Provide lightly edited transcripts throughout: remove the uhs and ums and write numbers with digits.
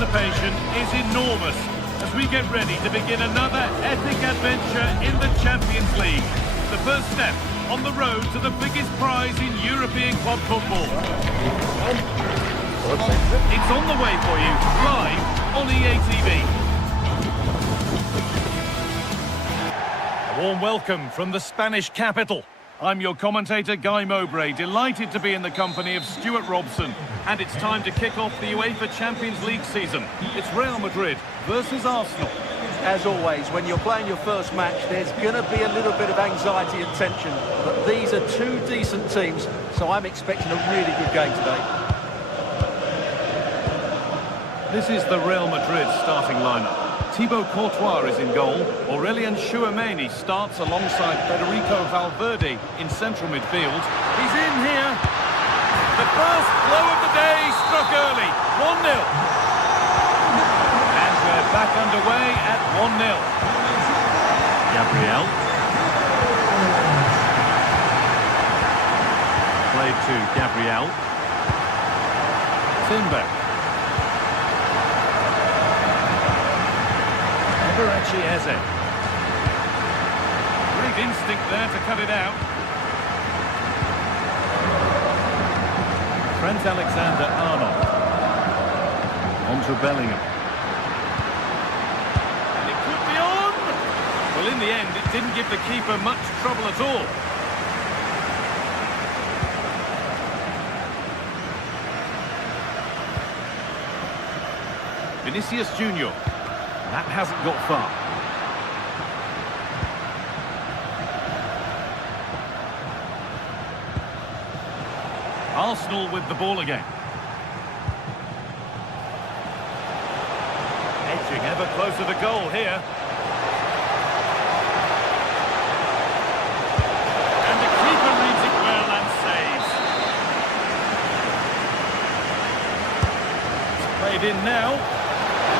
anticipation is enormous as we get ready to begin another epic adventure in the Champions League. The first step on the road to the biggest prize in European club football. It's on the way for you, live on EA TV. A warm welcome from the Spanish capital. I'm your commentator, Guy Mowbray, delighted to be in the company of Stuart Robson. And it's time to kick off the UEFA Champions League season. It's Real Madrid versus Arsenal. As always, when you're playing your first match, there's going to be a little bit of anxiety and tension. But these are two decent teams, so I'm expecting a really good game today. This is the Real Madrid starting lineup. Thibaut Courtois is in goal. Aurélien Tchouameni starts alongside Federico Valverde in central midfield. He's in here. The first blow of the day struck early. 1-0. And we're back underway at 1-0. Gabriel. Played to Gabriel. Timber. Eze. Great instinct there to cut it out. Trent Alexander-Arnold. On to Bellingham. And it could be on! Well, in the end, it didn't give the keeper much trouble at all. Vinicius Junior. That hasn't got far. Arsenal with the ball again. Edging ever closer to goal here. And the keeper reads it well and saves. It's played in now.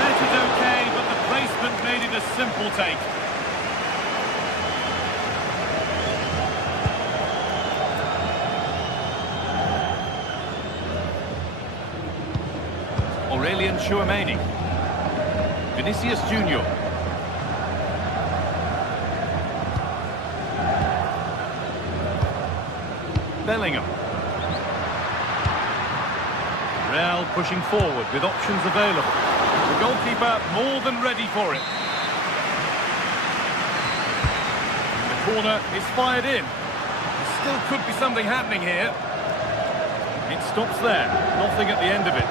That is okay, but the placement made it a simple take. Aurélien Tchouameni. Vinicius Junior. Bellingham. Real pushing forward with options available. The goalkeeper more than ready for it. The corner is fired in. Still could be something happening here. It stops there. Nothing at the end of it.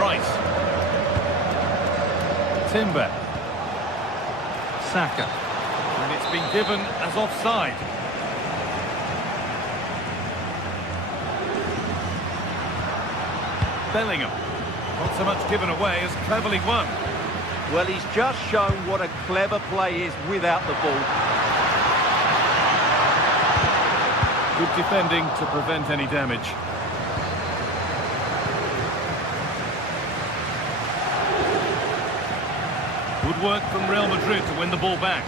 Rice. Timber. Saka. And it's been given as offside. Bellingham. Not so much given away as cleverly won. Well, he's just shown what a clever play is without the ball. Good defending to prevent any damage. Good work from Real Madrid to win the ball back.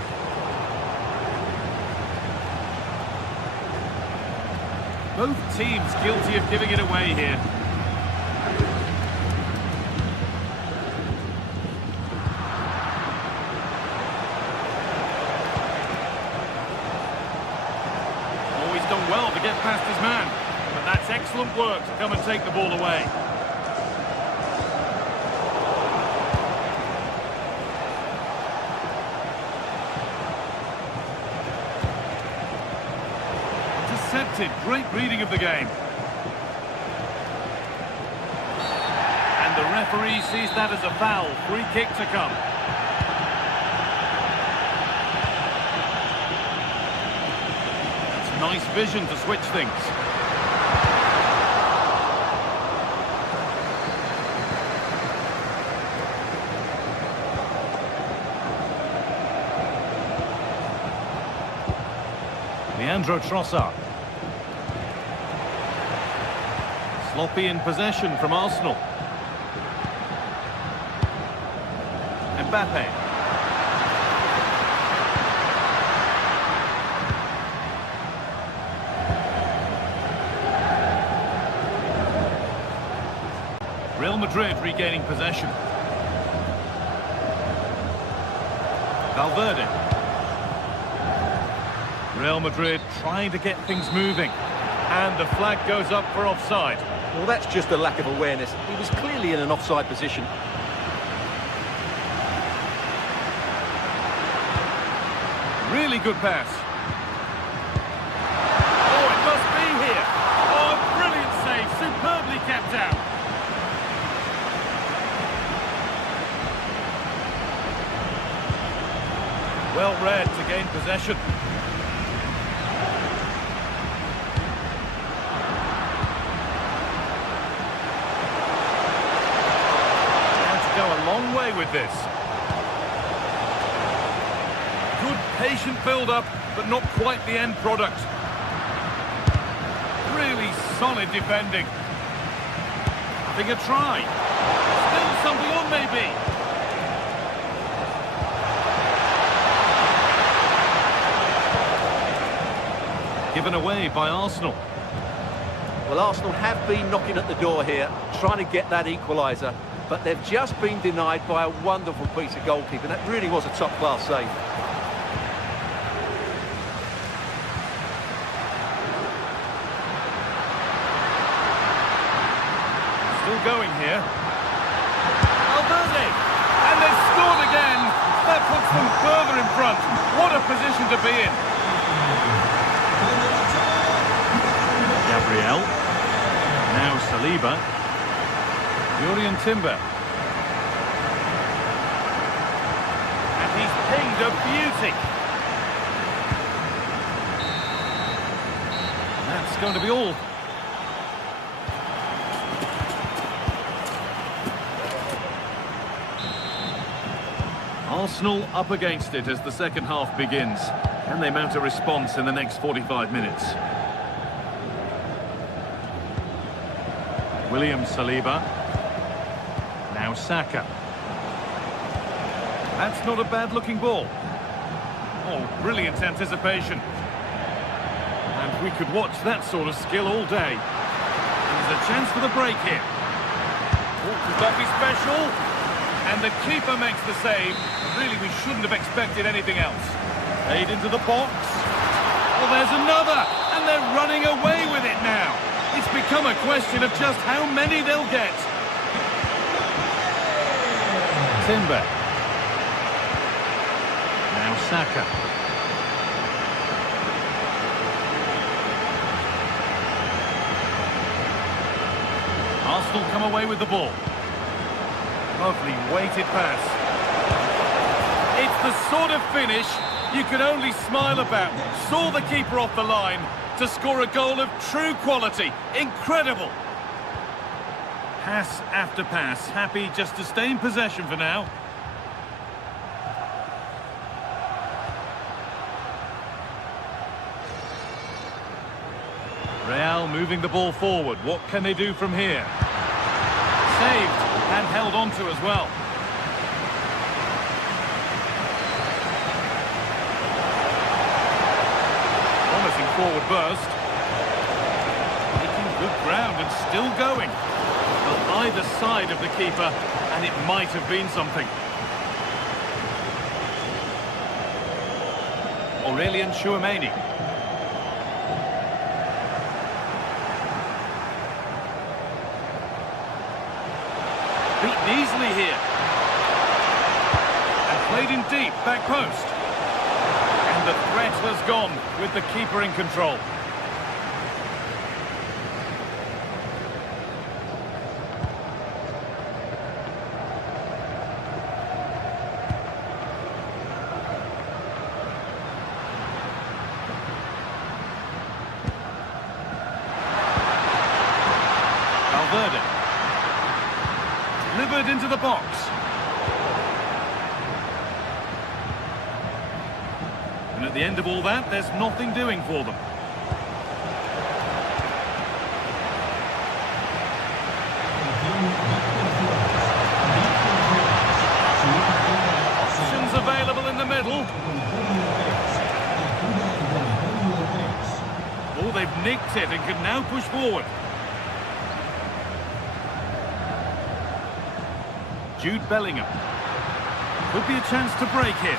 Both teams guilty of giving it away here. Done well to get past his man, but that's excellent work to come and take the ball away. Intercepted, great reading of the game. And the referee sees that as a foul, free kick to come. Nice vision to switch things. Leandro Trossard. Sloppy in possession from Arsenal. Mbappe. Real Real Madrid regaining possession. Valverde. Real Madrid trying to get things moving. And the flag goes up for offside. Well, that's just a lack of awareness. He was clearly in an offside position. Really good pass. Oh, it must be here. Oh, brilliant save. Superbly kept out. Well read to gain possession. And to go a long way with this. Good patient build-up, but not quite the end product. Really solid defending. Having a try. Still something on, maybe. Given away by Arsenal. Well, Arsenal have been knocking at the door here, trying to get that equaliser, but they've just been denied by a wonderful piece of goalkeeping. That really was a top-class save. Still going here. Valverde! And they've scored again! That puts them further in front. What a position to be in. Gabriel. Now Saliba. Julian Timber. And he's pinged a beauty. That's going to be all. Arsenal up against it as the second half begins. Can they mount a response in the next 45 minutes? William Saliba. Now Saka. That's not a bad-looking ball. Oh, brilliant anticipation. And we could watch that sort of skill all day. There's a chance for the break here. Oh, could that be special? And the keeper makes the save. Really, we shouldn't have expected anything else. Played into the box. Oh, there's another! And they're running away with it now. It's become a question of just how many they'll get. Timber. Now Saka. Arsenal come away with the ball. Lovely weighted pass. It's the sort of finish you could only smile about. Saw the keeper off the line to score a goal of true quality. Incredible. Pass after pass. Happy just to stay in possession for now. Real moving the ball forward. What can they do from here? Saved and held on to as well. Promising forward burst. Making good ground and still going. Well, either side of the keeper, and it might have been something. Aurelian Chouameni. Beaten easily here. And played in deep, back post. And the threat has gone with the keeper in control. Valverde. Delivered into the box. And at the end of all that, there's nothing doing for them. Options available in the middle. Oh, they've nicked it and can now push forward. Jude Bellingham. Could be a chance to break it.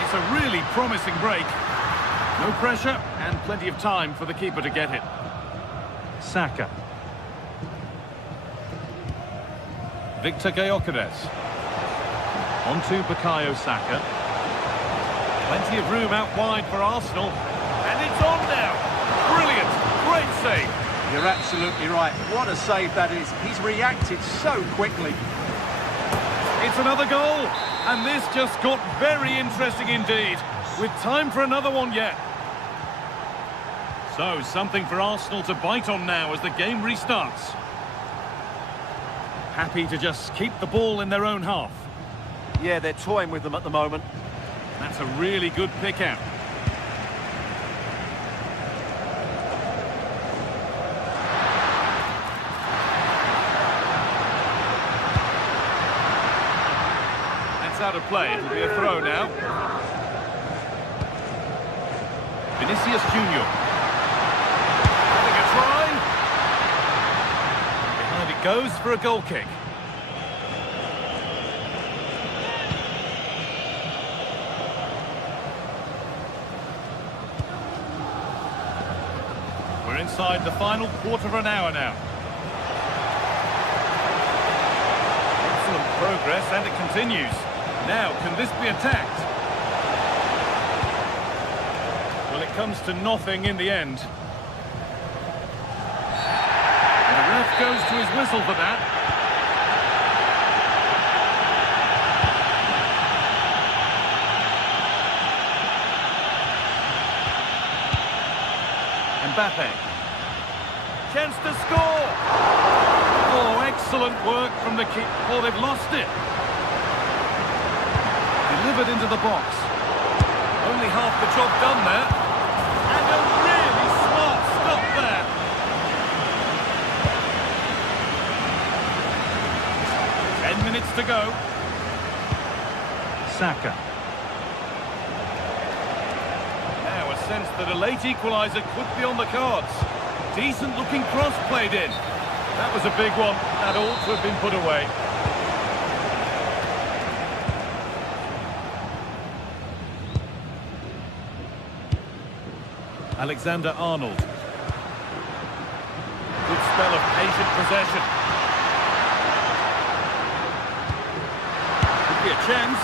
It's a really promising break. No pressure and plenty of time for the keeper to get it. Saka. Victor Gyökeres. On to Bukayo Saka. Plenty of room out wide for Arsenal. And it's on now. Brilliant. Great save. You're absolutely right. What a save that is. He's reacted so quickly. It's another goal. And this just got very interesting indeed. With time for another one yet. So, something for Arsenal to bite on now as the game restarts. Happy to just keep the ball in their own half. Yeah, they're toying with them at the moment. That's a really good pick out. That's out of play. It'll be a throw now. Vinicius Junior. Having a try. Behind it goes for a goal kick. We're inside the final quarter of an hour now. Excellent progress, and it continues. Now, can this be attacked? Well, it comes to nothing in the end. And the ref goes to his whistle for that. Mbappe. Chance to score! Oh, excellent work from the keeper. Oh, they've lost it. Delivered into the box. Only half the job done there. And a really smart stop there. Minutes to go. Saka. Now a sense that a late equaliser could be on the cards. Decent looking cross played in. That was a big one. That ought to have been put away. Alexander-Arnold. Good spell of patient possession. Could be a chance.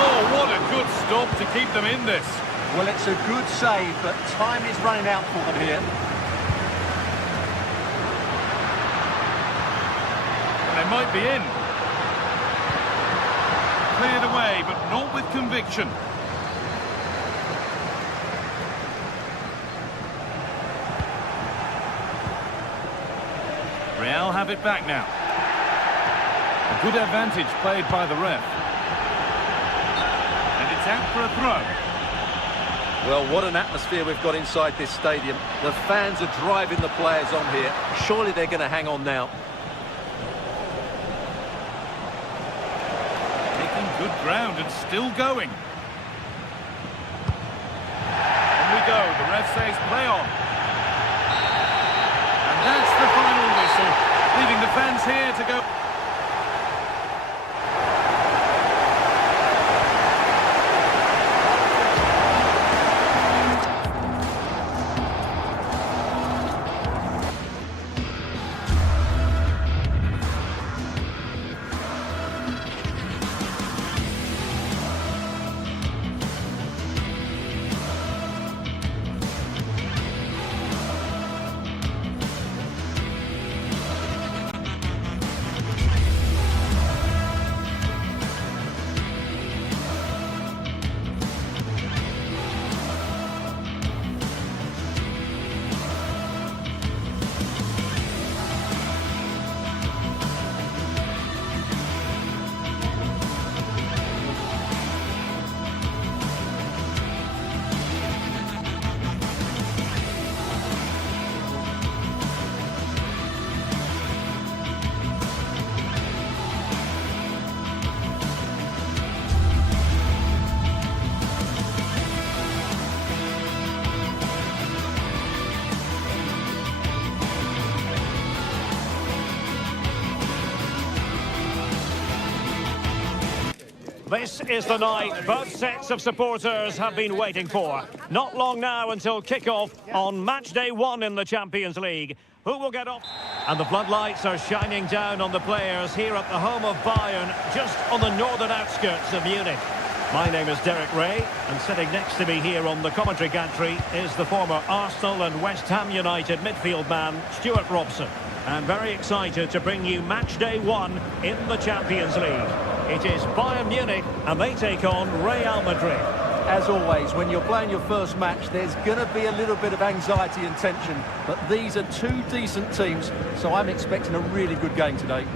Oh, what a good stop to keep them in this. Well, it's a good save, but time is running out for them here. They might be in. Cleared away, but not with conviction. Real have it back now. A good advantage played by the ref. And it's out for a throw. Well, what an atmosphere we've got inside this stadium. The fans are driving the players on here. Surely they're going to hang on now. Taking good ground and still going. On we go. The ref says play on. And that's the final whistle, leaving the fans here to go. This is the night both sets of supporters have been waiting for. Not long now until kick-off on match day 1 in the Champions League. Who will get off? And the floodlights are shining down on the players here at the home of Bayern, just on the northern outskirts of Munich. My name is Derek Ray, and sitting next to me here on the commentary gantry is the former Arsenal and West Ham United midfield man, Stuart Robson. And very excited to bring you match day 1 in the Champions League. It is Bayern Munich, and they take on Real Madrid. As always, when you're playing your first match, there's going to be a little bit of anxiety and tension. But these are two decent teams, so I'm expecting a really good game today.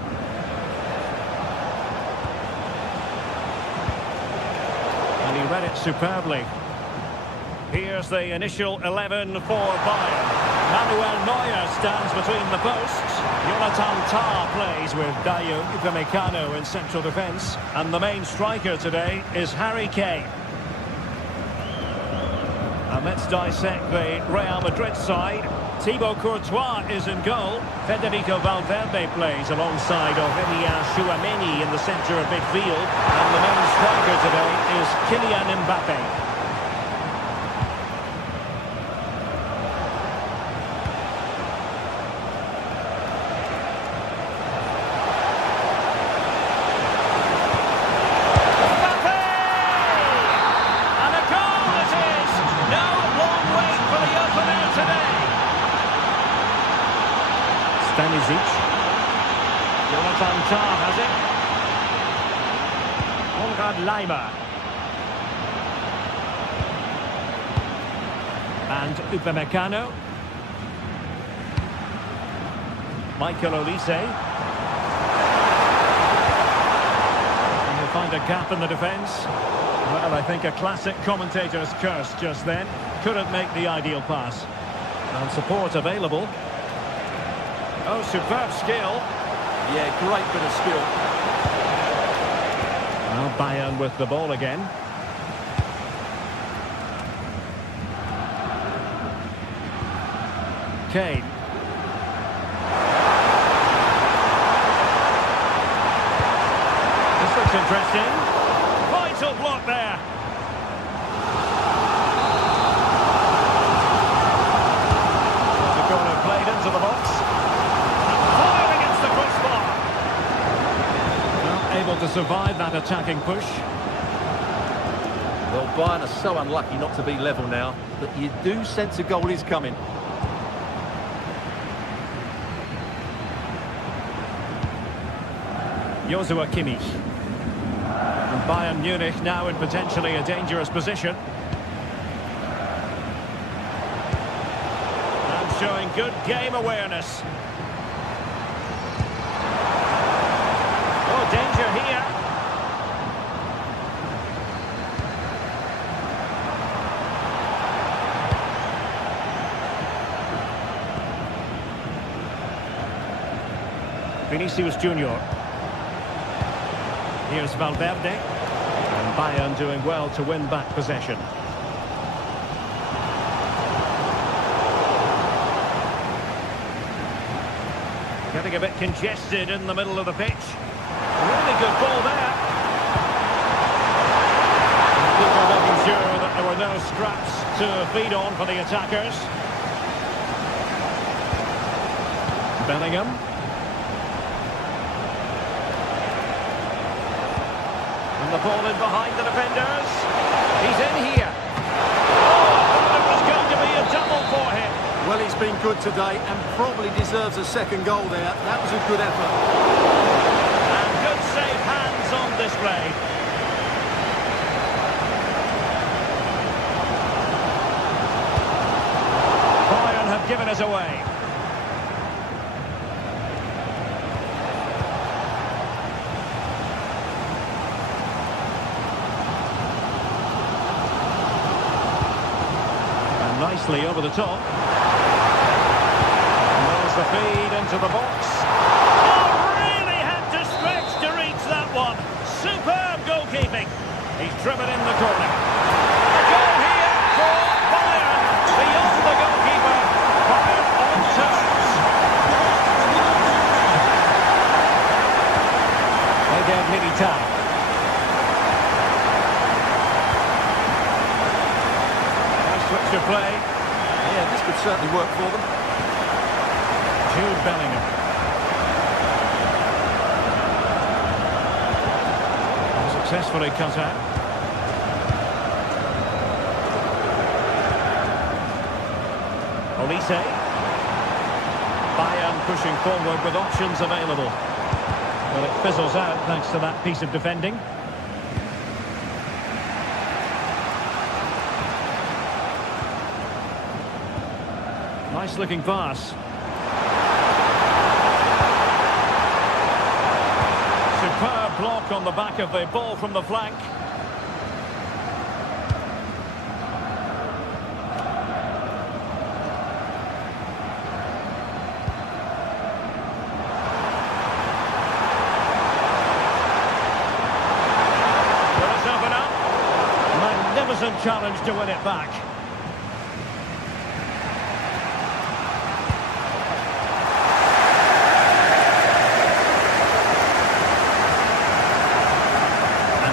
And he read it superbly. Here's the initial 11 for Bayern. Manuel Neuer stands between the posts. Jonathan Tah plays with Dayot Upamecano in central defence. And the main striker today is Harry Kane. And let's dissect the Real Madrid side. Thibaut Courtois is in goal. Federico Valverde plays alongside Aurelien Chouameni in the centre of midfield. And the main striker today is Kylian Mbappe. Jonathan Tah has it. Konrad Laimer. And Upamecano. Michael Olise. And he'll find a gap in the defence. Well, I think a classic commentator's curse just then. Couldn't make the ideal pass. And support available. Oh, superb skill. Yeah, great bit of skill. Now Bayern with the ball again. Kane. This looks interesting. Vital block there. The corner played into the box. Able to survive that attacking push. Well, Bayern are so unlucky not to be level now, but you do sense a goal is coming. Joshua Kimmich. And Bayern Munich now in potentially a dangerous position. And showing good game awareness. Danger here. Vinicius Junior. Here's Valverde. And Bayern doing well to win back possession. Getting a bit congested in the middle of the pitch. Really good ball there. People making sure that there were no scraps to feed on for the attackers. Bellingham. And the ball in behind the defenders. He's in here. Oh, it was going to be a double for him. Well, he's been good today and probably deserves a second goal there. That was a good effort. Safe hands on display. Bayern have given us away. And nicely over the top. And there's the feed into the box. One. Superb goalkeeping. He's driven in the corner. A goal here for Bayern. Beyond the goalkeeper. Bayern on terms. Again, Militao. making work for them. Jude Bellingham. Successfully cut out. Olise. Bayern pushing forward with options available. Well, it fizzles out thanks to that piece of defending. Nice looking pass. Superb block on the back of the ball from the flank. Will it open up? Magnificent challenge to win it back.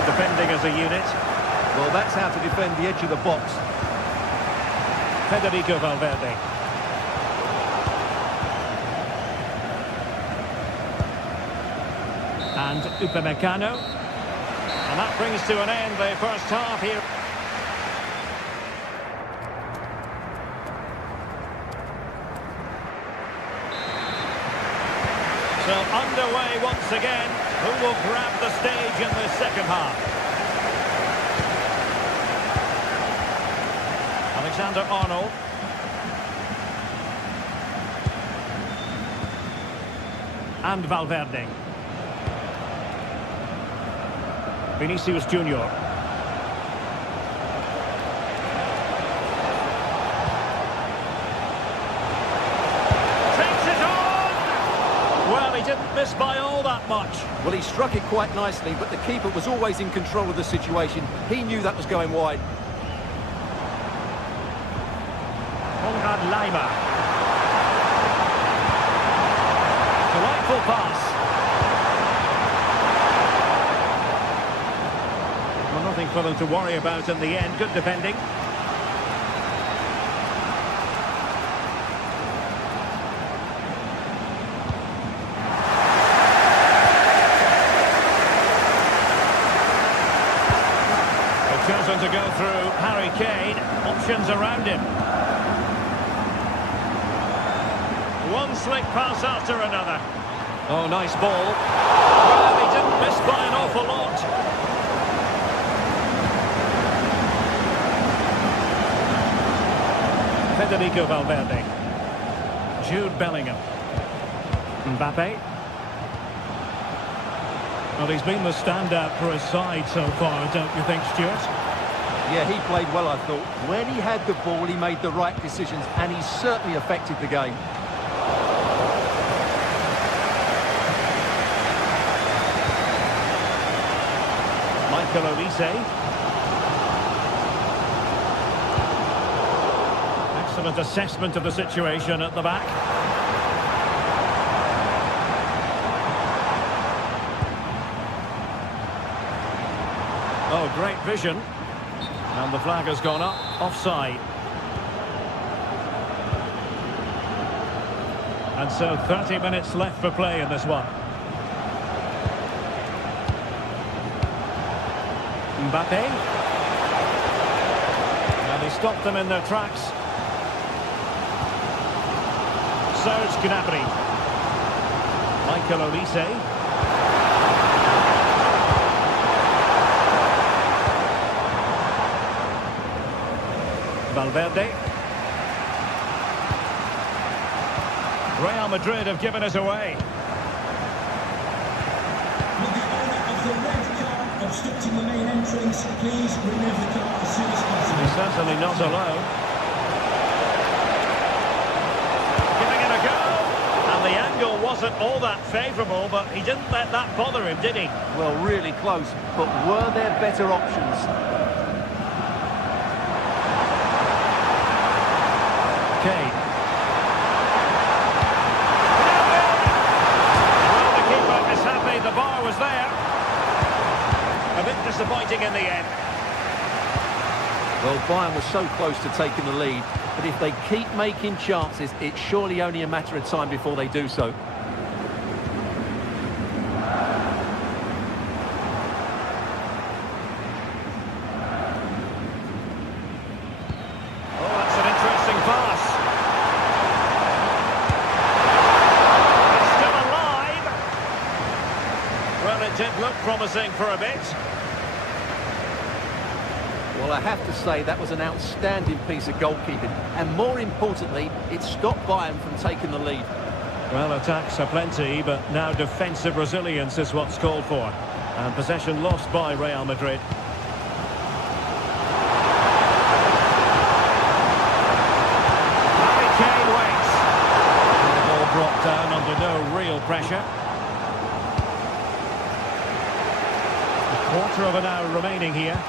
Defending as a unit. Well, that's how to defend the edge of the box. Federico Valverde. And Upamecano. And that brings to an end the first half here. So underway once again. Who will grab the stage in the second half? Alexander-Arnold. And Valverde. Vinicius Junior. He didn't miss by all that much. Well, he struck it quite nicely, but the keeper was always in control of the situation. He knew that was going wide. Konrad Laimer. Delightful pass. Well, nothing for them to worry about in the end. Good defending. Chosen to go through Harry Kane. Options around him. One slick pass after another. Oh, nice ball. Well, he didn't miss by an awful lot. Federico Valverde. Jude Bellingham. Mbappe. Well, he's been the standout for his side so far, don't you think, Stuart? Yeah, he played well, I thought. When he had the ball, he made the right decisions, and he certainly affected the game. Michael Olise. Excellent assessment of the situation at the back. Oh, great vision. And the flag has gone up. Offside. And so 30 minutes left for play in this one. Mbappe. And he stopped them in their tracks. Serge Gnabry. Michael Olise. Valverde. Real Madrid have given us away. With the owner of the red car obstructing the main entrance, please remove the car as soon as possible. He's certainly not alone. Giving it a go. And the angle wasn't all that favourable, but he didn't let that bother him, did he? Well, really close, but were there better options? Kane. Well, the keeper is happy the bar was there. A bit disappointing in the end. Well, Bayern were so close to taking the lead, but if they keep making chances, it's surely only a matter of time before they do so. Oh, that's an interesting pass. It's still alive. Well, it did look promising for a bit. Well, I have to say that was an outstanding piece of goalkeeping, and more importantly, it stopped Bayern from taking the lead. Well, attacks are plenty, but now defensive resilience is what's called for. And possession lost by Real Madrid. Harry Kane waits. The ball brought down under no real pressure. A quarter of an hour remaining here.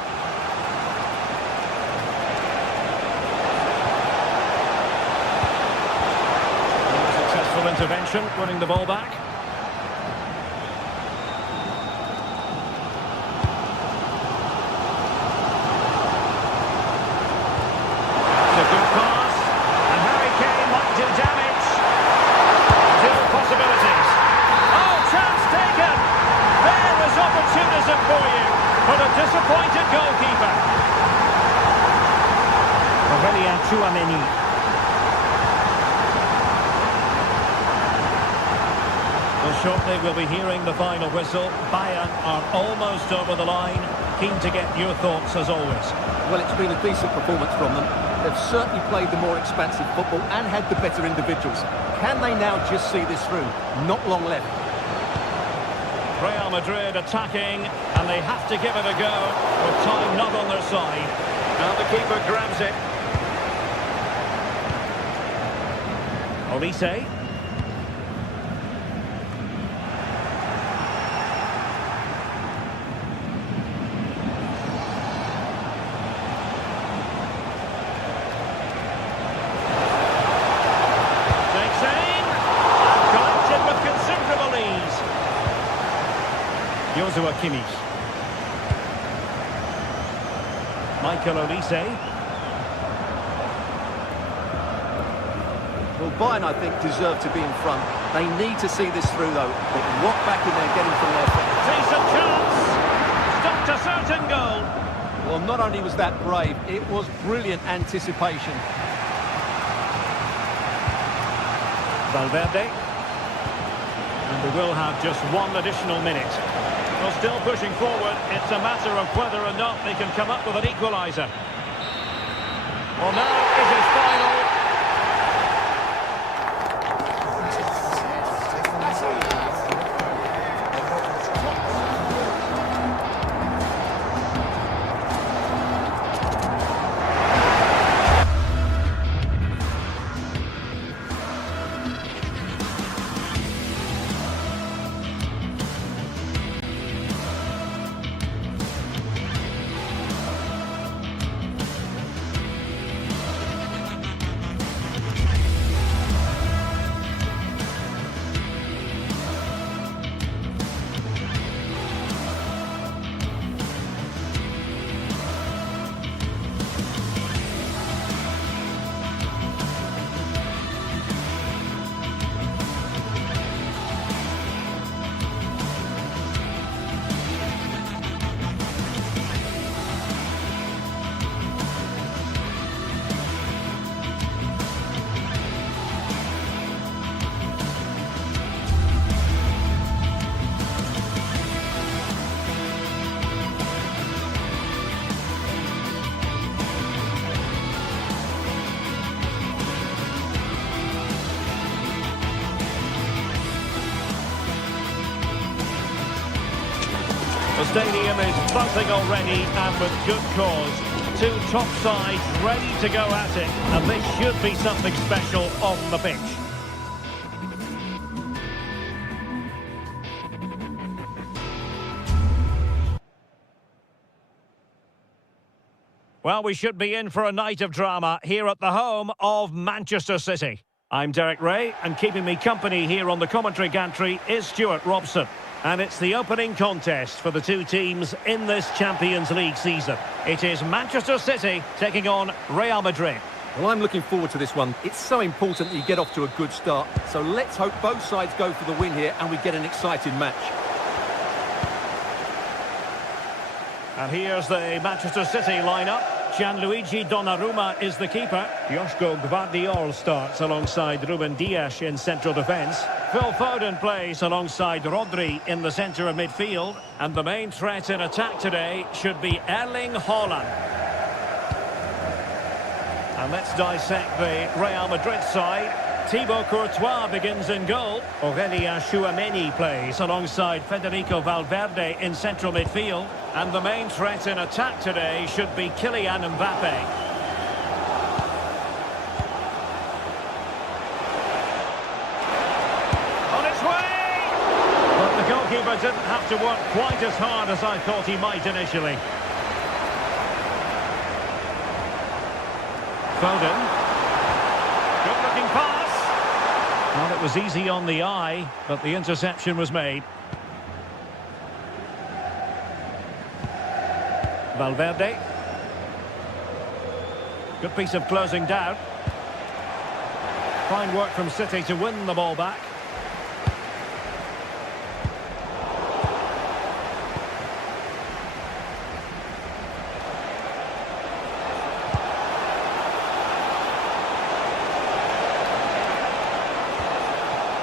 Intervention, winning the ball back. It's a good pass, and Harry Kane might do damage. Still possibilities. Oh, chance taken! There is opportunism for you, but a disappointed goalkeeper. Aurelien Tchouameni. Shortly we'll be hearing the final whistle. Bayern are almost over the line. Keen to get your thoughts as always. Well, it's been a decent performance from them. They've certainly played the more expansive football and had the better individuals. Can they now just see this through? Not long left. Real Madrid attacking, and they have to give it a go with time not on their side. Now the keeper grabs it. Olise. Joshua Kimmich. Michael Olise. Well, Bayern, I think, deserve to be in front. They need to see this through, though. But what backing they're getting from their fans. Decent chance! Stopped a certain goal. Well, not only was that brave, it was brilliant anticipation. Valverde. And we will have just one additional minute. Well, still pushing forward. It's a matter of whether or not they can come up with an equaliser. Well, now is his final. The stadium is buzzing already, and with good cause. Two top sides ready to go at it, and this should be something special on the pitch. Well, we should be in for a night of drama here at the home of Manchester City. I'm Derek Ray, and keeping me company here on the commentary gantry is Stuart Robson. And it's the opening contest for the two teams in this Champions League season. It is Manchester City taking on Real Madrid. Well, I'm looking forward to this one. It's so important that you get off to a good start. So let's hope both sides go for the win here and we get an exciting match. And here's the Manchester City lineup. Gianluigi Donnarumma is the keeper. Joško Gvardiol starts alongside Ruben Dias in central defence. Phil Foden plays alongside Rodri in the centre of midfield. And the main threat in attack today should be Erling Haaland. And let's dissect the Real Madrid side. Thibaut Courtois begins in goal. Aurélien Tchouaméni plays alongside Federico Valverde in central midfield. And the main threat in attack today should be Kylian Mbappe. On its way! But the goalkeeper didn't have to work quite as hard as I thought he might initially. Foden. Good-looking pass. Well, it was easy on the eye, but the interception was made. Valverde. Good piece of closing down. Fine work from City to win the ball back.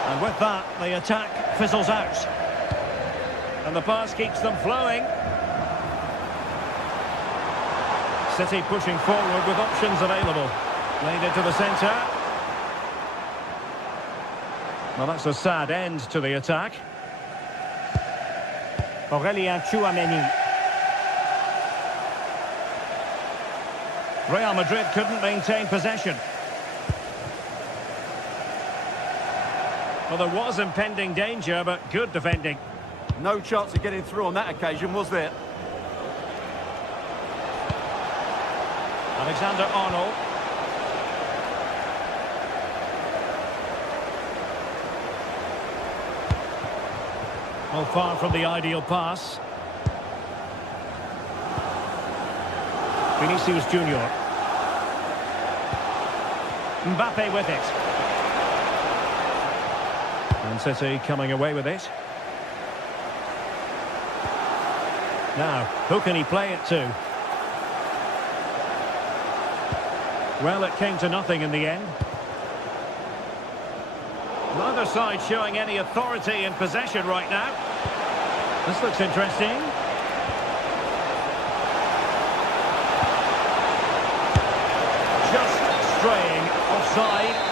And with that, the attack fizzles out. And the pass keeps them flowing. City pushing forward with options available. Laid into the centre. Well, that's a sad end to the attack. Aurélien Tchouaméni. Real Madrid couldn't maintain possession. Well, there was impending danger, but good defending. No chance of getting through on that occasion, was there? Alexander-Arnold. Well, far from the ideal pass. Vinicius Junior. Mbappe with it. And City coming away with it. Now, who can he play it to? Well, it came to nothing in the end. Neither side showing any authority in possession right now. This looks interesting. Just straying offside.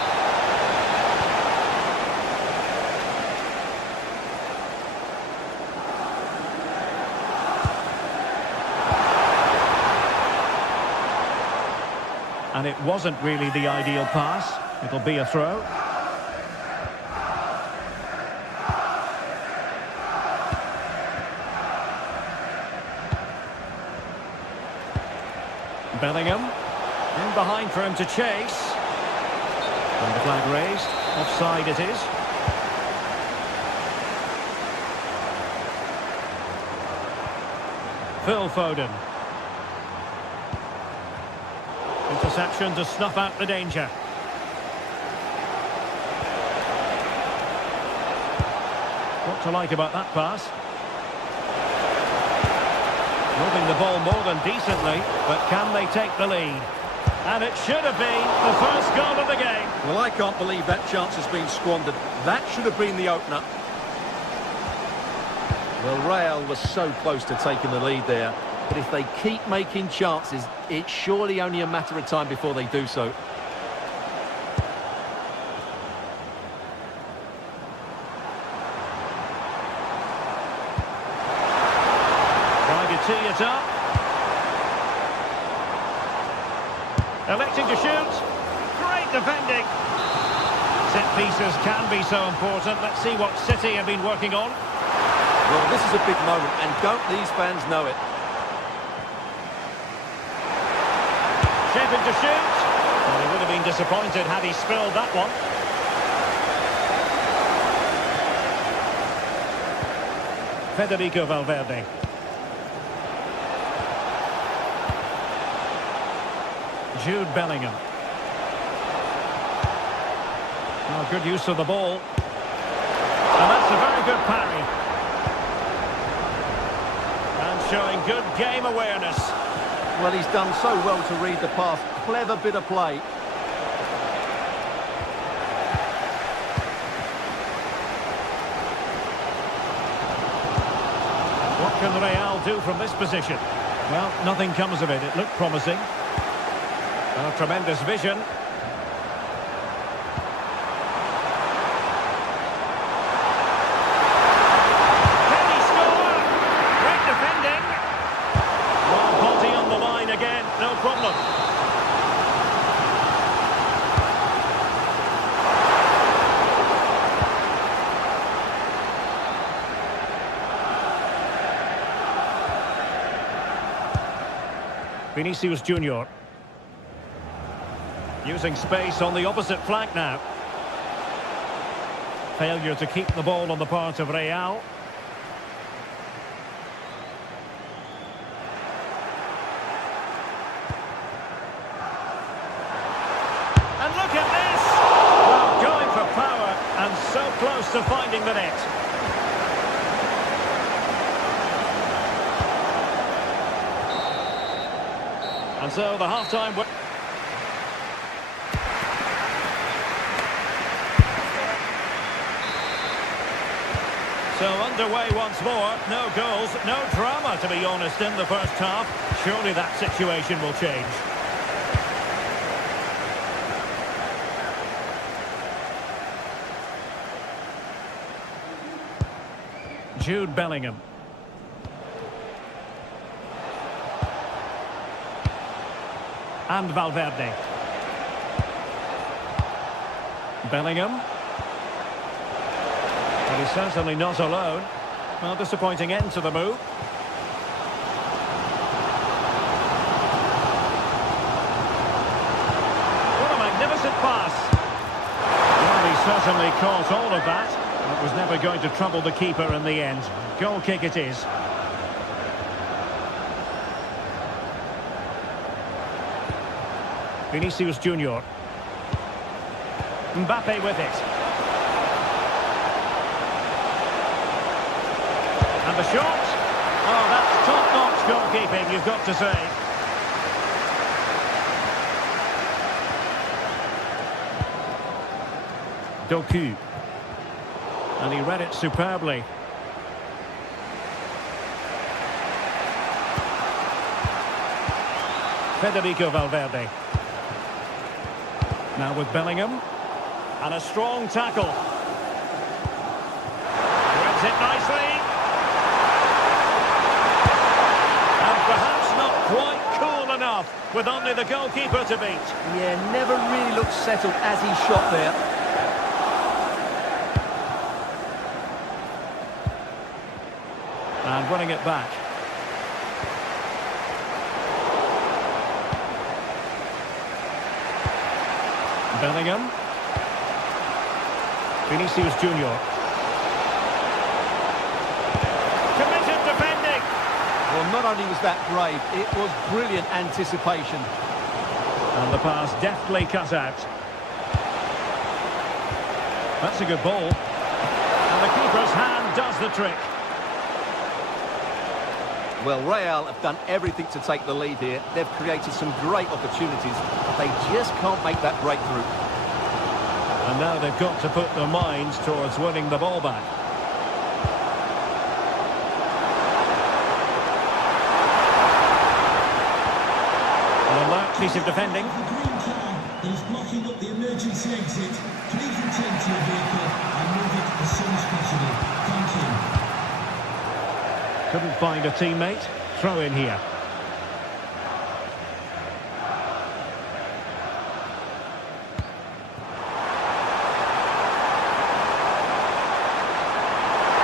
And it wasn't really the ideal pass. It'll be a throw. Bellingham. In behind for him to chase. And the flag raised. Offside it is. Phil Foden. Interception to snuff out the danger. What to like about that pass? Moving the ball more than decently, but can they take the lead? And it should have been the first goal of the game. Well, I can't believe that chance has been squandered. That should have been the opener. Well, Real was so close to taking the lead there. But if they keep making chances, it's surely only a matter of time before they do so. Trying to tee it up. Electing to shoot. Great defending. Set pieces can be so important. Let's see what City have been working on. Well, this is a big moment, and don't these fans know it? Shaping to shoot. Well, he would have been disappointed had he spilled that one. Federico Valverde. Jude Bellingham. Oh, good use of the ball. And that's a very good parry. And showing good game awareness. Well, he's done so well to read the pass. Clever bit of play. What can Real do from this position? Well, nothing comes of it. It looked promising. A tremendous vision. Can he score? Great defending. Well, body on the line again. No problem. Vinicius Junior. Using space on the opposite flank now. Failure to keep the ball on the part of Real. And look at this! Well, going for power and so close to finding the net. And so the half-time... So underway once more, no goals, no drama to be honest in the first half. Surely that situation will change. Jude Bellingham. And Valverde. Bellingham. But he's certainly not alone. Well, disappointing end to the move. What a magnificent pass. Well, he certainly caught all of that. It was never going to trouble the keeper in the end. Goal kick it is. Vinicius Junior. Mbappe with it. And the shot. Oh, that's top-notch goalkeeping, you've got to say. Doku. And he read it superbly. Federico Valverde. Now with Bellingham. And a strong tackle. Wins it nicely. And perhaps not quite cool enough with only the goalkeeper to beat. Yeah, never really looked settled as he shot there. And winning it back. Bellingham. Vinicius Junior. Committed defending. Well, not only was that brave, it was brilliant anticipation. And the pass deftly cut out. That's a good ball. And the keeper's hand does the trick. Well, Real have done everything to take the lead here. They've created some great opportunities. They just can't make that breakthrough. And now they've got to put their minds towards winning the ball back. An alert piece of defending. The green car is blocking up the emergency exit. Please return to your vehicle and move it as soon as possible. Thank you. Couldn't find a teammate. Throw in here.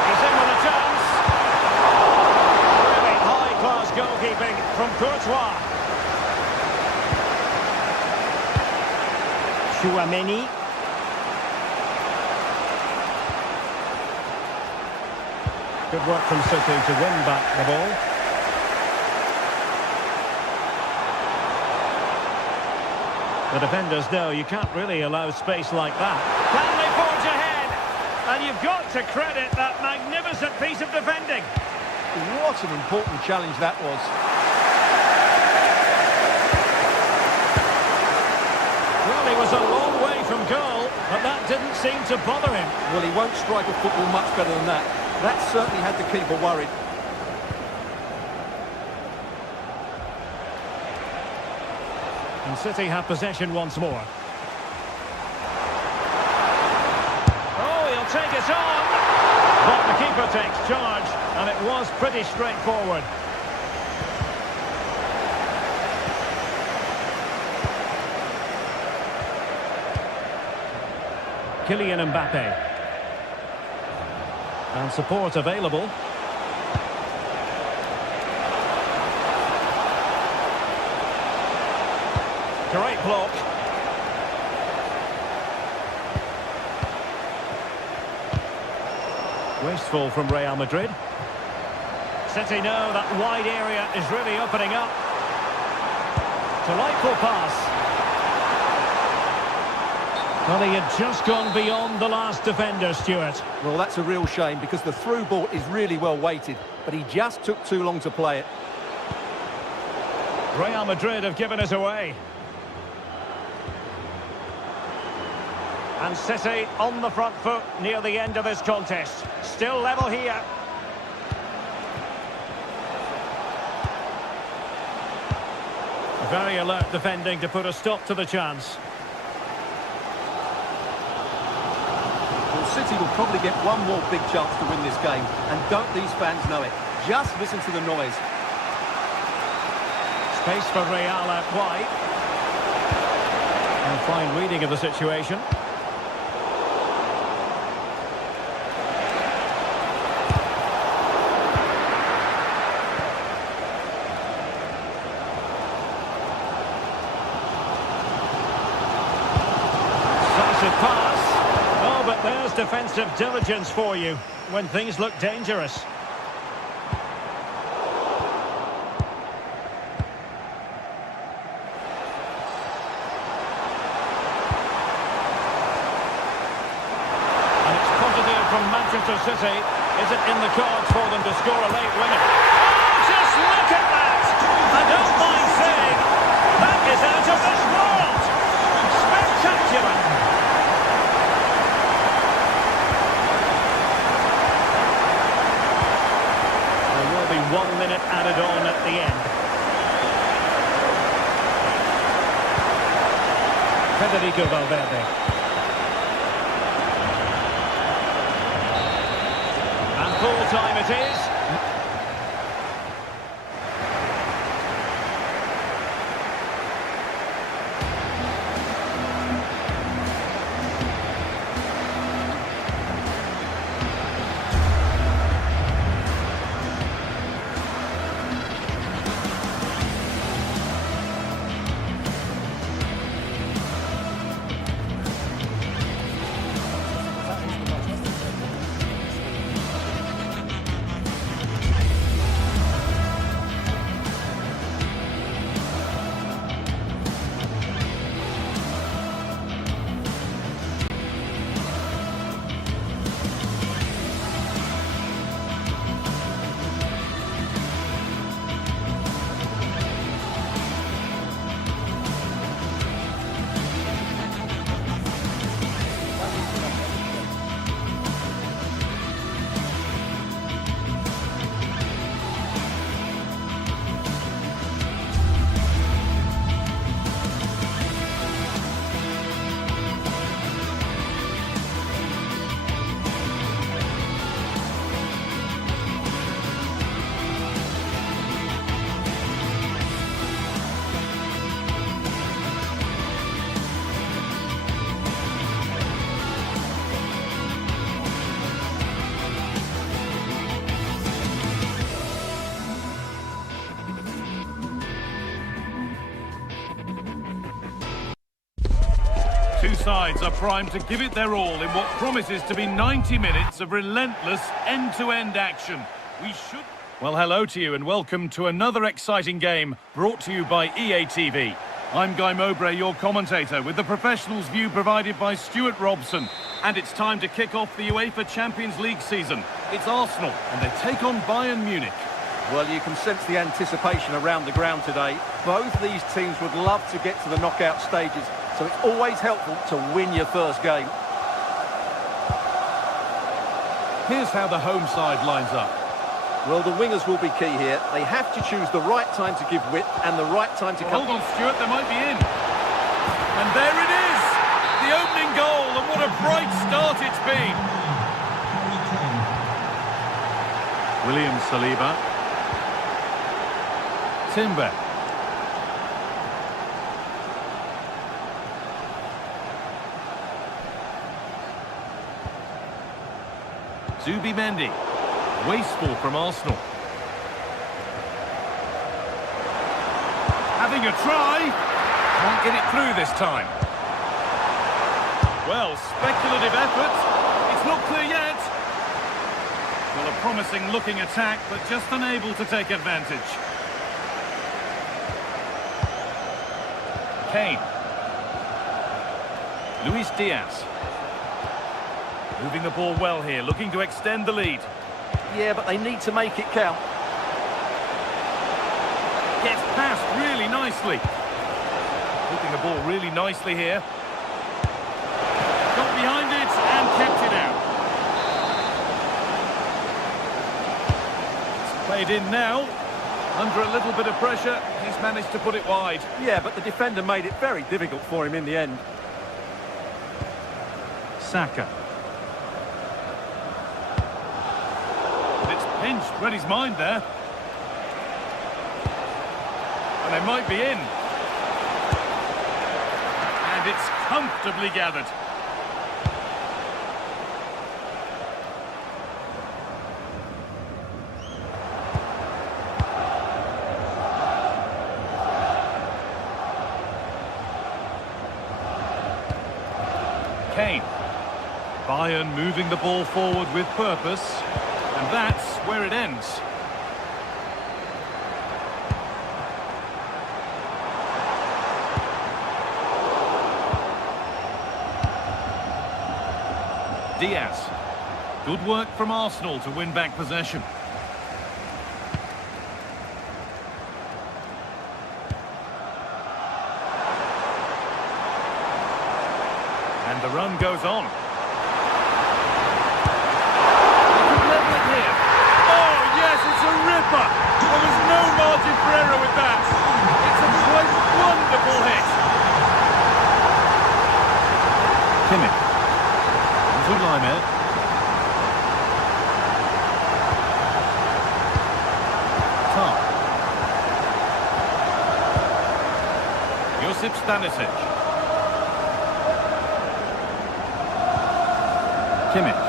He's in with a chance. Really high-class goalkeeping from Courtois. Good work from City to win back the ball. The defenders know you can't really allow space like that. Can they forge ahead? And you've got to credit that magnificent piece of defending. What an important challenge that was. Well, he was a long way from goal, but that didn't seem to bother him. Well, he won't strike a football much better than that. That certainly had the keeper worried. And City have possession once more. Oh, he'll take it on. But the keeper takes charge, and it was pretty straightforward. Kylian Mbappe. And support available. Great block. Wasteful from Real Madrid. City know that wide area is really opening up. Delightful pass. Well, he had just gone beyond the last defender, Stuart. Well, that's a real shame because the through ball is really well weighted, but he just took too long to play it. Real Madrid have given us away. And City on the front foot near the end of this contest. Still level here. Very alert defending to put a stop to the chance. Well, City will probably get one more big chance to win this game. And don't these fans know it? Just listen to the noise. Space for Real out wide. And fine reading of the situation. Pass. Oh, but there's defensive diligence for you when things look dangerous. And it's positive from Manchester City. Is it in the cards for them to score a late winner? Oh, just look at that! I don't mind saying that is out of this world! Spectacular! There will be 1 minute added on at the end. Federico Valverde. And full time it is. sides are primed to give it their all in what promises to be 90 minutes of relentless end-to-end action. We should... Well, hello to you and welcome to another exciting game brought to you by EA TV. I'm Guy Mowbray, your commentator, with the professionals' view provided by Stuart Robson. And it's time to kick off the UEFA Champions League season. It's Arsenal, and they take on Bayern Munich. Well, you can sense the anticipation around the ground today. Both these teams would love to get to the knockout stages, so it's always helpful to win your first game. Here's how the home side lines up. Well, the wingers will be key here. They have to choose the right time to give width and the right time to come... Hold on, Stuart, they might be in. And there it is! The opening goal, and what a bright start it's been. William Saliba. Timber. Zubimendi. Wasteful from Arsenal. Having a try. Can't get it through this time. Well, speculative effort. It's not clear yet. Well, a promising looking attack, but just unable to take advantage. Kane. Luis Diaz. Moving the ball well here, looking to extend the lead. Yeah, but they need to make it count. Gets past really nicely. Moving the ball really nicely here. Got behind it and kept it out. It's played in now. Under a little bit of pressure, he's managed to put it wide. Yeah, but the defender made it very difficult for him in the end. Saka. But it's pinched, read his mind there. And they might be in. And it's comfortably gathered. Kane. Bayern moving the ball forward with purpose, and that's where it ends. Diaz. Good work from Arsenal to win back possession. And the run goes on. Level it here. Oh, yes, it's a ripper. There was no margin for error with that. It's a quite wonderful hit. Kimmich. Into Lyon. Top. Josip Stanisic. Kimmich.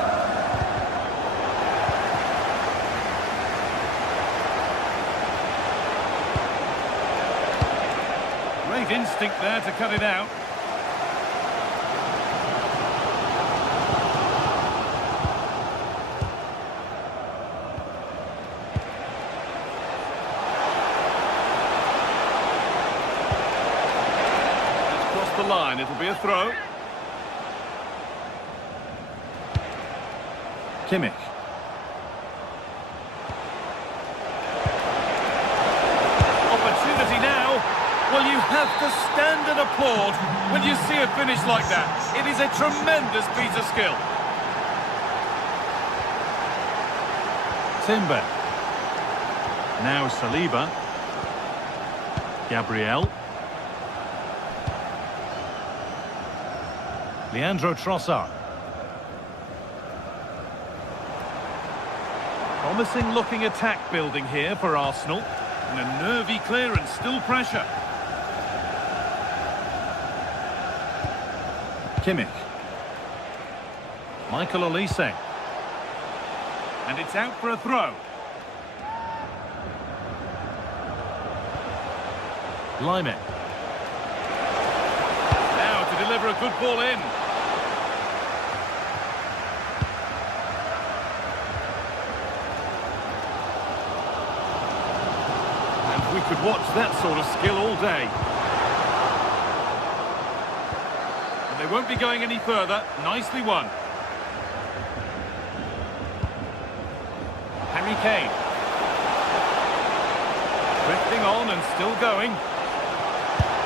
Great instinct there to cut it out. It's crossed the line, it'll be a throw. Kimmich. Opportunity now. Well, you have to stand and applaud when you see a finish like that. It is a tremendous piece of skill. Timber. Now Saliba. Gabriel. Leandro Trossard. Promising looking attack building here for Arsenal. And a nervy clearance, still pressure. Kimmich. Michael Olise. And it's out for a throw. Lyon. Now to deliver a good ball in. And we could watch that sort of skill all day. But they won't be going any further. Nicely won. Harry Kane. Drifting on and still going.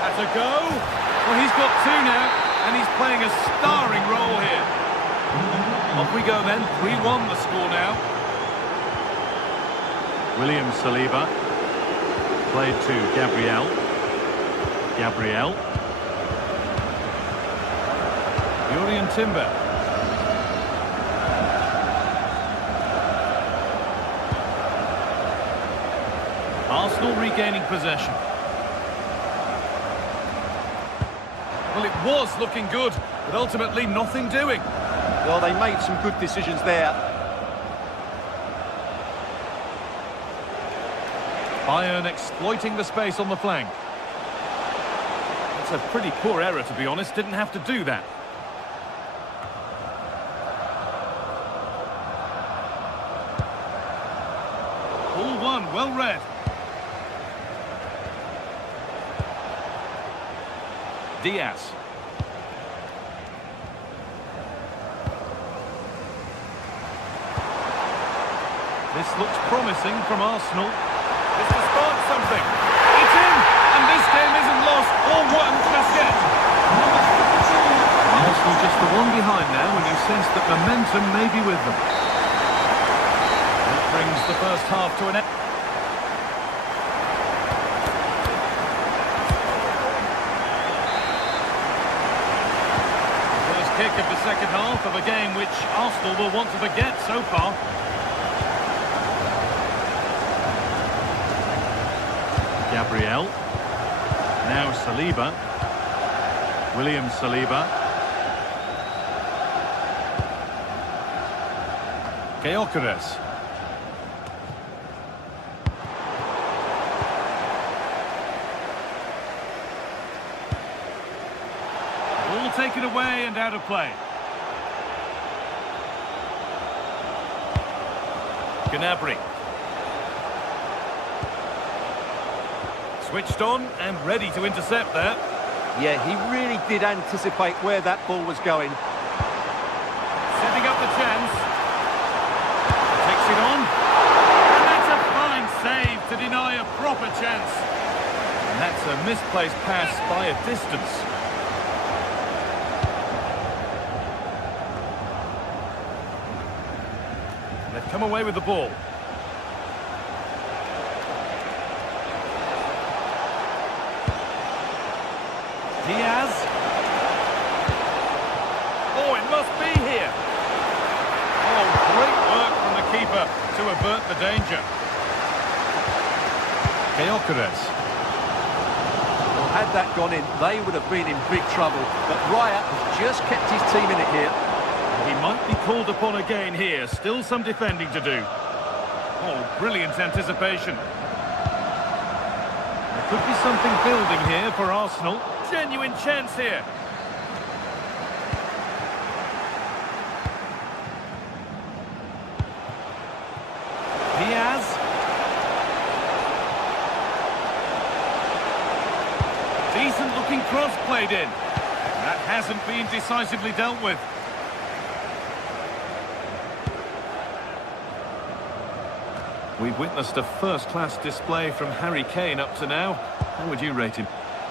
That's a go. Well, he's got two now, and he's playing a starring role here. Off we go then. 3-1 the score now. William Saliba. Played to Gabriel. Gabriel. Jurrien Timber. Arsenal regaining possession. Well, it was looking good, but ultimately nothing doing. Well, they made some good decisions there. Bayern exploiting the space on the flank. That's a pretty poor error, to be honest. Didn't have to do that. Ball one, well read. Diaz. This looks promising from Arsenal. This to spark something. It's in, and this game isn't lost or won just yet. Arsenal just the one behind now, when you sense that momentum may be with them. That brings the first half to an end. Kick of the second half of a game which Arsenal will want to forget so far. Gabriel. Now Saliba. William Saliba. Gyökeres. Ball taken away and out of play. Gnabry. Switched on and ready to intercept there. Yeah, he really did anticipate where that ball was going. Setting up the chance. Takes it on. And that's a fine save to deny a proper chance. And that's a misplaced pass by a distance. They've come away with the ball. Diaz. Oh, it must be here. Oh, great work from the keeper to avert the danger. Gyökeres. Well, had that gone in, they would have been in big trouble. But Raya has just kept his team in it here. He might be called upon again here. Still some defending to do. Oh, brilliant anticipation. There could be something building here for Arsenal. Genuine chance here. Diaz. Decent looking cross played in. That hasn't been decisively dealt with. We've witnessed a first-class display from Harry Kane up to now. How would you rate him?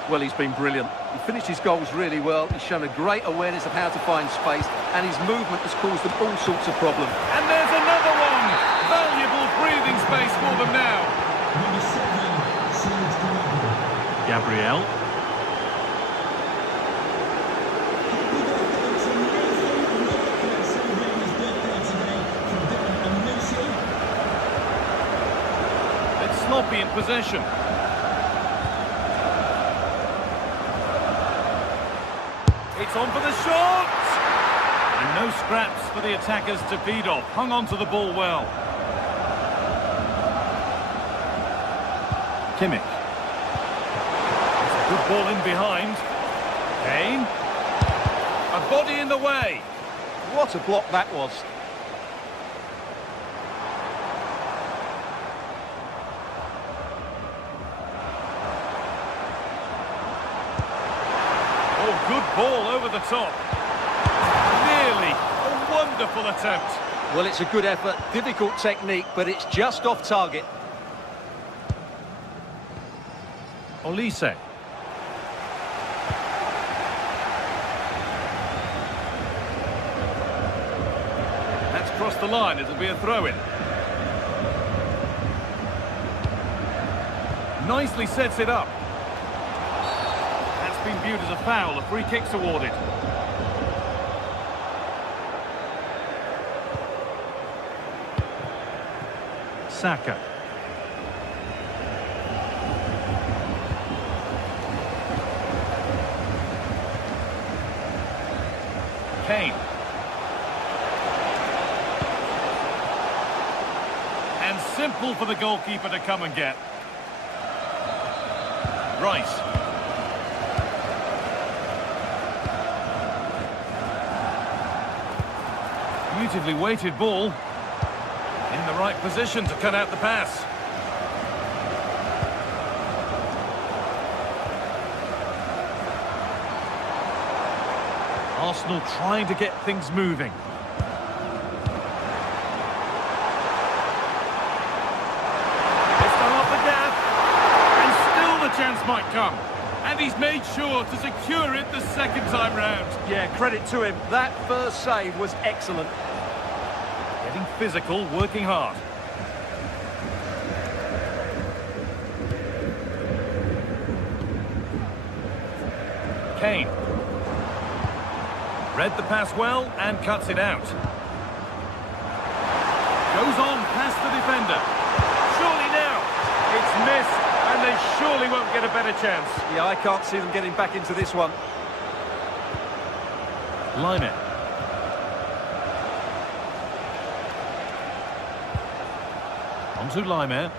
Well, he's been brilliant. He finished his goals really well. He's shown a great awareness of how to find space, and his movement has caused them all sorts of problems. And there's another one! Valuable breathing space for them now. Number 7, Serge Gnabry. Gabriel. Happy birthday to Nathan Walker, celebrating his birthday today from Devon and Lucy. It's sloppy in possession. It's on for the shot! And no scraps for the attackers to feed off. Hung on to the ball well. Kimmich. It's a good ball in behind. Kane. A body in the way. What a block that was. Oh, good ball over the top. Nearly. A wonderful attempt. Well, it's a good effort, difficult technique, but it's just off target. Olise. That's crossed the line. It'll be a throw-in. Nicely sets it up. That's been viewed as a foul. A free kick's awarded. Saka. Kane. And simple for the goalkeeper to come and get. Rice. Beautifully weighted ball. In the right position to cut out the pass. Arsenal trying to get things moving. This time off the gap. And still the chance might come. And he's made sure to secure it the second time round. Yeah, credit to him. That first save was excellent. Getting physical, working hard. Kane. Read the pass well and cuts it out. Goes on past the defender. Surely now. It's missed and they surely won't get a better chance. Yeah, I can't see them getting back into this one. Lyon. Onto Lyon.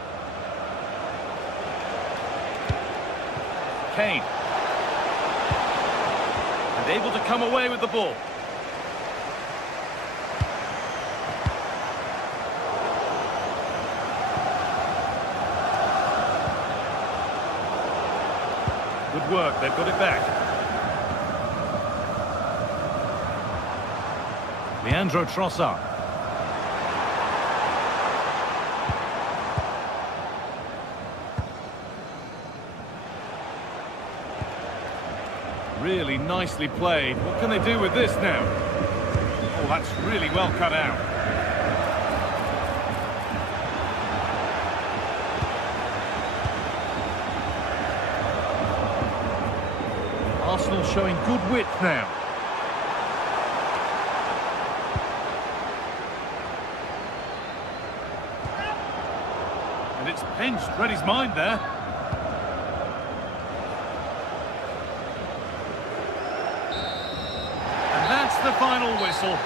Kane. And able to come away with the ball. Good work, they've got it back. Leandro Trossard. Really nicely played. What can they do with this now? Oh, that's really well cut out. Arsenal showing good width now. And it's pinched, read his mind there. And that's the final whistle.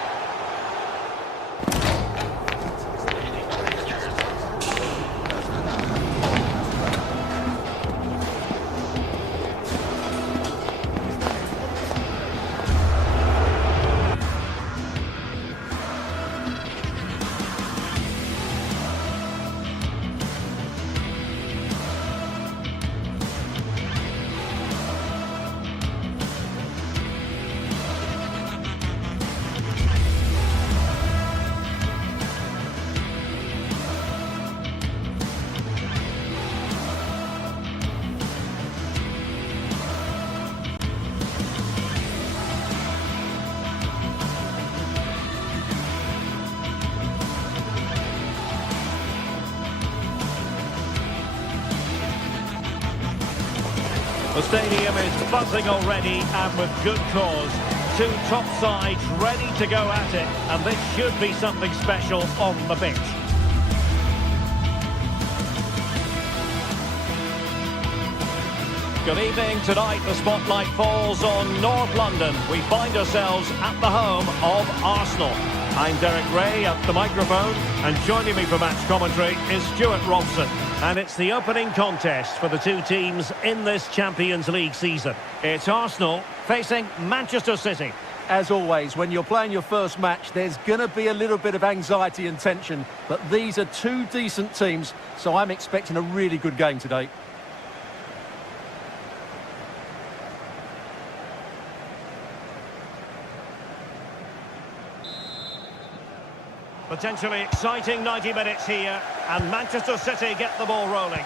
The stadium is buzzing already, and with good cause. Two top sides ready to go at it, and this should be something special on the pitch. Good evening. Tonight the spotlight falls on North London. We find ourselves at the home of Arsenal. I'm Derek Ray at the microphone, and joining me for match commentary is Stuart Robson. And it's the opening contest for the two teams in this Champions League season. It's Arsenal facing Manchester City. as always, when you're playing your first match, there's going to be a little bit of anxiety and tension. But these are two decent teams, so I'm expecting a really good game today. Potentially exciting 90 minutes here, and Manchester City get the ball rolling.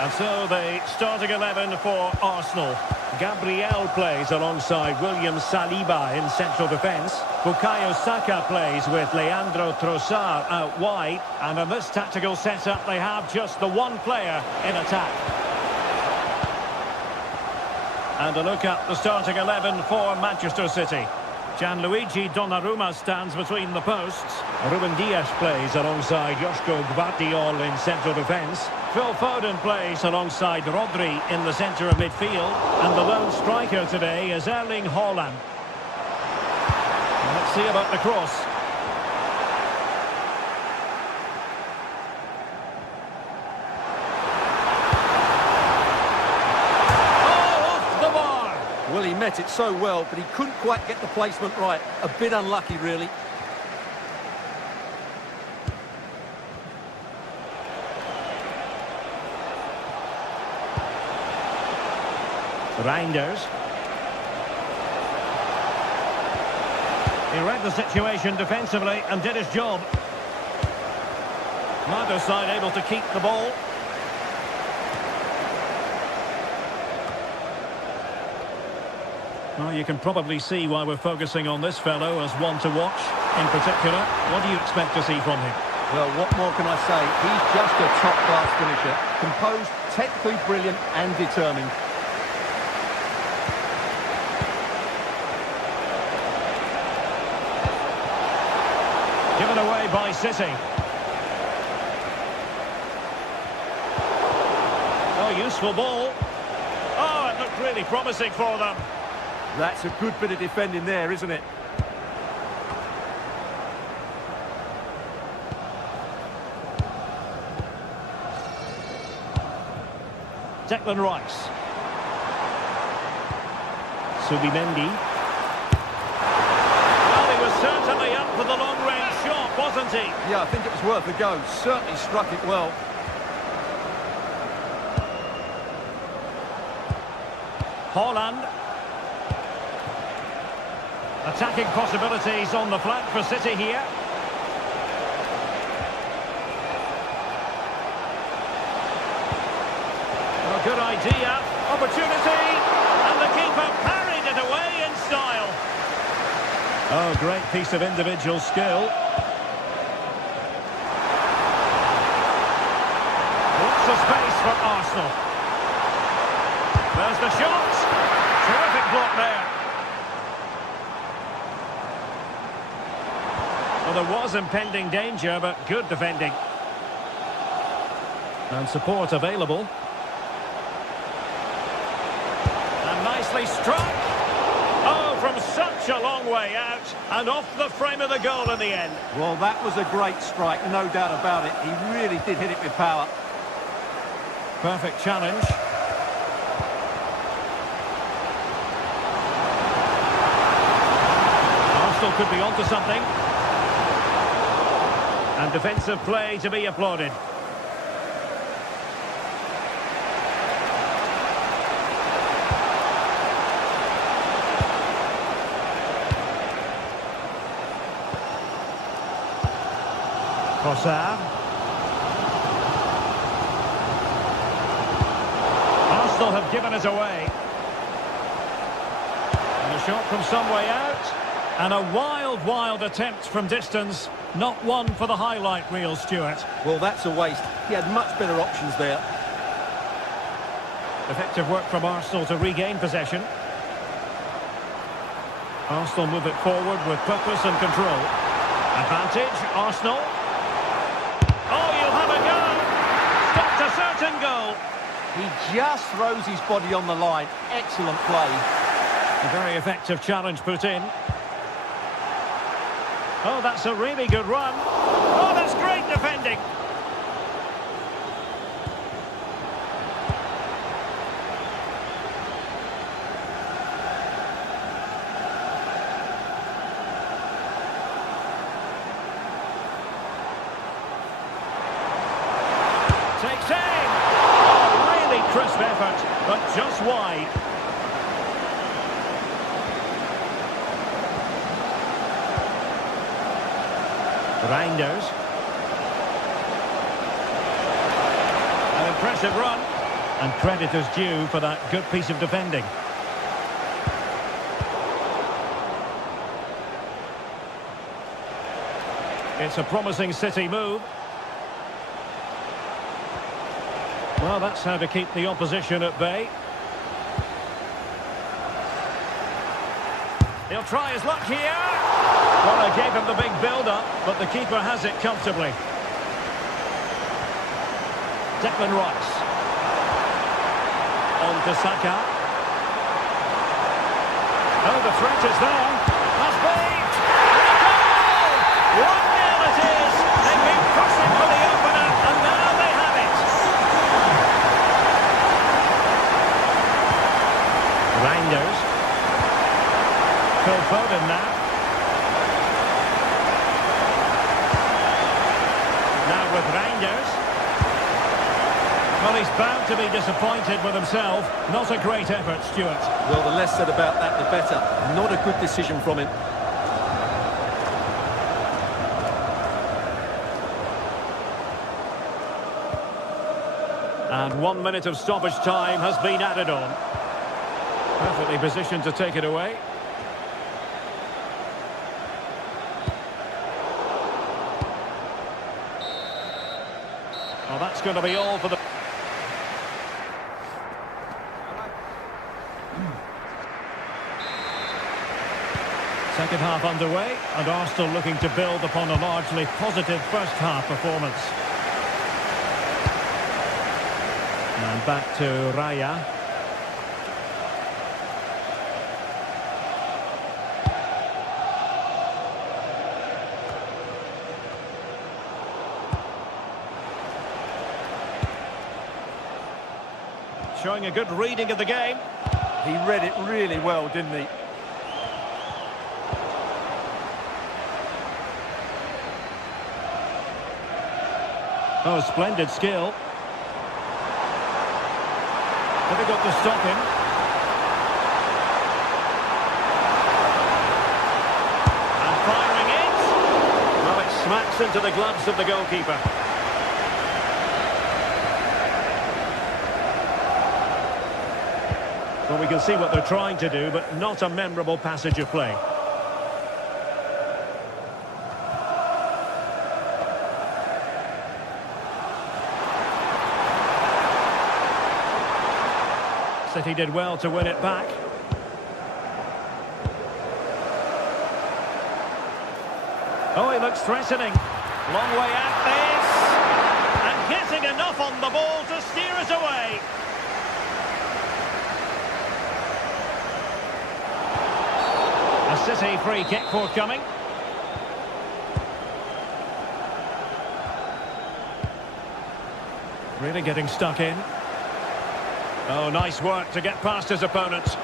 And so the starting 11 for Arsenal. Gabriel plays alongside William Saliba in central defence. Bukayo Saka plays with Leandro Trossard out wide. And in this tactical setup, they have just the one player in attack. And a look at the starting 11 for Manchester City. Gianluigi Donnarumma stands between the posts. Ruben Dias plays alongside Joško Gvardiol in central defence. Phil Foden plays alongside Rodri in the centre of midfield. And the lone striker today is Erling Haaland. Let's see about the cross. Well, he met it so well, but he couldn't quite get the placement right. A bit unlucky, really. Reinders. He read the situation defensively and did his job. Neither side able to keep the ball. Well, you can probably see why we're focusing on this fellow as one to watch. In particular, what do you expect to see from him? Well, what more can I say? He's just a top-class finisher. Composed, technically brilliant and determined. Given away by City. Oh, useful ball. Oh, it looked really promising for them. That's a good bit of defending there, isn't it? Declan Rice. Subimendi. Well, he was certainly up for the long-range shot, wasn't he? Yeah, I think it was worth a go. Certainly struck it well. Haaland. Attacking possibilities on the flank for City here. Oh, good idea. Opportunity. And the keeper parried it away in style. Oh, great piece of individual skill. Lots of space for Arsenal. There's the shot. Terrific block there. Well, there was impending danger, but good defending. And support available. And nicely struck. Oh, from such a long way out. And off the frame of the goal in the end. Well, that was a great strike, no doubt about it. He really did hit it with power. Perfect challenge. Arsenal could be onto something. And defensive play to be applauded. Trossard. Arsenal have given it away. And a shot from some way out. And a wild attempt from distance. Not one for the highlight reel, Stuart. Well, that's a waste. He had much better options there. Effective work from Arsenal to regain possession. Arsenal move it forward with purpose and control. Advantage, Arsenal. Oh, you'll have a go. Stopped a certain goal. He just throws his body on the line. Excellent play. A very effective challenge put in. Oh, that's a really good run. Oh, that's great defending. crisp effort, but just wide. Reinders. An impressive run. And credit is due for that good piece of defending. It's a promising City move. Well, that's how to keep the opposition at bay. He'll try his luck here. Well, I gave him the big build-up, but the keeper has it comfortably. Declan Rice. On to Saka. Oh, the threat is there. That's bait. And a goal! 1-0 it is. They've been pushing for the opener, and now they have it. Reinders. Phil Foden now. Now with Reinders. Well, he's bound to be disappointed with himself. Not a great effort, Stuart. Well, the less said about that, the better. Not a good decision from him. And 1 minute of stoppage time has been added on. Perfectly positioned to take it away. Well, that's going to be all for the... Second half underway, and Arsenal looking to build upon a largely positive first half performance. And back to Raya. Showing a good reading of the game. He read it really well, didn't he? Oh, splendid skill. Difficult to stop him. And firing it. Well, it smacks into the gloves of the goalkeeper. Well, we can see what they're trying to do, but not a memorable passage of play. City did well to win it back. Oh, he looks threatening. Long way out this. And getting enough on the ball to steer it away. A City free kick forthcoming. Really getting stuck in. Oh, nice work to get past his opponents.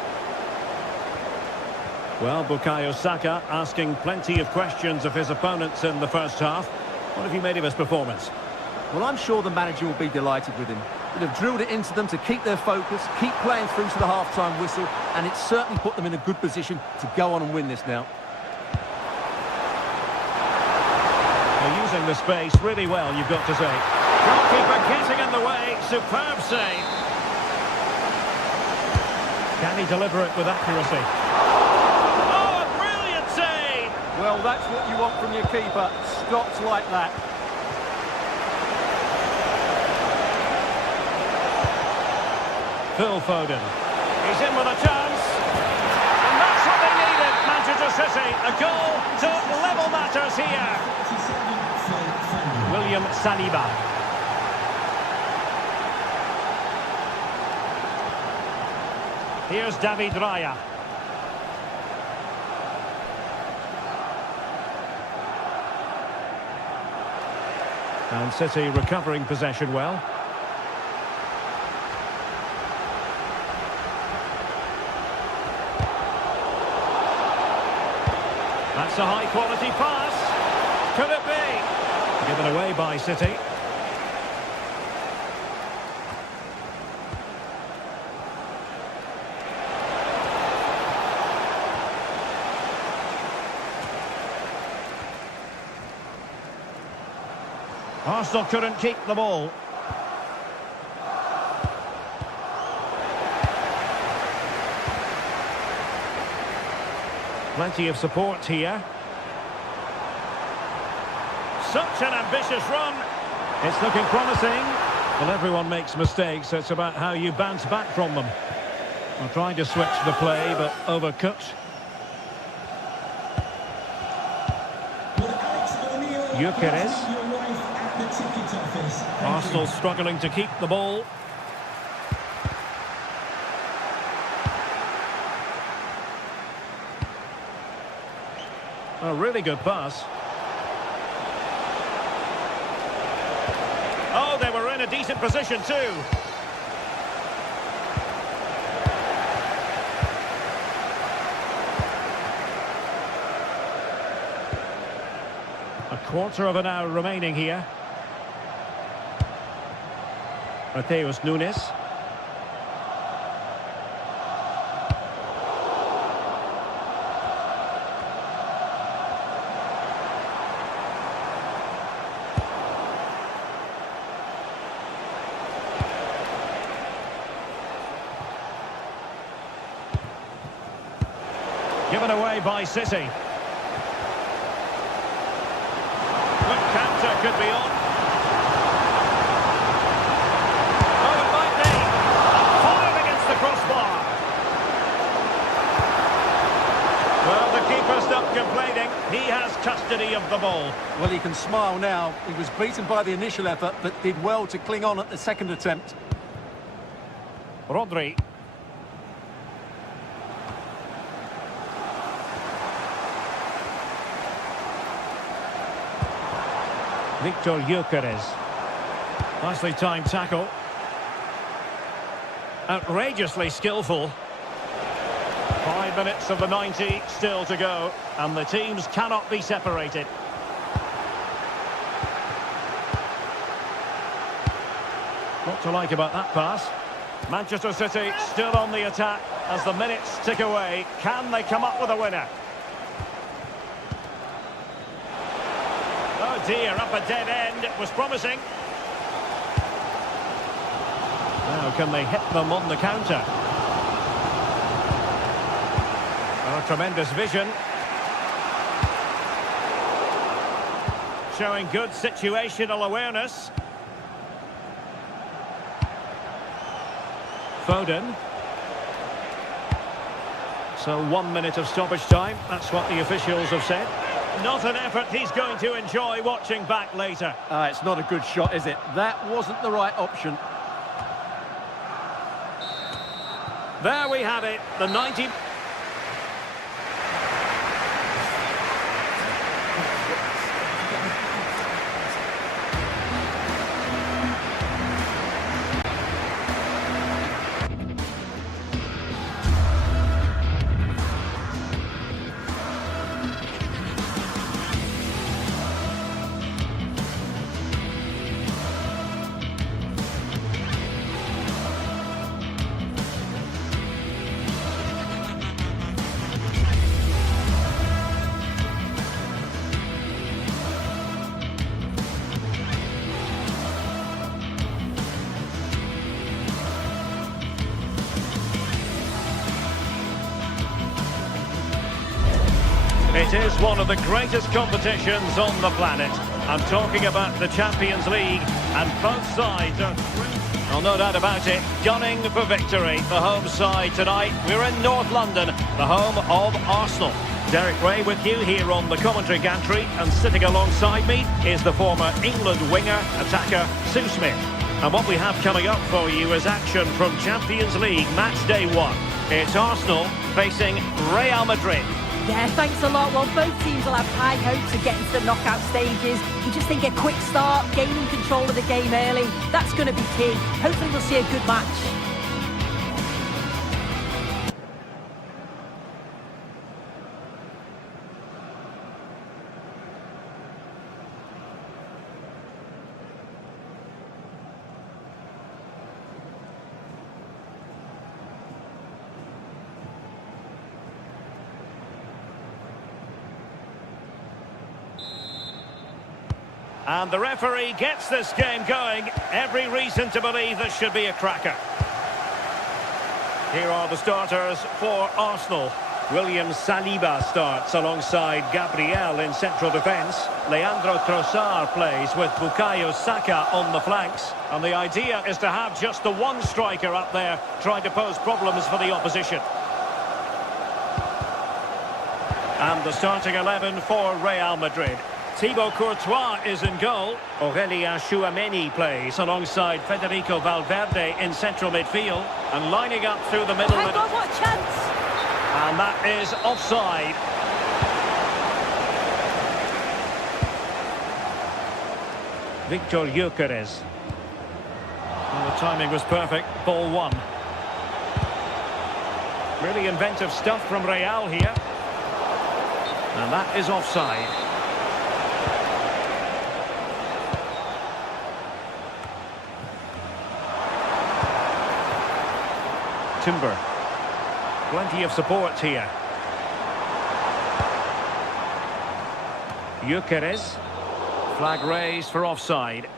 Well, Bukayo Saka asking plenty of questions of his opponents in the first half. What have you made of his performance? Well, I'm sure the manager will be delighted with him. He'll have drilled it into them to keep their focus, keep playing through to the half-time whistle, and it's certainly put them in a good position to go on and win this now. They're using the space really well, you've got to say. Goalkeeper getting in the way, superb save. Can he deliver it with accuracy? Oh, a brilliant save! Well, that's what you want from your keeper. Stops like that. Phil Foden. He's in with a chance. And that's what they needed, Manchester City. A goal to level matters here. William Saliba. Here's David Raya. And City recovering possession well. That's a high-quality pass. Could it be? Given away by City. Arsenal couldn't keep the ball. Plenty of support here. Such an ambitious run. It's looking promising. Well, everyone makes mistakes. It's about how you bounce back from them. I'm trying to switch the play, but overcooked. Gyökeres. Arsenal struggling to keep the ball. A really good pass. Oh, they were in a decent position too. A quarter of an hour remaining here. Mateus Nunes. Given away by City. Good counter could be on. Oh, it might be. Fired against the crossbar. Well, the keeper's not complaining. He has custody of the ball. Well, he can smile now. He was beaten by the initial effort, but did well to cling on at the second attempt. Rodri. Victor Gyökeres. Nicely timed tackle. Outrageously skillful. 5 minutes of the 90 still to go, and the teams cannot be separated. What to like about that pass? Manchester City still on the attack as the minutes tick away. Can they come up with a winner? Oh dear, up a dead end. It was promising. Now can they hit them on the counter? Oh, tremendous vision. Showing good situational awareness. Foden. So 1 minute of stoppage time. That's what the officials have said. Not an effort he's going to enjoy watching back later. It's not a good shot, is it? That wasn't the right option. There we have it, the 90... It is one of the greatest competitions on the planet. I'm talking about the Champions League, and both sides are, well, no doubt about it, gunning for victory. The home side tonight, we're in North London, the home of Arsenal. Derek Ray with you here on the commentary gantry, and sitting alongside me is the former England winger, attacker, Sue Smith. And what we have coming up for you is action from Champions League match day 1. It's Arsenal facing Real Madrid. Yeah, thanks a lot. Well, both teams will have high hopes of getting to the knockout stages. You just think a quick start, gaining control of the game early, that's going to be key. Hopefully we'll see a good match. And the referee gets this game going. Every reason to believe this should be a cracker. Here are the starters for Arsenal. William Saliba starts alongside Gabriel in central defence. Leandro Trossard plays with Bukayo Saka on the flanks. And the idea is to have just the one striker up there trying to pose problems for the opposition. And the starting 11 for Real Madrid. Thibaut Courtois is in goal. Aurélien Tchouameni plays alongside Federico Valverde in central midfield. And lining up through the middle. Hang on, what a chance! And that is offside. Victor Gyökeres. Well, the timing was perfect. Ball one. Really inventive stuff from Real here. And that is offside. Timber. Plenty of support here. Gyökeres. Flag raised for offside.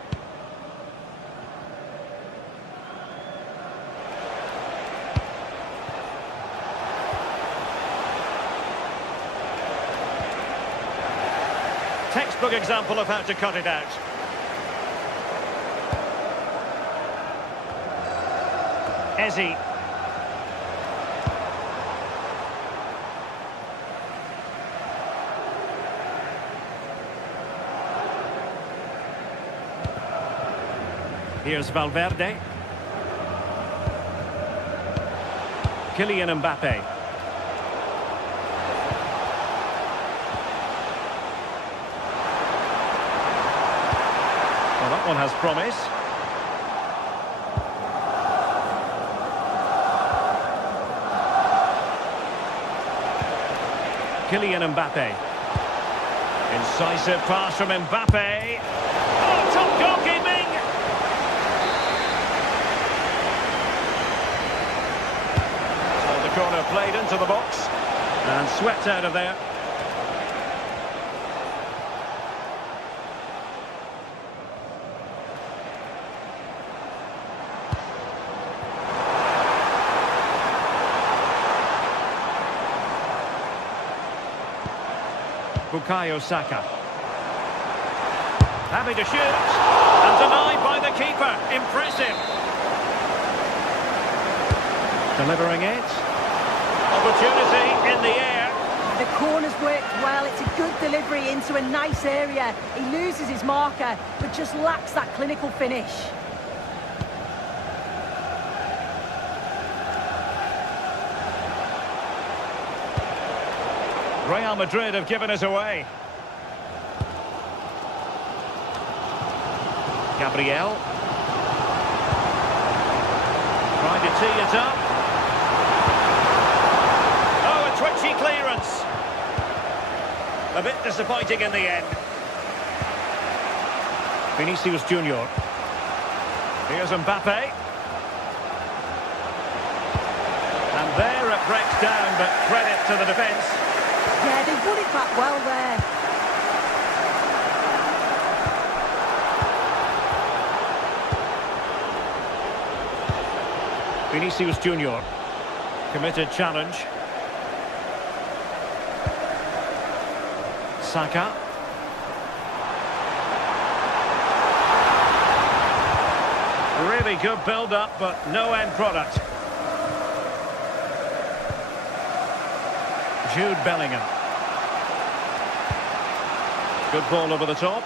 Textbook example of how to cut it out. Eze. Here's Valverde. Kylian Mbappe. Well, that one has promise. Kylian Mbappe. Incisive pass from Mbappe. Oh, top goalkeeping! Corner played into the box and swept out of there. Bukayo Saka. Happy to shoot and denied by the keeper. Impressive. Delivering it. Opportunity in the air. The corner's worked well. It's a good delivery into a nice area. He loses his marker, but just lacks that clinical finish. Real Madrid have given us away. Gabriel. Trying to tee it up. Twitchy clearance. A bit disappointing in the end. Vinicius Junior. Here's Mbappe. And there it breaks down, but credit to the defence. Yeah, they won it back well there. Vinicius Junior. Committed challenge. Saka. Really good build-up, but no end product. Jude Bellingham. Good ball over the top.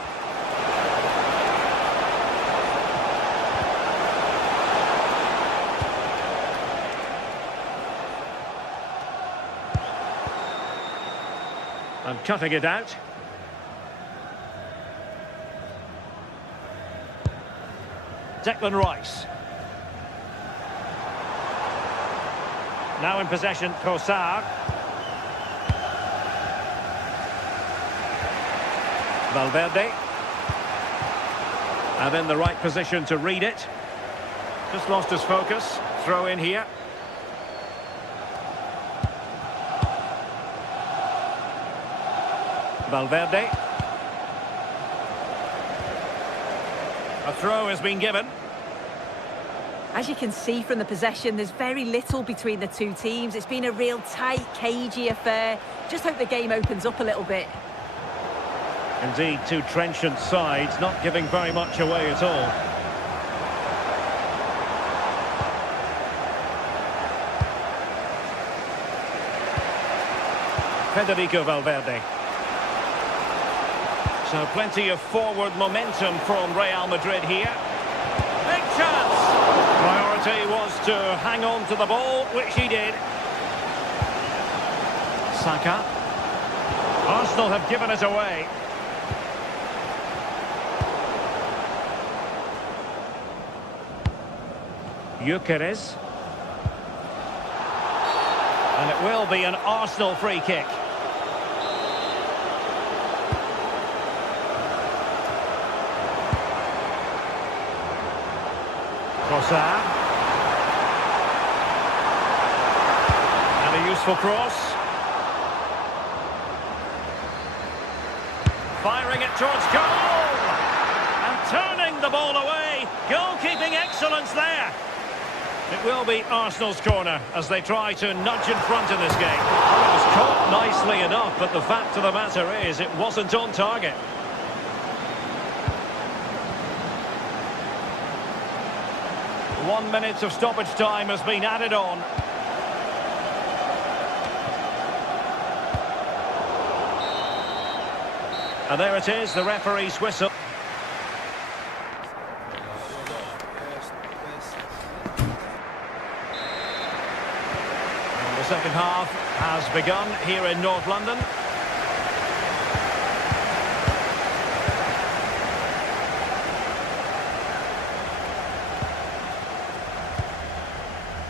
And cutting it out. Declan Rice. Now in possession, Trossard. Valverde. And in the right position to read it. Just lost his focus. Throw in here. Valverde. A throw has been given. As you can see from the possession, there's very little between the two teams. It's been a real tight, cagey affair. Just hope the game opens up a little bit. Indeed, two trenchant sides, not giving very much away at all. Federico Valverde. So plenty of forward momentum from Real Madrid here. Big chance! Priority was to hang on to the ball, which he did. Saka. Arsenal have given it away. Gyökeres. And it will be an Arsenal free kick. Trossard. And a useful cross. Firing it towards goal! And turning the ball away. Goalkeeping excellence there. It will be Arsenal's corner as they try to nudge in front in this game. It was caught nicely enough, but the fact of the matter is it wasn't on target. One minute of stoppage time has been added on. And there it is, the referee's whistle. The second half has begun here in North London.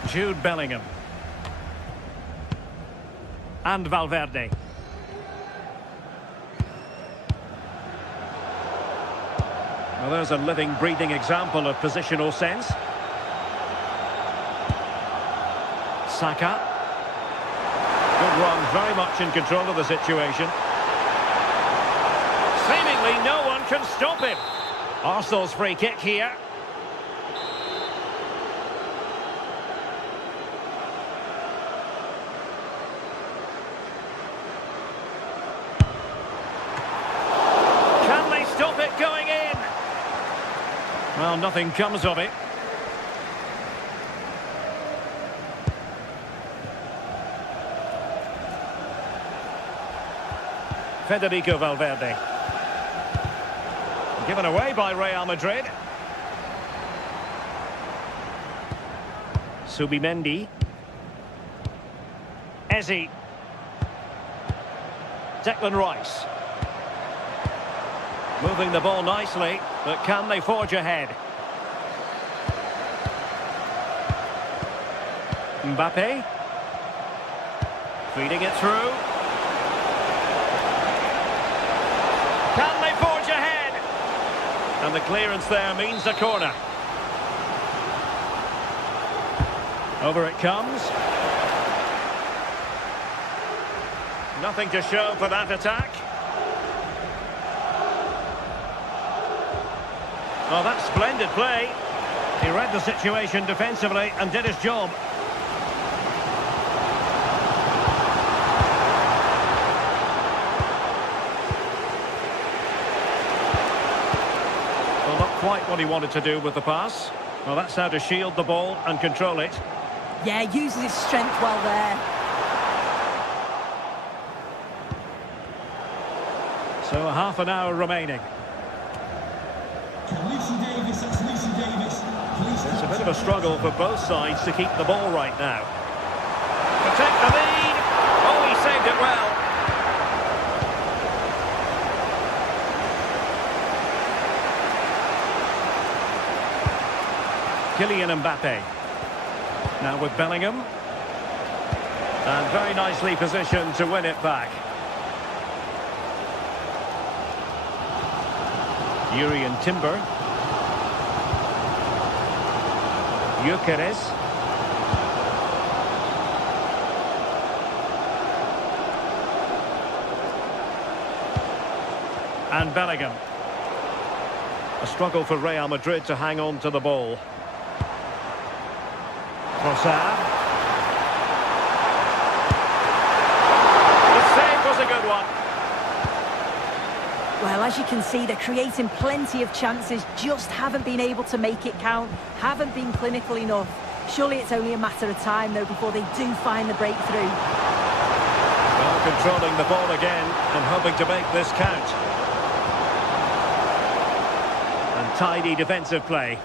Jude Bellingham. And Valverde. Well, there's a living, breathing example of positional sense. Saka. Good run, very much in control of the situation. Seemingly no one can stop him. Arsenal's free kick here. Can they stop it going in? Well, nothing comes of it. Federico Valverde. Given away by Real Madrid. Subimendi. Eze. Declan Rice. Moving the ball nicely, but can they forge ahead? Mbappe. Feeding it through. Can they forge ahead? And the clearance there means a corner. Over it comes. Nothing to show for that attack. Oh, that's splendid play. He read the situation defensively and did his job. Well, not quite what he wanted to do with the pass. Well, that's how to shield the ball and control it. Yeah, uses his strength well there. So a half an hour remaining. It's a bit of a struggle for both sides to keep the ball right now. To take the lead. Oh, he saved it well. Kylian Mbappe. Now with Bellingham. And very nicely positioned to win it back. Jurrien Timber. Gyökeres. And Bellingham. A struggle for Real Madrid to hang on to the ball. Trossard. The save was a good one. Well, as you can see, they're creating plenty of chances, just haven't been able to make it count, haven't been clinical enough. Surely it's only a matter of time, though, before they do find the breakthrough. Well, controlling the ball again and hoping to make this count. And tidy defensive play.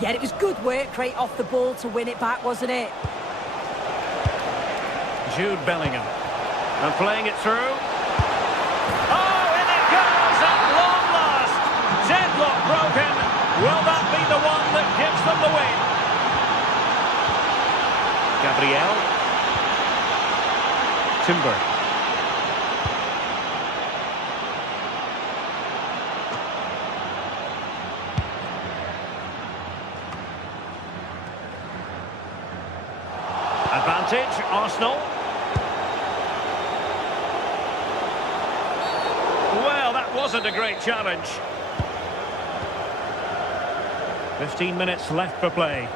Yeah, it was good work rate off the ball to win it back, wasn't it? Jude Bellingham. And playing it through. Oh, in it goes at long last. Deadlock broken. Will that be the one that gives them the win? Gabriel. Timber. Advantage, Arsenal. Well, that wasn't a great challenge. 15 minutes left for play.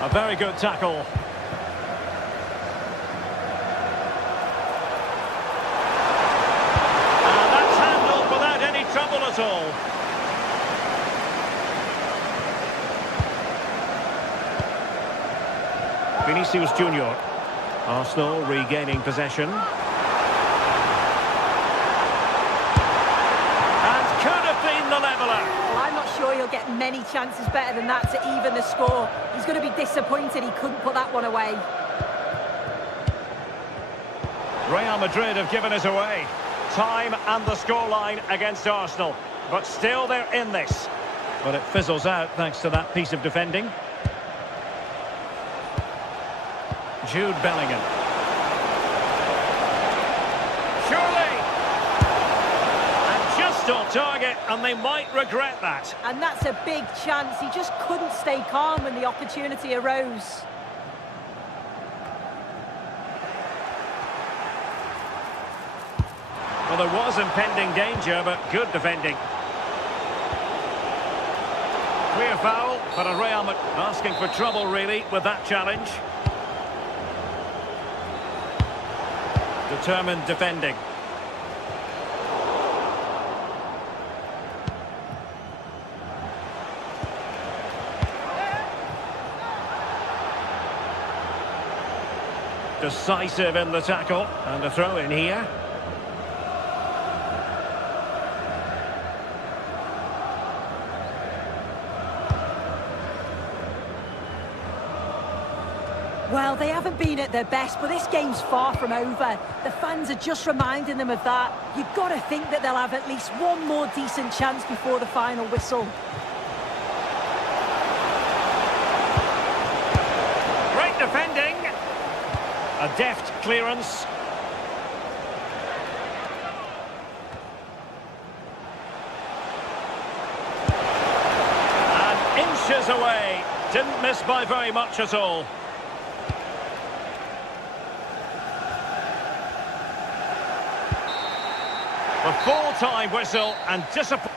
A very good tackle. And that's handled without any trouble at all. Vinicius Junior. Arsenal regaining possession. And could have been the leveller. Well, I'm not sure he'll get many chances better than that to even the score. He's going to be disappointed he couldn't put that one away. Real Madrid have given us away. Time and the scoreline against Arsenal. But still they're in this. But it fizzles out thanks to that piece of defending. Jude Bellingham. Surely! And just on target, and they might regret that. And that's a big chance. He just couldn't stay calm when the opportunity arose. Well, there was impending danger, but good defending. Clear foul, but a Real Madrid asking for trouble, really, with that challenge. Determined defending. Decisive in the tackle, and a throw in here. Well, they haven't been at their best, but this game's far from over. The fans are just reminding them of that. You've got to think that they'll have at least one more decent chance before the final whistle. Great defending. A deft clearance. And inches away. Didn't miss by very much at all. The full-time whistle and disappointment.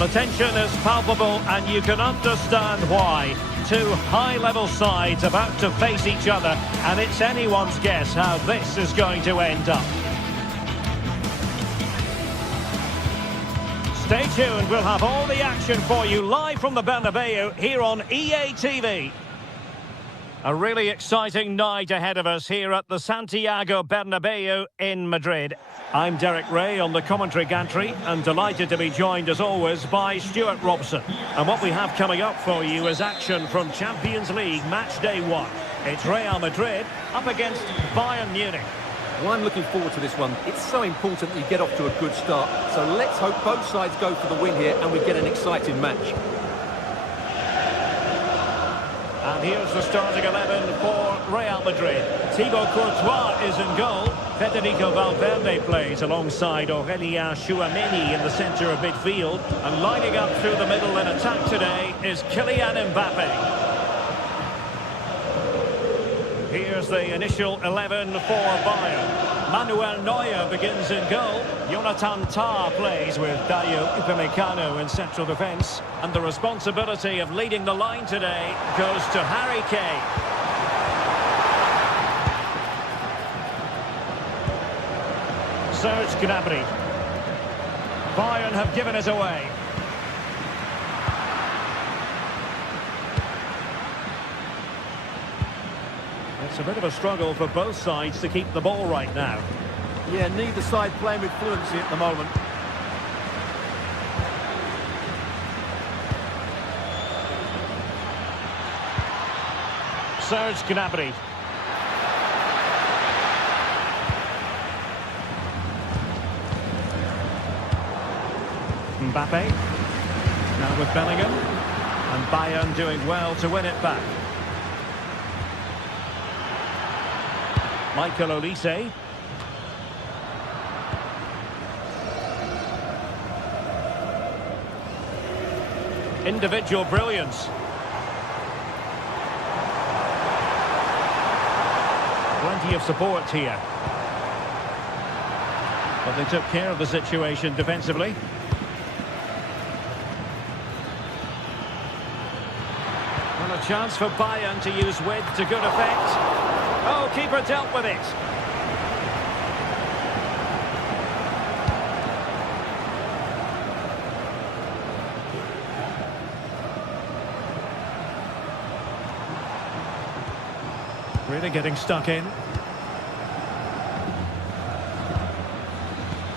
The tension is palpable and you can understand why. Two high-level sides about to face each other, and it's anyone's guess how this is going to end up. Stay tuned, we'll have all the action for you live from the Bernabeu here on EA TV. A really exciting night ahead of us here at the Santiago Bernabeu in Madrid. I'm Derek Ray on the commentary gantry and delighted to be joined as always by Stuart Robson. And what we have coming up for you is action from Champions League match day 1. It's Real Madrid up against Bayern Munich. Well, I'm looking forward to this one. It's so important that you get off to a good start. So let's hope both sides go for the win here and we get an exciting match. And here's the starting 11 for Real Madrid. Thibaut Courtois is in goal. Federico Valverde plays alongside Aurélien Tchouameni in the centre of midfield. And lining up through the middle in attack today is Kylian Mbappe. Here's the initial 11 for Bayern. Manuel Neuer begins in goal. Jonathan Tah plays with Dayo Upamecano in central defence. And the responsibility of leading the line today goes to Harry Kane. Serge Gnabry. Bayern have given it away. It's a bit of a struggle for both sides to keep the ball right now. Yeah, neither side playing with fluency at the moment. Serge Gnabry. Mbappe. Now with Bellingham. And Bayern doing well to win it back. Michael Olise. Individual brilliance. Plenty of support here. But they took care of the situation defensively. And a chance for Bayern to use width to good effect. Oh, keeper dealt with it. Really getting stuck in.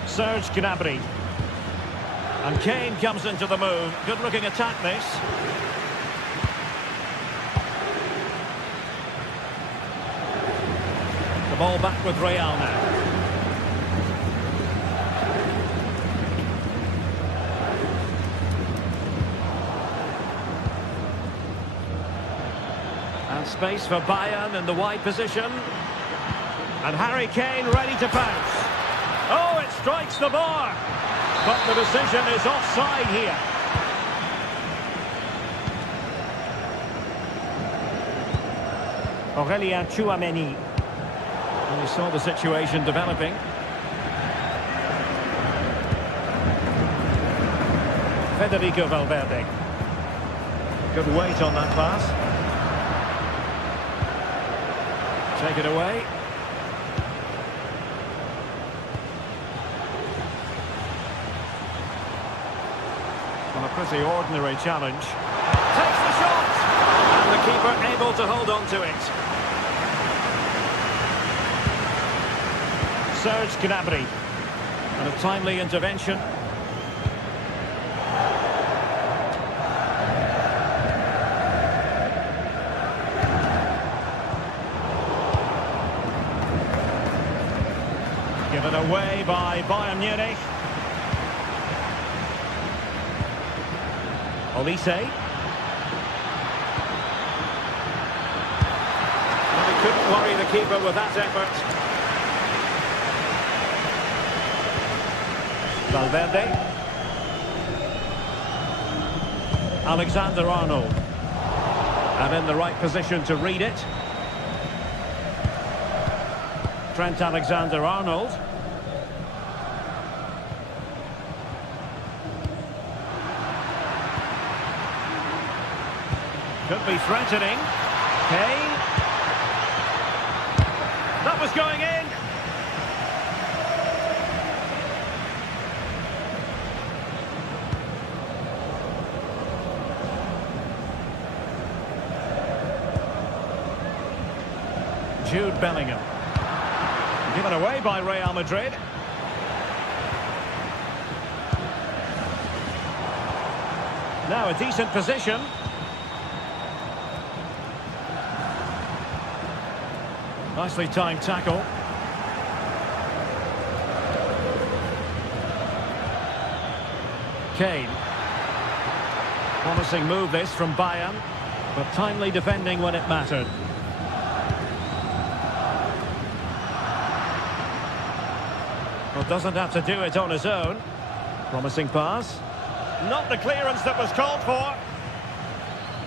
Serge Gnabry. And Kane comes into the move. Good looking attack this. The ball back with Real now. And space for Bayern in the wide position. And Harry Kane ready to pounce. Oh, it strikes the bar. But the decision is offside here. Aurélien Tchouameni. And we saw the situation developing. Federico Valverde. Good weight on that pass. Take it away. Well, a pretty ordinary challenge. Takes the shot! And the keeper able to hold on to it. Serge Gnabry. And a timely intervention. Given away by Bayern Munich. Olise. Well, he couldn't worry the keeper with that effort. Valverde. Alexander-Arnold. And in the right position to read it. Trent Alexander-Arnold. Could be threatening. Kane. That was going in. Jude Bellingham. Given away by Real Madrid. Now a decent position. Nicely timed tackle. Kane. Promising move this from Bayern, but timely defending when it mattered. Well, doesn't have to do it on his own. Promising pass. Not the clearance that was called for.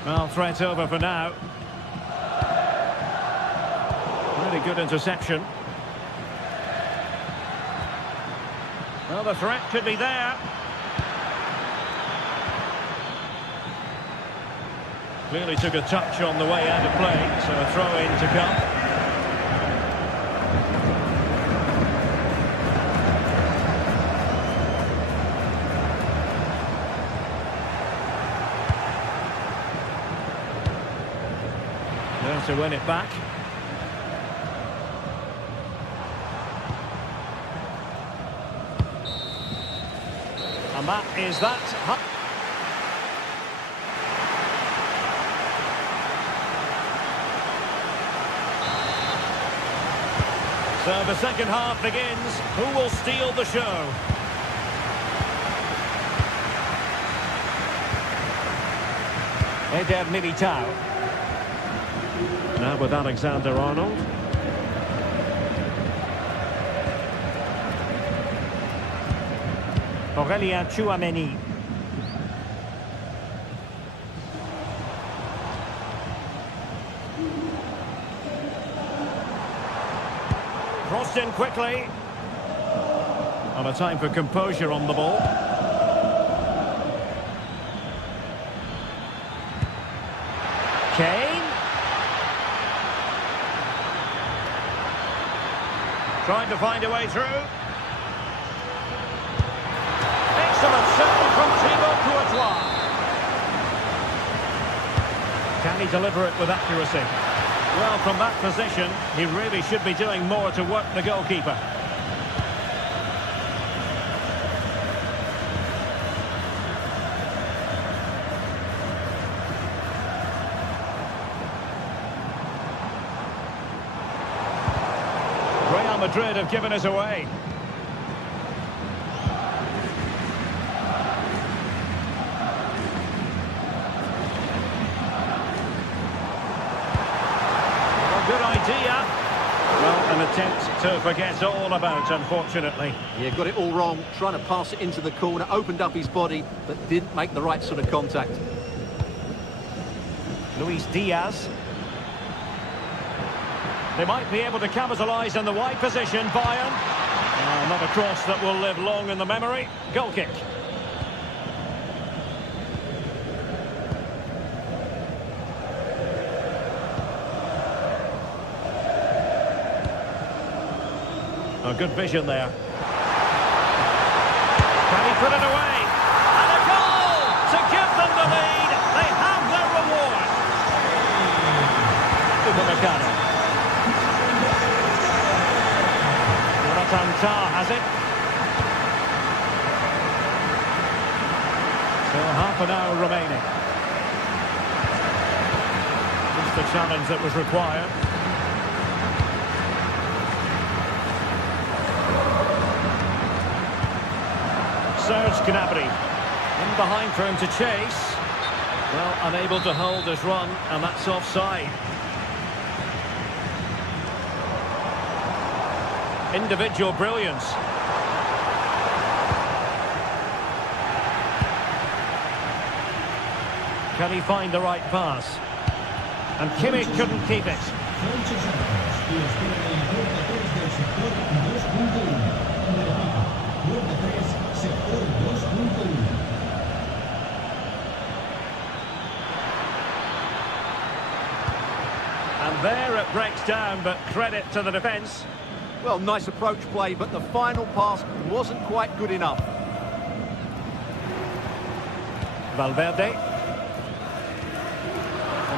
Well, threat over for now. Really good interception. Well, the threat could be there. Clearly took a touch on the way out of play, so a throw-in to come. There to win it back. And that is that. So the second half begins. Who will steal the show? Eder Militao. Now with Alexander-Arnold. Aurélien Tchouameni. Crossed in quickly. And a time for composure on the ball. Kane. Trying to find a way through. Excellent save from Thibaut Courtois. Can he deliver it with accuracy? Well, from that position, he really should be doing more to work the goalkeeper. Real Madrid have given us away. Good idea. Well, an attempt to forget all about, unfortunately. Yeah, got it all wrong. Trying to pass it into the corner, opened up his body, but didn't make the right sort of contact. Luis Diaz. They might be able to capitalise in the wide position. Bayern. Not a cross that will live long in the memory. Goal kick. Oh, good vision there. Can he put it away? And a goal to give them the lead. They have their reward. Upamecano. Jonathan Tah has it. So half an hour remaining. Just the challenge that was required. Serge Gnabry in behind for him to chase. Well, unable to hold his run, and that's offside. Individual brilliance. Can he find the right pass? And Kimmich couldn't keep it. And there it breaks down, but credit to the defence. Well, nice approach play, but the final pass wasn't quite good enough. Valverde.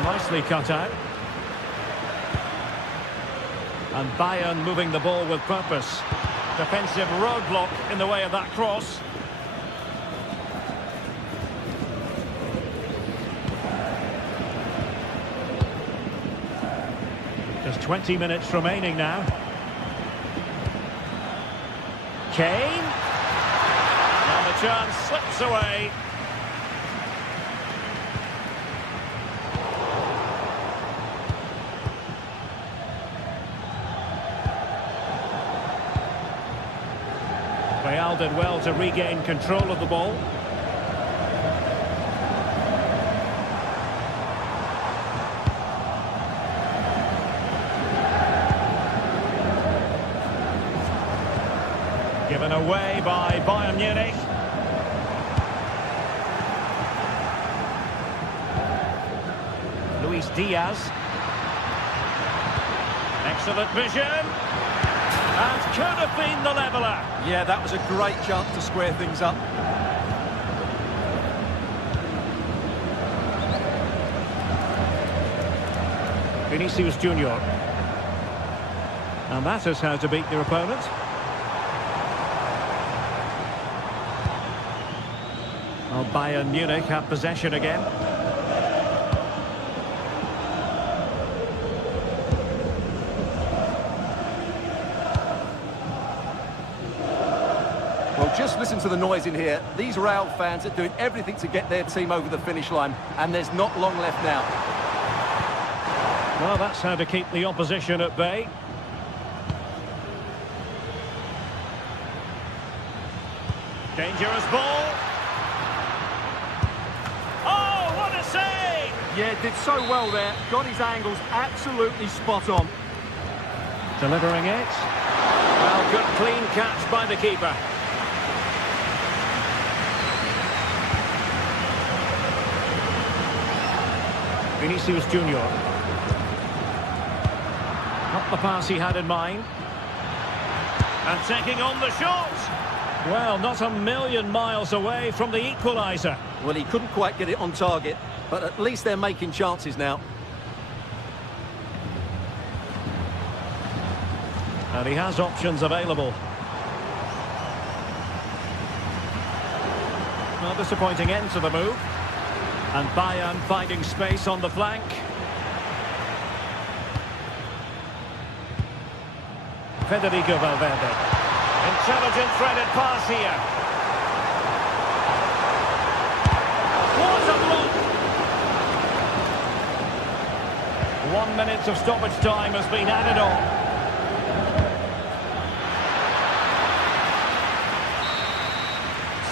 Nicely cut out. And Bayern moving the ball with purpose. Defensive roadblock in the way of that cross. Just 20 minutes remaining now. Kane. And the chance slips away. Real did well to regain control of the ball. Given away by Bayern Munich. Luis Diaz. Excellent vision. And could have been the leveller. Yeah, that was a great chance to square things up. Vinicius Junior. And that is how to beat your opponent. Well, Bayern Munich have possession again. Well, just listen to the noise in here. These Real fans are doing everything to get their team over the finish line, and there's not long left now. Well, that's how to keep the opposition at bay. Dangerous ball. Oh, what a save! Yeah, did so well there. Got his angles absolutely spot on. Delivering it. Well, good clean catch by the keeper. Vinicius Junior. Not the pass he had in mind. And taking on the shot. Well, not a million miles away from the equaliser. Well, he couldn't quite get it on target, but at least they're making chances now. And he has options available. Well, disappointing end to the move. And Bayern finding space on the flank. Federico Valverde. Intelligent threaded pass here. What a block! 1 minute of stoppage time has been added on.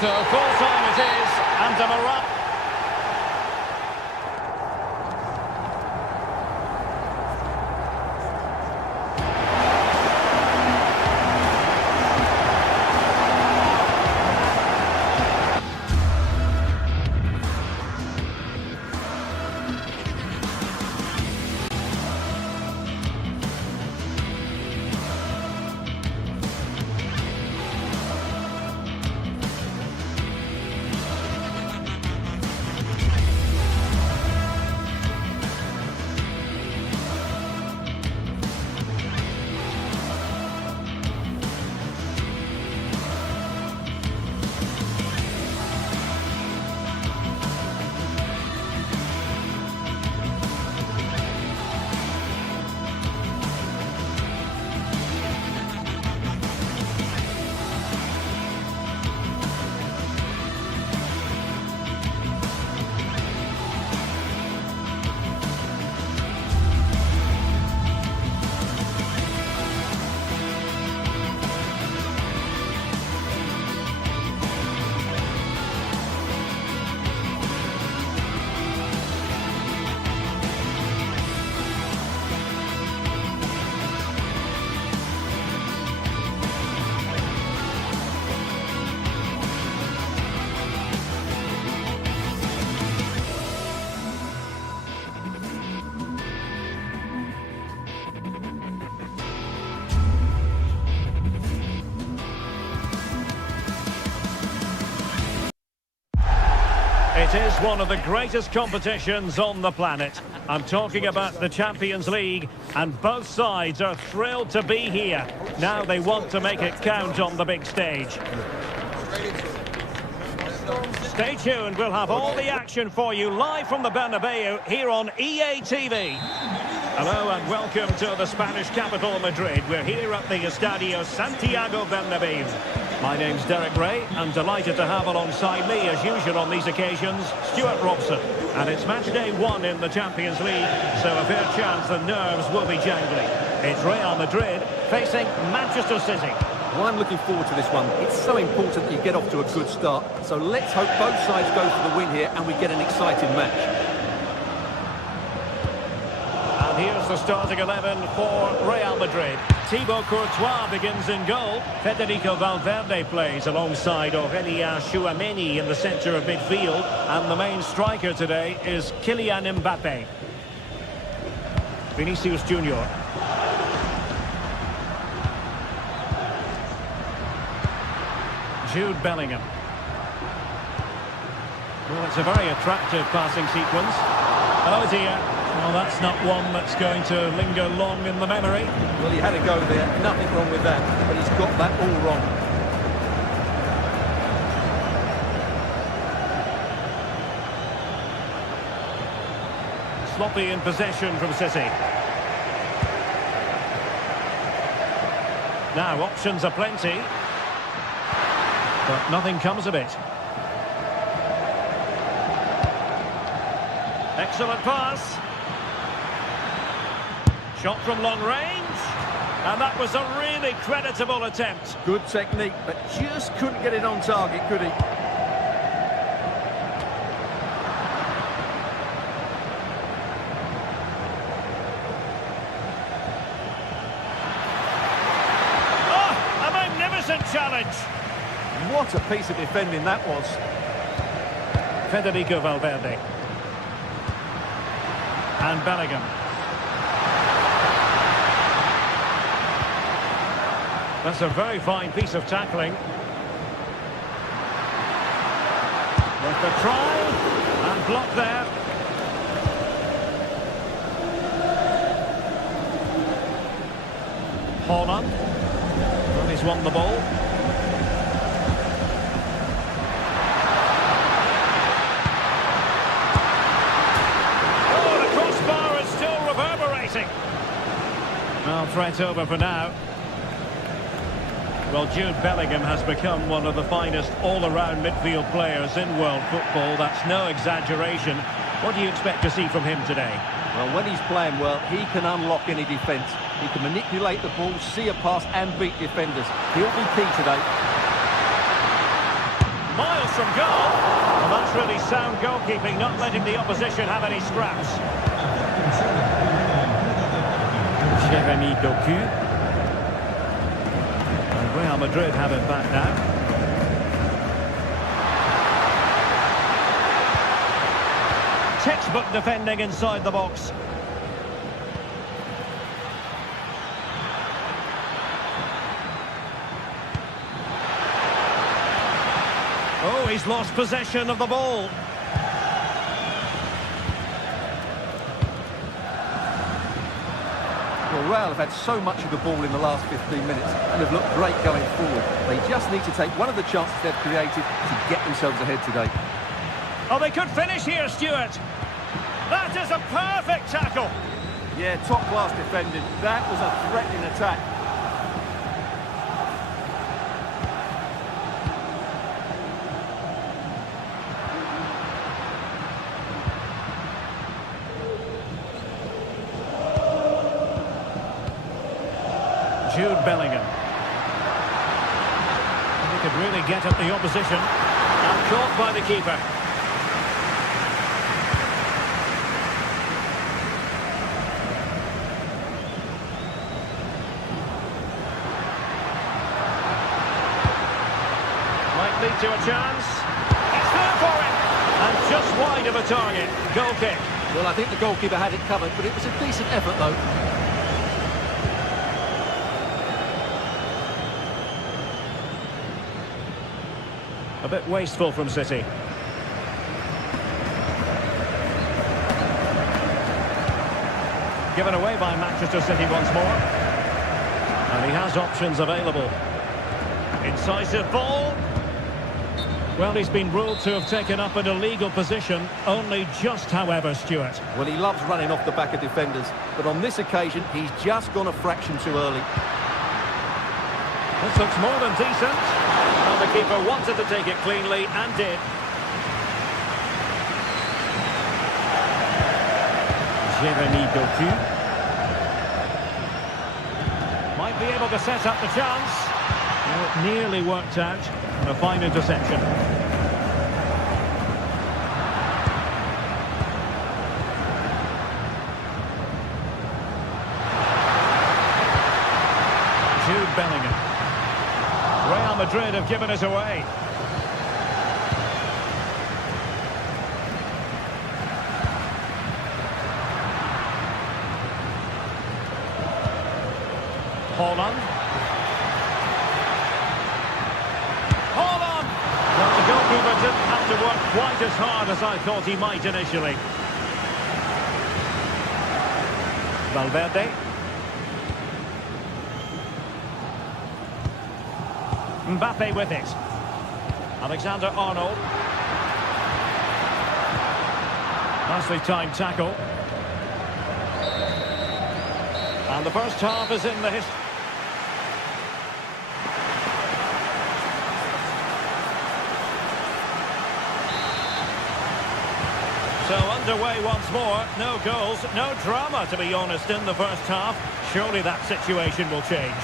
So full time it is, and a morale. It is one of the greatest competitions on the planet. I'm talking about the Champions League, and both sides are thrilled to be here. Now they want to make it count on the big stage. Stay tuned, we'll have all the action for you live from the Bernabeu here on EA TV. Hello and welcome to the Spanish capital, Madrid. We're here at the Estadio Santiago Bernabeu. My name's Derek Ray. I'm delighted to have alongside me, as usual on these occasions, Stuart Robson. And it's match day 1 in the Champions League, so a fair chance the nerves will be jangling. It's Real Madrid facing Manchester City. Well, I'm looking forward to this one. It's so important that you get off to a good start. So let's hope both sides go for the win here and we get an exciting match. And here's the starting 11 for Real Madrid. Thibaut Courtois begins in goal. Federico Valverde plays alongside Aurélien Tchouameni in the centre of midfield. And the main striker today is Kylian Mbappe. Vinicius Junior. Jude Bellingham. Well, it's a very attractive passing sequence. Oh dear. Well, that's not one that's going to linger long in the memory. Well, he had a go there. Nothing wrong with that. But he's got that all wrong. Sloppy in possession from City. Now, options are plenty. But nothing comes of it. Excellent pass. Shot from long range. And that was a really creditable attempt. Good technique, but just couldn't get it on target, could he? Oh, a magnificent challenge. What a piece of defending that was. Federico Valverde. And Bellingham. That's a very fine piece of tackling. Worth the try. And blocked there. Haaland. Well, he's won the ball. Well, threat over for now. Well, Jude Bellingham has become one of the finest all-around midfield players in world football. That's no exaggeration. What do you expect to see from him today? Well, when he's playing well, he can unlock any defence. He can manipulate the ball, see a pass and beat defenders. He'll be key today. Miles from goal. Well, that's really sound goalkeeping, not letting the opposition have any scraps. Jeremy Doku. And Real Madrid have it back now. Textbook defending inside the box. Oh, he's lost possession of the ball. Well, Real have had so much of the ball in the last 15 minutes and have looked great going forward. They just need to take one of the chances they've created to get themselves ahead today. Oh, they could finish here, Stuart. That is a perfect tackle. Yeah, top-class defending. That was a threatening attack. Jude Bellingham. He could really get at the opposition. And caught by the keeper. Might lead to a chance. It's there for him. And just wide of a target. Goal kick. Well, I think the goalkeeper had it covered, but it was a decent effort, though. A bit wasteful from City. Given away by Manchester City once more. And he has options available. Incisive ball. Well, he's been ruled to have taken up an illegal position. Only just, however, Stuart. Well, he loves running off the back of defenders. But on this occasion, he's just gone a fraction too early. This looks more than decent. And the keeper wanted to take it cleanly and did. Jeremy Doku. Might be able to set up the chance. Well, it nearly worked out. A fine interception. Jude Bellingham. Real Madrid have given it away. Haaland. Well, the goalkeeper didn't have to work quite as hard as I thought he might initially. Valverde. Mbappe with it. Alexander-Arnold. Nicely timed tackle. And the first half is in the history. So underway once more. No goals, no drama, to be honest, in the first half. Surely that situation will change.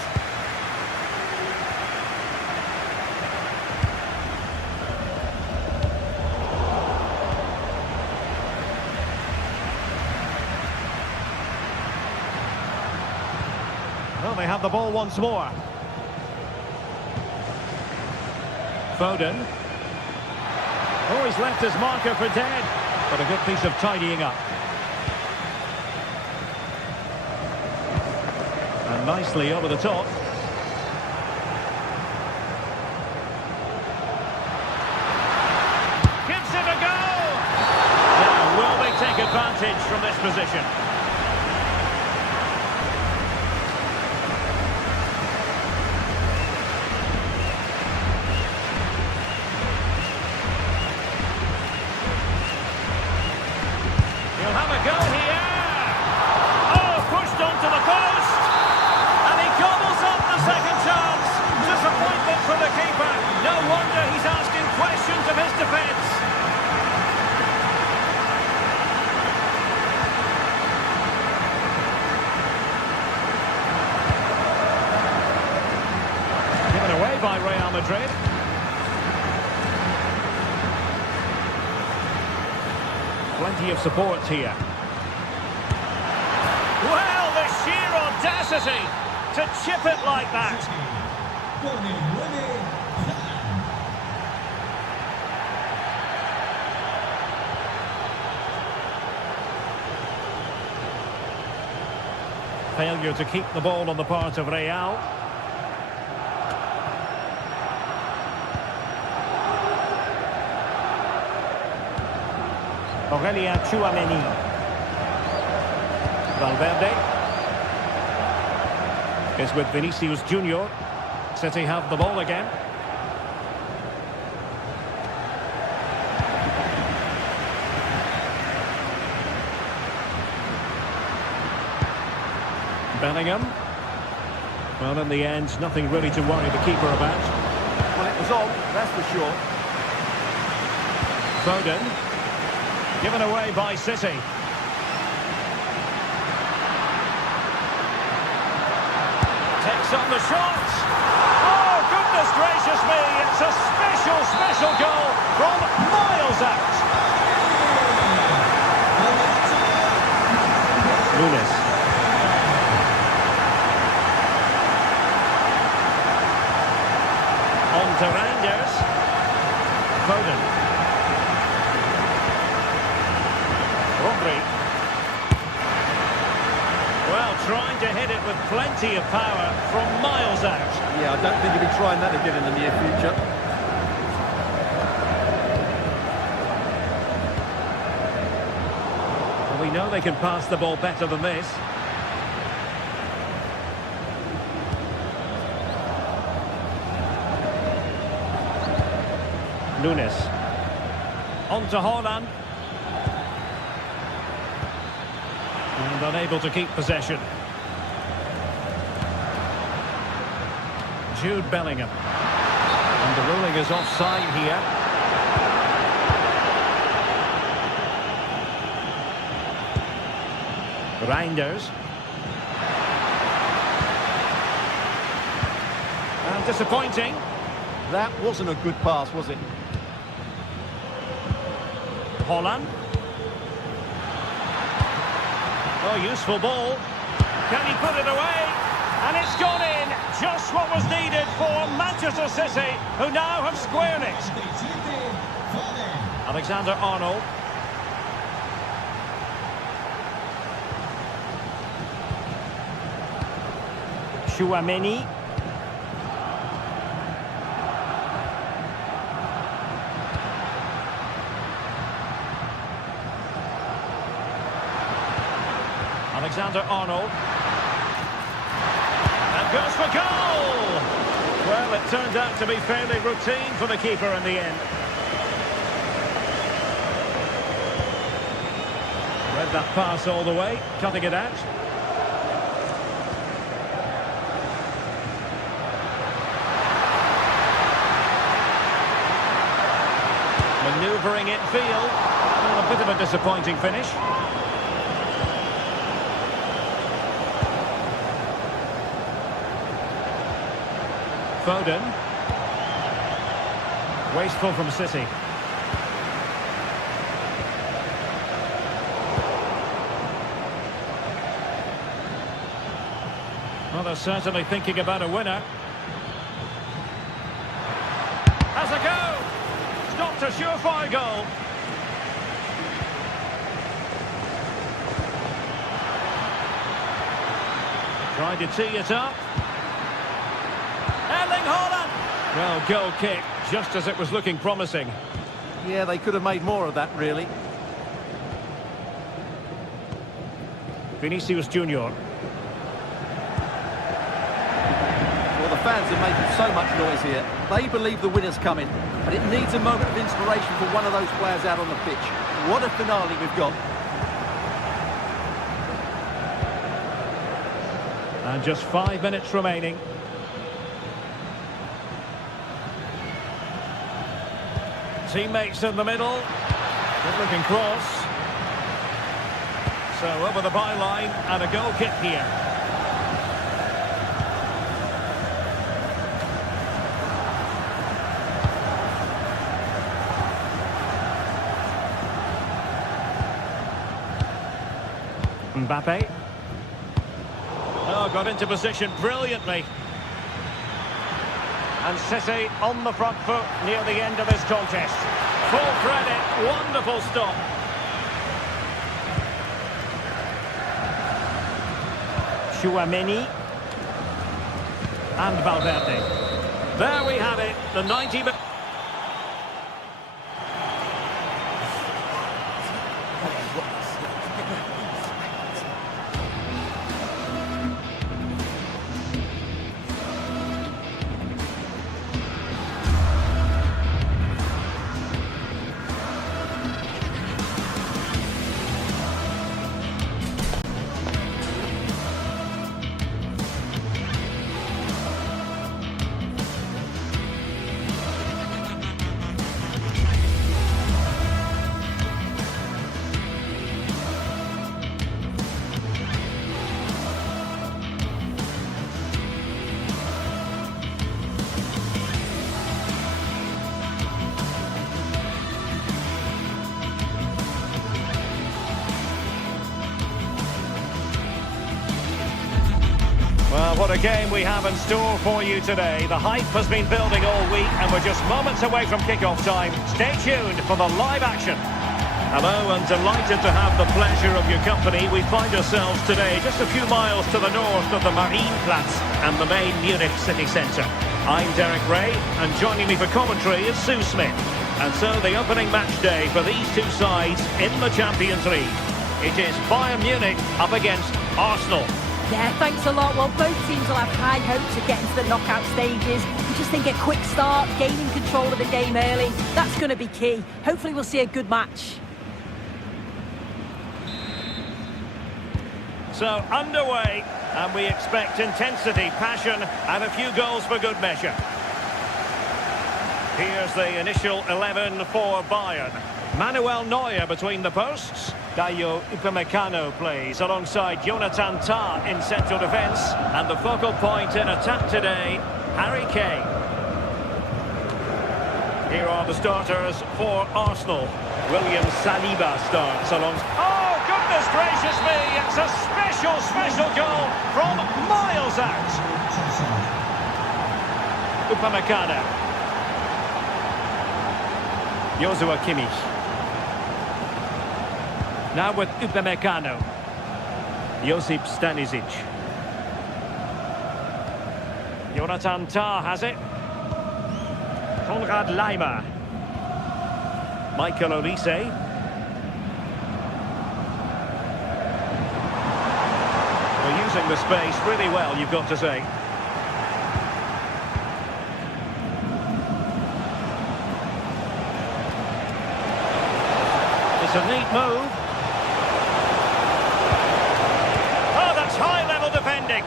Well, they have the ball once more. Foden. Oh, he's left his marker for dead. But a good piece of tidying up. And nicely over the top. Gives it a go! Now, will they take advantage from this position? Have a go here. Oh, pushed onto the post. And he gobbles up the second chance. Disappointment from the keeper. No wonder he's asking questions of his defence. Given away by Real Madrid. Plenty of support here. Well, the sheer audacity to chip it like that. Failure to keep the ball on the part of Real. Aurelien Tchouameni. Valverde is with Vinicius Junior. City have the ball again. Bellingham. Well, in the end, nothing really to worry the keeper about. Well, it was on, that's for sure. Foden. Given away by City. Takes on the shot. Oh, goodness gracious me. It's a special goal from miles out. Nunes. On to Rangers. Foden. Rodri. Well, trying to hit it with plenty of power from miles out. Yeah, I don't think he'll be trying that again in the near future. Well, we know they can pass the ball better than this. Nunes. On to Haaland. And unable to keep possession. Jude Bellingham. And the ruling is offside here. Reinders. And disappointing. That wasn't a good pass, was it? Haaland. Oh, useful ball. Can he put it away? And it's gone in. Just what was needed for Manchester City, who now have squared it. Alexander-Arnold. Chouameni. Alexander-Arnold. And goes for goal! Well, it turned out to be fairly routine for the keeper in the end. Read that pass all the way, cutting it out. Manoeuvring infield. Well, a bit of a disappointing finish. Foden. Wasteful from City. Well, they're certainly thinking about a winner. Has a go! It's not a surefire goal. Tried to tee it up. Erling Haaland! Well, goal kick, just as it was looking promising. Yeah, they could have made more of that, really. Vinicius Junior. Well, the fans are making so much noise here. They believe the winner's coming, but it needs a moment of inspiration for one of those players out on the pitch. What a finale we've got. And just 5 minutes remaining. Teammates in the middle. Good looking cross. So over the byline and a goal kick here. Mbappe. Oh, got into position brilliantly. And City on the front foot near the end of this contest. Full credit, wonderful stop. Chouameni. And Valverde. There we have it, the 90 minutes. Well, what a game we have in store for you today. The hype has been building all week and we're just moments away from kickoff time. Stay tuned for the live action. Hello and delighted to have the pleasure of your company. We find ourselves today just a few miles to the north of the Marienplatz and the main Munich city centre. I'm Derek Ray and joining me for commentary is Sue Smith. And so the opening match day for these two sides in the Champions League. It is Bayern Munich up against Arsenal. Yeah, thanks a lot. Well, both teams will have high hopes of getting to the knockout stages. We just think a quick start, gaining control of the game early, that's going to be key. Hopefully we'll see a good match. So, underway, and we expect intensity, passion, and a few goals for good measure. Here's the initial 11 for Bayern. Manuel Neuer between the posts. Dayo Upamecano plays alongside Jonathan Tah in central defence. And the focal point in attack today, Harry Kane. Here are the starters for Arsenal. William Saliba starts alongside... Oh, goodness gracious me! It's a special goal from miles out. Upamecano. Joshua Kimmich. Now with Upamecano. Josip Stanisic. Jonathan Tah has it. Konrad Laimer. Michael Olise. We're using the space really well, you've got to say. It's a neat move. Oh, that's high-level defending.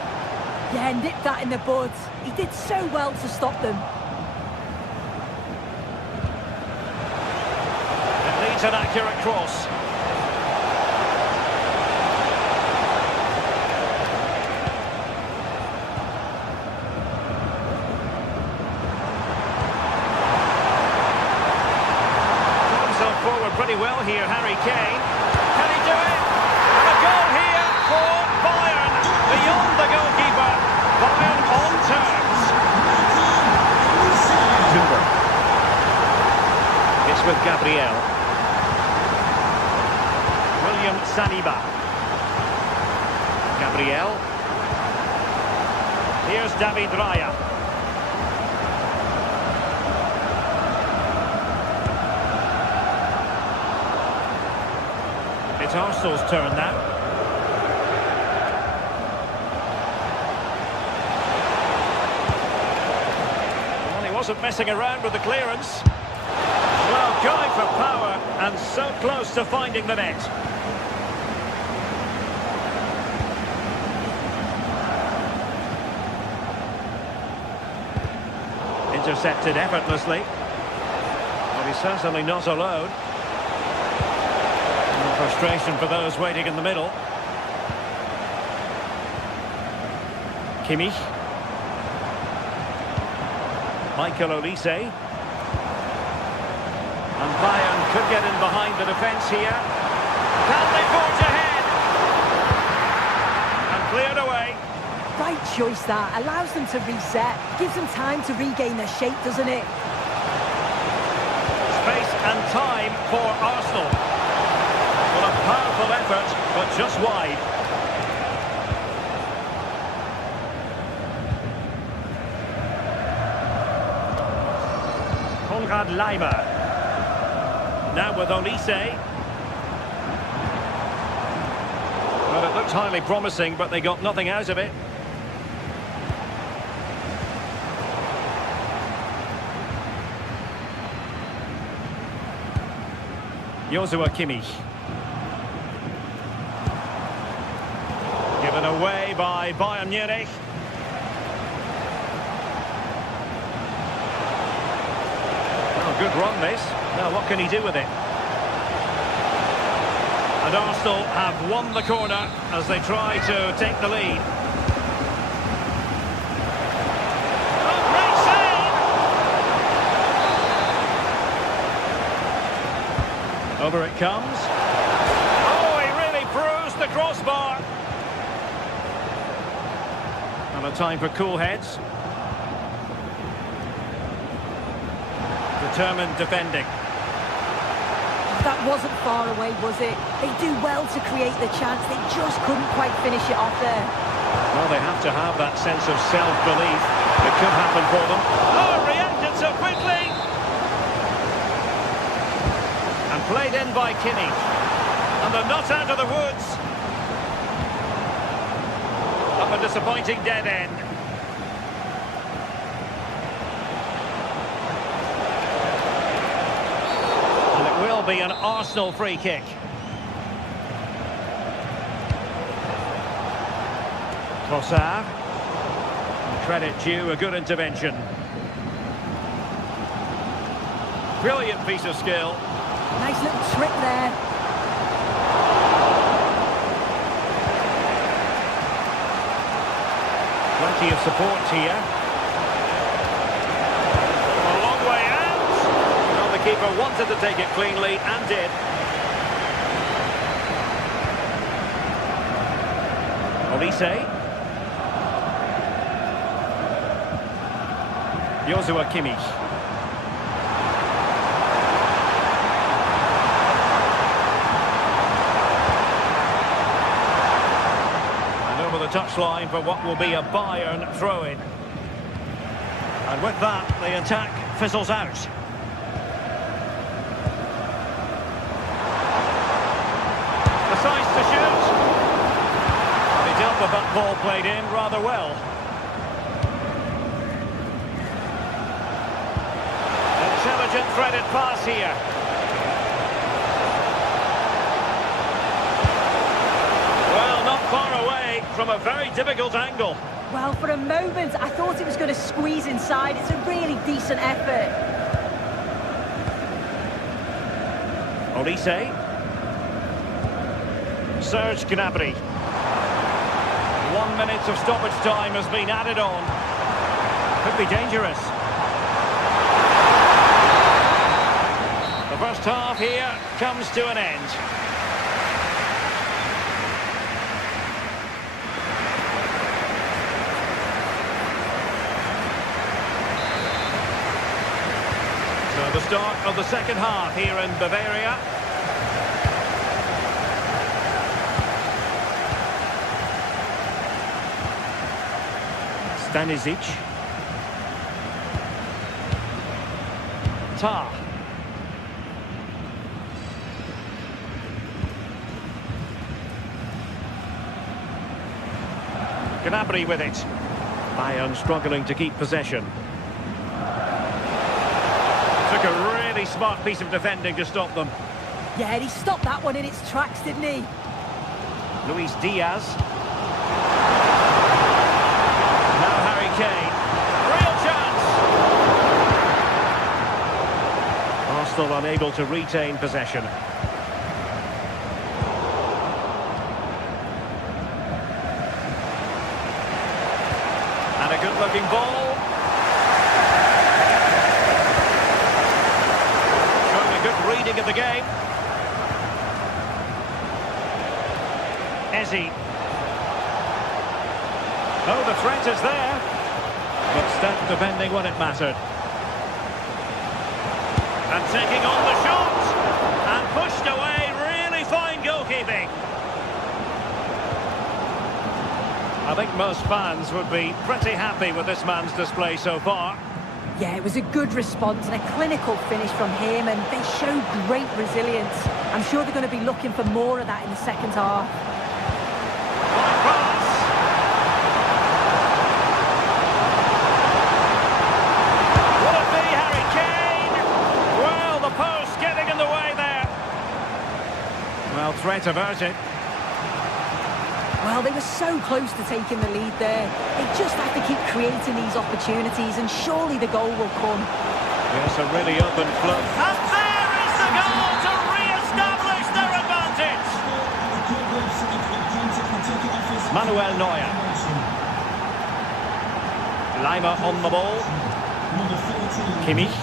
Yeah, nipped that in the bud. He did so well to stop them. It needs an accurate cross. Pretty well here, Harry Kane. Can he do it? And a goal here for Bayern. Beyond the goalkeeper. Bayern on terms. Timber. It's with Gabriel. William Saliba. Gabriel. Here's David Raya. It's Arsenal's turn now. Well, he wasn't messing around with the clearance. Well, going for power and so close to finding the net. Intercepted effortlessly. But he's certainly not alone. Frustration for those waiting in the middle. Kimmich. Michael Olise. And Bayern could get in behind the defence here. Can they forge ahead? And cleared away. Right choice that. Allows them to reset. Gives them time to regain their shape, doesn't it? Space and time for Arsenal. Well, a powerful effort, but just wide. Konrad Laimer. Now with Olise. Well, it looked highly promising, but they got nothing out of it. Joshua Kimmich. Given away by Bayern Munich. Oh, good run this. Now what can he do with it? And Arsenal have won the corner as they try to take the lead. Oh, great save! Over it comes. Oh, he really bruised the crossbar. And a time for cool heads. Determined defending. That wasn't far away, was it? They do well to create the chance. They just couldn't quite finish it off there. Well, they have to have that sense of self-belief. It could happen for them. Oh, reacted so quickly! And played in by Kimmich. And they're not out of the woods. A a disappointing dead end. And it will be an Arsenal free kick. Trossard. Credit due, a good intervention. Brilliant piece of skill. Nice little trick there. Plenty of support here. A long way out. Well, the keeper wanted to take it cleanly and did. Olise. Joshua Kimmich. And over the touchline for what will be a Bayern throw-in. And with that, the attack fizzles out. Decides to shoot. He dealt with that ball played in rather well. Intelligent threaded pass here. Well, not far away from a very difficult angle. Well, for a moment, I thought it was going to squeeze inside. It's a really decent effort. Olise. Serge Gnabry. 1 minute of stoppage time has been added on. Could be dangerous. The first half here comes to an end. So the start of the second half here in Bavaria. Stanisic. Tar. Gnabry with it. Bayern struggling to keep possession. Took a really smart piece of defending to stop them. Yeah, he stopped that one in its tracks, didn't he? Luis Diaz. Now Harry Kane. Real chance! Arsenal unable to retain possession. And a good-looking ball. Showing a good reading of the game. Eze. Oh, the threat is there. But stepped defending when it mattered. And taking on the shot. And pushed away. Really fine goalkeeping. I think most fans would be pretty happy with this man's display so far. Yeah, it was a good response and a clinical finish from him, and they showed great resilience. I'm sure they're going to be looking for more of that in the second half. Fine pass. Will it be Harry Kane? Well, the post getting in the way there. Well, threat averted. Well, they were so close to taking the lead there. They just have to keep creating these opportunities, and surely the goal will come. Yes, a really open flow. And there is the goal to re-establish their advantage. Manuel Neuer. Lima on the ball. Kimmich.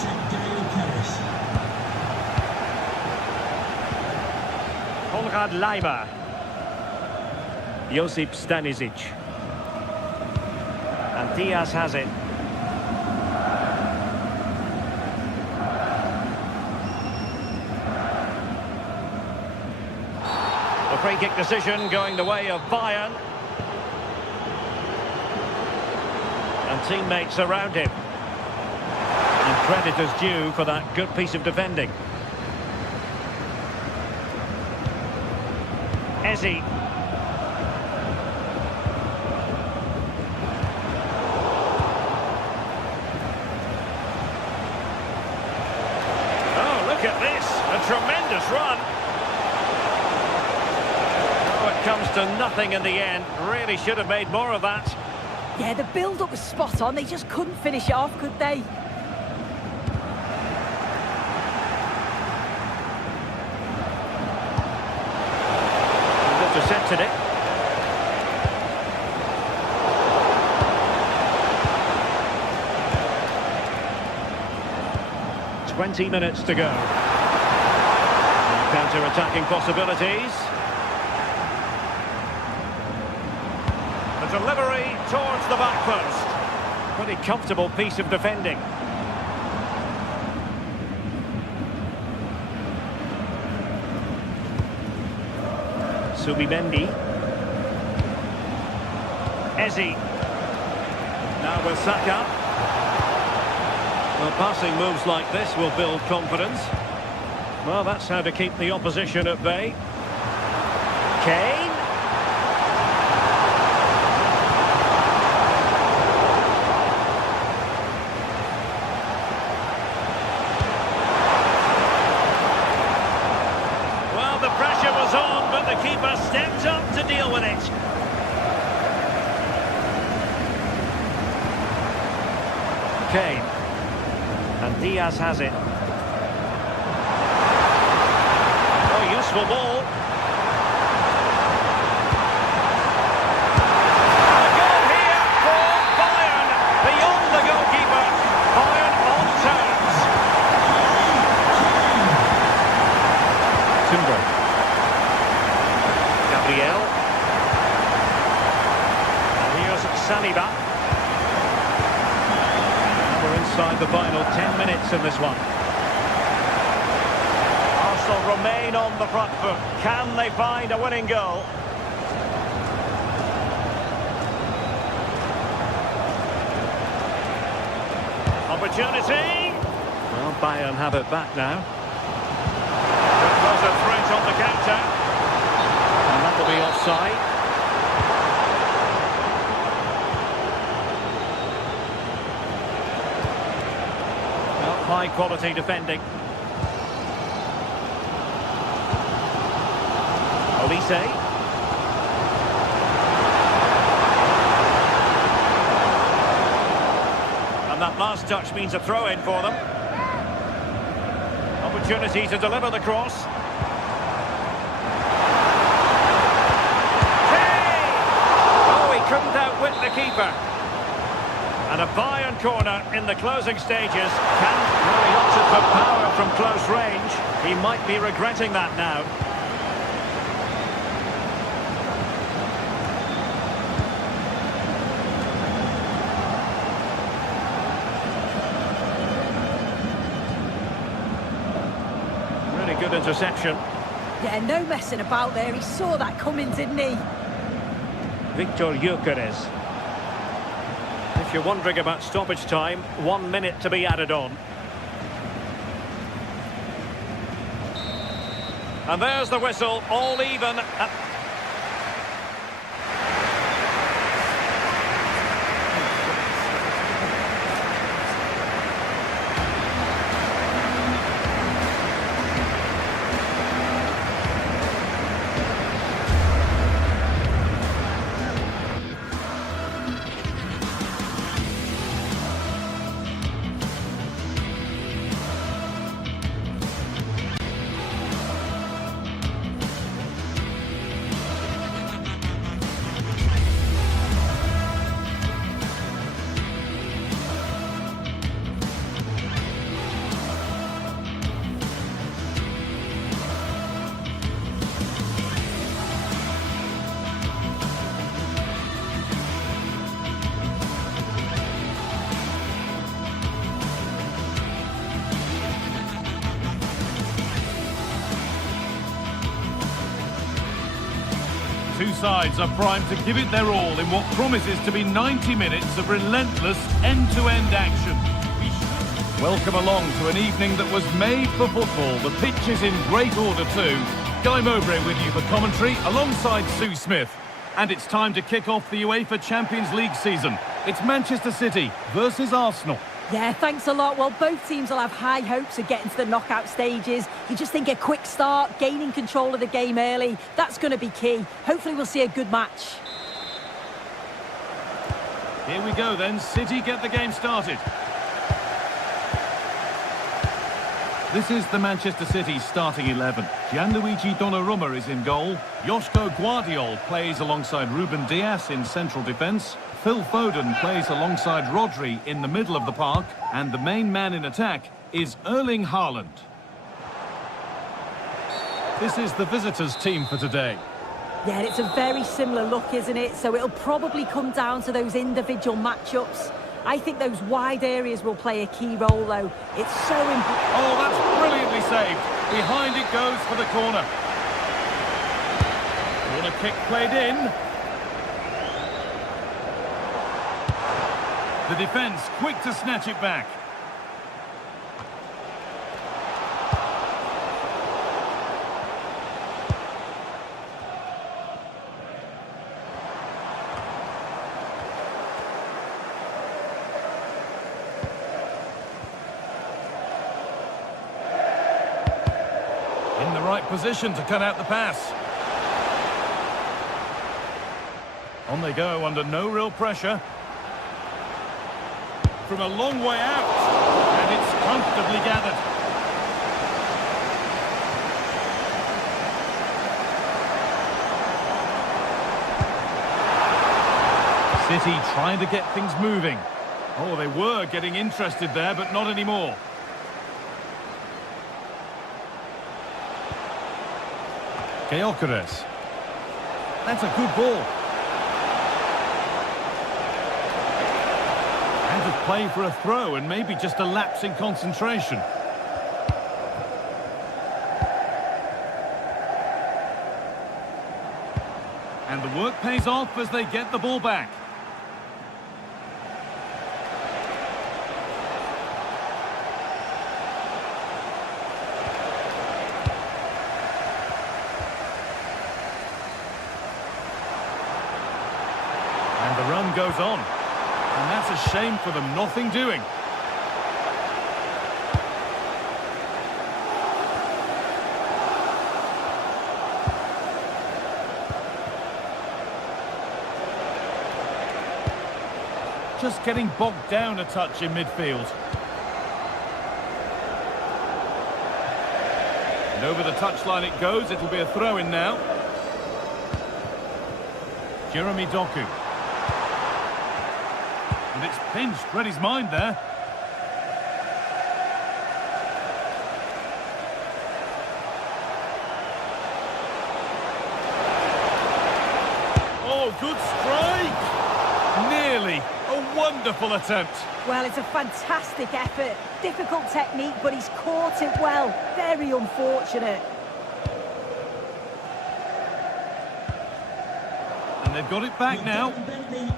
Konrad Lima. Josip Stanisic. And Diaz has it. The free kick decision going the way of Bayern. And teammates around him. And credit is due for that good piece of defending. Eze. tremendous run. Oh, it comes to nothing in the end. Really should have made more of that. Yeah, the build-up was spot on. They just couldn't finish it off, could they? Intercepted it. "20 minutes to go. Counter-attacking possibilities. The delivery towards the back post. Pretty comfortable piece of defending. Subimendi. Ezi. Now with Saka. Well, passing moves like this will build confidence. Well, that's how to keep the opposition at bay. Kane. Well, the pressure was on, but the keeper stepped up to deal with it. Kane. And Diaz has it. Oh, useful ball. A goal here for Bayern. Beyond the goalkeeper. Bayern on terms. Timber. Gabriel. And here's Saliba. Inside the final 10 minutes in this one. Arsenal remain on the front foot. Can they find a winning goal? Opportunity. Well, Bayern have it back now. There was a threat on the counter. And that will be offside. High quality defending. Olise. And that last touch means a throw-in for them. Opportunity to deliver the cross. Hey! Oh, he couldn't outwit the keeper. And a Bayern corner in the closing stages. Well, he opted for power from close range. He might be regretting that now. Really good interception. Yeah, no messing about there. He saw that coming, didn't he? Victor Gyökeres. If you're wondering about stoppage time, 1 minute to be added on. And there's the whistle, all even. Two sides are primed to give it their all in what promises to be 90 minutes of relentless end-to-end action. Welcome along to an evening that was made for football. The pitch is in great order too. Guy Mowbray with you for commentary alongside Sue Smith. And it's time to kick off the UEFA Champions League season. It's Manchester City versus Arsenal. Yeah, thanks a lot. Well, both teams will have high hopes of getting to the knockout stages. You just think a quick start, gaining control of the game early, that's going to be key. Hopefully we'll see a good match. Here we go then, City get the game started. This is the Manchester City starting 11. Gianluigi Donnarumma is in goal. Joško Guardiol plays alongside Ruben Dias in central defence. Phil Foden plays alongside Rodri in the middle of the park. And the main man in attack is Erling Haaland. This is the visitors' team for today. Yeah, it's a very similar look, isn't it? So it'll probably come down to those individual matchups. I think those wide areas will play a key role, though. It's so important. Oh, that's brilliantly saved. Behind it goes for the corner. Corner kick played in. The defence quick to snatch it back. In the right position to cut out the pass. On they go under no real pressure. From a long way out. And it's comfortably gathered. City trying to get things moving. Oh, they were getting interested there, but not anymore. Gyökeres. That's a good ball. Out of play for a throw and maybe just a lapse in concentration. And the work pays off as they get the ball back. And the run goes on. And that's a shame for them, nothing doing. Just getting bogged down a touch in midfield. And over the touchline it goes, it'll be a throw-in now. Jeremy Doku. And it's pinched, read his mind there. Oh, good strike! Nearly. A wonderful attempt. Well, it's a fantastic effort. Difficult technique, but he's caught it well. Very unfortunate. And they've got it back now.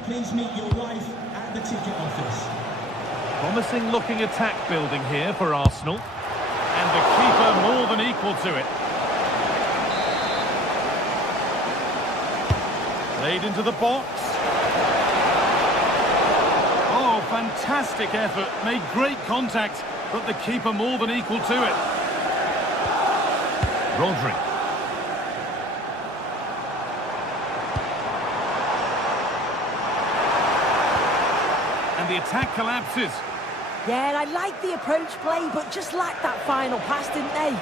Please meet your wife at the ticket office. Promising looking attack building here for Arsenal. And the keeper more than equal to it. Played into the box. Oh, fantastic effort. Made great contact, but the keeper more than equal to it. Rodri. And the attack collapses. Yeah, and I like the approach play, but just lacked that final pass, didn't they?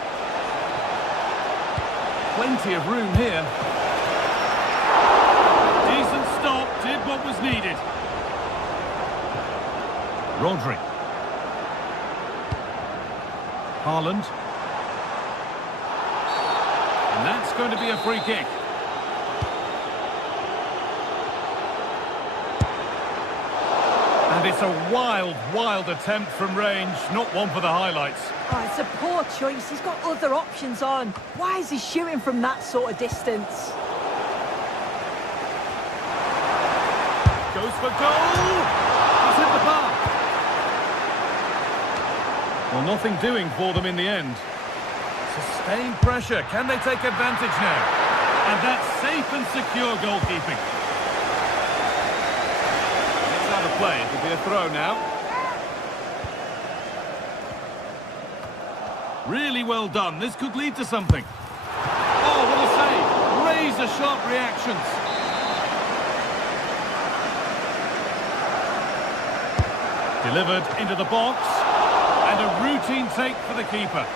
Plenty of room here. Decent stop, did what was needed. Rodri. Haaland. And that's going to be a free kick. And it's a wild, wild attempt from range, not one for the highlights. Oh, it's a poor choice. He's got other options on. Why is he shooting from that sort of distance? Goes for goal! He's hit the bar. Well, nothing doing for them in the end. Sustained pressure. Can they take advantage now? And that's safe and secure goalkeeping. It's out of play. It'll be a throw now. Really well done. This could lead to something. Oh, what a save. Razor-sharp reactions. Delivered into the box. And a routine take for the keeper.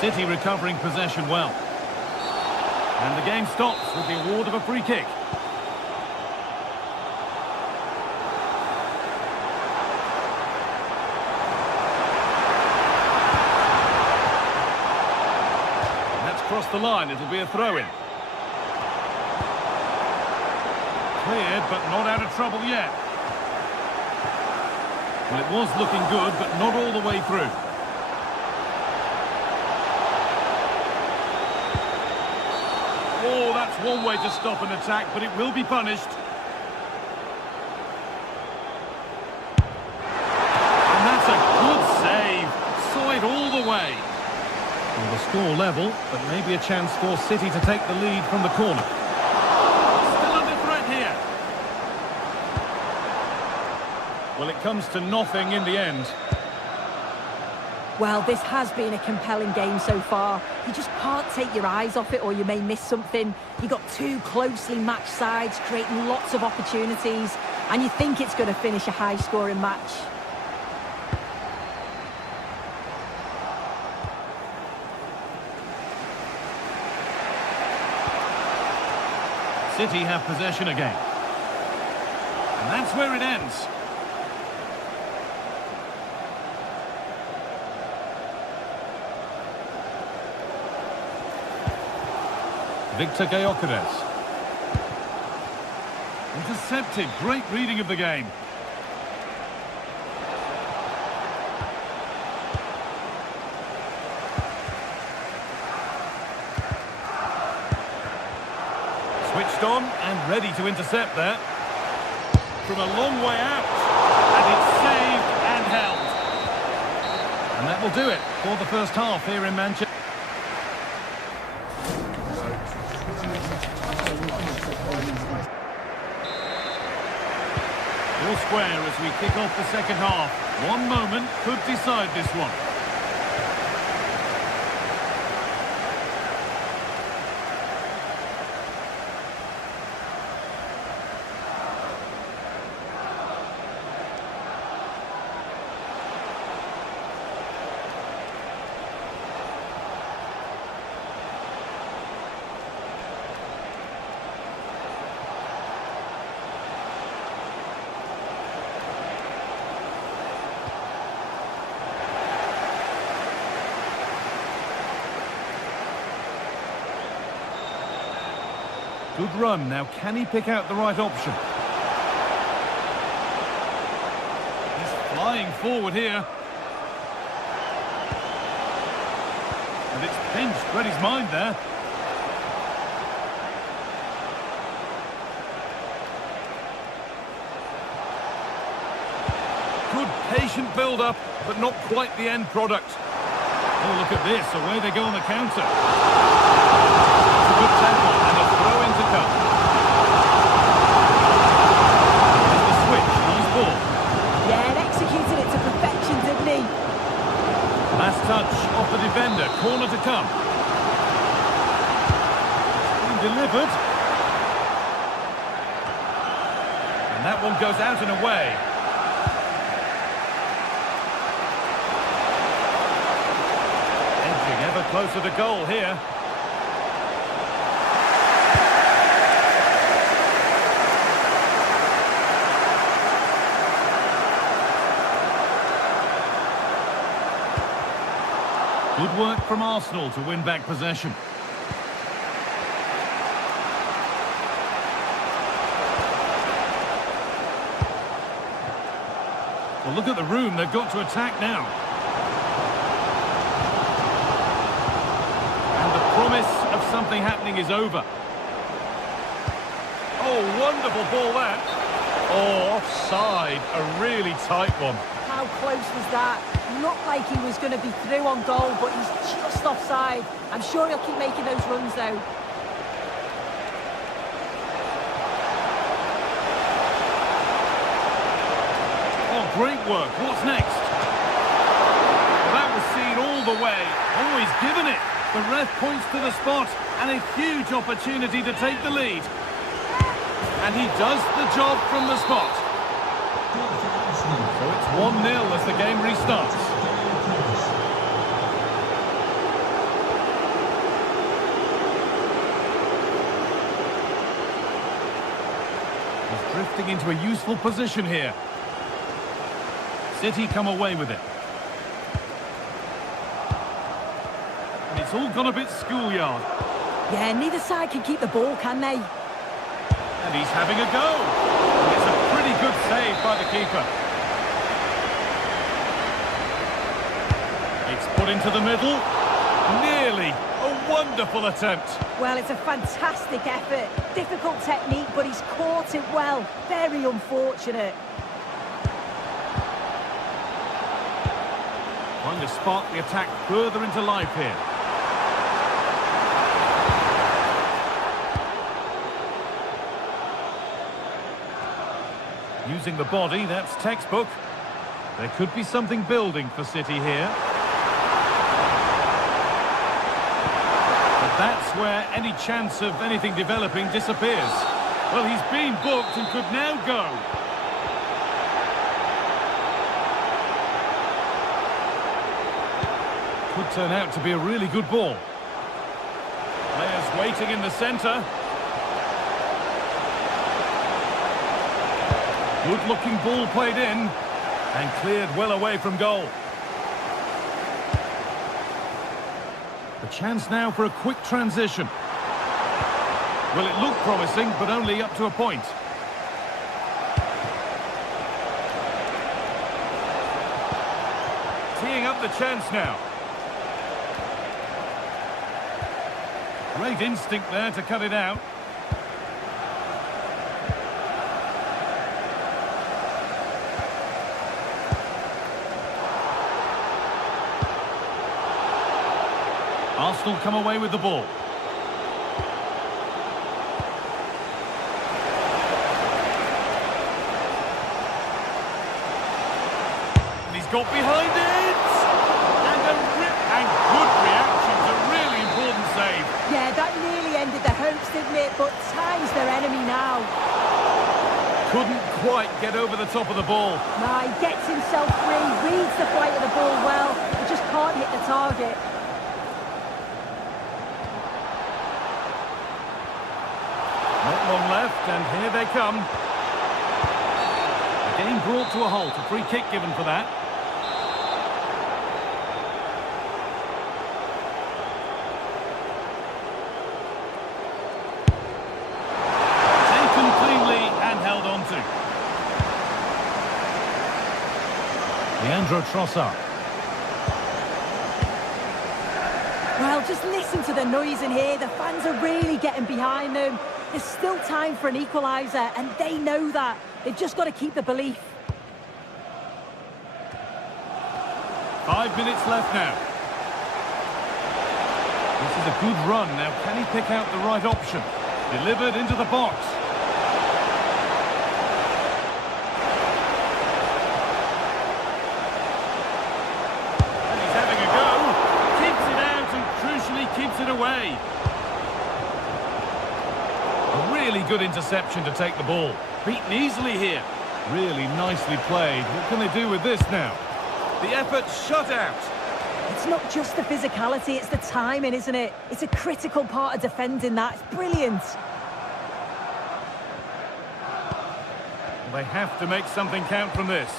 City recovering possession well. And the game stops with the award of a free kick. Across the line, it'll be a throw-in. Cleared, but not out of trouble yet. Well, it was looking good, but not all the way through. Oh, that's one way to stop an attack, but it will be punished. And that's a good save. Saw it all the way. Well, the score level, but maybe a chance for City to take the lead from the corner. Still under threat here. Well, it comes to nothing in the end. Well, this has been a compelling game so far. You just can't take your eyes off it or you may miss something. You've got two closely matched sides creating lots of opportunities, and you think it's going to finish a high-scoring match. City have possession again. And that's where it ends. Victor Gyökeres. Intercepted. Great reading of the game. Switched on and ready to intercept there. From a long way out. And it's saved and held. And that will do it for the first half here in Manchester. All square as we kick off the second half. One moment could decide this one. Good run. Now, can he pick out the right option? He's flying forward here. And it's pinched, read his mind there. Good patient build-up, but not quite the end product. Oh, look at this. Away they go on the counter. It's a good tackle and a throw-in to come. There's the switch. Nice ball. Yeah, and executed it to perfection, didn't he? Last touch off the defender. Corner to come. It's been delivered. And that one goes out and away. Edging ever closer to goal here. Good work from Arsenal to win back possession. Well, look at the room they've got to attack now. And the promise of something happening is over. Oh, wonderful ball that. Oh, offside. A really tight one. How close was that? Looked like he was going to be through on goal, but he's just offside. I'm sure he'll keep making those runs, though. great work. What's next? That was seen all the way. Always given it. The ref points to the spot, and a huge opportunity to take the lead. And he does the job from the spot. So it's 1-0 as the game restarts. He's drifting into a useful position here. City come away with it. And it's all gone a bit schoolyard. Yeah, neither side can keep the ball, can they? And he's having a go. And it's a pretty good save by the keeper. It's put into the middle. Nearly. A wonderful attempt. Well, it's a fantastic effort. Difficult technique, but he's caught it well. Very unfortunate. Trying to spark the attack further into life here. Using the body, that's textbook. There could be something building for City here. But that's where any chance of anything developing disappears. Well, he's been booked and could now go. Could turn out to be a really good ball. Players waiting in the centre. Good-looking ball played in and cleared well away from goal. The chance now for a quick transition. Well, it looked promising, but only up to a point. Teeing up the chance now. Great instinct there to cut it out. Arsenal come away with the ball. And he's got behind it! And a rip and good reaction. A really important save. Yeah, that nearly ended their hopes, didn't it? But time's their enemy now. Couldn't quite get over the top of the ball. No, he gets himself free, reads the flight of the ball well, but just can't hit the target. Not long left, and here they come. The game brought to a halt. A free kick given for that. Taken cleanly and held on to. Leandro Trossard. Well, just listen to the noise in here. The fans are really getting behind them. There's still time for an equaliser, and they know that. They've just got to keep the belief. 5 minutes left now. This is a good run. Now, can he pick out the right option? Delivered into the box. And he's having a go. Keeps it out and crucially keeps it away. A really good interception to take the ball. Beaten easily here. Really nicely played. What can they do with this now? The effort shut out. It's not just the physicality, it's the timing, isn't it? It's a critical part of defending that. It's brilliant. They have to make something count from this.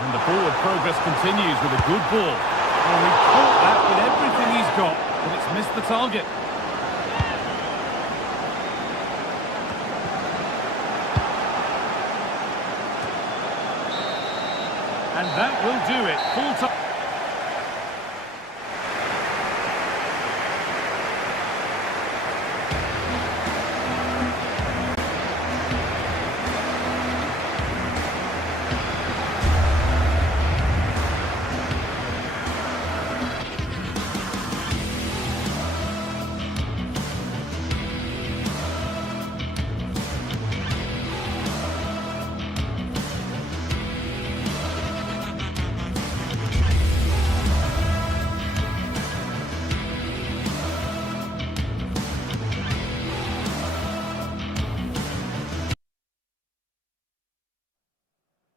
And the forward progress continues with a good ball. Well, he caught that with everything he's got, but it's missed the target. And that will do it. Full time.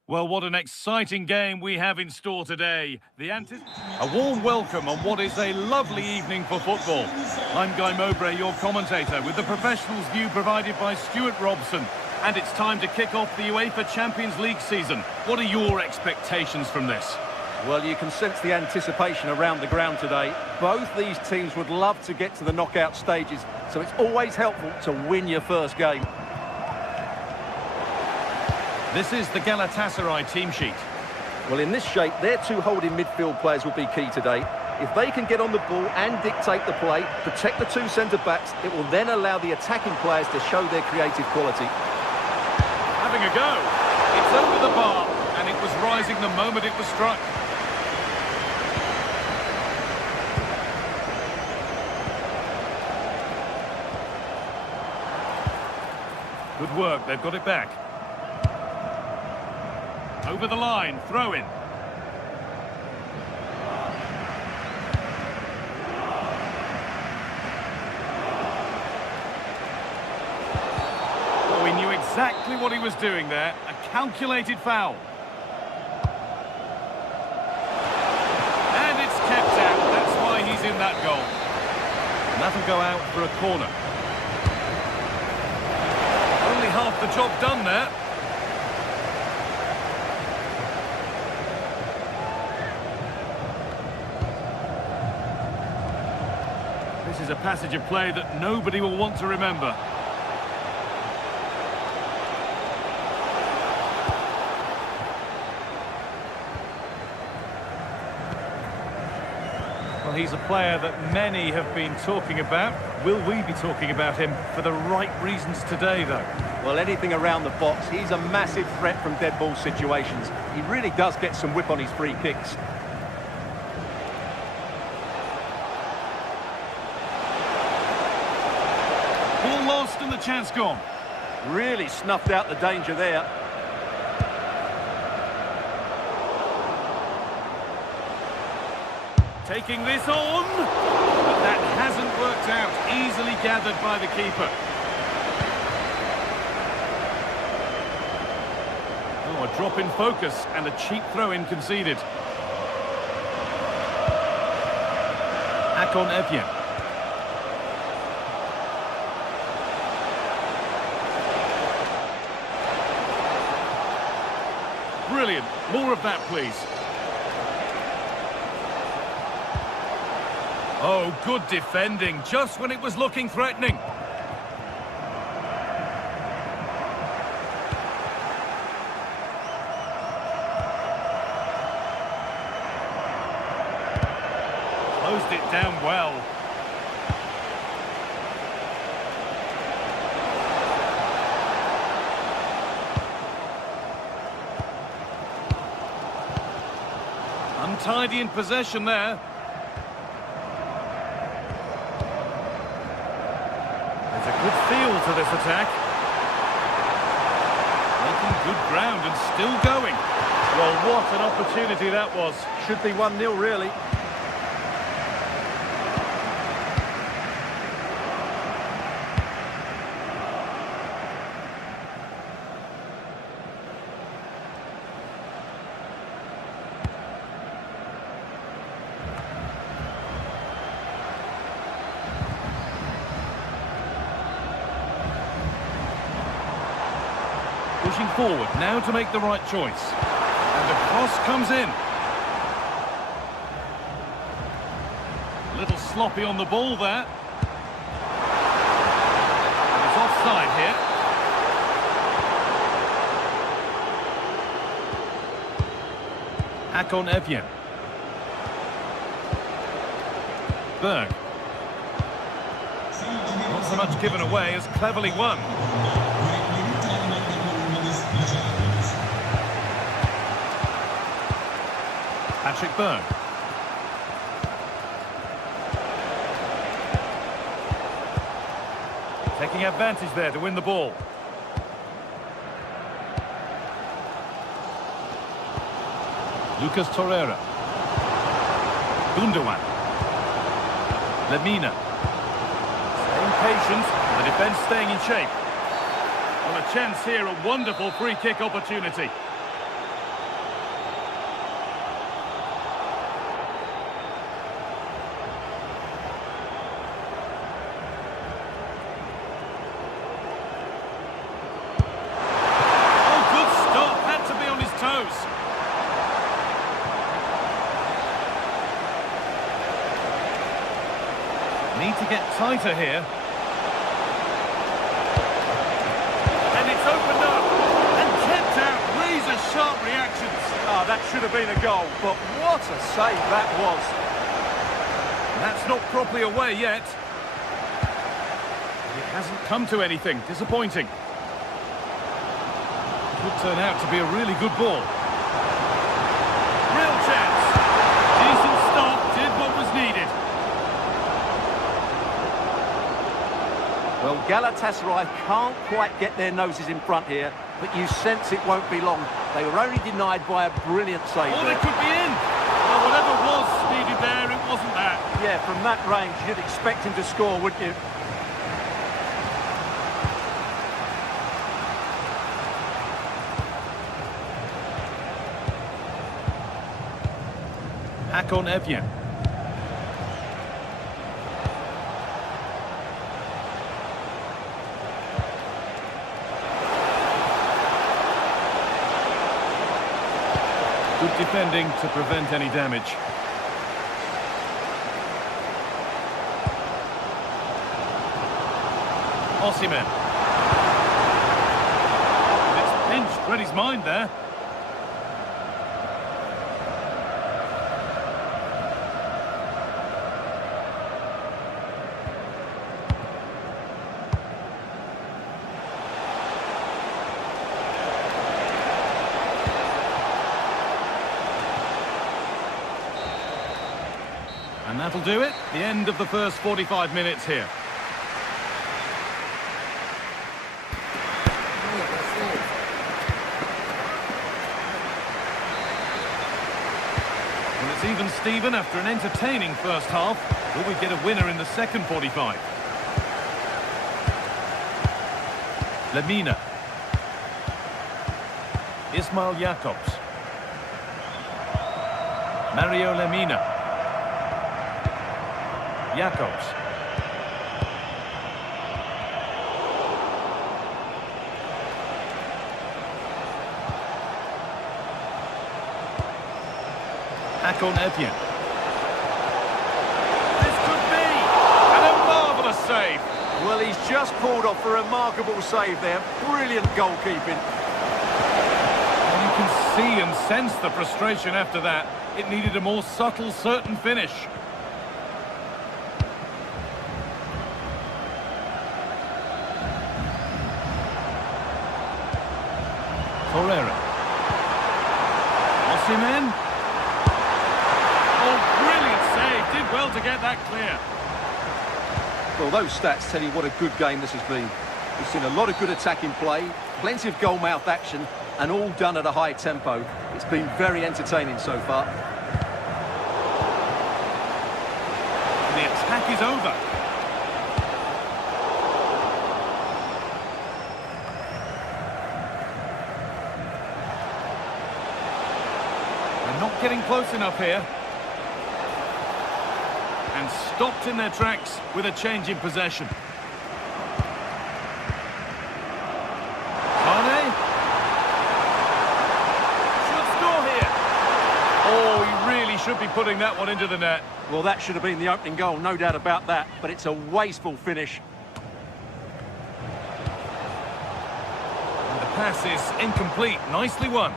Well, what an exciting game we have in store today. A warm welcome on what is a lovely evening for football. I'm Guy Mowbray, your commentator, with the professionals' view provided by Stuart Robson. And it's time to kick off the UEFA Champions League season. What are your expectations from this? Well, you can sense the anticipation around the ground today. Both these teams would love to get to the knockout stages, so it's always helpful to win your first game. This is the Galatasaray team sheet. Well, in this shape, their two holding midfield players will be key today. If they can get on the ball and dictate the play, protect the two centre-backs, it will then allow the attacking players to show their creative quality. Having a go. It's over the bar, and it was rising the moment it was struck. Good work, they've got it back. Over the line, throw in. Oh, he knew exactly what he was doing there. A calculated foul. And it's kept out. That's why he's in that goal. And that'll go out for a corner. Only half the job done there. This is a passage of play that nobody will want to remember. Well, he's a player that many have been talking about. Will we be talking about him for the right reasons today, though? Well, anything around the box, he's a massive threat from dead ball situations. He really does get some whip on his free kicks. Ball lost and the chance gone. Really snuffed out the danger there. Taking this on, but that hasn't worked out. Easily gathered by the keeper. Oh, a drop in focus and a cheap throw-in conceded. Akon Evien. Brilliant. More of that, please. Oh, good defending, just when it was looking threatening. Closed it down well. Untidy in possession there. There's a good feel to this attack. Making good ground and still going. Well, what an opportunity that was. Should be 1-0, really. Pushing forward now to make the right choice. And the cross comes in. A little sloppy on the ball there. And it's offside here. Akon Evien. Berg. Not so much given away as cleverly won. Patrick Berg. Taking advantage there to win the ball. Lucas Torreira. Gundogan. Lemina. Staying patient, the defence staying in shape. Well, a chance here, a wonderful free kick opportunity. Need to get tighter here. And it's opened up. And kept out. Razor-sharp reactions. Oh, that should have been a goal, but what a save that was. That's not properly away yet. It hasn't come to anything. Disappointing. Could turn out to be a really good ball. Real chance. Decent stop. Did what was needed. Well, Galatasaray can't quite get their noses in front here, but you sense it won't be long. They were only denied by a brilliant save Or there. they could be in. Well, whatever was needed there, it wasn't that. Yeah, from that range, you'd expect him to score, wouldn't you? Hakon Evjen. Good defending to prevent any damage. Osimhen. It's pinched Freddie's mind there. And that'll do it. The end of the first 45 minutes here. Well, it's even Steven after an entertaining first half. Will we get a winner in the second 45? Lemina. Ismail Jakobs. Mario Lemina. Jakobs. Hakon Evjen. This could be! And a marvellous save! Well, he's just pulled off a remarkable save there. Brilliant goalkeeping. And you can see and sense the frustration after that. It needed a more subtle, certain finish. Torreira. Osimhen. Oh, brilliant save. Did well to get that clear. Well, those stats tell you what a good game this has been. We've seen a lot of good attacking play, plenty of goal-mouth action, and all done at a high tempo. It's been very entertaining so far. And the attack is over. Not getting close enough here. And stopped in their tracks with a change in possession. Mane. Should score here. Oh, he really should be putting that one into the net. Well, that should have been the opening goal, no doubt about that, but it's a wasteful finish. And the pass is incomplete. Nicely won.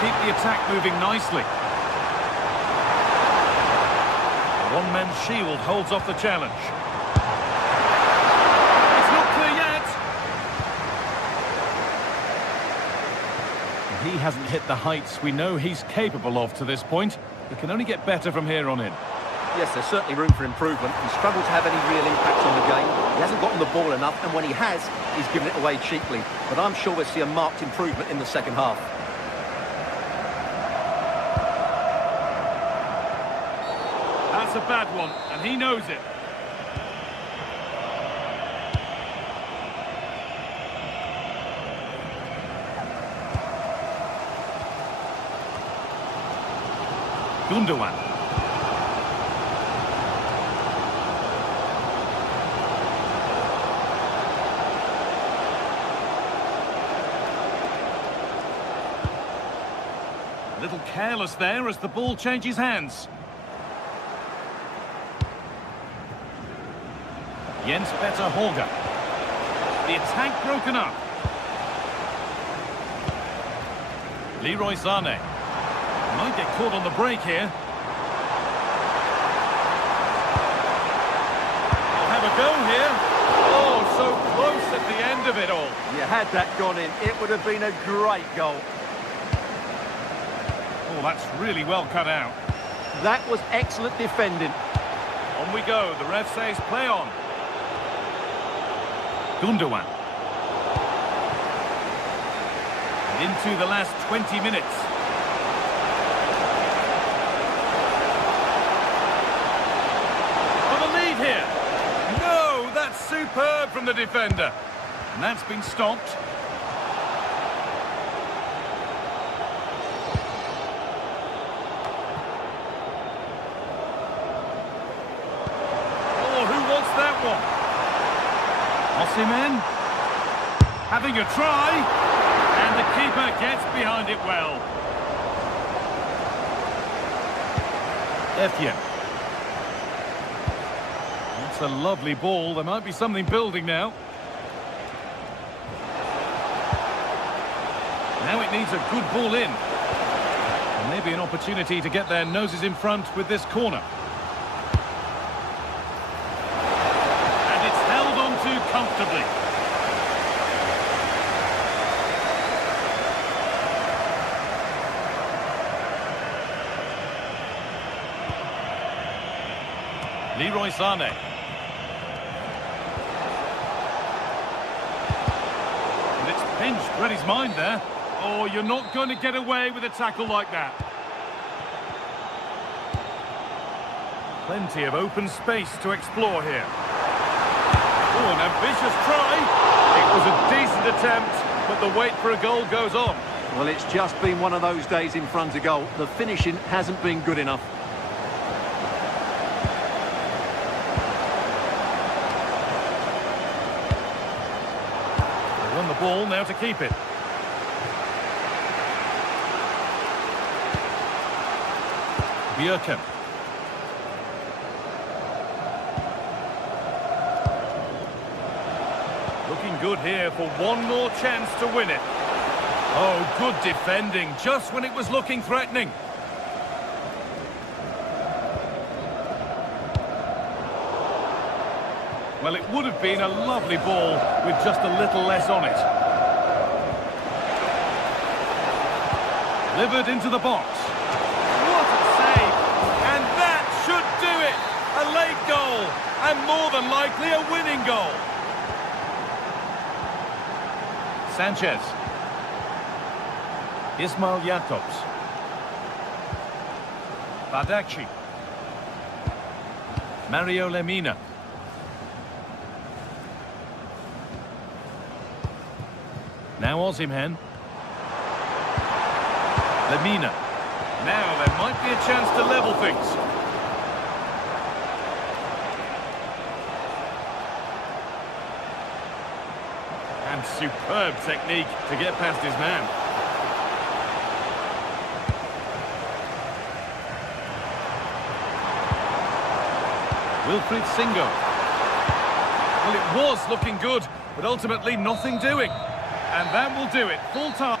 Keep the attack moving nicely. The one-man shield holds off the challenge. It's not clear yet. And he hasn't hit the heights we know he's capable of to this point. He can only get better from here on in. Yes, there's certainly room for improvement. He's struggled to have any real impact on the game. He hasn't gotten the ball enough, and when he has, he's given it away cheaply. But I'm sure we'll see a marked improvement in the second half. That's a bad one, and he knows it. Gundogan. A little careless there as the ball changes hands. Jens Petter Holger. The attack broken up. Leroy Sané. Might get caught on the break here. They'll have a go here. Oh, so close at the end of it all. You had that gone in, it would have been a great goal. Oh, that's really well cut out. That was excellent defending. On we go. The ref says play on. Gundogan. And into the last 20 minutes. For the lead here. No, that's superb from the defender. And that's been stopped. That one. Osimhen having a try, and the keeper gets behind it well. Etienne. That's a lovely ball. There might be something building now. Now it needs a good ball in. And maybe an opportunity to get their noses in front with this corner. Comfortably. Leroy Sané. And it's pinched, read his mind there. Oh, you're not going to get away with a tackle like that. Plenty of open space to explore here. Oh, an ambitious try. It was a decent attempt, but the wait for a goal goes on. Well, it's just been one of those days in front of goal. The finishing hasn't been good enough. They won the ball, now to keep it. Bjerken. Looking good here for one more chance to win it. Oh, good defending, just when it was looking threatening. Well, it would have been a lovely ball with just a little less on it. Delivered into the box. What a save! And that should do it! A late goal, and more than likely a winning goal. Sanchez. Ismail Jakobs. Badaci. Mario Lemina. Now Osimhen. Lemina. Now there might be a chance to level things. And superb technique to get past his man. Wilfried Singo. Well, it was looking good, but ultimately nothing doing. And that will do it. Full time.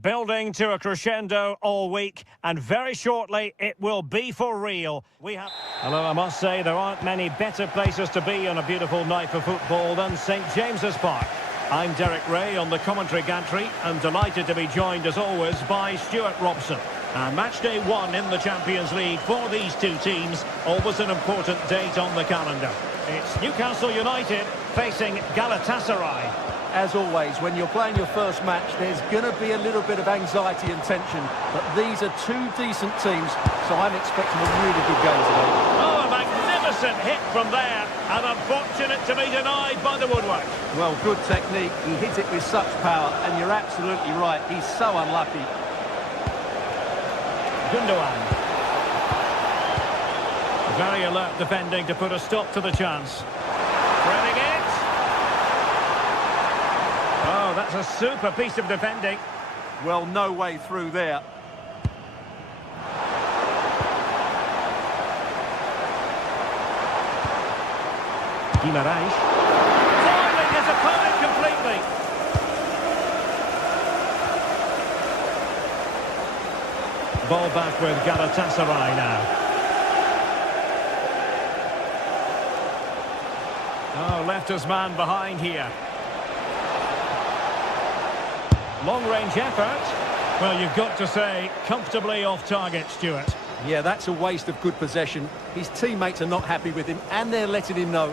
Building to a crescendo all week, and very shortly it will be for real. Although I must say there aren't many better places to be on a beautiful night for football than St James's Park. I'm Derek Ray on the commentary gantry, and delighted to be joined as always by Stuart Robson. And match day 1 in the Champions League for these two teams, always an important date on the calendar. It's Newcastle United facing Galatasaray. as always, when you're playing your first match, there's going to be a little bit of anxiety and tension. But these are two decent teams, so I'm expecting a really good game today. Oh, a magnificent hit from there, and unfortunate to be denied by the woodwork. Well, good technique. He hit it with such power, and you're absolutely right. He's so unlucky. Gundogan. Very alert defending to put a stop to the chance. Spreading it. Oh, that's a super piece of defending. Well, no way through there. Guimaraes. Foiling his opponent completely. Ball back with Galatasaray now. Oh, left his man behind here. Long-range effort. Well, you've got to say, comfortably off target, Stuart. Yeah, that's a waste of good possession. His teammates are not happy with him, and they're letting him know.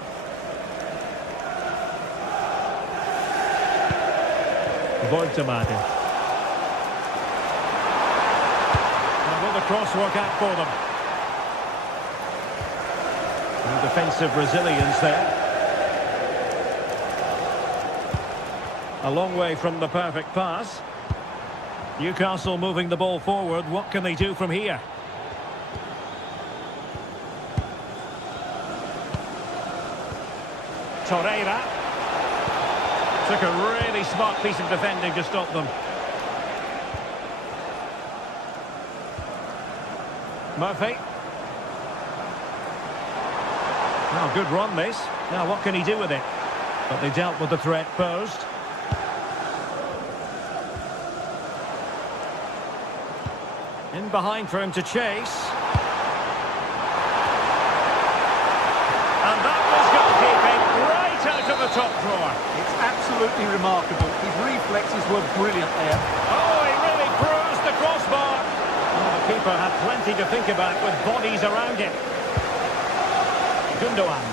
Voltemade. Now, will the cross work out for them? And defensive resilience there. A long way from the perfect pass. Newcastle moving the ball forward. What can they do from here? Torreira. Took a really smart piece of defending to stop them. Murphy. Now, good run this. Now, what can he do with it? But they dealt with the threat posed. In behind for him to chase. And that was goalkeeping right out of the top drawer. It's absolutely remarkable. His reflexes were brilliant there. Oh, he really bruised the crossbar. Oh, the keeper had plenty to think about with bodies around him. Gundogan.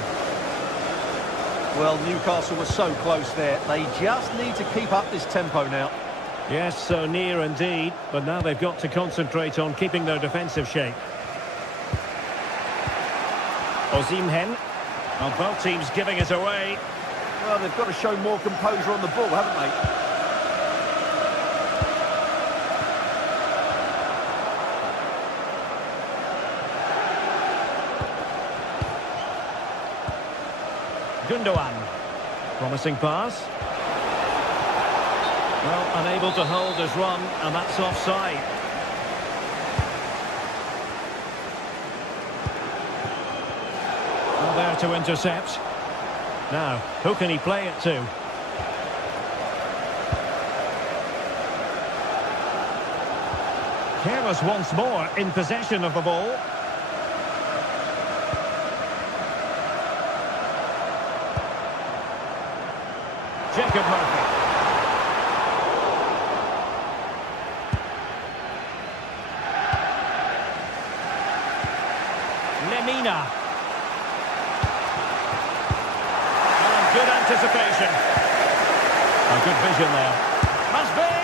Well, Newcastle was so close there. They just need to keep up this tempo now. Yes, so near indeed, but now they've got to concentrate on keeping their defensive shape. Osimhen. Well, both teams giving it away. Well, they've got to show more composure on the ball, haven't they? Gundogan. Promising pass. Well, unable to hold his run, and that's offside. Well, there to intercept. Now, who can he play it to? Careless once more in possession of the ball. Jacob Murphy. Lemina. And good anticipation. A good vision there. Must be!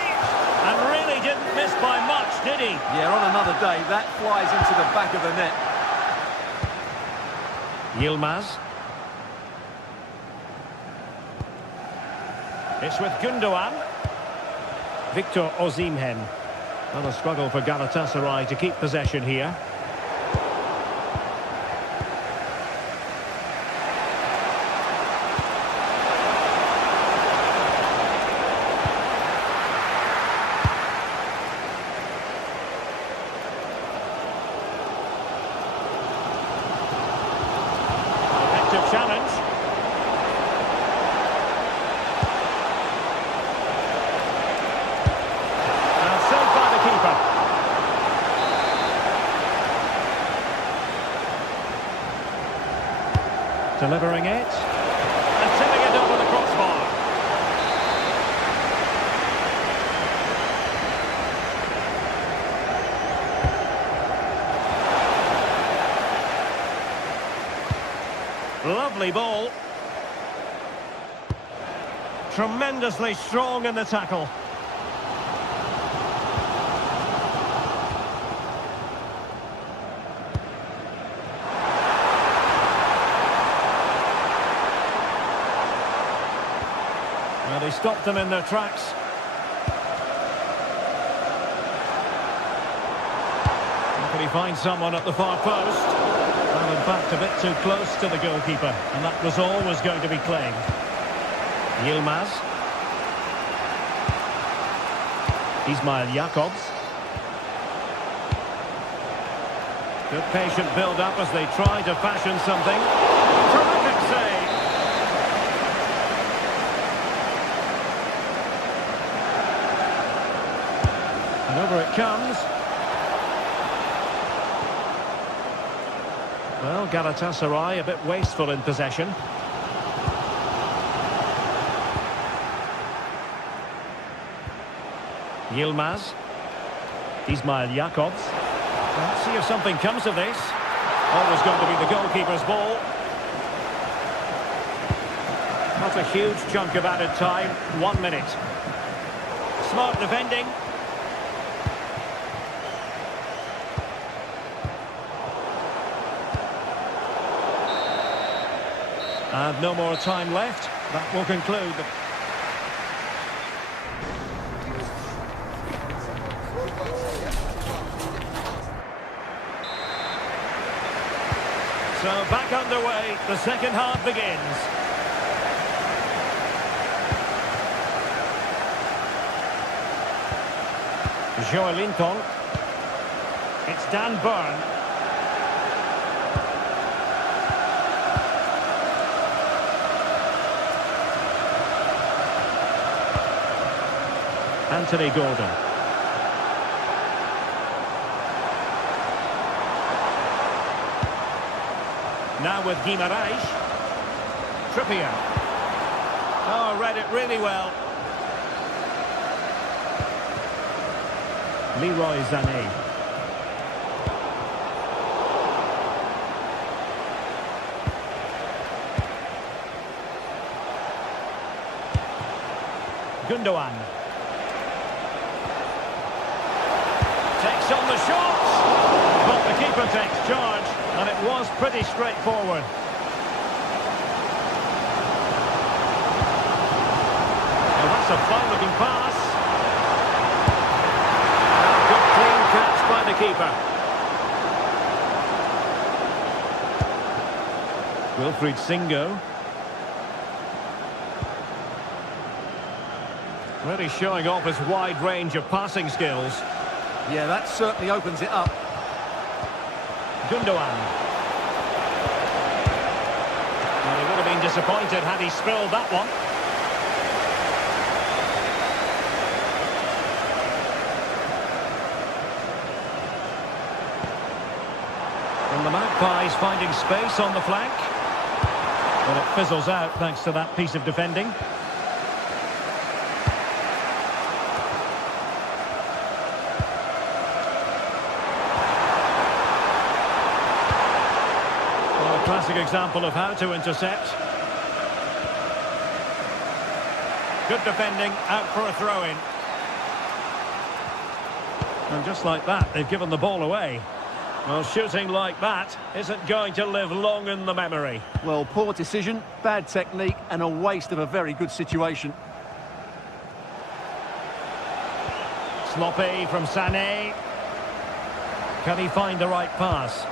And really didn't miss by much, did he? Yeah, on another day, that flies into the back of the net. Yilmaz. It's with Gundogan. Victor Osimhen. Another struggle for Galatasaray to keep possession here. Effective challenge. Delivering it, and tipping it over the crossbar. Lovely ball. tremendously strong in the tackle. Well, they stopped them in their tracks. Can he find someone at the far post? Well, in fact, a bit too close to the goalkeeper, and that was always going to be claimed. Yilmaz. Ismail Jakobs. Good patient build-up as they try to fashion something. Terrific save. And over it comes. Well, Galatasaray a bit wasteful in possession. Yilmaz. Ismail Jakobs. Let's see if something comes of this. Always going to be the goalkeeper's ball. Not a huge chunk of added time. 1 minute. Smart defending. And no more time left. That will conclude. So back underway, the second half begins. Joelinton. It's Dan Burn. Anthony Gordon. Now with Guimaraes. Trippier. Oh, read it really well. Leroy Sané. Gundogan. Takes on the shot. But the keeper takes charge, and it was pretty straightforward. Well, that's a fine-looking pass. Good clean catch by the keeper. Wilfried Singo. Really showing off his wide range of passing skills. Yeah, that certainly opens it up. Gundogan. Well, he would have been disappointed had he spilled that one. And the Magpies finding space on the flank. Well, it fizzles out thanks to that piece of defending. Classic example of how to intercept. Good defending, out for a throw-in. And just like that, they've given the ball away. Well, shooting like that isn't going to live long in the memory. Well, poor decision, bad technique, and a waste of a very good situation. Sloppy from Sané. Can he find the right pass?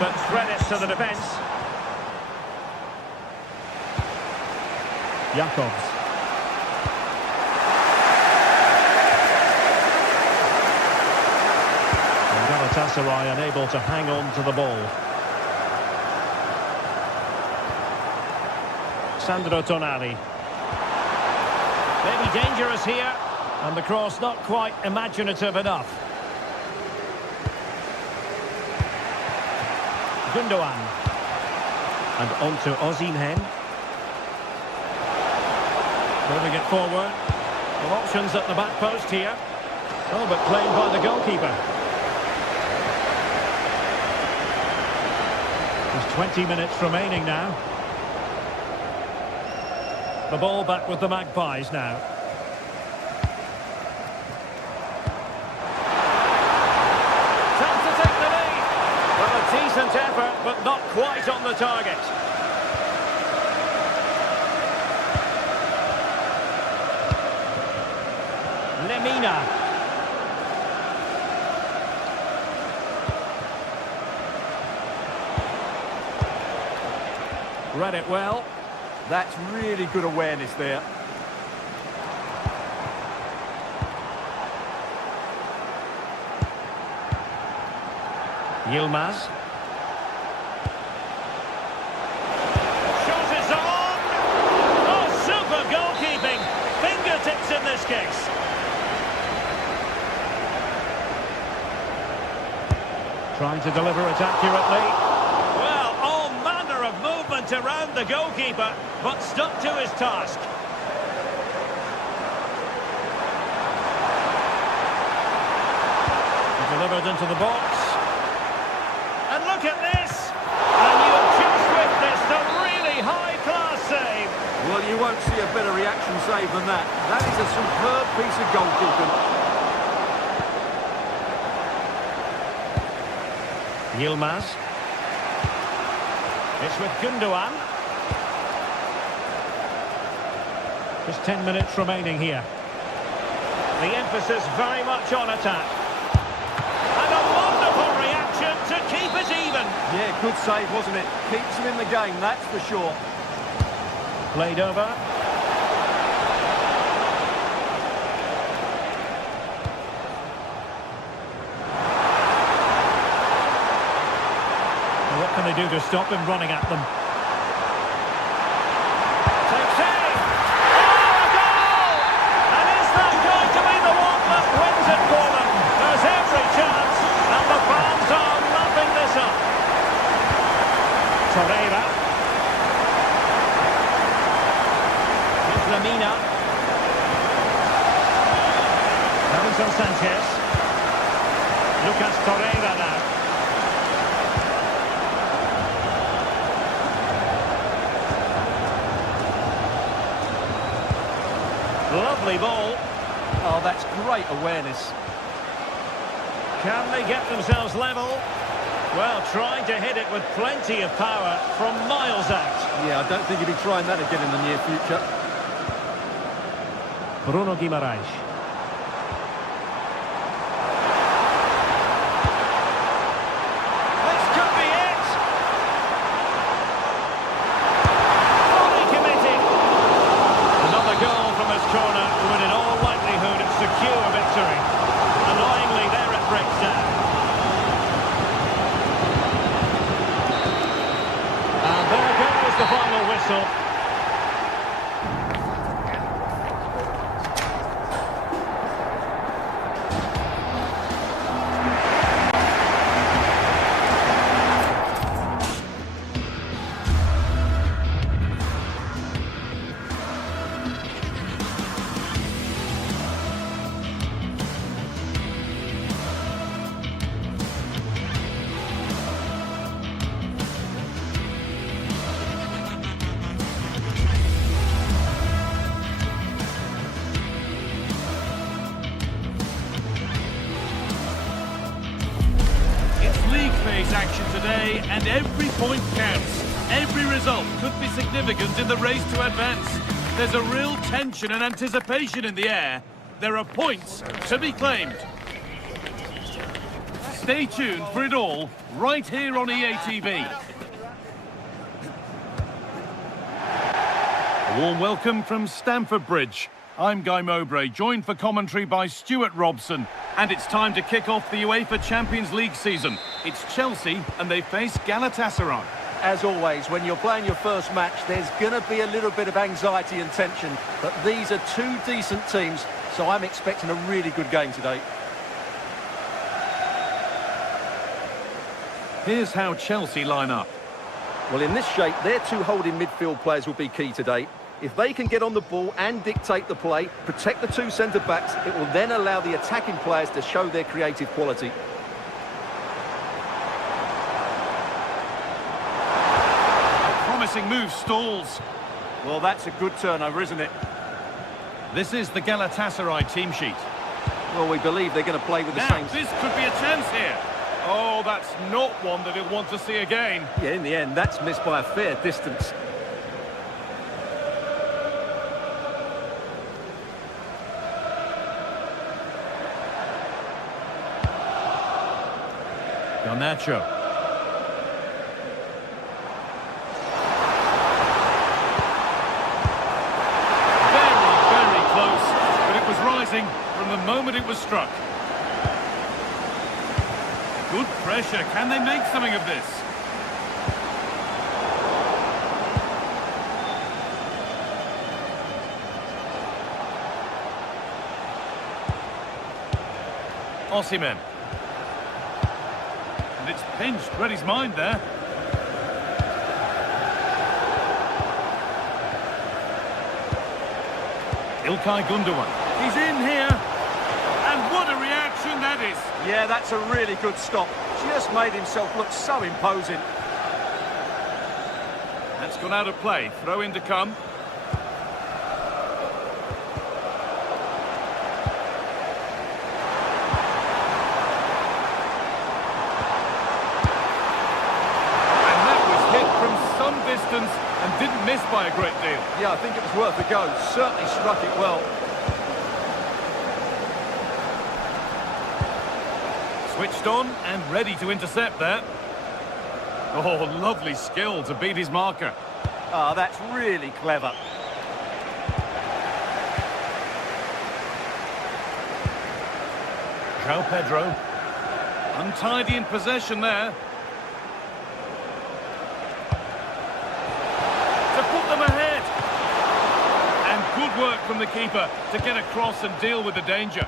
But credits to the defence. Jakobs. And Galatasaray unable to hang on to the ball. Sandro Tonali. Maybe dangerous here. And the cross not quite imaginative enough. Gundogan. And on to Osimhen. Moving it forward. Well, options at the back post here. Oh, but claimed by the goalkeeper. There's 20 minutes remaining now. The ball back with the Magpies now. Time to take the lead. Well, a decent effort, but not quite on the target. Lemina. Read it well. That's really good awareness there. Yilmaz. Shot is on! Oh, super goalkeeping! Fingertips in this case. Trying to deliver it accurately. Well, all manner of movement around the goalkeeper, but stuck to his task. Delivered into the box. And look at this! And you have just witnessed a really high-class save. Well, you won't see a better reaction save than that. That is a superb piece of goalkeeping. Yilmaz. It's with Gundogan. Just 10 minutes remaining here. The emphasis very much on attack. And a wonderful reaction to keep it even. Yeah, good save, wasn't it? Keeps them in the game, that's for sure. Played over. What can they do to stop him running at them? Takes aim! Oh, a goal! And is that going to be the one that wins it for them? There's every chance, and the fans are lapping this up. Torreira. Here's Lemina. Davinson Sanchez. Lucas Torreira now. Lovely ball. Oh, that's great awareness. Can they get themselves level? Well, trying to hit it with plenty of power from miles out. Yeah, I don't think he'll be trying that again in the near future. Bruno Guimaraes. This could be it. Fully committed. Another goal from his corner would in all likelihood secure victory. Annoyingly, there it breaks down. And there goes the final whistle. Action today, and every point counts. Every result could be significant in the race to advance. There's a real tension and anticipation in the air. There are points to be claimed. Stay tuned for it all right here on EA TV. A warm welcome from Stamford Bridge. I'm Guy Mowbray, joined for commentary by Stuart Robson. And it's time to kick off the UEFA Champions League season. It's Chelsea and they face Galatasaray. As always, when you're playing your first match, there's going to be a little bit of anxiety and tension. But these are two decent teams, so I'm expecting a really good game today. Here's how Chelsea line up. Well, in this shape, their two holding midfield players will be key today. If they can get on the ball and dictate the play, protect the two centre-backs, it will then allow the attacking players to show their creative quality. Promising move stalls. Well, that's a good turnover, isn't it? This is the Galatasaray team sheet. Well, we believe they're going to play with the Now, same... this could be a chance here. Oh, that's not one that he'll want to see again. Yeah, in the end, that's missed by a fair distance. Garnacho. Very close, but it was rising from the moment it was struck. Good pressure. Can they make something of this? Osimhen. And it's pinched. Read his mind there. Ilkay Gundogan. He's in here. And what a reaction that is. Yeah, that's a really good stop. Just made himself look so imposing. That's gone out of play. Throw in to come. Distance and didn't miss by a great deal. Yeah, I think it was worth a go. Certainly struck it well. Switched on and ready to intercept there. Oh, lovely skill to beat his marker. Ah, that's really clever. João Pedro. Untidy in possession there. Ahead. And good work from the keeper to get across and deal with the danger.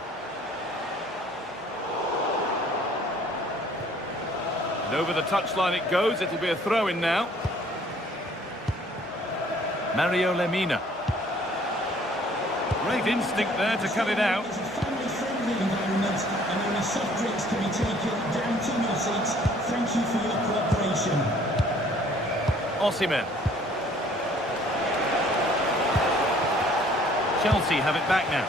And over the touchline it goes. It'll be a throw-in now. Mario Lemina. Great instinct there to cut it out. It's a family-friendly environment and only soft drinks can be taken down to your seats. Thank you for your cooperation. Osimhen. Chelsea have it back now.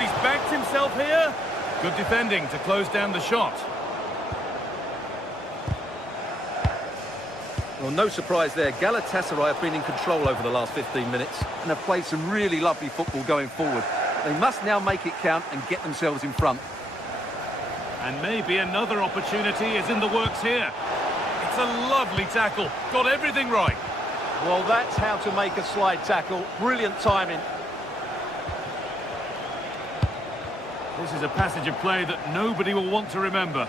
He's backed himself here. Good defending to close down the shot. Well, no surprise there. Galatasaray have been in control over the last 15 minutes and have played some really lovely football going forward. They must now make it count and get themselves in front. And maybe another opportunity is in the works here. It's a lovely tackle. Got everything right. Well, that's how to make a slide tackle. Brilliant timing. This is a passage of play that nobody will want to remember.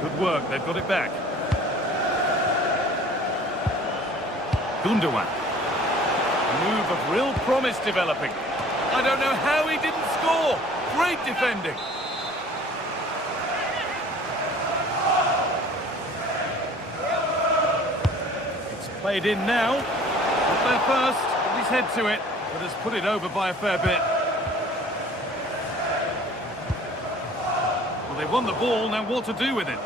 Good work. They've got it back. Gundogan. A move of real promise developing. I don't know how he didn't score. Great defending. It's played in now. Not there first. Put his head to it, but has put it over by a fair bit. Well, they've won the ball. Now what to do with it?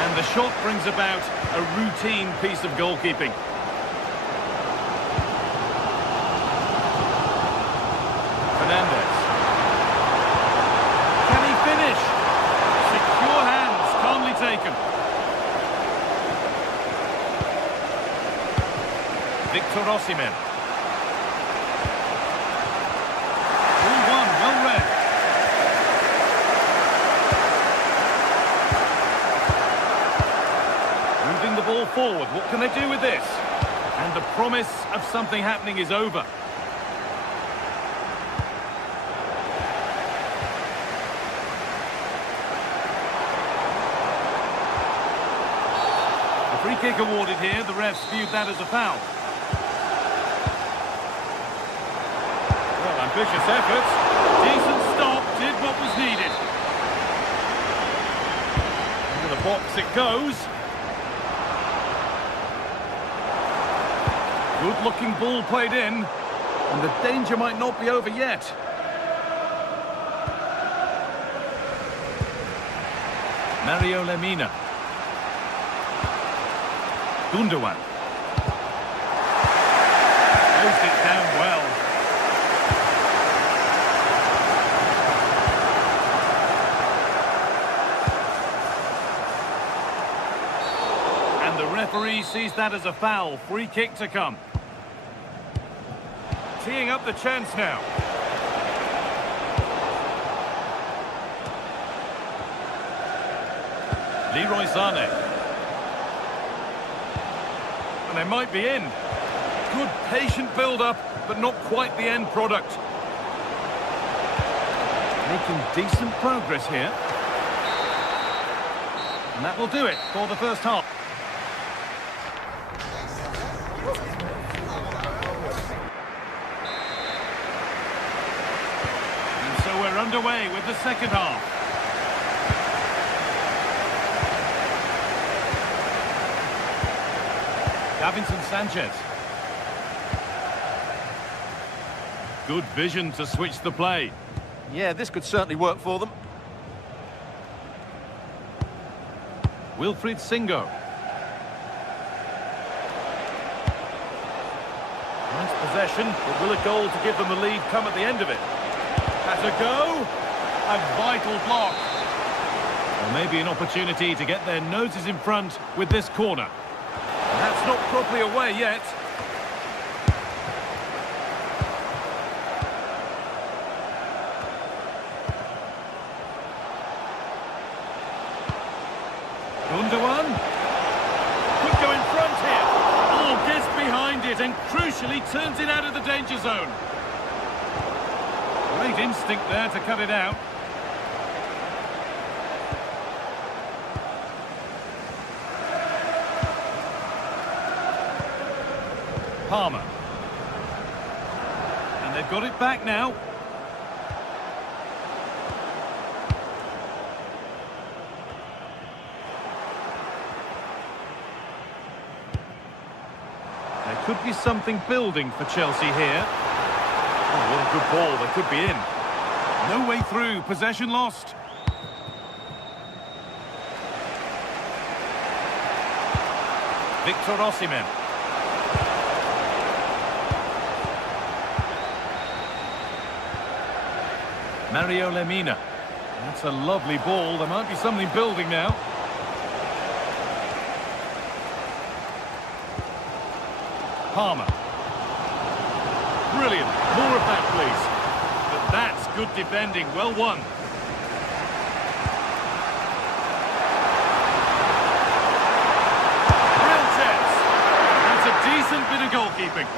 And the shot brings about a routine piece of goalkeeping. Fernandez. Can he finish? Secure hands, calmly taken. Victor Osimhen. 2-1, well read. The ball forward. What can they do with this? And the promise of something happening is over. free kick awarded here. The refs viewed that as a foul. Well, ambitious efforts. Decent stop. Did what was needed. Into the box it goes. Good-looking ball played in. And the danger might not be over yet. Mario Lemina. Gundogan. Closed it down well. And the referee sees that as a foul. Free kick to come. Teeing up the chance now. Leroy Sané. And they might be in. Good patient build-up, but not quite the end product. Making decent progress here. And that will do it for the first half. And so we're underway with the second half. Davinson Sanchez. Good vision to switch the play. Yeah, this could certainly work for them. Wilfried Singo. Nice possession, but will a goal to give them the lead come at the end of it? Has a go. A vital block. Or maybe an opportunity to get their noses in front with this corner. That's not properly away yet. Gundogan. Could go in front here. Oh, gets behind it and crucially turns it out of the danger zone. Great instinct there to cut it out. Palmer. And they've got it back now. There could be something building for Chelsea here. Oh, what a good ball. They could be in. No way through. Possession lost. Victor Osimhen. Mario Lemina. That's a lovely ball. There might be something building now. Palmer. Brilliant. More of that, please. But that's good defending. Well won. Real chance. That's a decent bit of goalkeeping.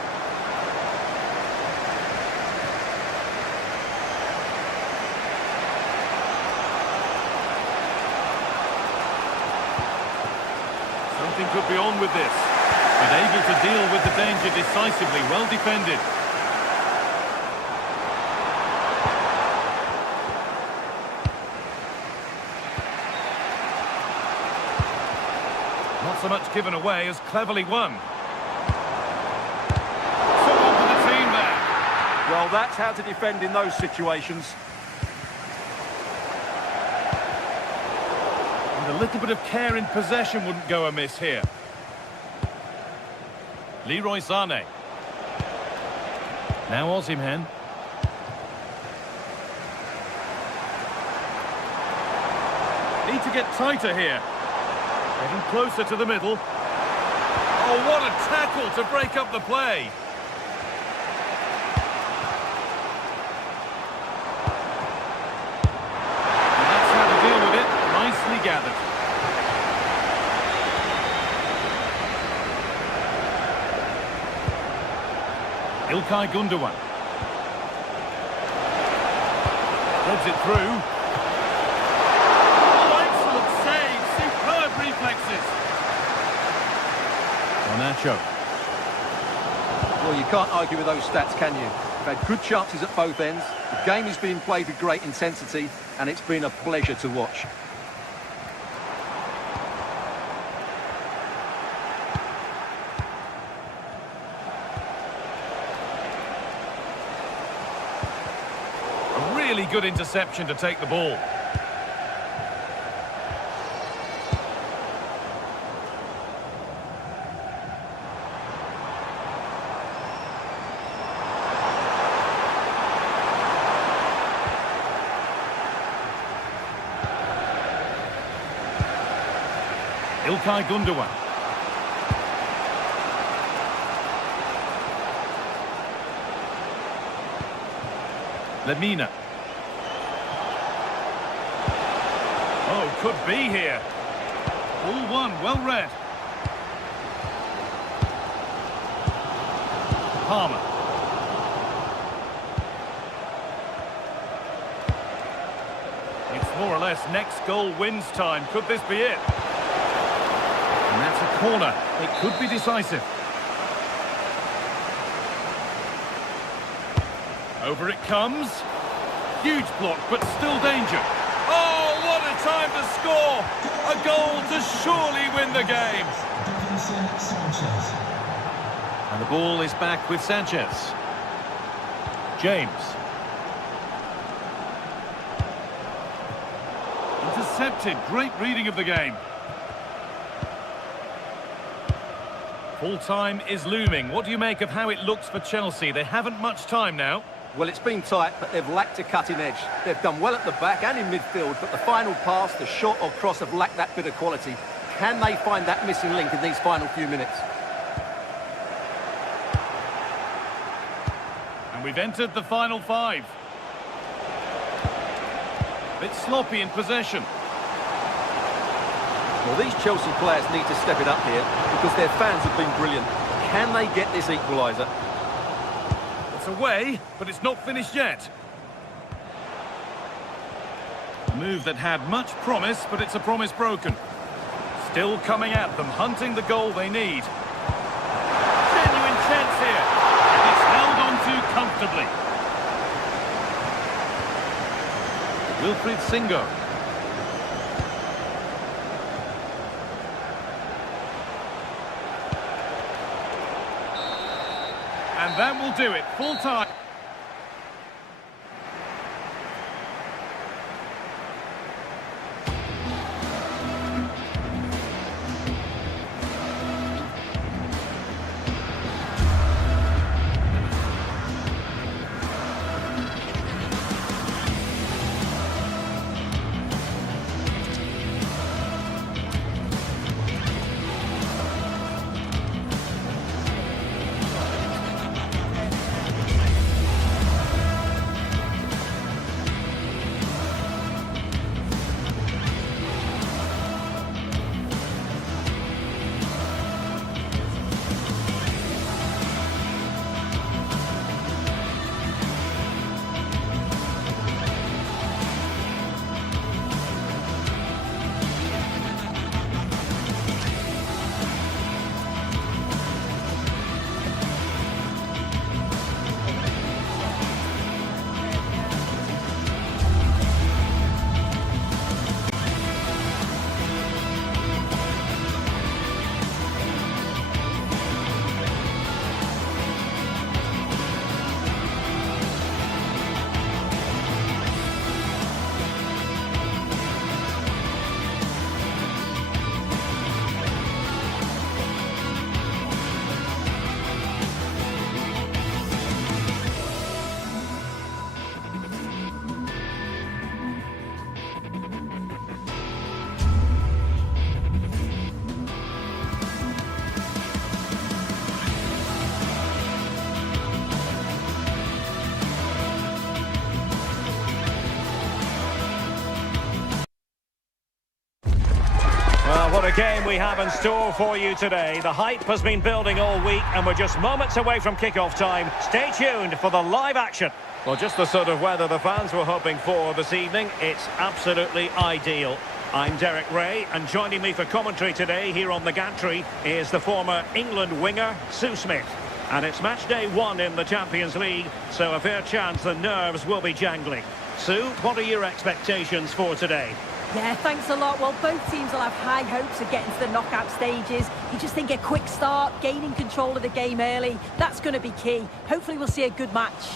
Something could be on with this. But able to deal with the danger decisively. Well defended. Not so much given away as cleverly won. Someone for the team there. Well, that's how to defend in those situations. And a little bit of care in possession wouldn't go amiss here. Leroy Sané. Now Osimhen. Need to get tighter here. Getting closer to the middle. Oh, what a tackle to break up the play. And that's how to deal with it. Nicely gathered. Ilkay Gundogan. Threads it through. Oh, excellent save. Superb reflexes. Garnacho. Well, you can't argue with those stats, can you? They've had good chances at both ends. The game is being played with great intensity, and it's been a pleasure to watch. A really good interception to take the ball. İlkay Gundogan. Lemina. Oh, could be here. All one, well read. Palmer. It's more or less next goal wins time. Could this be it? And that's a corner. It could be decisive. Over it comes. Huge block, but still danger. Oh, what a time to score! A goal to surely win the game. And the ball is back with Sanchez. James. Intercepted. Great reading of the game. Full time is looming. What do you make of how it looks for Chelsea? They haven't much time now. Well, it's been tight, but they've lacked a cutting edge. They've done well at the back and in midfield, but the final pass, the shot or cross have lacked that bit of quality. Can they find that missing link in these final few minutes? And we've entered the final 5. Bit sloppy in possession. Well, these Chelsea players need to step it up here because their fans have been brilliant. Can they get this equaliser? It's away, but it's not finished yet. A move that had much promise, but it's a promise broken. Still coming at them, hunting the goal they need. Genuine chance here. And it's held on to comfortably. Wilfried Singo. And that will do it. Full time. What a game we have in store for you today. The hype has been building all week and we're just moments away from kickoff time. Stay tuned for the live action. Well, just the sort of weather the fans were hoping for this evening. It's absolutely ideal. I'm Derek Ray, and joining me for commentary today here on the gantry is the former England winger, Sue Smith. And it's match day 1 in the Champions League, so a fair chance the nerves will be jangling. Sue, what are your expectations for today? Yeah, thanks a lot. Well, both teams will have high hopes of getting to the knockout stages. You just think a quick start, gaining control of the game early, that's going to be key. Hopefully we'll see a good match.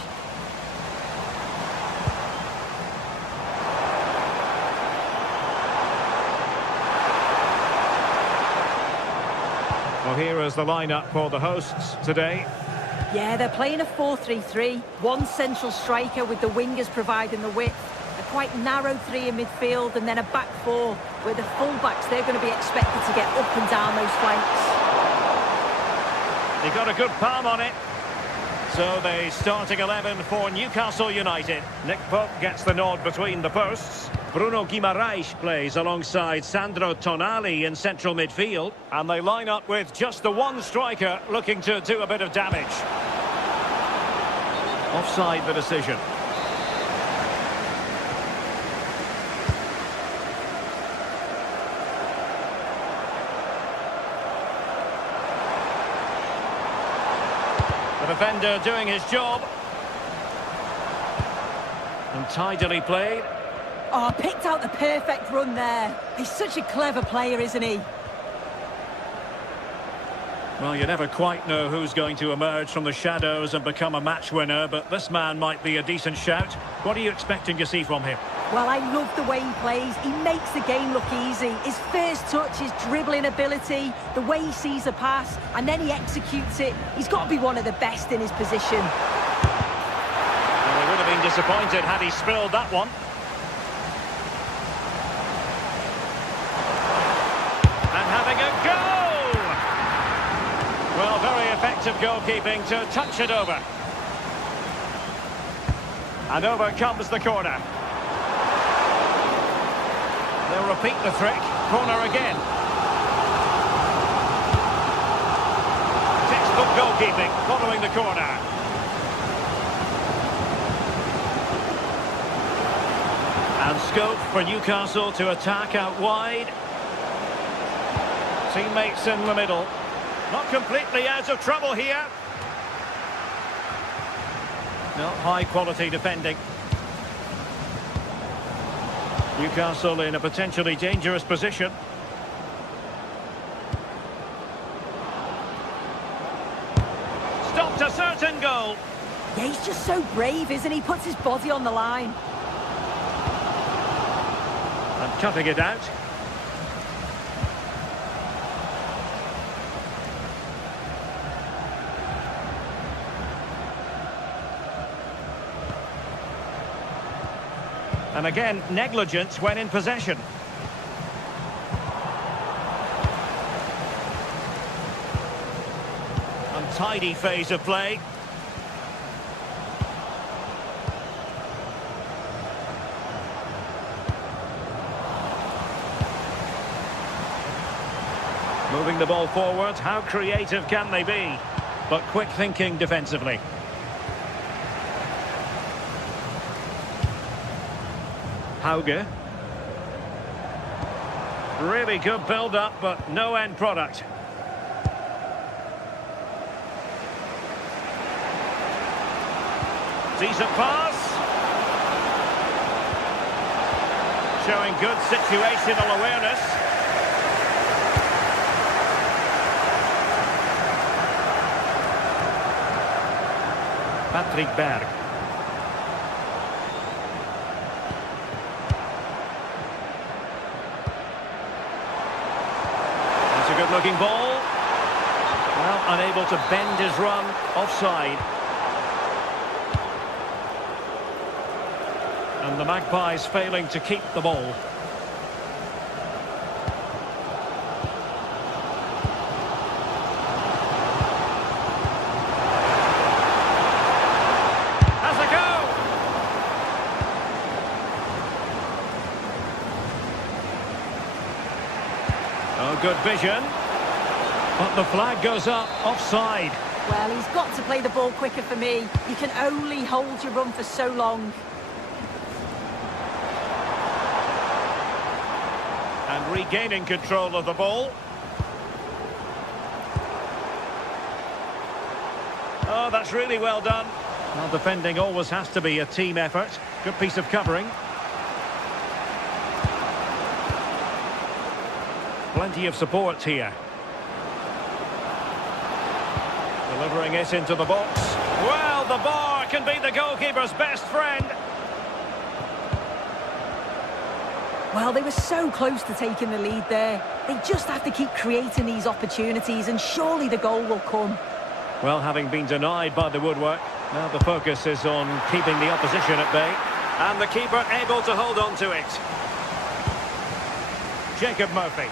Well, here is the lineup for the hosts today. Yeah, they're playing a 4-3-3. One central striker with the wingers providing the width. A quite narrow three in midfield, and then a back four where the full-backs, they're going to be expected to get up and down those flanks. He got a good palm on it. So the starting 11 for Newcastle United. Nick Pope gets the nod between the posts. Bruno Guimaraes plays alongside Sandro Tonali in central midfield. And they line up with just the one striker looking to do a bit of damage. Offside the decision. The defender doing his job. And tidily played. Oh, picked out the perfect run there. He's such a clever player, isn't he? Well, you never quite know who's going to emerge from the shadows and become a match winner, but this man might be a decent shout. What are you expecting to see from him? Well, I love the way he plays. He makes the game look easy. His first touch, his dribbling ability, the way he sees a pass, and then he executes it. He's got to be one of the best in his position. Well, he would have been disappointed had he spilled that one. And having a go! Well, very effective goalkeeping to touch it over. And over comes the corner. They'll repeat the trick. Corner again. Textbook goalkeeping following the corner. And scope for Newcastle to attack out wide. Teammates in the middle. Not completely out of trouble here. No, high quality defending. Newcastle in a potentially dangerous position. Stopped a certain goal. Yeah, he's just so brave, isn't he? Puts his body on the line. And cutting it out. And again, negligence when in possession. Untidy phase of play. Moving the ball forward, how creative can they be? But quick thinking defensively. Hauge. Really good build-up, but no end product. Decent pass. Showing good situational awareness. Patrick Berg. Good-looking ball. Well, unable to bend his run. Offside. And the Magpies failing to keep the ball. Has a go! Oh, good vision. But the flag goes up, offside. Well, he's got to play the ball quicker for me. You can only hold your run for so long. And regaining control of the ball. Oh, that's really well done. Well, defending always has to be a team effort. Good piece of covering. Plenty of support here. Delivering it into the box. Well, the bar can be the goalkeeper's best friend. Well, they were so close to taking the lead there. They just have to keep creating these opportunities and surely the goal will come. Well, having been denied by the woodwork, now the focus is on keeping the opposition at bay. And the keeper able to hold on to it. Jacob Murphy.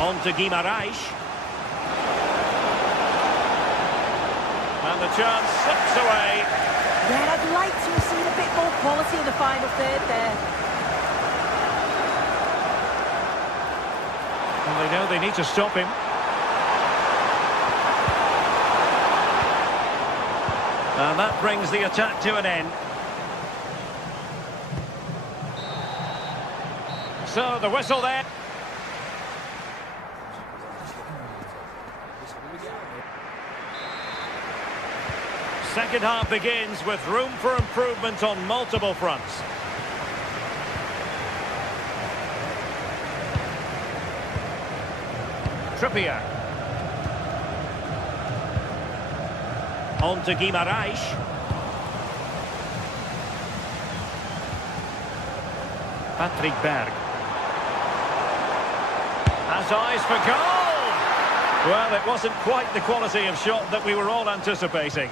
On to Guimaraes. And the chance slips away. Yeah, I'd like to have seen a bit more quality in the final third there. And they know they need to stop him. And that brings the attack to an end. So the whistle there. Second half begins with room for improvement on multiple fronts. Trippier. On to Guimaraes. Patrick Berg. Has eyes for goal! Well, it wasn't quite the quality of shot that we were all anticipating.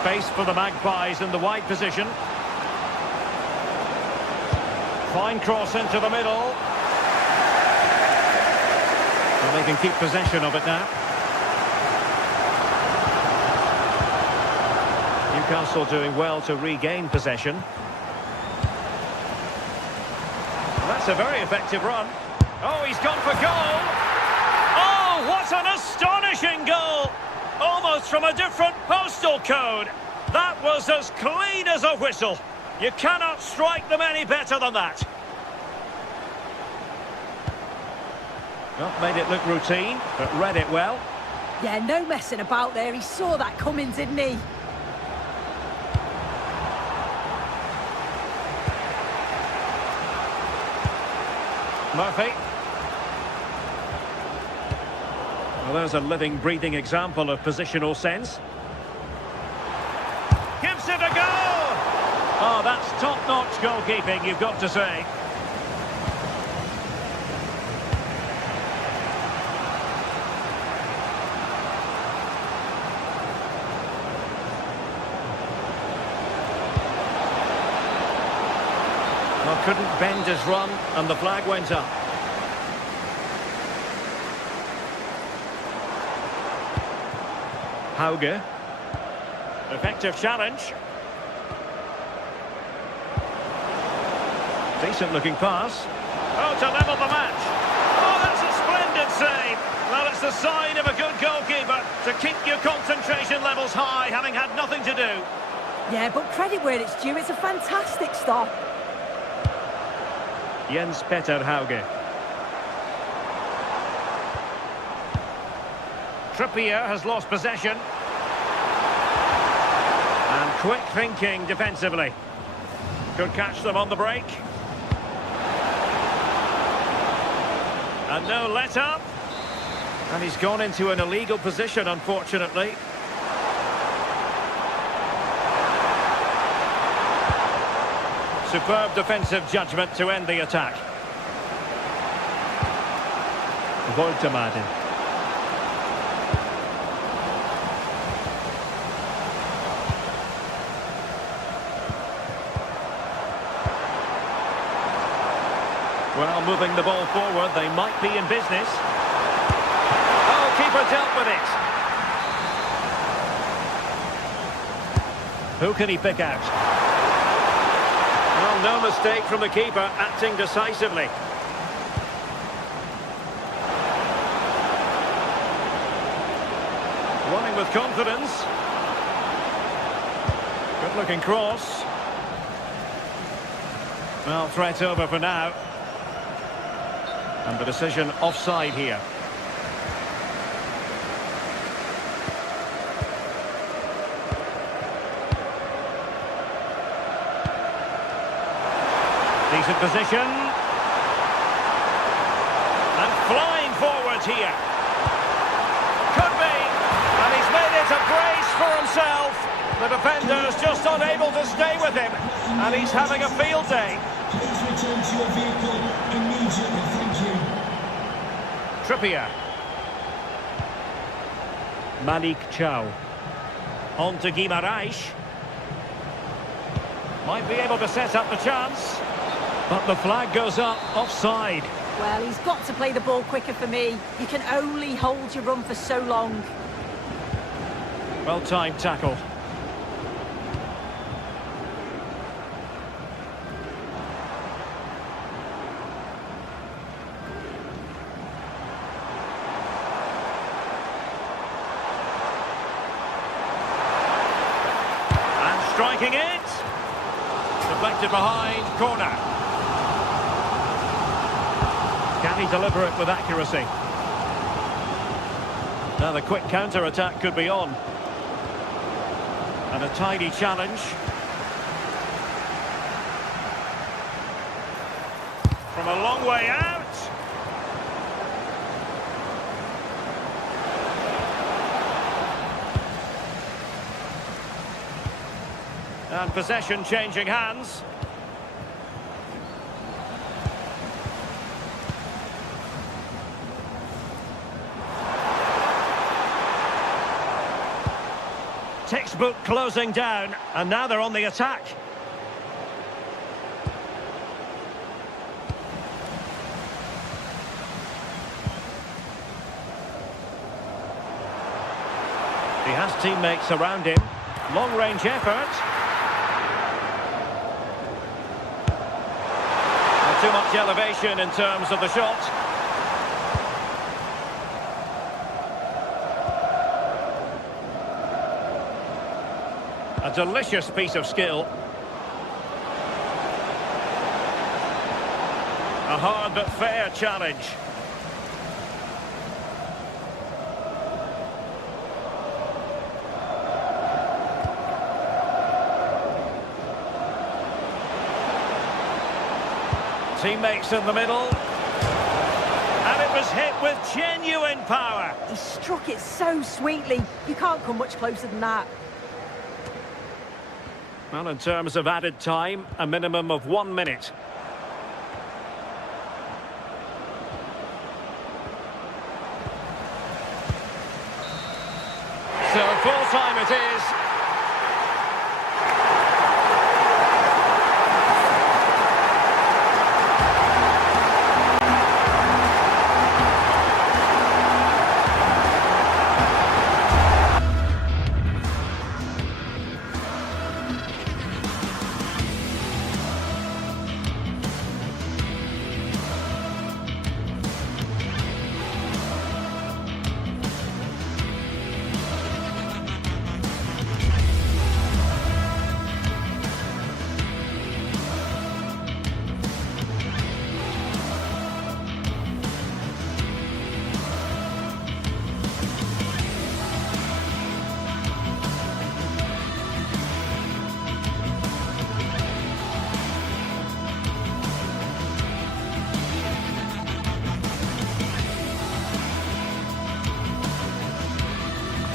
Space for the Magpies in the wide position. Fine cross into the middle. And they can keep possession of it now. Newcastle doing well to regain possession. That's a very effective run. Oh, he's gone for goal. Oh, what an astonishing goal! Almost from a different postal code. That was as clean as a whistle. You cannot strike them any better than that. Not made it look routine, but read it well. Yeah, no messing about there. He saw that coming, didn't he? Murphy. Well, there's a living, breathing example of positional sense. Gives it a go! Oh, that's top-notch goalkeeping, you've got to say. Well, couldn't bend his run, and the flag went up. Hauge. Effective challenge. Decent looking pass. Oh, to level the match. Oh, that's a splendid save. Well, it's the sign of a good goalkeeper to keep your concentration levels high, having had nothing to do. Yeah, but credit where it's due. It's a fantastic stop. Jens Petter Hauge. Trippier has lost possession. And quick thinking defensively. Could catch them on the break. And no let up. And he's gone into an illegal position, unfortunately. Superb defensive judgment to end the attack. Woltemade. Well, moving the ball forward, they might be in business. Oh, keeper dealt with it. Who can he pick out? Well, no mistake from the keeper, acting decisively. Running with confidence. Good looking cross. Well, threat over for now. And the decision offside here. Decent position. And flying forwards here. Could be. And he's made it a brace for himself. The defender's just unable to stay with him. And he's having a field day. Please return to your vehicle immediately, thank you. Trippier. Malik Chow. On to Guimaraes. Might be able to set up the chance. But the flag goes up, offside. Well, he's got to play the ball quicker for me. You can only hold your run for so long. Well-timed tackle. And striking it. Deflected behind, corner. Can he deliver it with accuracy? Now the quick counter-attack could be on. And a tidy challenge. From a long way out. And possession changing hands. Textbook closing down, and now they're on the attack. He has teammates around him. Long-range effort. Not too much elevation in terms of the shot. A delicious piece of skill. A hard but fair challenge. Teammates in the middle. And it was hit with genuine power. He struck it so sweetly. You can't come much closer than that. Well, in terms of added time, a minimum of 1 minute. So full time it is.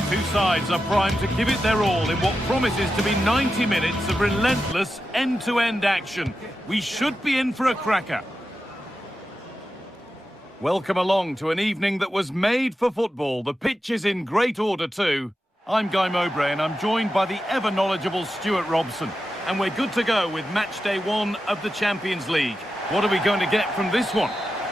Two sides are primed to give it their all in what promises to be 90 minutes of relentless end-to-end action. We should be in for a cracker. Welcome along to an evening that was made for football. The pitch is in great order too. I'm Guy Mowbray and I'm joined by the ever-knowledgeable Stuart Robson. And we're good to go with match day 1 of the Champions League. What are we going to get from this one?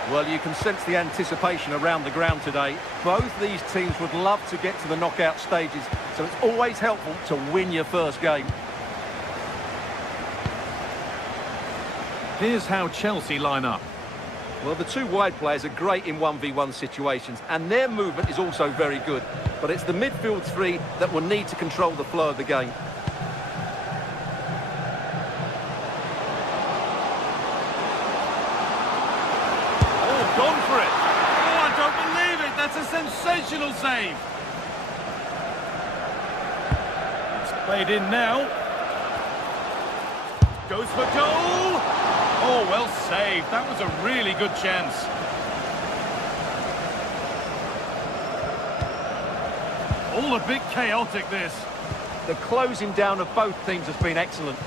Well, you can sense the anticipation around the ground today. Both these teams would love to get to the knockout stages, so it's always helpful to win your first game. Here's how Chelsea line up. Well, the two wide players are great in 1v1 situations, and their movement is also very good. But it's the midfield three that will need to control the flow of the game. gone for it. Oh, I don't believe it. That's a sensational save. It's played in now. Goes for goal. Oh, well saved. That was a really good chance. All a bit chaotic, this. The closing down of both teams has been excellent.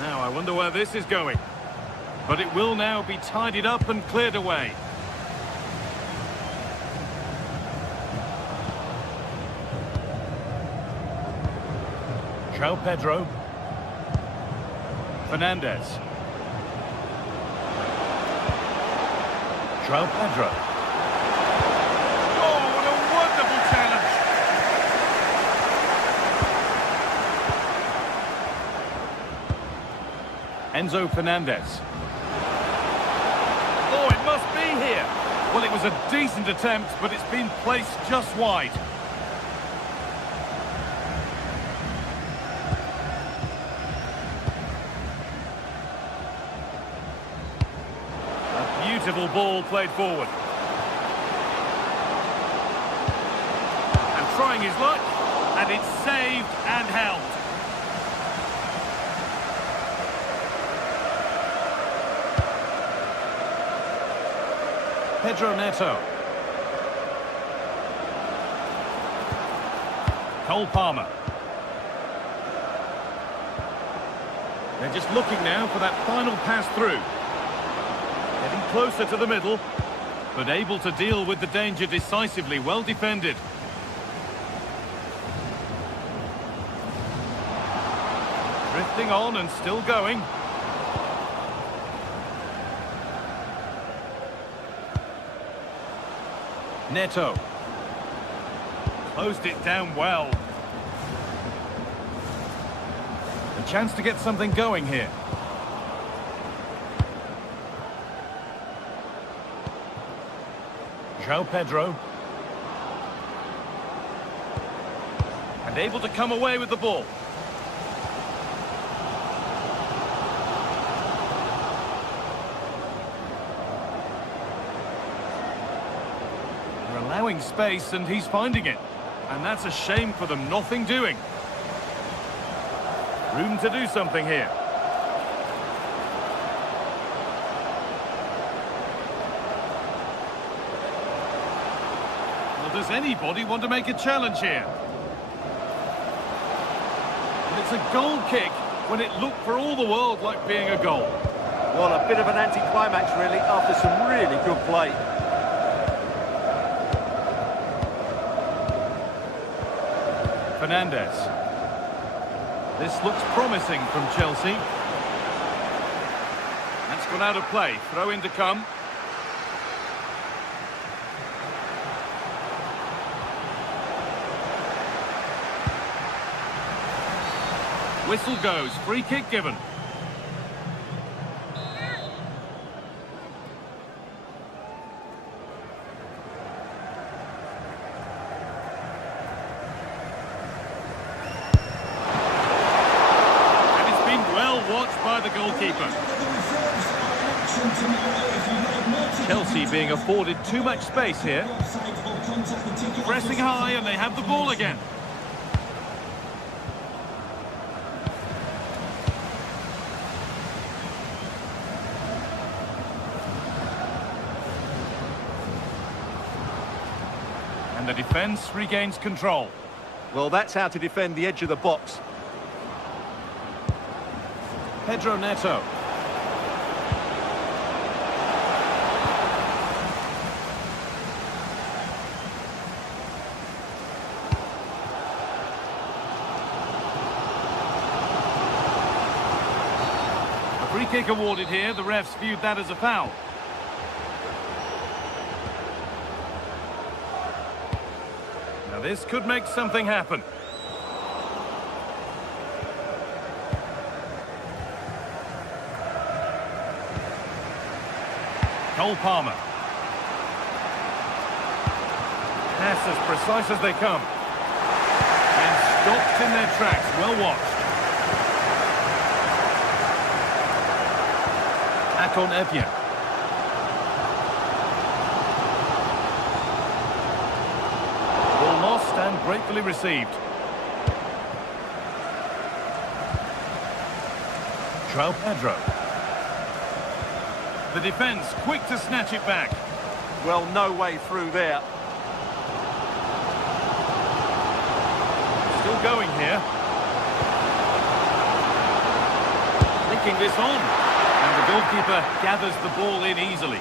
Now, I wonder where this is going. But it will now be tidied up and cleared away. João Pedro. Fernandez. João Pedro. Oh, what a wonderful challenge. Enzo Fernandez. Oh, it must be here. Well, it was a decent attempt, but it's been placed just wide. A beautiful ball played forward. And trying his luck, and it's saved and held. Pedro Neto. Cole Palmer. They're just looking now for that final pass through. Getting closer to the middle, but able to deal with the danger decisively. Well defended. Drifting on and still going. Neto. Closed it down well. A chance to get something going here. João Pedro. And able to come away with the ball. Allowing space, and he's finding it. And that's a shame for them. Nothing doing. Room to do something here. Well, does anybody want to make a challenge here? And it's a goal kick when it looked for all the world like being a goal. Well, a bit of an anticlimax, really, after some really good play. Fernandez. This looks promising from Chelsea. That's gone out of play. Throw in to come. Whistle goes. Free kick given. By the goalkeeper. Chelsea being afforded too much space here. Pressing high, and they have the ball again. And the defence regains control. Well, that's how to defend the edge of the box. Pedro Neto. A free kick awarded here. The refs viewed that as a foul. Now this could make something happen. Cole Palmer. Pass as precise as they come. And stopped in their tracks. Well watched. Akon Evian. gratefully received. João Pedro. The defence quick to snatch it back. Well, no way through there. Still going here. Flicking this on. And the goalkeeper gathers the ball in easily.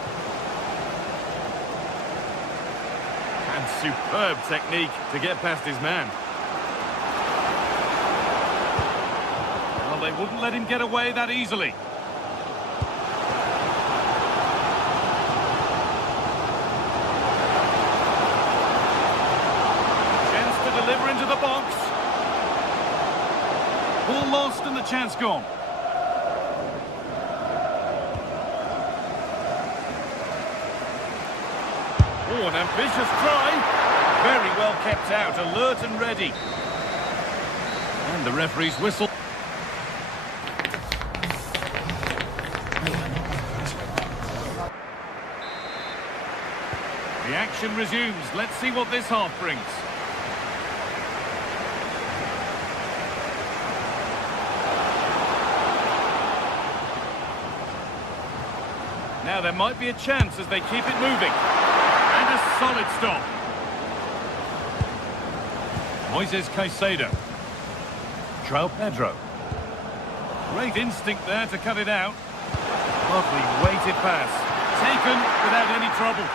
And superb technique to get past his man. Well, they wouldn't let him get away that easily. Chance to deliver into the box. Ball lost and the chance gone. Oh, an ambitious try. Very well kept out, alert and ready. And the referee's whistle. The action resumes. Let's see what this half brings. Now there might be a chance as they keep it moving. And a solid stop. Moises Caicedo. João Pedro. Great instinct there to cut it out. Lovely weighted pass. Taken without any trouble.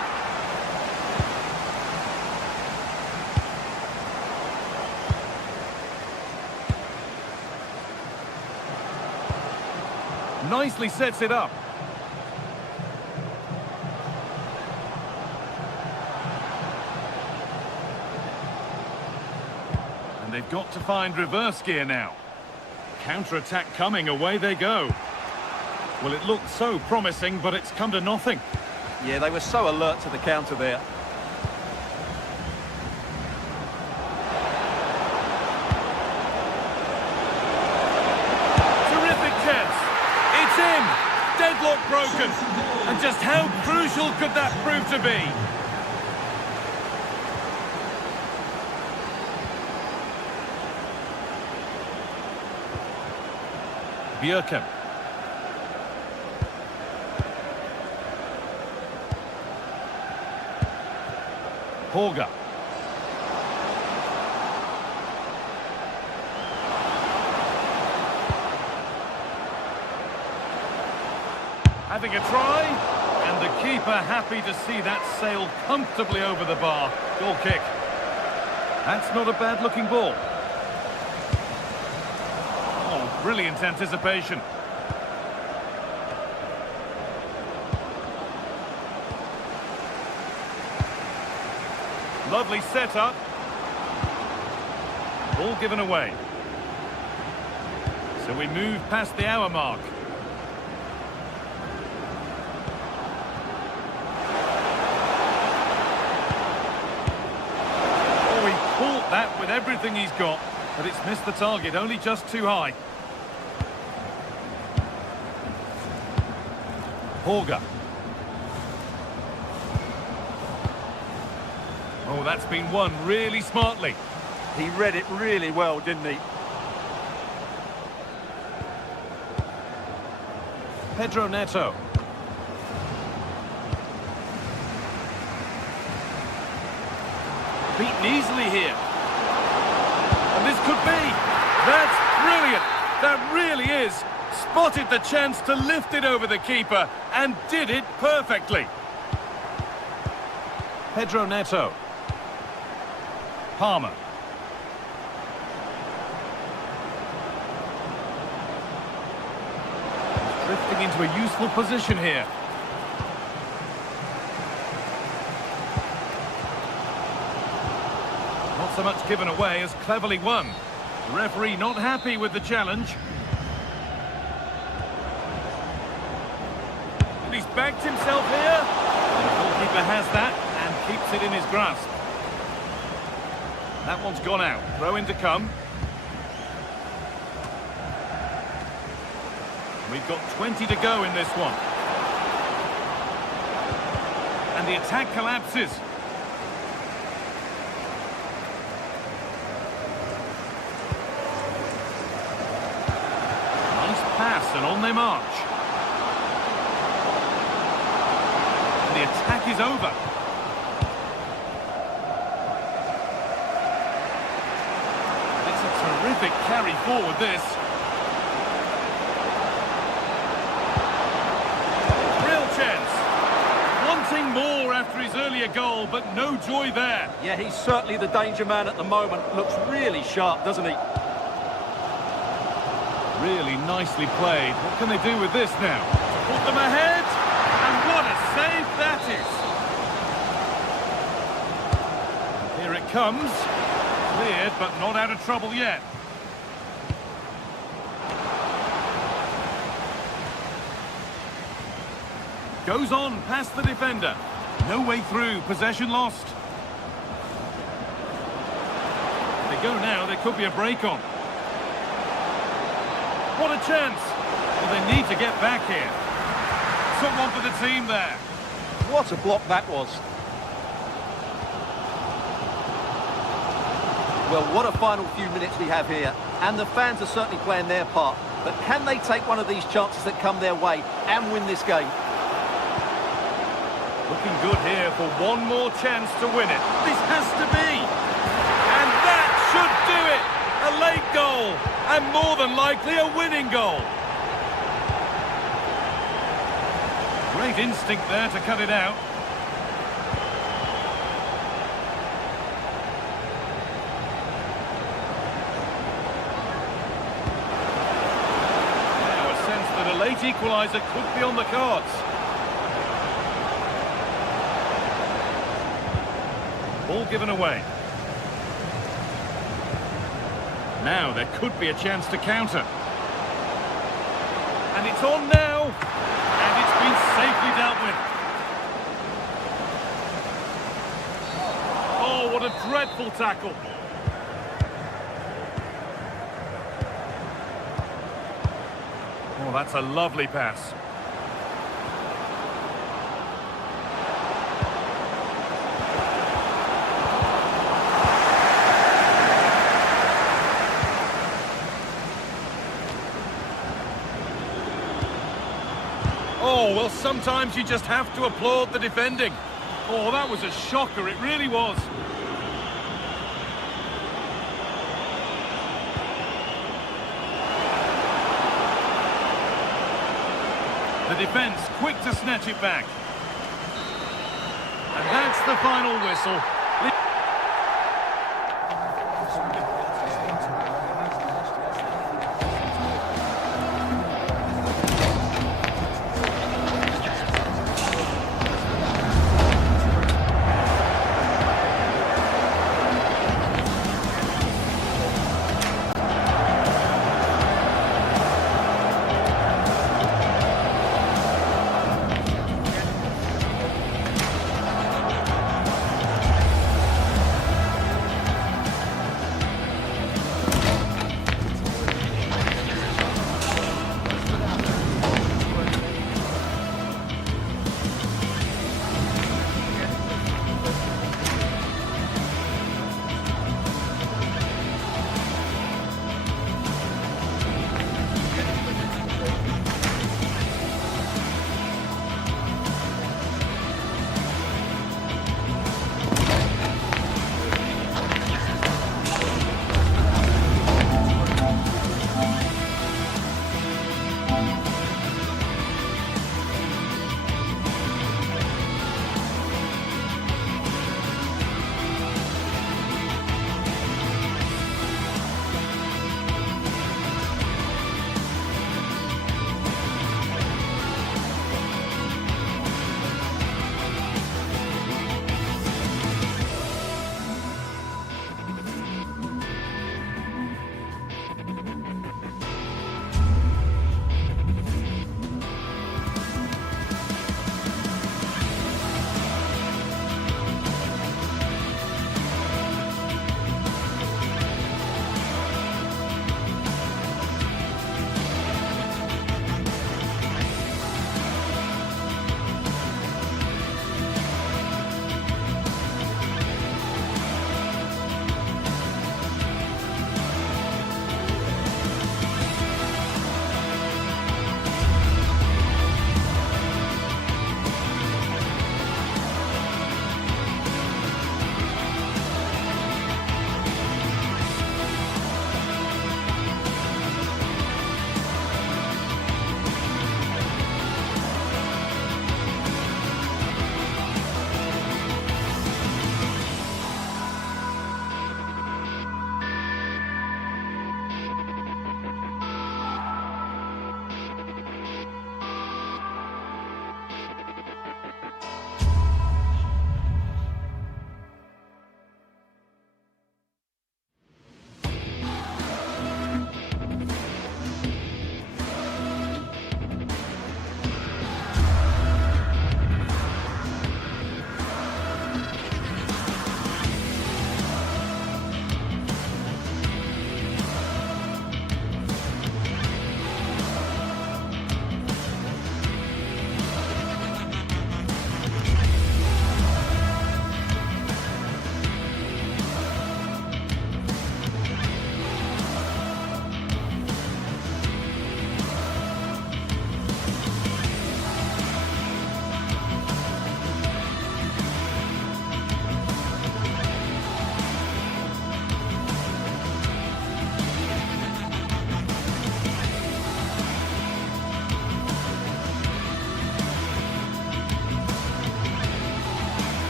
Nicely sets it up. And they've got to find reverse gear now. Counter-attack coming, away they go. Well, it looked so promising, but it's come to nothing. Yeah, they were so alert to the counter there. Terrific chance. It's in. Deadlock broken. And just how crucial could that prove to be? Bjerken. Horga. Having a try, and the keeper happy to see that sail comfortably over the bar. Goal kick. That's not a bad looking ball. Oh, brilliant anticipation. Lovely setup. Ball given away. So we move past the hour mark. Oh, he caught that with everything he's got, but it's missed the target, only just too high. Horga. Oh, that's been won really smartly. He read it really well, didn't he? Pedro Neto. Beaten easily here. And this could be. That's brilliant. That really is. Spotted the chance to lift it over the keeper and did it perfectly. Pedro Neto. Palmer. Drifting into a useful position here. Not so much given away as cleverly won. The referee not happy with the challenge. And he's backed himself here. And the goalkeeper has that and keeps it in his grasp. That one's gone out. Throw in to come. We've got 20 to go in this one. And the attack collapses. and on they march. And the attack is over. It's a terrific carry forward, this. Real chance. Wanting more after his earlier goal, but no joy there. Yeah, he's certainly the danger man at the moment. Looks really sharp, doesn't he? Really nicely played. What can they do with this now? Put them ahead, and what a save that is. Here it comes. Cleared, but not out of trouble yet. Goes on past the defender. No way through, possession lost. They go now, there could be a break on. What a chance! Well, they need to get back here. Took one for the team there. What a block that was. Well, what a final few minutes we have here. And the fans are certainly playing their part. But can they take one of these chances that come their way and win this game? Looking good here for one more chance to win it. This has to be. And that should do it. A late goal. And more than likely a winning goal. Great instinct there to cut it out. Now a sense that a late equaliser could be on the cards. Ball given away. Now there could be a chance to counter. And it's on now. And it's been safely dealt with. Oh, what a dreadful tackle. Oh, that's a lovely pass. Oh, well, sometimes you just have to applaud the defending. Oh, that was a shocker, it really was. The defence quick to snatch it back. And that's the final whistle.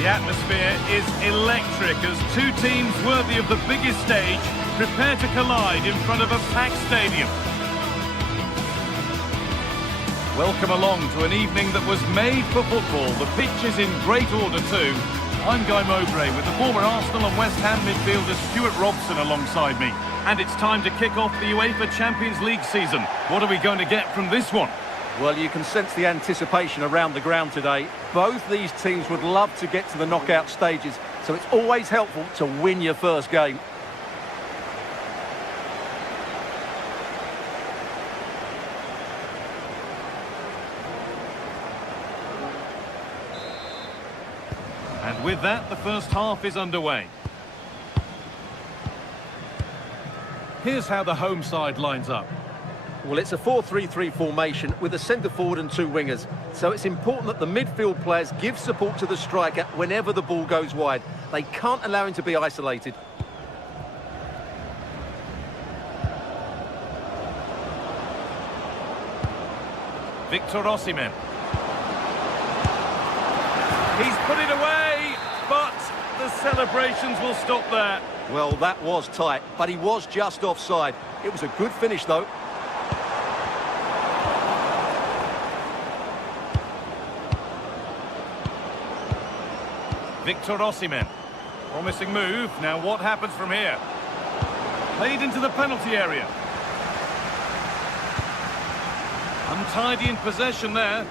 The atmosphere is electric as two teams worthy of the biggest stage prepare to collide in front of a packed stadium. Welcome along to an evening that was made for football. The pitch is in great order too. I'm Guy Mowbray with the former Arsenal and West Ham midfielder Stuart Robson alongside me. And it's time to kick off the UEFA Champions League season. What are we going to get from this one? Well, you can sense the anticipation around the ground today. Both these teams would love to get to the knockout stages, so it's always helpful to win your first game. And with that, the first half is underway. Here's how the home side lines up. Well, it's a 4-3-3 formation with a centre-forward and two wingers. So it's important that the midfield players give support to the striker whenever the ball goes wide. They can't allow him to be isolated. Victor Osimhen. He's put it away, but the celebrations will stop there. Well, that was tight, but he was just offside. It was a good finish, though. Victor Osimhen. Promising move. Now what happens from here? Played into the penalty area. Untidy in possession there.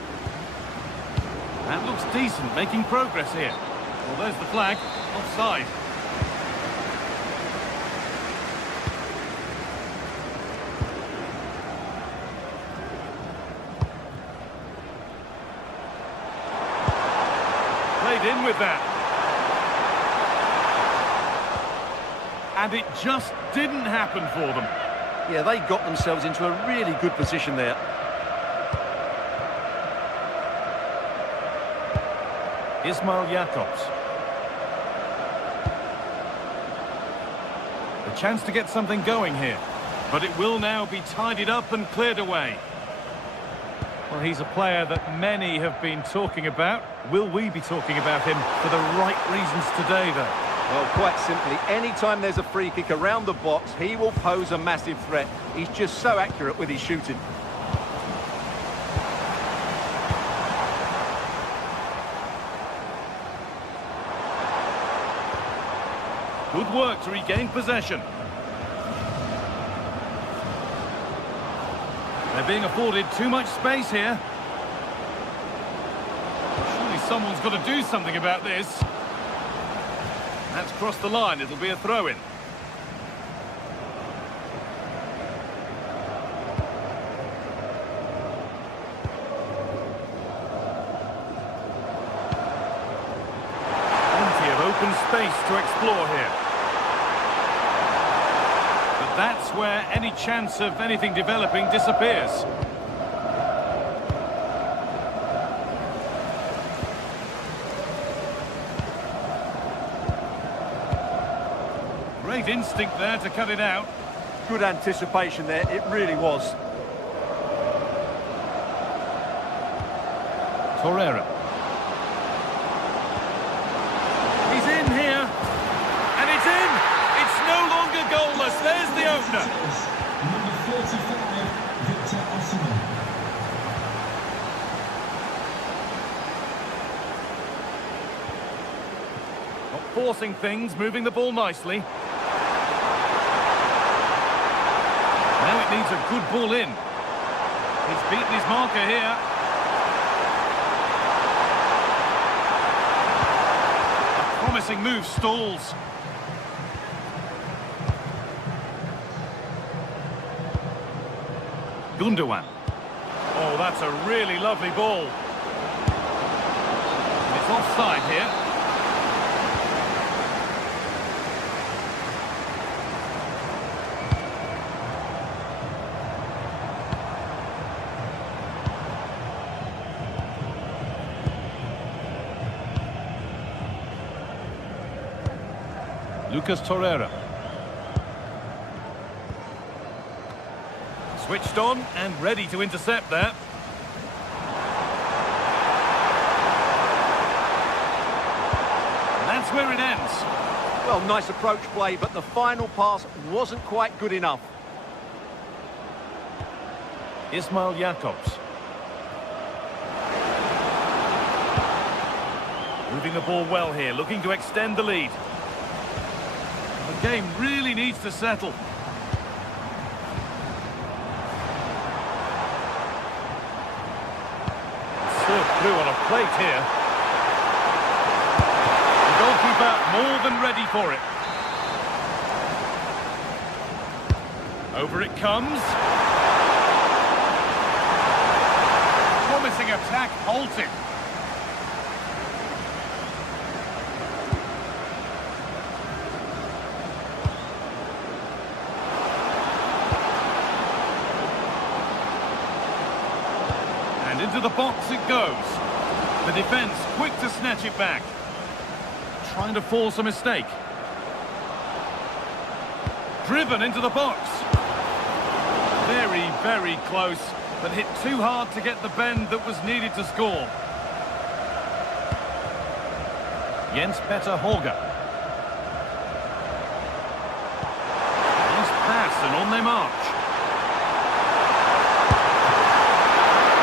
That looks decent, making progress here. Well, there's the flag. Offside. Played in with that. And it just didn't happen for them. Yeah, they got themselves into a really good position there. Ismail Jakobs. The chance to get something going here. But it will now be tidied up and cleared away. Well, he's a player that many have been talking about. Will we be talking about him for the right reasons today, though? Well, quite simply, anytime there's a free kick around the box, he will pose a massive threat. He's just so accurate with his shooting. Good work to regain possession. They're being afforded too much space here. Surely someone's got to do something about this. That's crossed the line. It'll be a throw-in. Plenty of open space to explore here. But that's where any chance of anything developing disappears. Great instinct there to cut it out. Good anticipation there, it really was. Torreira. He's in here. And it's in! It's no longer goalless. There's the opener. Number 45, Victor Osimhen. Not forcing things, moving the ball nicely. Now it needs a good ball in. He's beaten his marker here. A promising move stalls. Gundogan. Oh, that's a really lovely ball. And it's offside here. Lucas Torreira. Switched on and ready to intercept there. that's where it ends. Well, nice approach play, but the final pass wasn't quite good enough. Ismail Jakobs. Moving the ball well here, looking to extend the lead. The game really needs to settle. Served through on a plate here. The goalkeeper more than ready for it. Over it comes. Promising attack halted. And into the box it goes. The defence quick to snatch it back. Trying to force a mistake. Driven into the box. Very, very close, but hit too hard to get the bend that was needed to score. Jens-Peter Holger. Nice pass and on they march.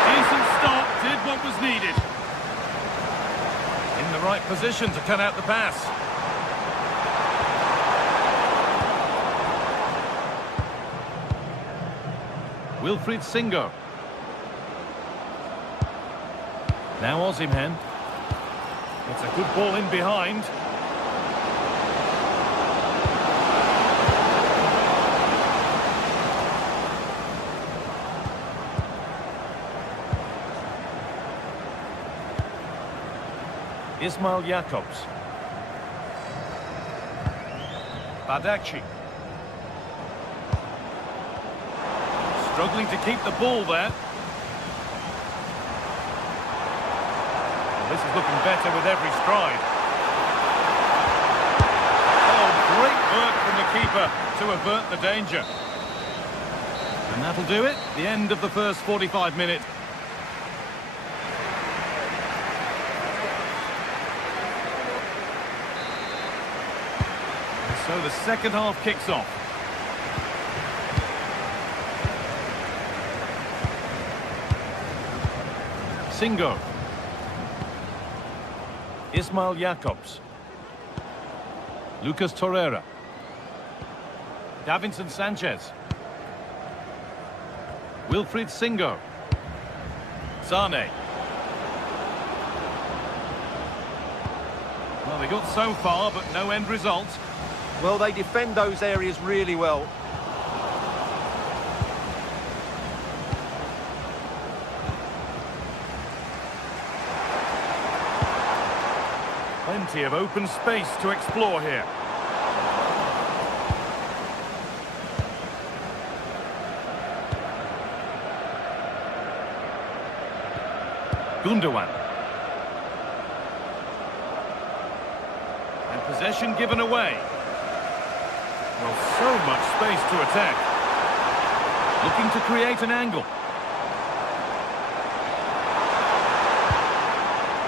Decent start, did what was needed. In the right position to cut out the pass. Wilfried Singo. Now Osimhen. It's a good ball in behind. Ismail Jakobs. Badaci. Struggling to keep the ball there. Well, this is looking better with every stride. Oh, great work from the keeper to avert the danger. And that'll do it. The end of the first 45 minutes. And so the second half kicks off. Singo. Ismail Jakobs. Lucas Torreira. Davinson Sanchez. Wilfried Singo. Sane. Well, they got so far, but no end result. Well, they defend those areas really well. Plenty of open space to explore here. Gundogan. And possession given away. Well, so much space to attack. Looking to create an angle.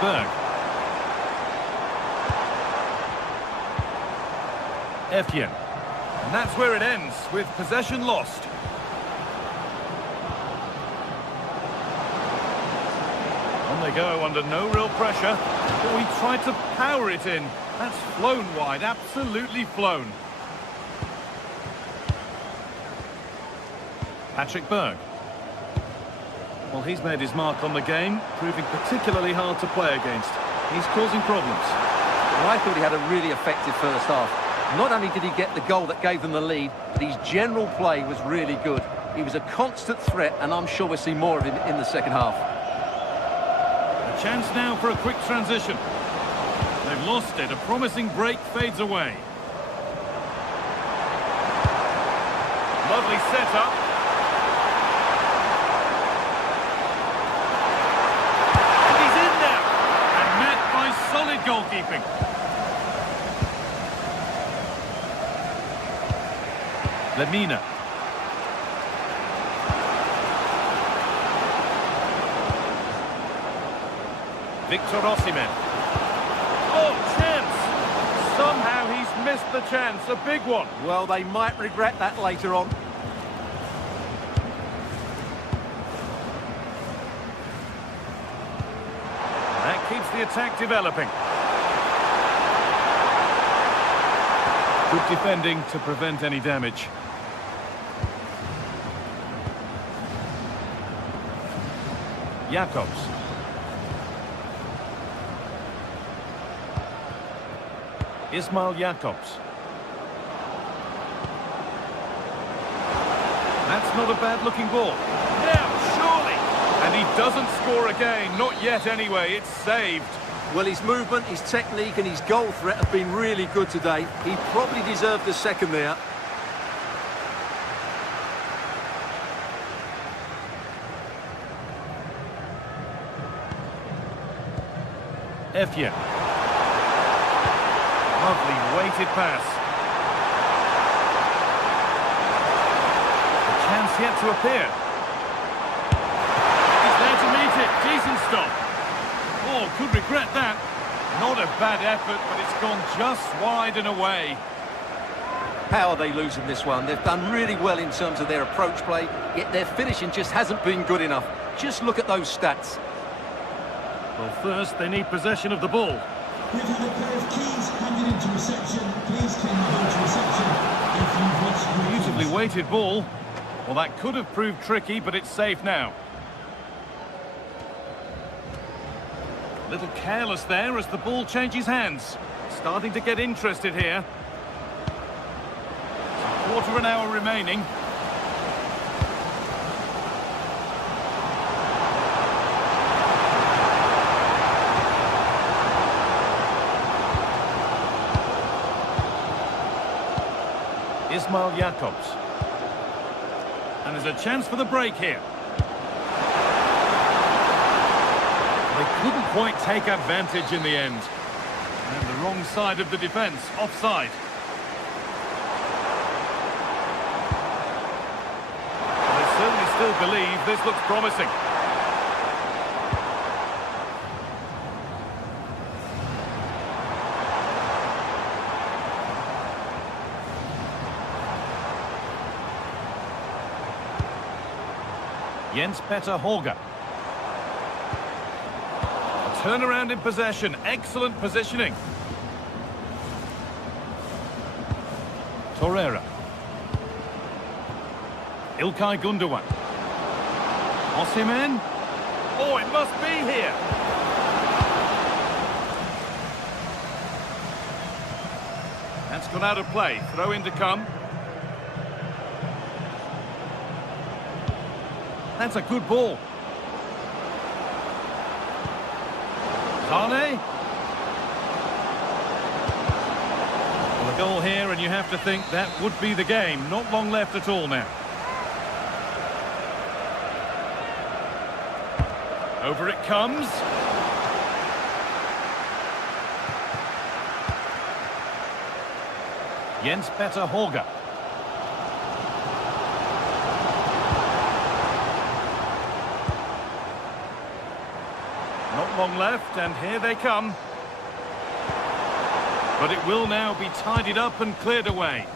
Berg. Efjen. And that's where it ends, with possession lost. On they go under no real pressure. But he tried to power it in. That's flown wide, absolutely flown. Patrick Berg. Well, he's made his mark on the game, proving particularly hard to play against. He's causing problems. Well, I thought he had a really effective first half. Not only did he get the goal that gave them the lead, but his general play was really good. He was a constant threat, and I'm sure we'll see more of him in the second half. A chance now for a quick transition. They've lost it. A promising break fades away. Lovely setup. And he's in there. And met by solid goalkeeping. Lemina. Victor Osimhen. Oh, chance! Somehow he's missed the chance, a big one. Well, they might regret that later on. That keeps the attack developing. Good defending to prevent any damage. Jakobs. Ismail Jakobs. That's not a bad-looking ball. Now, surely! And he doesn't score again. Not yet, anyway. It's saved. Well, his movement, his technique and his goal threat have been really good today. He probably deserved the second there. Effian. Lovely weighted pass. A chance yet to appear. He's there to meet it. Decent stop. Oh, could regret that. Not a bad effort, but it's gone just wide and away. How are they losing this one? They've done really well in terms of their approach play, yet their finishing just hasn't been good enough. Just look at those stats. Well, first, they need possession of the ball. We've had a pair of keys handed into reception. Please can you go to reception if you've watched the Beautifully weighted ball. Well, that could have proved tricky, but it's safe now. A little careless there as the ball changes hands. Starting to get interested here. Quarter of an hour remaining. Ismail Jakobs. And there's a chance for the break here. They couldn't quite take advantage in the end. And the wrong side of the defence, offside. They certainly still believe this looks promising. Jens-Peter Horger. Turnaround in possession, excellent positioning. Torreira. Ilkay Gundogan. Osimhen. Oh, it must be here. That's gone out of play. Throw in to come. That's a good ball. Sane. Well, a goal here, and you have to think that would be the game. Not long left at all now. Over it comes. Jens-Peter Horger. Not long left, and here they come. But it will now be tidied up and cleared away.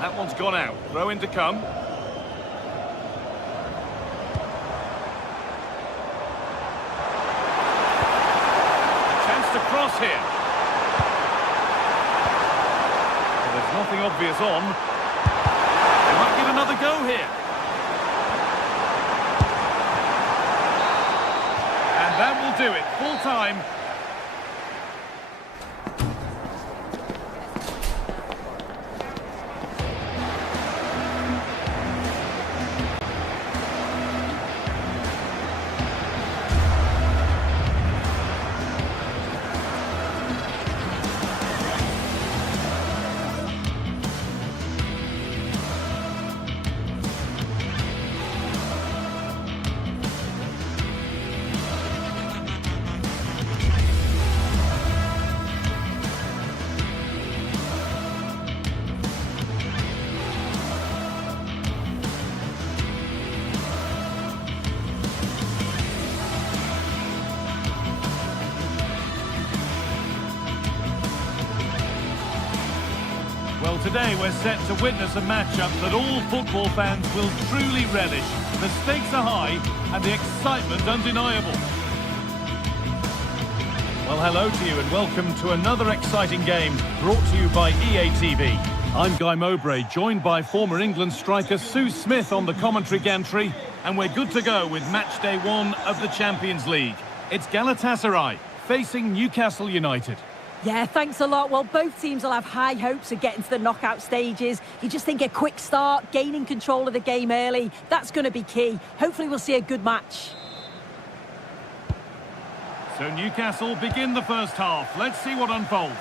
That one's gone out. Throw in to come. Chance to cross here. Well, there's nothing obvious on. They might get another go here. And that will do it. Full time. today we're set to witness a matchup that all football fans will truly relish. The stakes are high and the excitement undeniable. Well, hello to you and welcome to another exciting game brought to you by EA TV. I'm Guy Mowbray, joined by former England striker Sue Smith on the commentary gantry, and we're good to go with match day 1 of the Champions League. It's Galatasaray facing Newcastle United. Yeah, thanks a lot. Well, both teams will have high hopes of getting to the knockout stages. You just think a quick start, gaining control of the game early, that's going to be key. Hopefully we'll see a good match. So Newcastle begin the first half. Let's see what unfolds.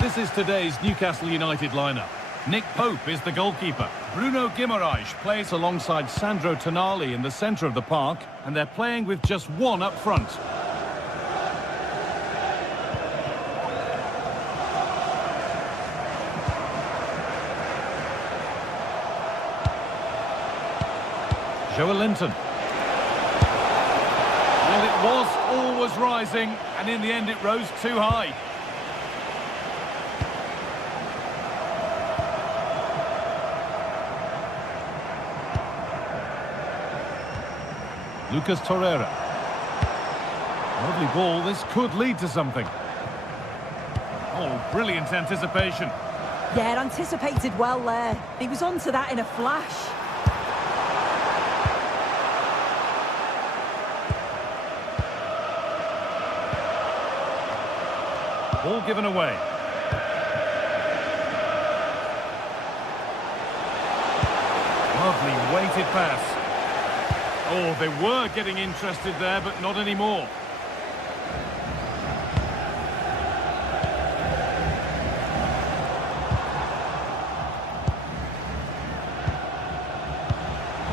This is today's Newcastle United lineup. Nick Pope is the goalkeeper. Bruno Guimaraes plays alongside Sandro Tonali in the centre of the park, and they're playing with just one up front. Joelinton. Well, it was always rising, and in the end it rose too high. Lucas Torreira. Lovely ball, this could lead to something. Oh, brilliant anticipation. Yeah, anticipated well there. He was onto that in a flash. Ball given away. Lovely weighted pass. Oh, they were getting interested there, but not anymore.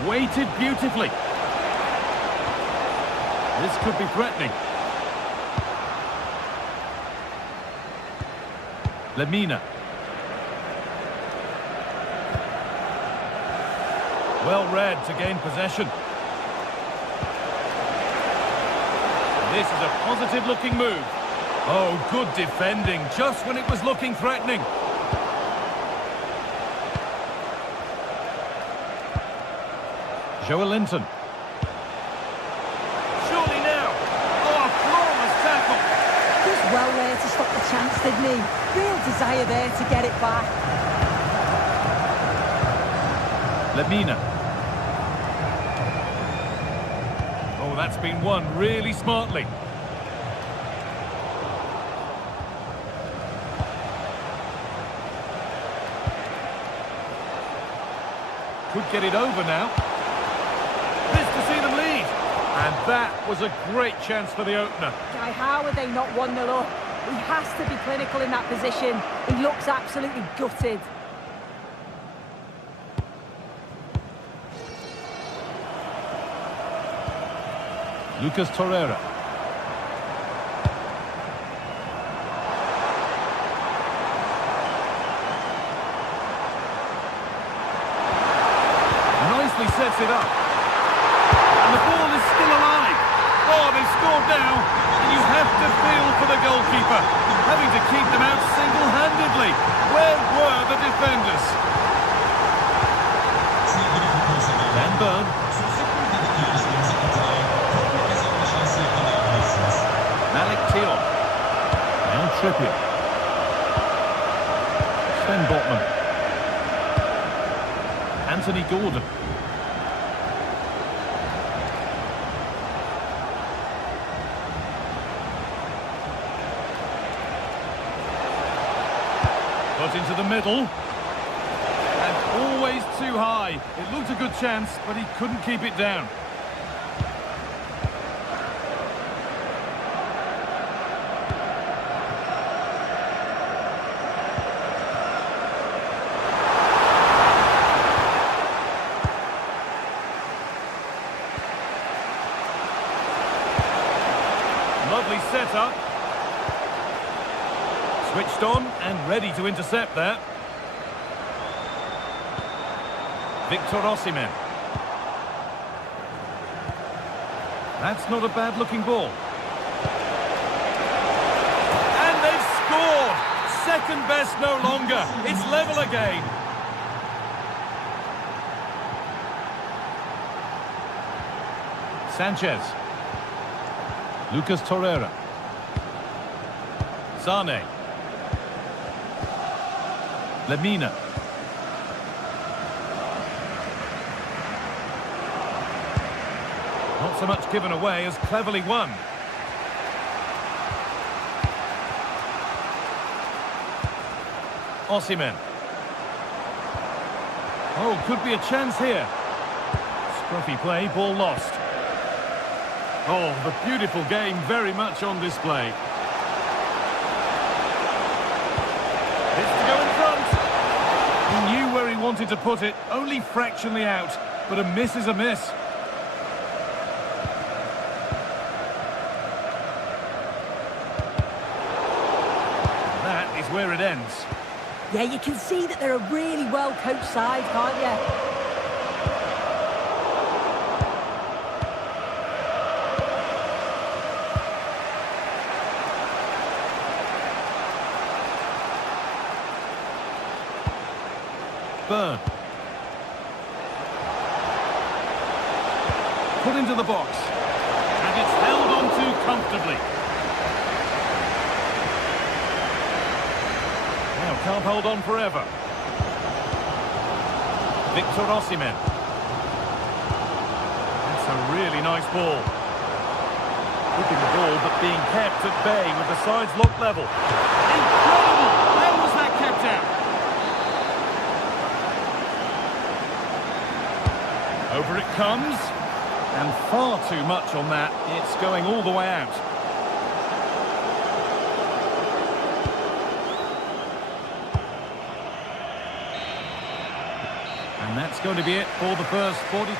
Weighted beautifully. This could be threatening. Lemina. Well read to gain possession. This is a positive-looking move. Oh, good defending, just when it was looking threatening. Joelinton. Surely now. Oh, a flawless tackle. Just well there to stop the chance, didn't he? Real desire there to get it back. Lemina. Oh, that's been won really smartly. Could get it over now. This to see them lead. And that was a great chance for the opener. Guy, how are they not 1-0 up? He has to be clinical in that position. He looks absolutely gutted. Lucas Torreira. Nicely sets it up. And the ball is still alive. Oh, they've scored now. And you have to feel for the goalkeeper, having to keep them out single-handedly. Where were the defenders? Van Burn. Malik Thion. Now Trippier. Sven Botman. Anthony Gordon. Got into the middle. And always too high. It looked a good chance, but he couldn't keep it down. Lovely setup. Switched on and ready to intercept that. Victor Osimhen. That's not a bad looking ball. And they've scored! second best no longer. It's level again. Sanchez. Lucas Torreira. Sane. Lemina. Not so much given away as cleverly won. Osimhen. Oh, could be a chance here. Scruffy play, ball lost. Oh, the beautiful game very much on display. It's to go in front. He knew where he wanted to put it, only fractionally out, but a miss is a miss. That is where it ends. Yeah, you can see that they're a really well-coached side, can't you? Bayern. Put into the box. And it's held on to comfortably. Now, can't hold on forever. Victor Osimhen. That's a really nice ball. Keeping the ball, but being kept at bay with the sides locked level. Incredible! How was that kept out? Over it comes, and far too much on that. It's going all the way out. And that's going to be it for the first 40.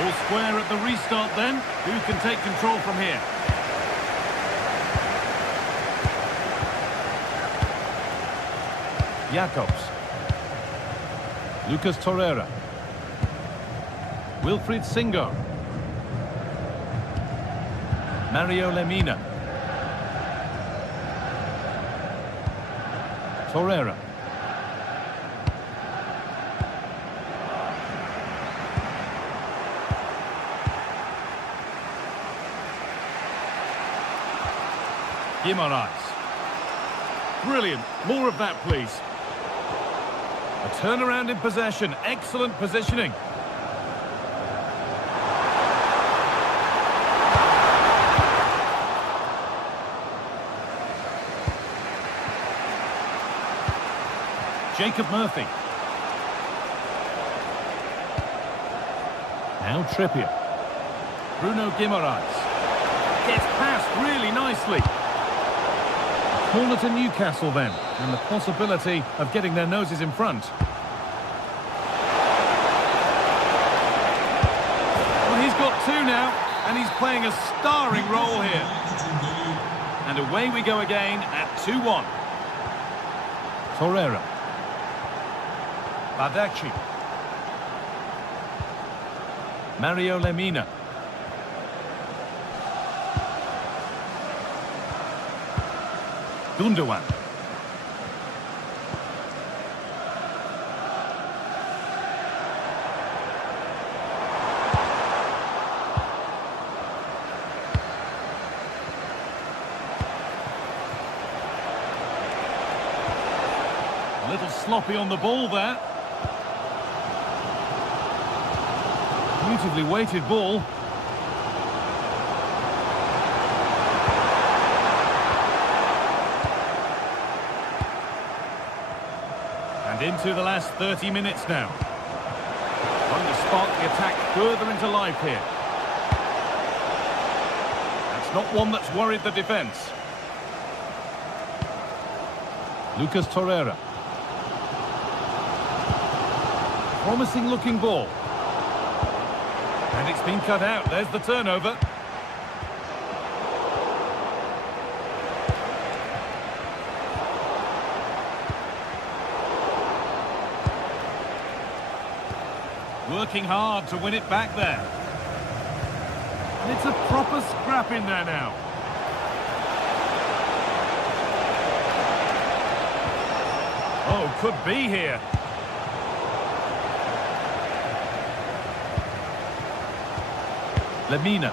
All square at the restart then. Who can take control from here? Jacobs. Lucas Torreira. Wilfried Singo. Mario Lemina. Torreira. Guimaraes. Brilliant. More of that, please. A turnaround in possession. Excellent positioning. Jacob Murphy. Now Trippier. Bruno Guimaraes. Gets past really nicely. Corner to Newcastle then, and the possibility of getting their noses in front. Well, he's got two now, and he's playing a starring role here. And away we go again at 2-1. Torreira. Badaci. Mario Lemina. Gundogan. A little sloppy on the ball there. Beautifully weighted ball. And into the last 30 minutes now. Trying to spark the attack further into life here. That's not one that's worried the defence. Lucas Torreira. Promising looking ball. And it's been cut out. There's the turnover. working hard to win it back there. And it's a proper scrap in there now. Oh, could be here. Lemina.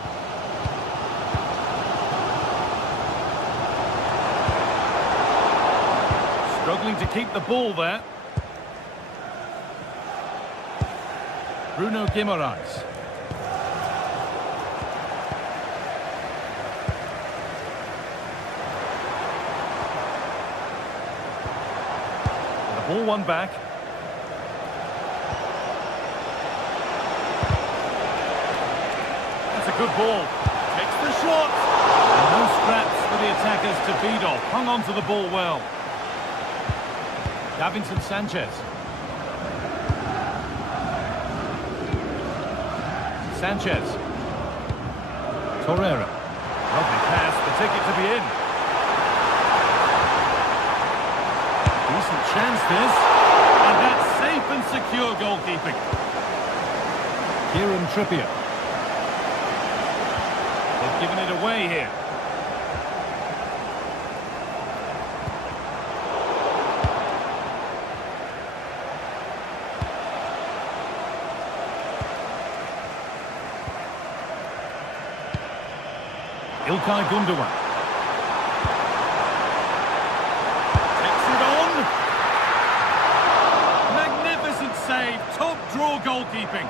Struggling to keep the ball there. Bruno Guimaraes. The ball won back. That's a good ball. Takes the shot. And no scraps for the attackers to feed off. Hung on to the ball well. Davinson Sanchez. Sanchez. Torreira. Lovely pass, the ticket to be in. Decent chance this. And that's safe and secure goalkeeping. Kieran Trippier. They've given it away here. İlkay Gundogan. Takes it on. Magnificent save. Top draw goalkeeping.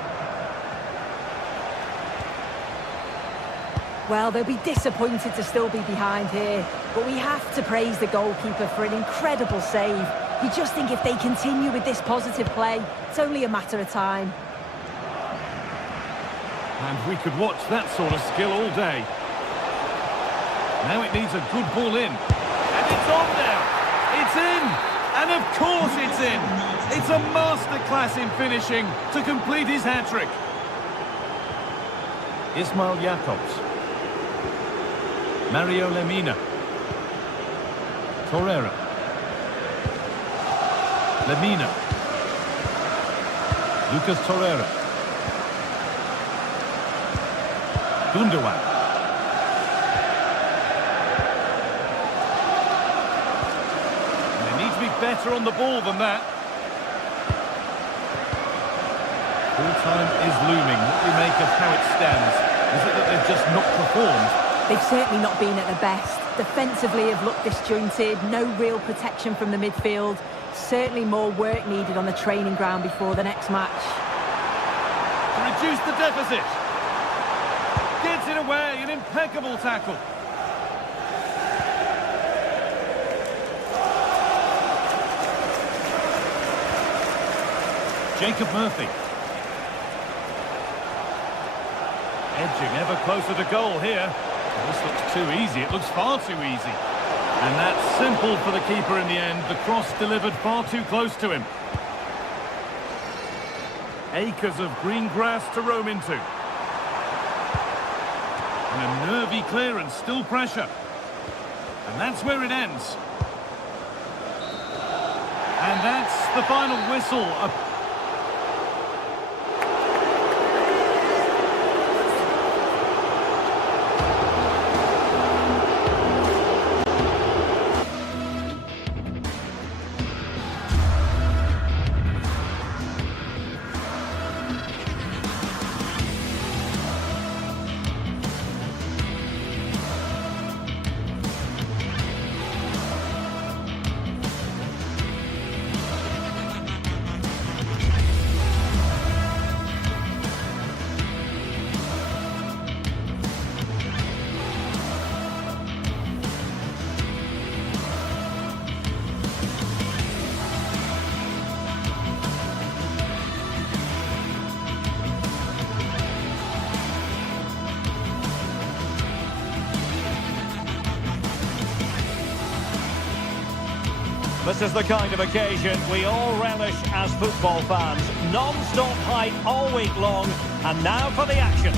Well, they'll be disappointed to still be behind here, but we have to praise the goalkeeper for an incredible save. You just think if they continue with this positive play, it's only a matter of time. And we could watch that sort of skill all day. Now it needs a good ball in. And it's on now. It's in. And of course it's in. It's a masterclass in finishing to complete his hat-trick. Ismail Jakobs. Mario Lemina. Torreira. Lemina. Lucas Torreira. Gundogan. Better on the ball than that. Full time is looming. What do you make of how it stands? Is it that they've just not performed? They've certainly not been at their best. Defensively have looked disjointed, no real protection from the midfield. Certainly more work needed on the training ground before the next match. To reduce the deficit. Gets it away, an impeccable tackle. Jacob Murphy. Edging ever closer to goal here. Well, this looks too easy. It looks far too easy. And that's simple for the keeper in the end. The cross delivered far too close to him. Acres of green grass to roam into. And a nervy clearance, still pressure. And that's where it ends. And that's the final whistle. This is the kind of occasion we all relish as football fans. Non-stop hype all week long, and now for the action.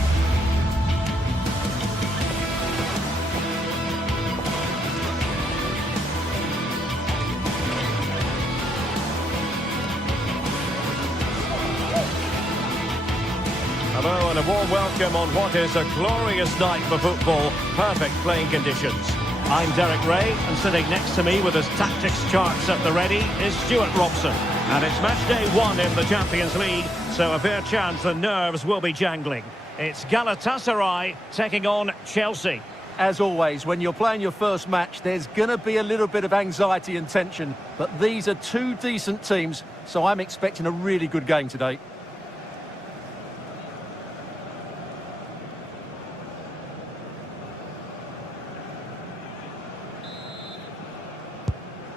Hello and a warm welcome on what is a glorious night for football. Perfect playing conditions. I'm Derek Ray, and sitting next to me with his tactics charts at the ready is Stuart Robson. And it's match day 1 in the Champions League, so a fair chance the nerves will be jangling. It's Galatasaray taking on Chelsea. As always, when you're playing your first match, there's going to be a little bit of anxiety and tension. But these are two decent teams, so I'm expecting a really good game today.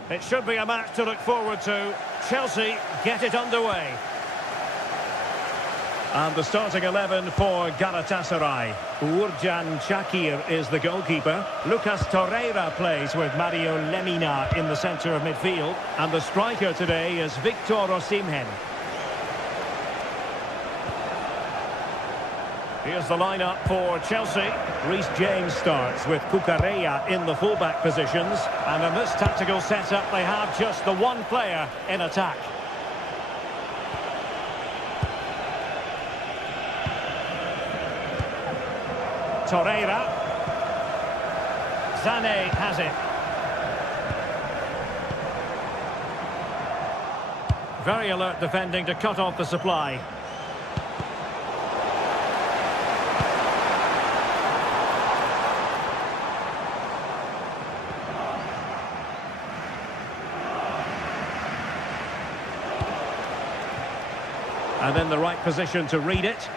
It should be a match to look forward to. Chelsea get it underway. And the starting 11 for Galatasaray. Uğurcan Çakır is the goalkeeper. Lucas Torreira plays with Mario Lemina in the centre of midfield. And the striker today is Victor Osimhen. Here's the lineup for Chelsea. Reece James starts with Cucurella in the fullback positions. And in this tactical setup, they have just the one player in attack. Torreira. Sané has it. Very alert defending to cut off the supply. And in the right position to read it.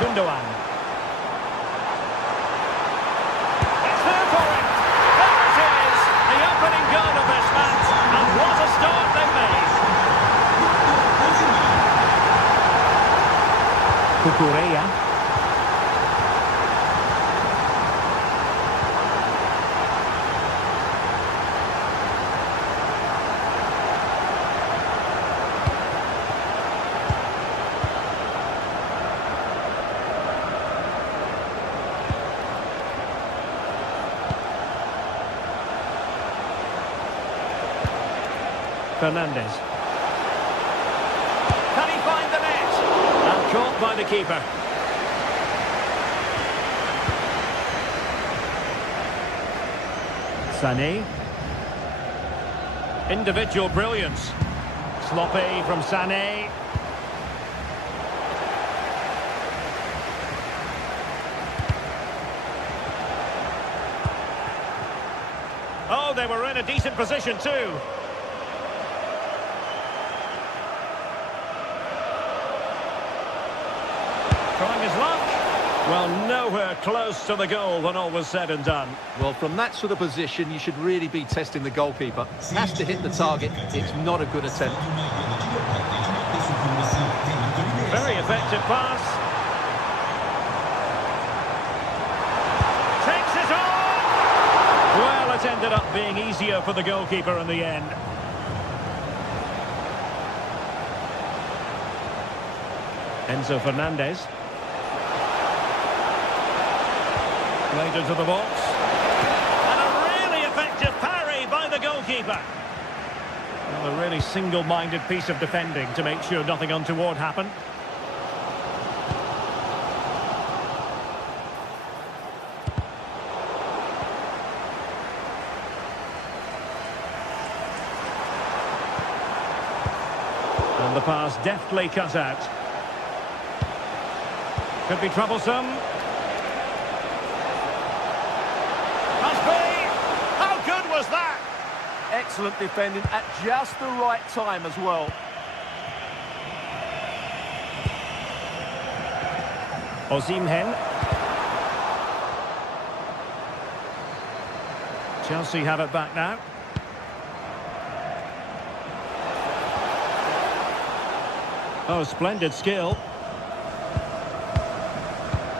Gundogan. It's there for him. There it is. The opening goal of this match. And what a start they've made. Cucurella. Fernandes. Can he find the net? And caught by the keeper. Sané. Individual brilliance. Sloppy from Sané. Oh, they were in a decent position too. Trying his luck. Well, nowhere close to the goal when all was said and done. Well, from that sort of position, you should really be testing the goalkeeper. Has to hit the target. It's not a good attempt. Very effective pass. Takes it on! Well, it ended up being easier for the goalkeeper in the end. Enzo Fernandez. Played into the box. And a really effective parry by the goalkeeper. Well, a really single-minded piece of defending to make sure nothing untoward happened. And the pass deftly cut out. Could be troublesome. How good was that? Excellent defending at just the right time as well. Osimhen. Chelsea have it back now. Oh, splendid skill.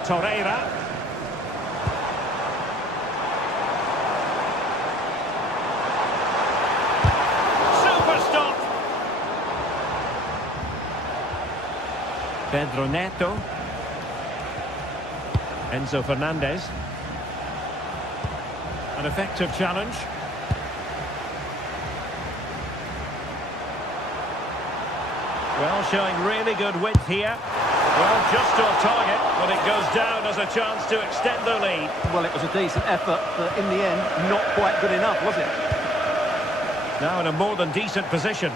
Torreira. Super stop. Pedro Neto. Enzo Fernandez. An effective challenge. Well, showing really good width here. Well, just off target, but it goes down as a chance to extend the lead. Well, it was a decent effort, but in the end, not quite good enough, was it? Now in a more than decent position.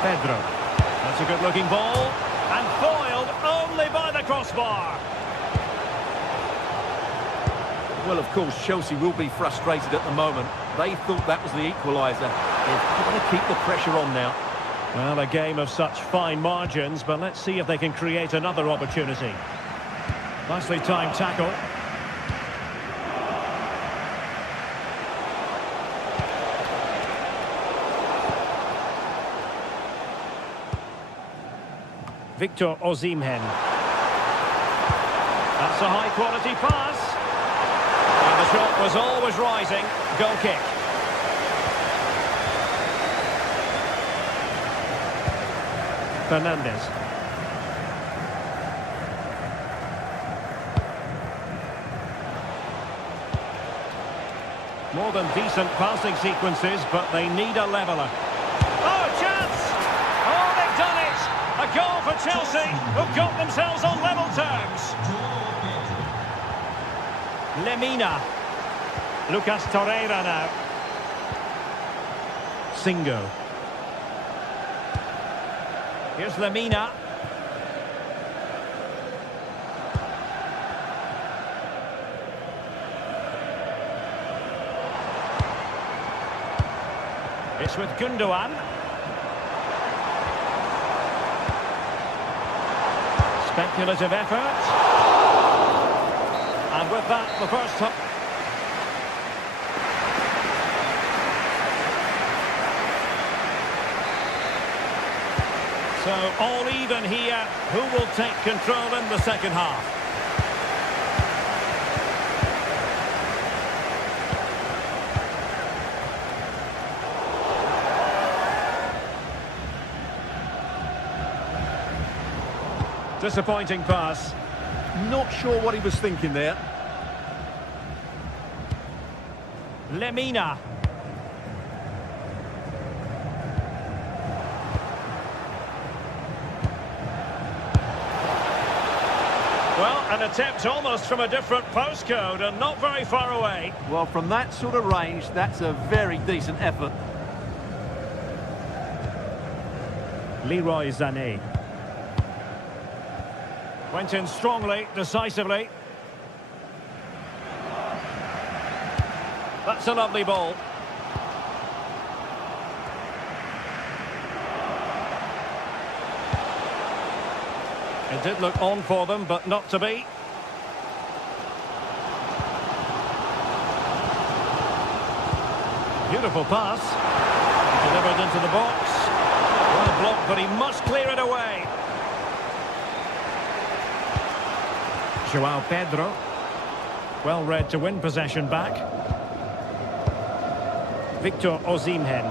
Pedro. That's a good-looking ball. And foiled only by the crossbar. Well, of course, Chelsea will be frustrated at the moment. They thought that was the equaliser. They've got to keep the pressure on now. Well, a game of such fine margins, but let's see if they can create another opportunity. Nicely timed tackle. Victor Osimhen. That's a high-quality pass. And the shot was always rising. Goal kick. Fernandes. More than decent passing sequences, but they need a leveller. Oh, chance! Oh, they've done it! A goal for Chelsea, who've got themselves on level terms. Lemina. Lucas Torreira now. Singo. Here's Lemina. It's with Gundogan. Speculative effort. And with that, the first time. So all even here. Who will take control in the second half? Disappointing pass. Not sure what he was thinking there. Lemina. Well, an attempt almost from a different postcode and not very far away. Well, from that sort of range, that's a very decent effort. Leroy Sané. Went in strongly, decisively. That's a lovely ball. It did look on for them, but not to be. Beautiful pass. Delivered into the box. Well blocked, but he must clear it away. Joao Pedro. Well read to win possession back. Victor Osimhen.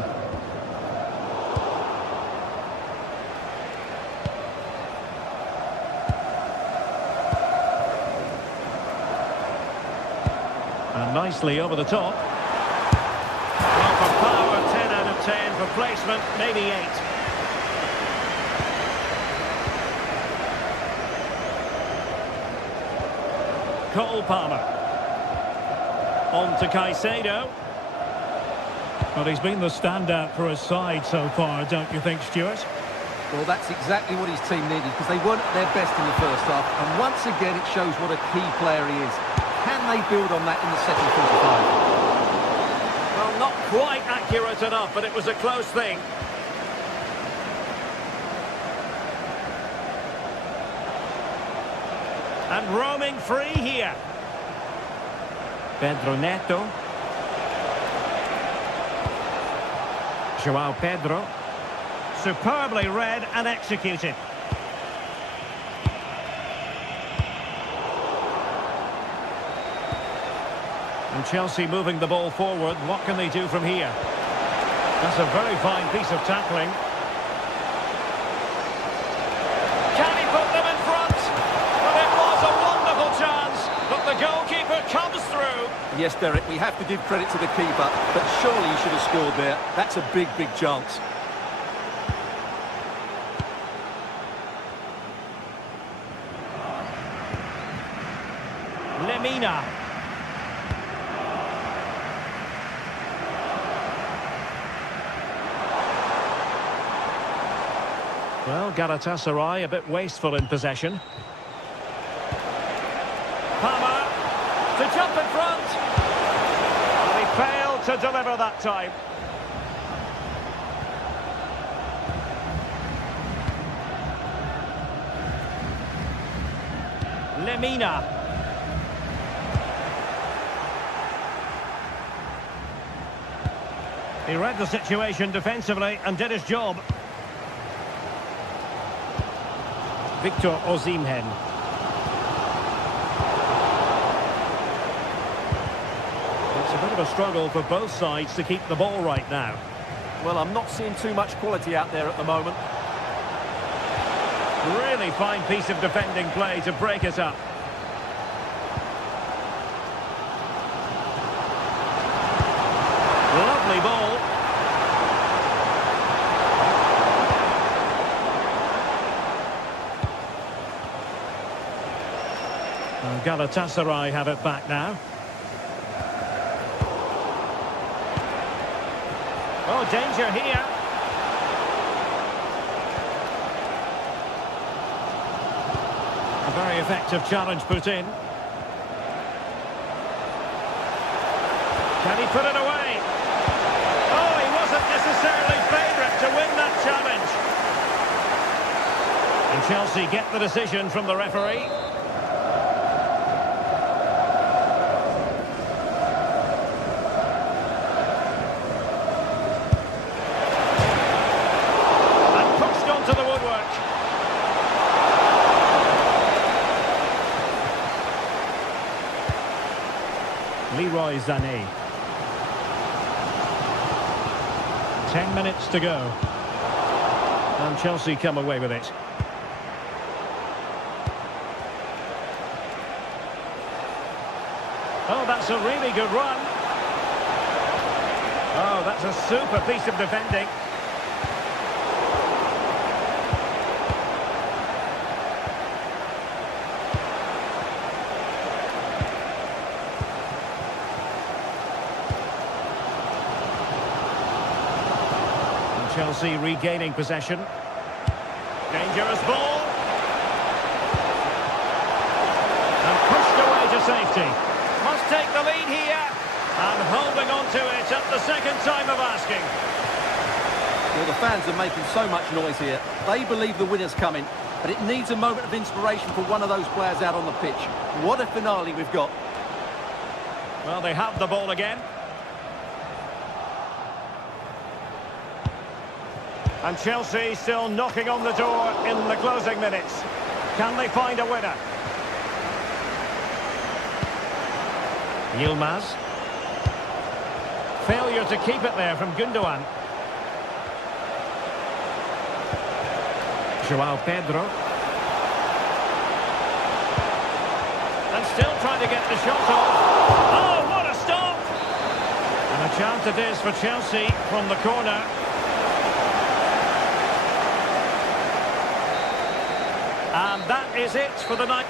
And nicely over the top. Well, for power, 10 out of 10. For placement, maybe 8. Cole Palmer. On to Caicedo. Well, he's been the standout for his side so far, don't you think, Stuart? Well, that's exactly what his team needed, because they weren't at their best in the first half. And once again, it shows what a key player he is. Can they build on that in the second 45? Well, not quite accurate enough, but it was a close thing. And roaming free here. Pedro Neto. Joao Pedro. Superbly read and executed. And Chelsea moving the ball forward. What can they do from here? That's a very fine piece of tackling. Can he put them in front? Well, it was a wonderful chance, but the goalkeeper comes through. Yes, Derek, we have to give credit to the keeper, but surely he should have scored there. That's a big, big chance. Lemina. Well, Galatasaray a bit wasteful in possession. Palmer to jump in front. And he failed to deliver that time. Lemina. He read the situation defensively and did his job. Victor Osimhen. It's a bit of a struggle for both sides to keep the ball right now. Well, I'm not seeing too much quality out there at the moment. Really fine piece of defending play to break it up. Lovely ball. And Galatasaray have it back now. Oh, danger here. A very effective challenge put in. Can he put it away? Oh, he wasn't necessarily favourite to win that challenge. And Chelsea get the decision from the referee. And pushed onto the woodwork. Leroy Sané. 10 minutes to go. And Chelsea come away with it. Oh, that's a really good run. Oh, that's a super piece of defending. Chelsea regaining possession. Dangerous ball. And pushed away to safety. Must take the lead here. And holding on to it at the second time of asking. Well, the fans are making so much noise here. They believe the winner's coming, but it needs a moment of inspiration for one of those players out on the pitch. What a finale we've got. Well, they have the ball again. And Chelsea still knocking on the door in the closing minutes. Can they find a winner? Yilmaz. Failure to keep it there from Gundogan. João Pedro. And still trying to get the shot off. Oh, what a stop! And a chance it is for Chelsea from the corner. And that is it for the night.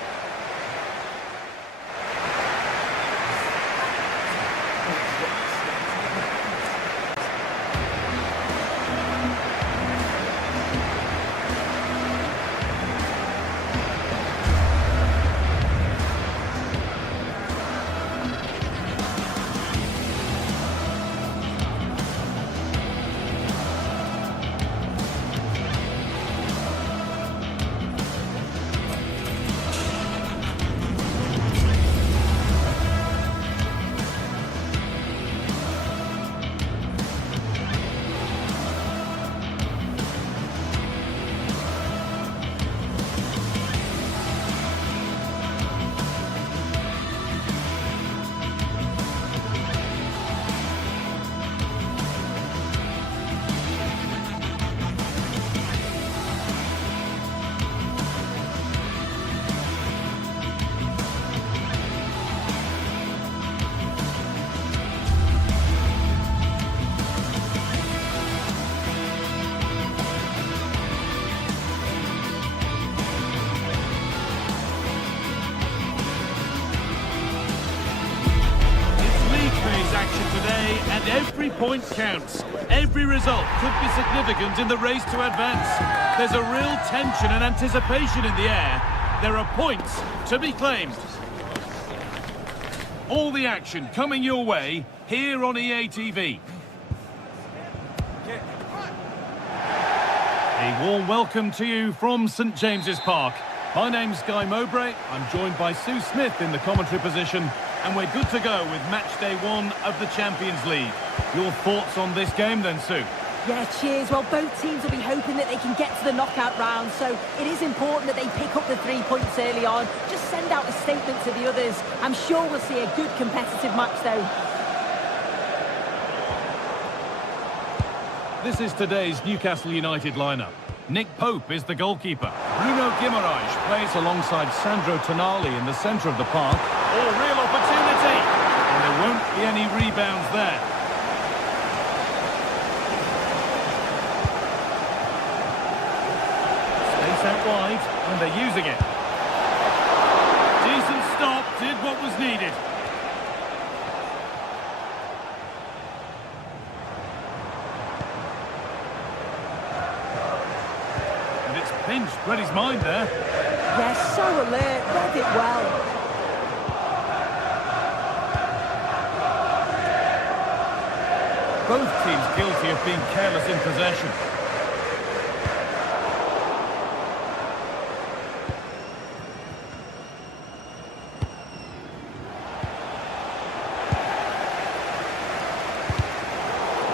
And every point counts. Every result could be significant in the race to advance. There's a real tension and anticipation in the air. There are points to be claimed. All the action coming your way here on EA TV. A warm welcome to you from St James's Park. My name's Guy Mowbray. I'm joined by Sue Smith in the commentary position, and we're good to go with match day 1 of the Champions League. Your thoughts on this game then, Sue? Yeah, cheers. Well, both teams will be hoping that they can get to the knockout round, so it is important that they pick up the 3 points early on. Just send out a statement to the others. I'm sure we'll see a good competitive match, though. This is today's Newcastle United lineup. Nick Pope is the goalkeeper. Bruno Guimaraes plays alongside Sandro Tonali in the centre of the park. Oh, real opportunity! And there won't be any rebounds there. Space out wide, and they're using it. Decent stop, did what was needed. Pinched, read his mind there. Yes, so alert, read it well. Both teams guilty of being careless in possession.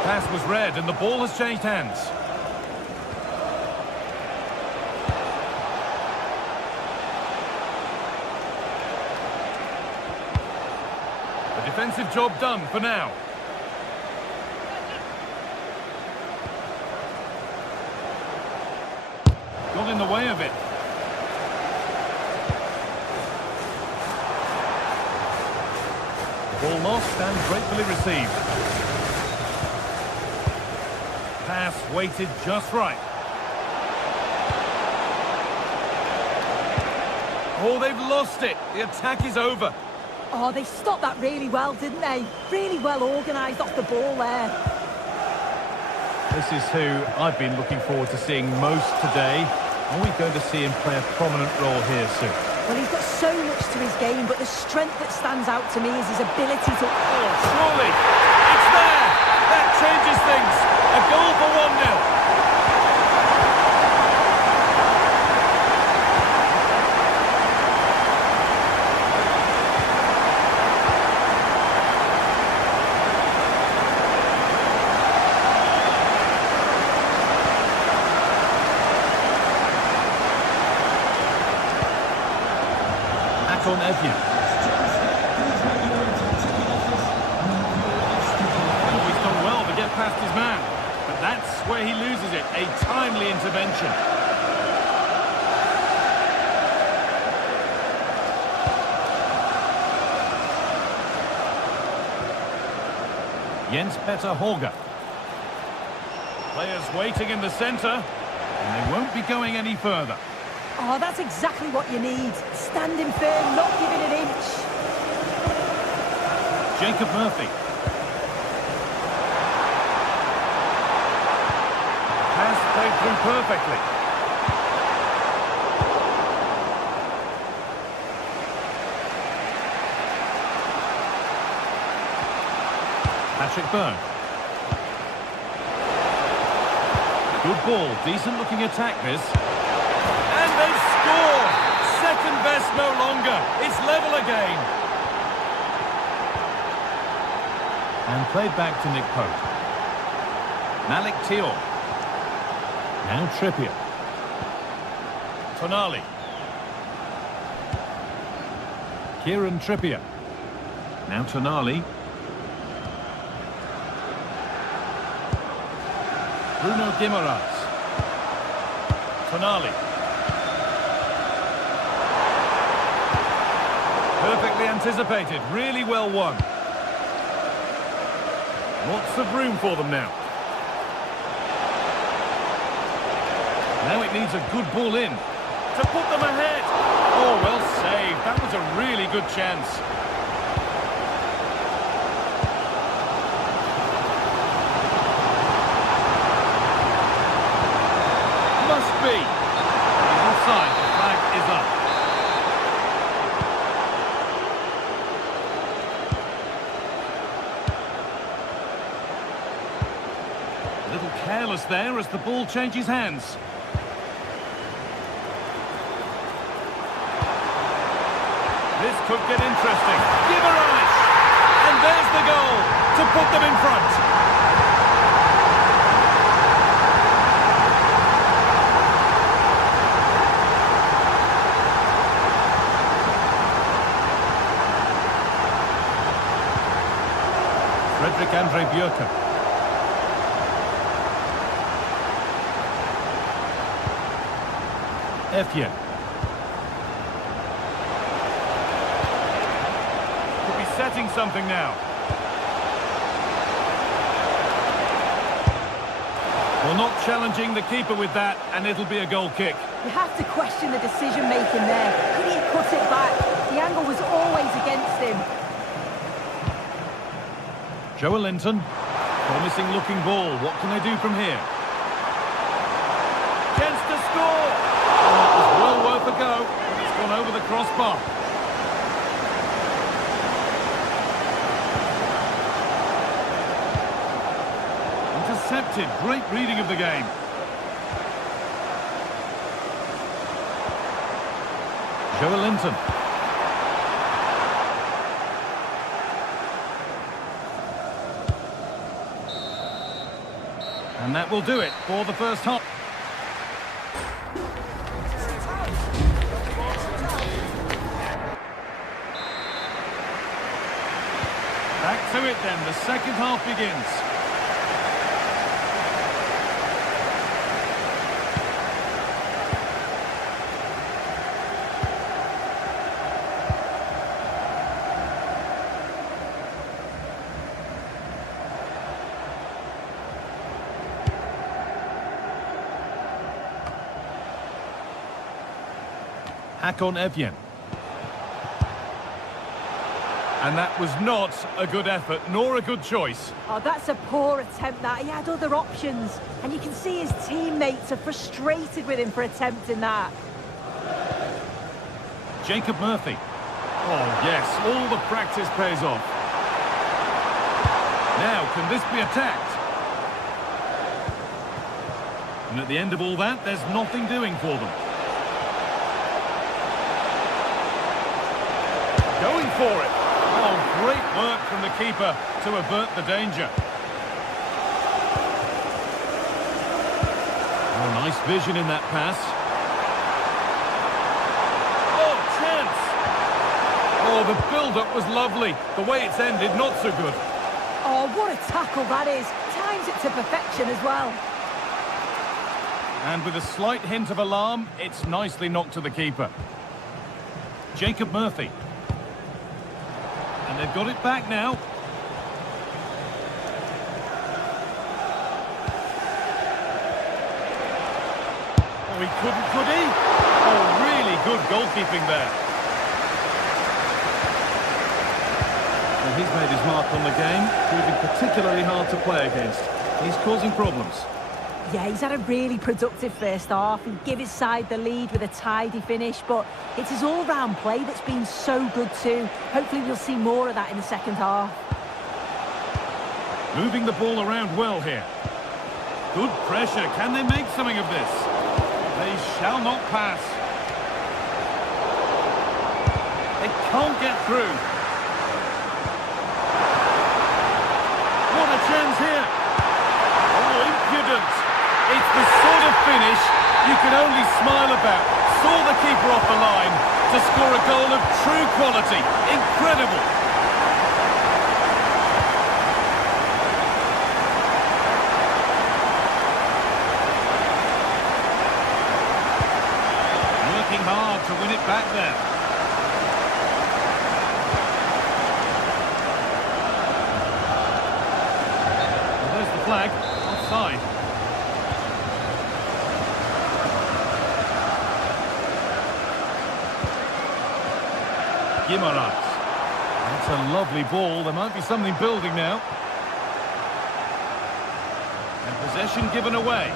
Pass was read and the ball has changed hands. Defensive job done for now. Got in the way of it. Ball lost and gratefully received. Pass weighted just right. Oh, they've lost it. The attack is over. Oh, they stopped that really well, didn't they? Really well organised off the ball there. This is who I've been looking forward to seeing most today. Are we going to see him play a prominent role here soon? Well, he's got so much to his game, but the strength that stands out to me is his ability to... Oh, surely! It's there! That changes things! A goal for 1-0. On Evia. Oh, he's done well to get past his man, but that's where he loses it. A timely intervention. Jens Petter Holger. Players waiting in the centre, and they won't be going any further. Oh, that's exactly what you need. Standing firm, not giving an inch. Jacob Murphy. Pass played through perfectly. Patrick Byrne. Good ball, decent looking attack this. And they've scored! Second best no longer. It's level again. And played back to Nick Pope. Malik Thiaw. Now Trippier. Tonali. Kieran Trippier. Now Tonali. Bruno Guimaraes. Tonali. Perfectly anticipated, really well won. Lots of room for them now. Now it needs a good ball in to put them ahead. Oh, well saved. That was a really good chance. there as the ball changes hands. This could get interesting. Gibberish! And there's the goal to put them in front. Frederick Andre Björken. Efje. Could be setting something now. Well, not challenging the keeper with that, and it'll be a goal kick. You have to question the decision-making there. Could he have cut it back? The angle was always against him. Joelinton. Promising looking ball. What can they do from here? Chance to score! Oh, that was well worth a go. It's gone over the crossbar. Intercepted. Great reading of the game. Joelinton. And that will do it for the first half. Back to it then, the second half begins. Hakon Evjen. And that was not a good effort, nor a good choice. Oh, that's a poor attempt, that. He had other options. And you can see his teammates are frustrated with him for attempting that. Jacob Murphy. Oh, yes, all the practice pays off. Now, can this be attacked? And at the end of all that, there's nothing doing for them. Going for it. Oh, great work from the keeper to avert the danger. Oh, nice vision in that pass. Oh, chance! Oh, the build-up was lovely. The way it's ended, not so good. Oh, what a tackle that is. Times it to perfection as well. And with a slight hint of alarm, it's nicely knocked to the keeper. Jacob Murphy. And they've got it back now. Oh, he couldn't, could he? Oh, really good goalkeeping there. Well, he's made his mark on the game, proving particularly hard to play against. He's causing problems. Yeah, he's had a really productive first half. He gave his side the lead with a tidy finish, but it's his all-round play that's been so good too. Hopefully we'll see more of that in the second half. Moving the ball around well here. Good pressure. Can they make something of this? They shall not pass. They can't get through. What a chance here. Oh, impudent. It's the sort of finish you can only smile about. Saw the keeper off the line to score a goal of true quality. Incredible. Working hard to win it back there. Well, there's the flag. Offside. Guimaraes. That's a lovely ball. There might be something building now. And possession given away.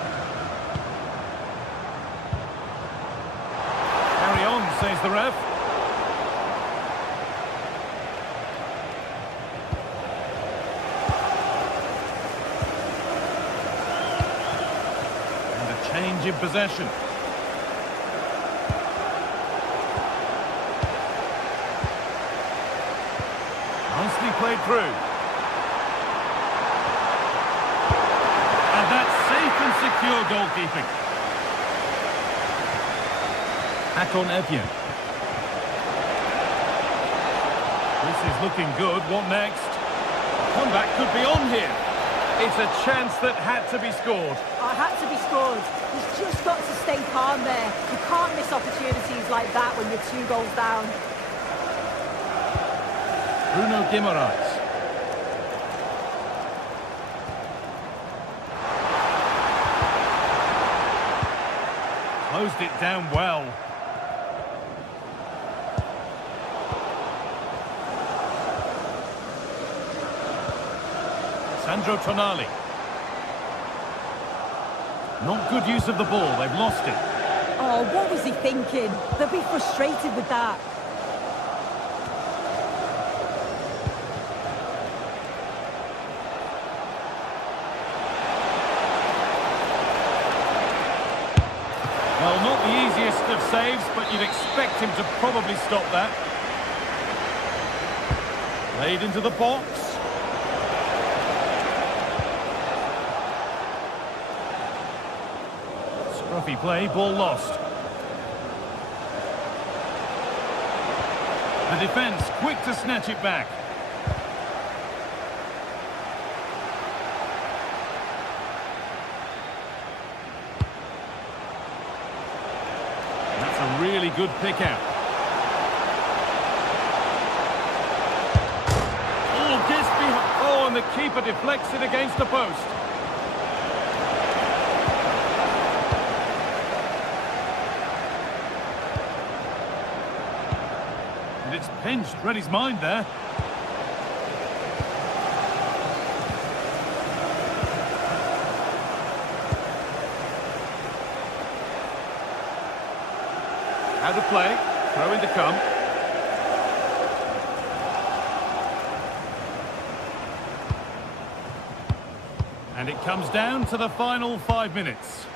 Carry on, says the ref. change in possession. Nicely played through. And that's safe and secure goalkeeping. Akon Evian. This is looking good. What next? Comeback could be on here. It's a chance that had to be scored. Oh, had to be scored. He's just got to stay calm there. You can't miss opportunities like that when you're 2 goals down. Bruno Guimaraes. Closed it down well. Sandro Tonali. Not good use of the ball, they've lost it. Oh, what was he thinking? They'll be frustrated with that. Well, not the easiest of saves, but you'd expect him to probably stop that. Laid into the box. Scruffy play, ball lost. The defence quick to snatch it back. That's a really good pick out. Oh, gets behind. Oh, and the keeper deflects it against the post. It's pinched, read his mind there. Out of play, throw in to come. And it comes down to the final 5 minutes.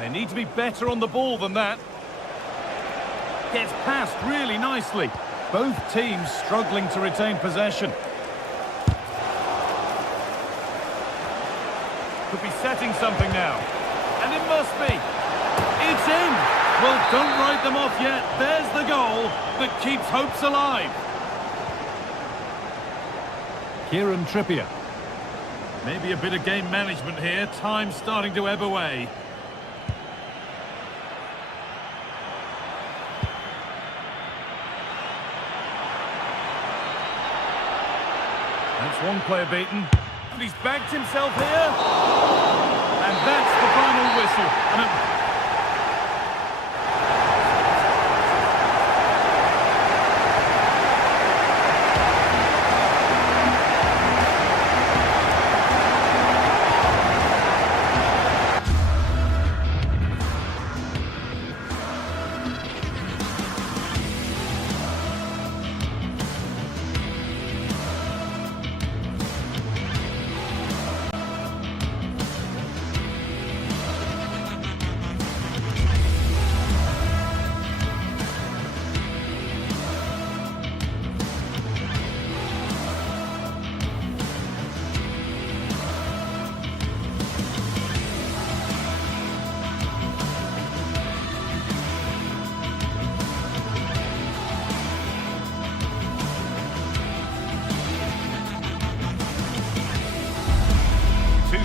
They need to be better on the ball than that. Gets past really nicely. Both teams struggling to retain possession. Could be setting something now. And it must be. It's in. Well, don't write them off yet. There's the goal that keeps hopes alive. Kieran Trippier. Maybe a bit of game management here. Time starting to ebb away. That's one player beaten. And he's backed himself here. And that's the final whistle.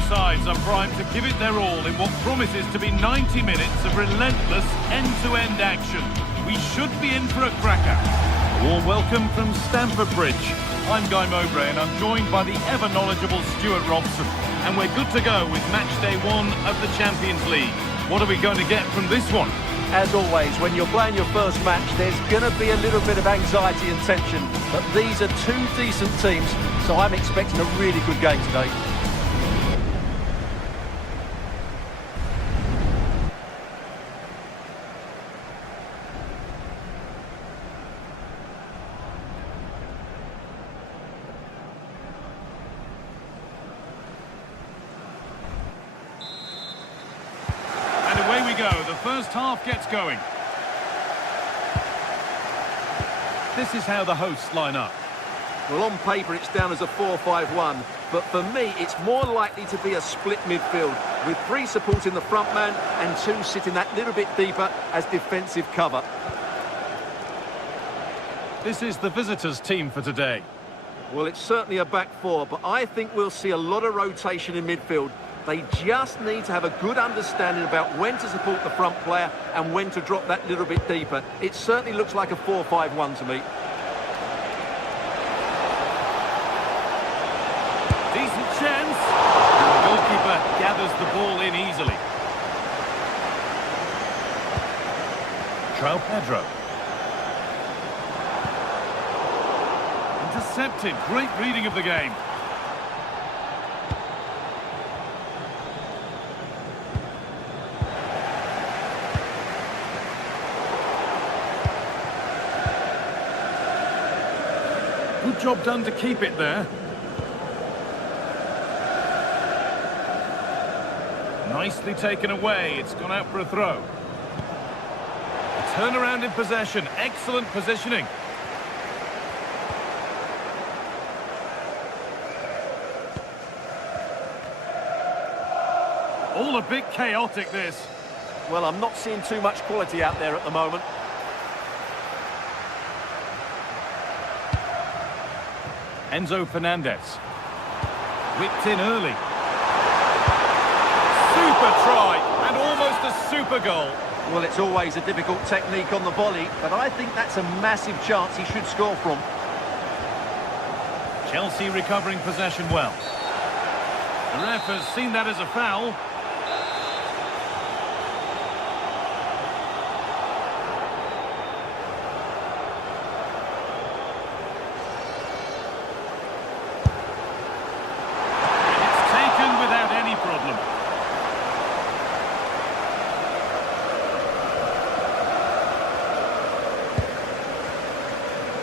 Sides are primed to give it their all in what promises to be 90 minutes of relentless end-to-end action. We should be in for a cracker. A warm welcome from Stamford Bridge. I'm Guy Mowbray and I'm joined by the ever-knowledgeable Stuart Robson. And we're good to go with match day 1 of the Champions League. What are we going to get from this one? As always, when you're playing your first match, there's going to be a little bit of anxiety and tension. But these are 2 decent teams, so I'm expecting a really good game today. go. The first half gets going. This is how the hosts line up. Well, on paper, it's down as a 4-5-1. But for me, it's more likely to be a split midfield, with 3 supporting the front man and 2 sitting that little bit deeper as defensive cover. This is the visitors' team for today. Well, it's certainly a back 4, but I think we'll see a lot of rotation in midfield. They just need to have a good understanding about when to support the front player and when to drop that little bit deeper. It certainly looks like a 4-5-1 to me. Decent chance. The goalkeeper gathers the ball in easily. Pedro. Intercepted. Great reading of the game. Good job done to keep it there. Nicely taken away. It's gone out for a throw. A turnaround in possession. Excellent positioning. All a bit chaotic, this. Well, I'm not seeing too much quality out there at the moment. Enzo Fernandez. Whipped in early. Super try, and almost a super goal. Well, it's always a difficult technique on the volley, but I think that's a massive chance he should score from. Chelsea recovering possession well. The ref has seen that as a foul.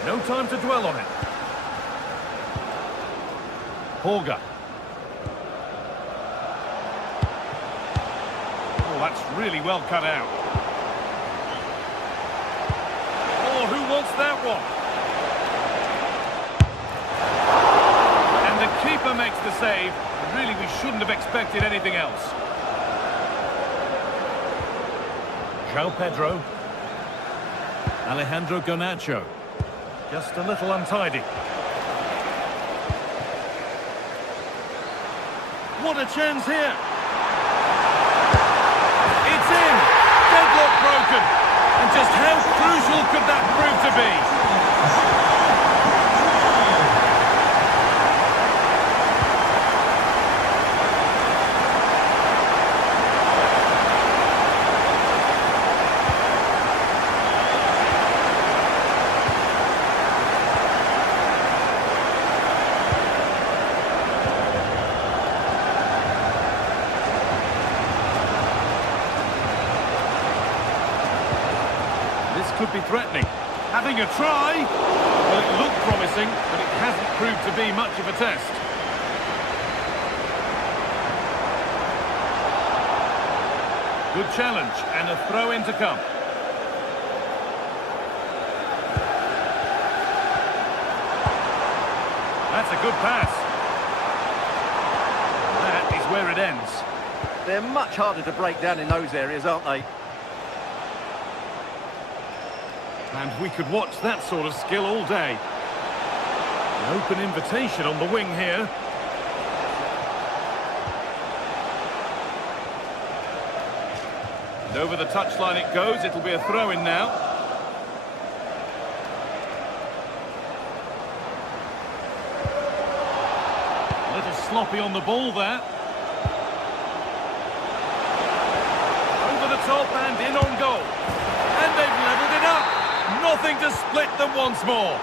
No time to dwell on it. Holger. Oh, that's really well cut out. Oh, who wants that one? And the keeper makes the save. Really, we shouldn't have expected anything else. Pedro. Alejandro Garnacho. Just a little untidy. What a chance here. It's in. Deadlock broken. And just how crucial could that prove to be? Could be threatening. Having a try. Well, it looked promising, but it hasn't proved to be much of a test. Good challenge, and a throw-in to come. That's a good pass. That is where it ends. They're much harder to break down in those areas, aren't they? And we could watch that sort of skill all day. An open invitation on the wing here. And over the touchline it goes. It'll be a throw-in now. A little sloppy on the ball there. Over the top and in on goal. And they've levelled it up. Nothing to split them once more.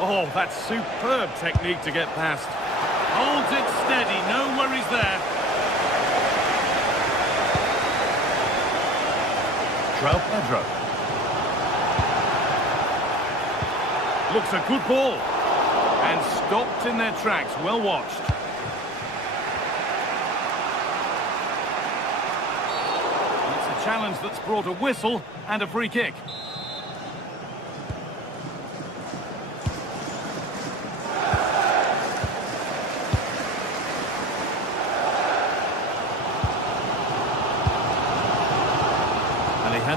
Oh, that's superb technique to get past. Holds it steady, no worries there. Pedro. Looks a good ball. And stopped in their tracks. Well watched. It's a challenge that's brought a whistle and a free kick.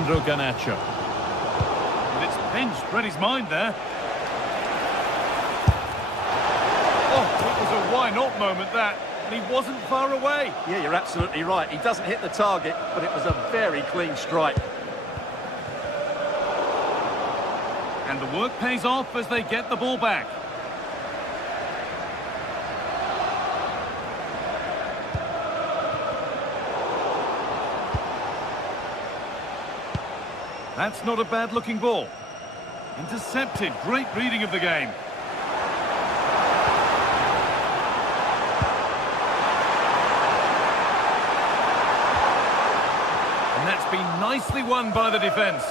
Garnacho. And it's pinched, read his mind there. Oh, it was a why not moment that, and he wasn't far away. Yeah, you're absolutely right. He doesn't hit the target, but it was a very clean strike. And the work pays off as they get the ball back. That's not a bad-looking ball. Intercepted. Great reading of the game. And that's been nicely won by the defence.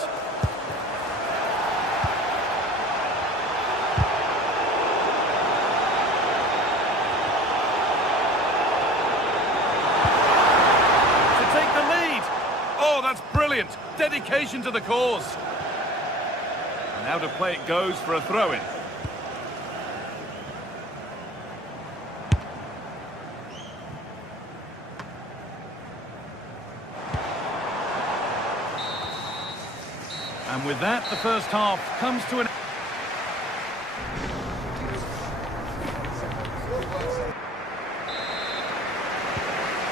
To take the lead. Oh, that's brilliant. Dedication to the cause. And now to play it goes for a throw-in. And with that, the first half comes to an...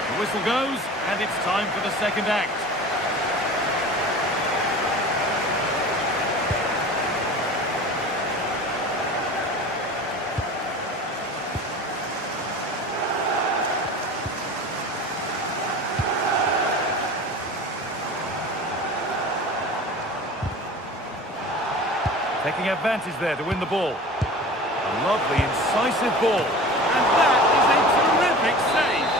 The whistle goes, and it's time for the second act. Taking advantage there to win the ball. A lovely, incisive ball. And that is a terrific save.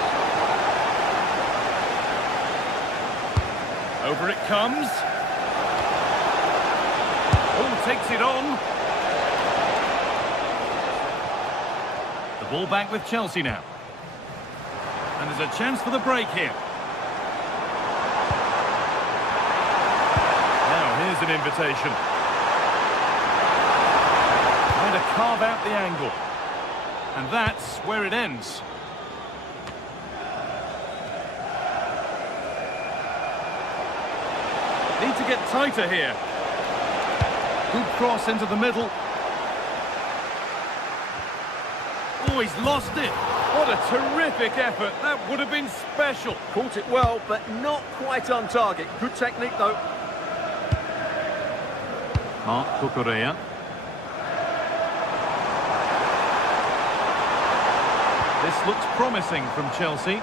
Over it comes. Oh, takes it on. The ball back with Chelsea now. And there's a chance for the break here. Now, here's an invitation. To carve out the angle, and that's where it ends. Need to get tighter here. Good cross into the middle. Oh, he's lost it. What a terrific effort. That would have been special. Caught it well, but not quite on target. Good technique though. Marc Cucurella. This looks promising from Chelsea.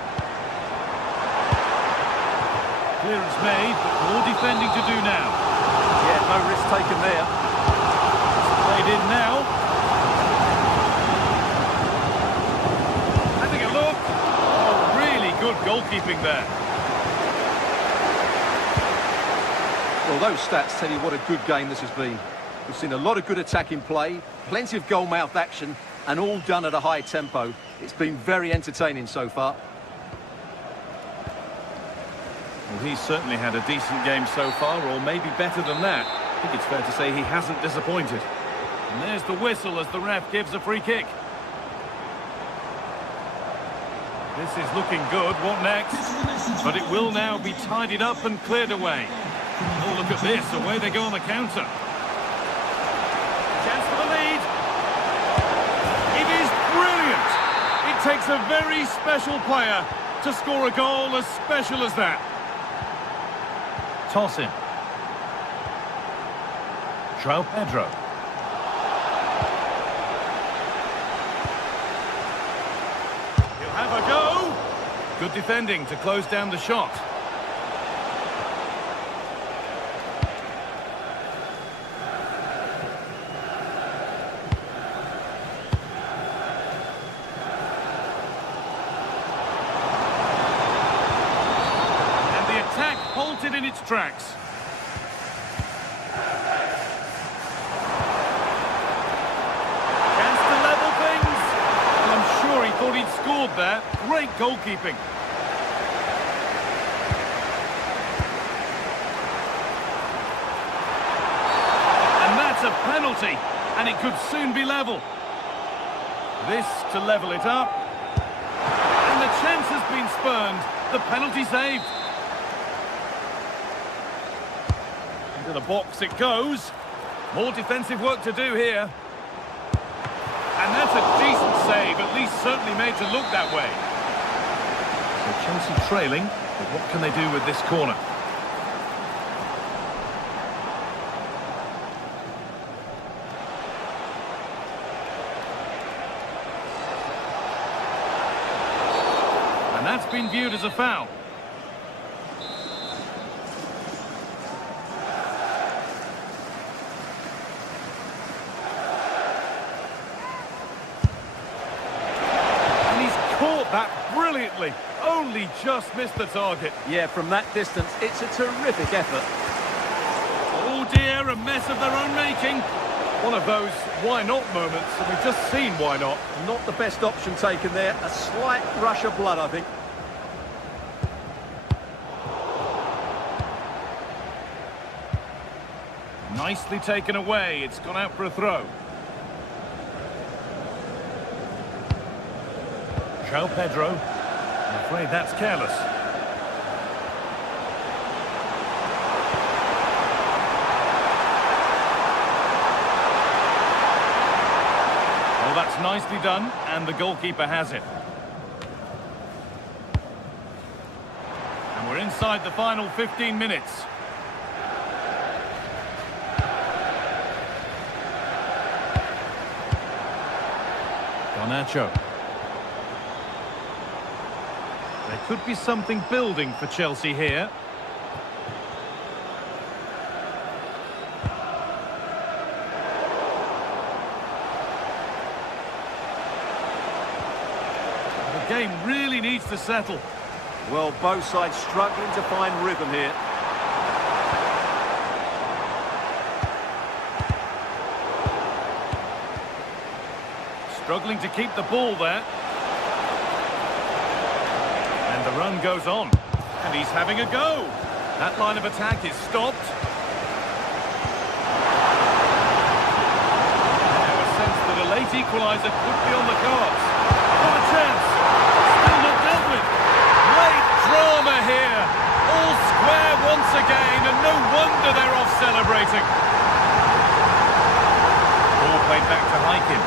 Clearance made, but more defending to do now. Yeah, no risk taken there. It's played in now. Having a look. Oh, really good goalkeeping there. Well, those stats tell you what a good game this has been. We've seen a lot of good attacking play, plenty of goal-mouth action, and all done at a high tempo. It's been very entertaining so far. Well, he's certainly had a decent game so far, or maybe better than that. I think it's fair to say he hasn't disappointed. And there's the whistle as the ref gives a free kick. This is looking good. What next? But it will now be tidied up and cleared away. Oh, look at this. Away they go on the counter. Chance for the lead. It is brilliant. It takes a very special player to score a goal as special as that. Toss in. Pedro. He'll have a go. Good defending to close down the shot. And the attack halted in its tracks. scored there. Great goalkeeping. And that's a penalty, and it could soon be level. This to level it up. And the chance has been spurned. The penalty saved. Into the box it goes. More defensive work to do here. And that's a decent save, at least certainly made to look that way. So Chelsea trailing, but what can they do with this corner? And that's been viewed as a foul. That brilliantly, only just missed the target. Yeah, from that distance, it's a terrific effort. Oh dear, a mess of their own making. One of those why not moments, and we've just seen why not. Not the best option taken there. A slight rush of blood, I think. Nicely taken away. It's gone out for a throw. João Pedro. I'm afraid that's careless. Well, that's nicely done, and the goalkeeper has it. And we're inside the final 15 minutes. Garnacho. There could be something building for Chelsea here. The game really needs to settle. Well, both sides struggling to find rhythm here. Struggling to keep the ball there. And the run goes on. And he's having a go. That line of attack is stopped. Now a sense that a late equaliser could be on the cards. What a chance. Still not dealt with. Great drama here. All square once again, and no wonder they're off celebrating. Ball played back to Hikin.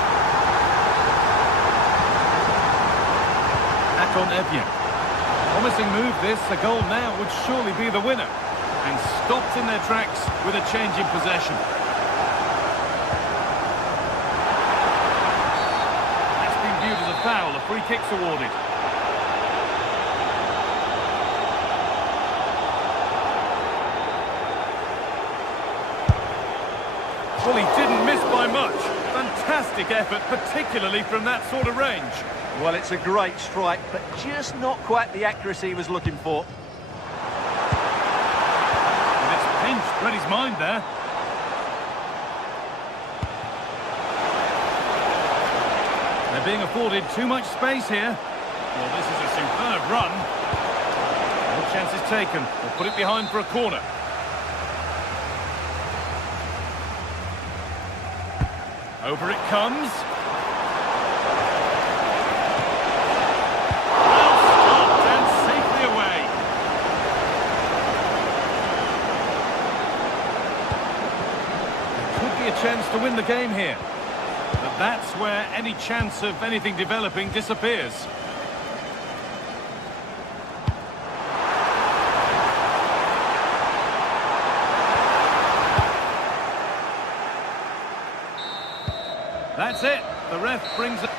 Akon Evien. Promising move this, a goal now would surely be the winner. And stopped in their tracks with a change in possession. That's been viewed as a foul, a free kick's awarded. Well, he didn't miss by much. Fantastic effort, particularly from that sort of range. Well, it's a great strike, but just not quite the accuracy he was looking for. And it's pinched, read his mind there. They're being afforded too much space here. Well, this is a superb run. No chances taken. They'll put it behind for a corner. Over it comes. Chance to win the game here, but that's where any chance of anything developing disappears. That's it. The ref brings it.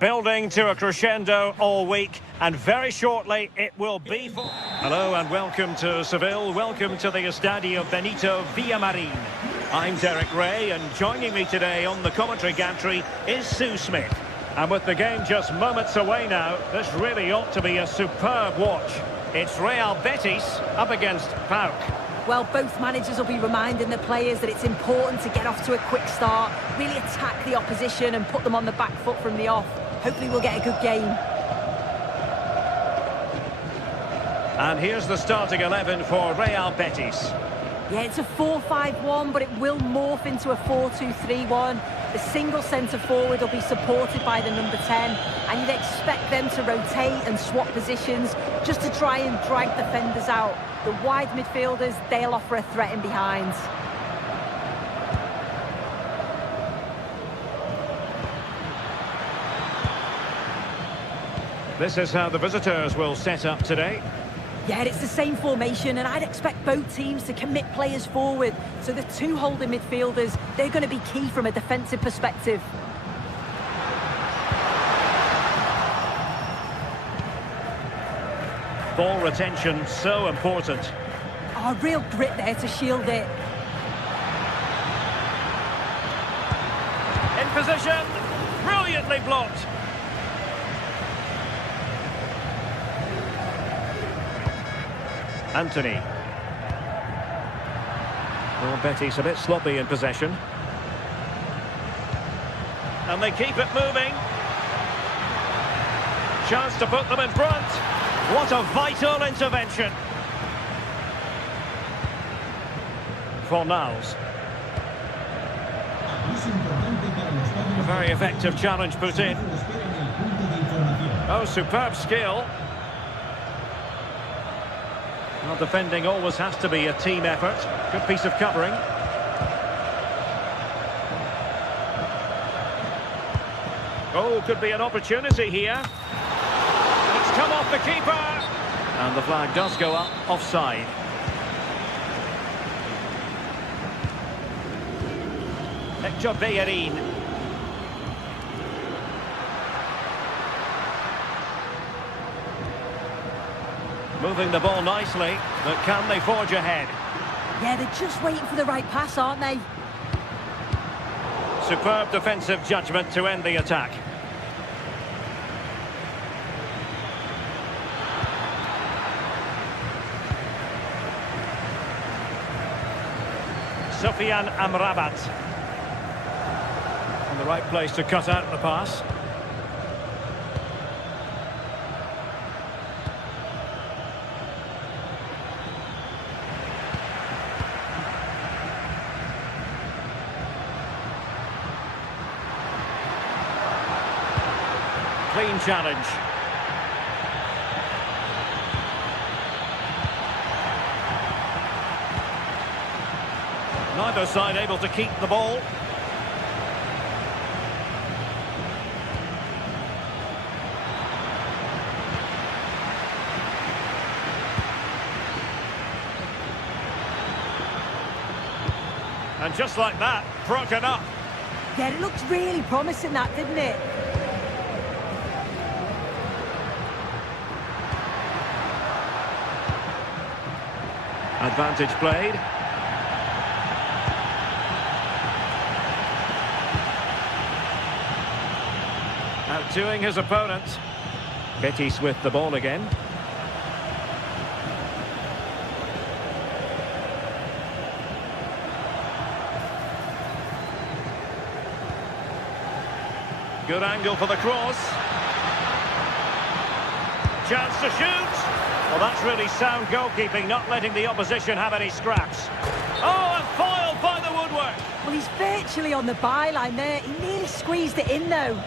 building to a crescendo all week, and very shortly it will be for... Hello and welcome to Seville, welcome to the Estadio Benito Villamarin. I'm Derek Ray, and joining me today on the commentary gantry is Sue Smith. And with the game just moments away now, this really ought to be a superb watch. It's Real Betis up against PAOK. Well, both managers will be reminding the players that it's important to get off to a quick start, really attack the opposition and put them on the back foot from the off. Hopefully we'll get a good game. And here's the starting 11 for Real Betis. Yeah, it's a 4-5-1, but it will morph into a 4-2-3-1. The single centre-forward will be supported by the number 10, and you'd expect them to rotate and swap positions just to try and drag defenders out. The wide midfielders, they'll offer a threat in behind. This is how the visitors will set up today. Yeah, it's the same formation, and I'd expect both teams to commit players forward. So the two holding midfielders, they're going to be key from a defensive perspective. Ball retention, so important. Oh, real grit there to shield it. In position, brilliantly blocked. Anthony. Well, Betis a bit sloppy in possession. And they keep it moving. Chance to put them in front. What a vital intervention. Fornals. A very effective challenge put in. Oh, superb skill. Well, defending always has to be a team effort. Good piece of covering. Oh, could be an opportunity here. It's come off the keeper. And the flag does go up, offside. Bayern. Moving the ball nicely, but can they forge ahead? Yeah, they're just waiting for the right pass, aren't they? Superb defensive judgment to end the attack. Sofian Amrabat. In the right place to cut out the pass. Clean challenge. Neither side able to keep the ball. And just like that, broken up. Yeah, it looked really promising, that, didn't it? Advantage played. Outdoing his opponent. Betis with the ball again. Good angle for the cross. Chance to shoot. Well, that's really sound goalkeeping, not letting the opposition have any scraps. Oh, and foiled by the woodwork. Well, he's virtually on the byline there. He nearly squeezed it in, though.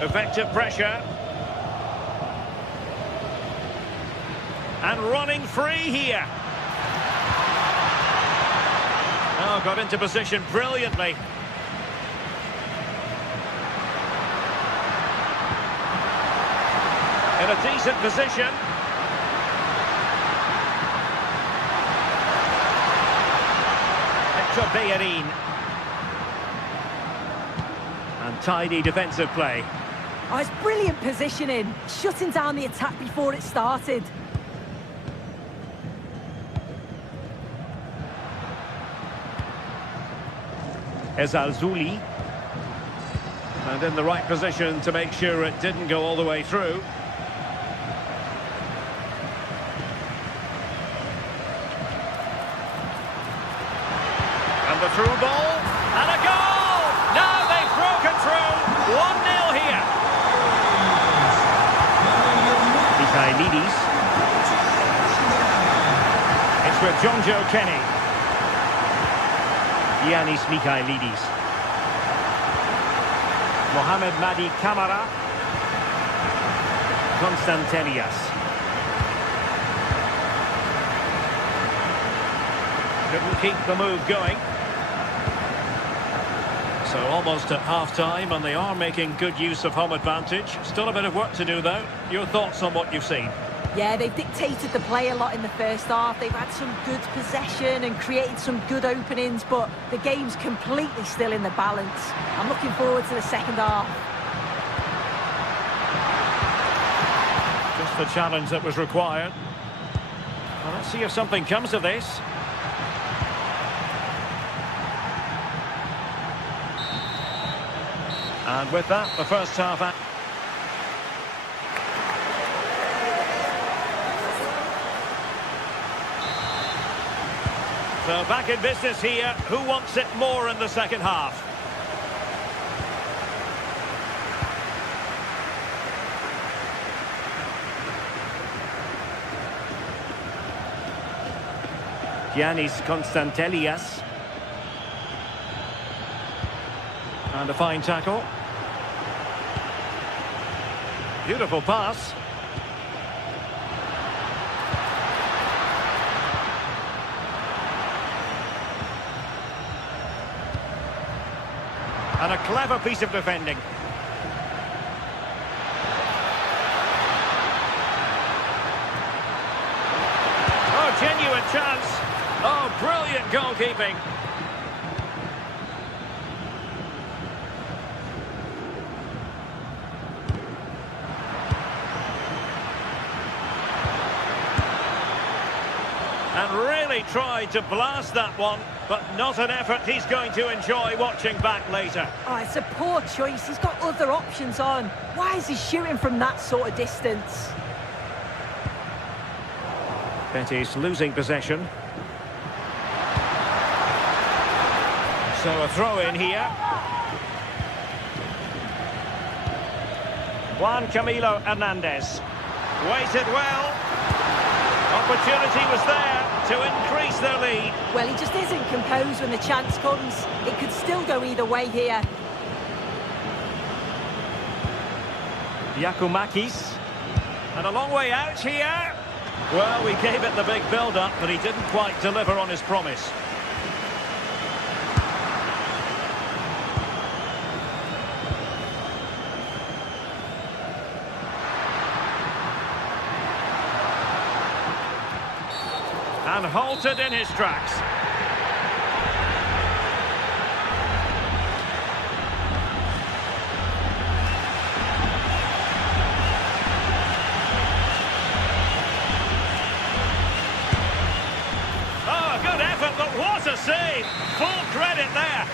Effective pressure. And running free here. Oh, got into position brilliantly. In a decent position. Bayern. Tidy defensive play. Oh, it's brilliant positioning, shutting down the attack before it started. Ezalzouli. And in the right position to make sure it didn't go all the way through. And the through ball. And a goal! Now they've broken through. 1-0 here. Mikhailidis. It's with John Joe Kenny. Giannis Mikhailidis. Mohamed Madi Camara. Constantelias. Couldn't keep the move going. So almost at half-time, and they are making good use of home advantage. Still a bit of work to do, though. Your thoughts on what you've seen? Yeah, they've dictated the play a lot in the first half. They've had some good possession and created some good openings, but the game's completely still in the balance. I'm looking forward to the second half. Just the challenge that was required. Well, let's see if something comes of this. And with that, the first half... So back in business here. Who wants it more in the second half? Giannis Constantelias. And a fine tackle. Beautiful pass. And a clever piece of defending. Oh, genuine chance. Oh, brilliant goalkeeping. And really tried to blast that one, but not an effort he's going to enjoy watching back later. Oh, it's a poor choice. He's got other options on. Why is he shooting from that sort of distance? Betis losing possession. So a throw in here. Juan Camilo Hernandez. Waited well. Opportunity was there to increase their lead. Well, he just isn't composed when the chance comes. It could still go either way here. Giacomakis. And a long way out here. Well, we gave it the big build-up, but he didn't quite deliver on his promise. And halted in his tracks. Oh, good effort, but what a save! Full credit there.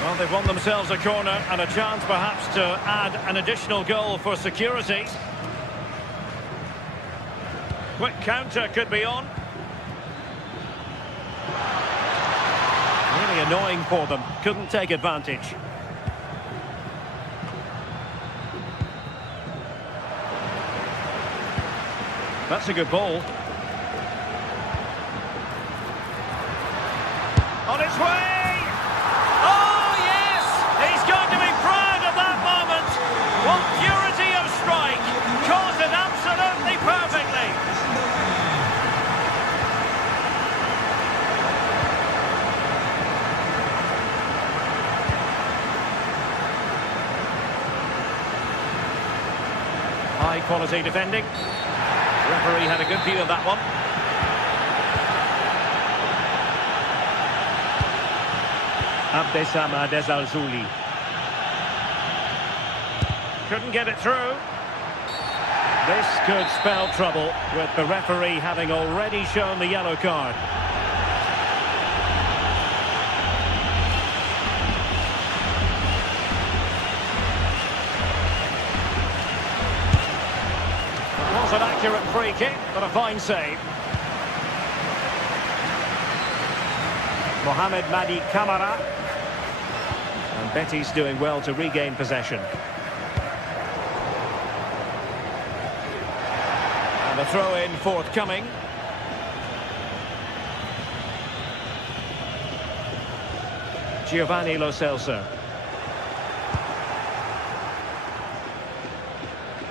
Well, they've won themselves a corner and a chance perhaps to add an additional goal for security. Quick counter could be on. Really annoying for them. Couldn't take advantage. That's a good ball. On its way! Oh, yes! He's going to be proud of that moment. What purity of strike. Caught it absolutely perfectly. High quality defending. Referee had a good view of that one. Abdesamad Ezalzouli. Couldn't get it through. This could spell trouble, with the referee having already shown the yellow card. It was an accurate free kick, but a fine save. Mohamed Madi Camara. And Betis doing well to regain possession. And the throw-in forthcoming. Giovanni Lo Celso.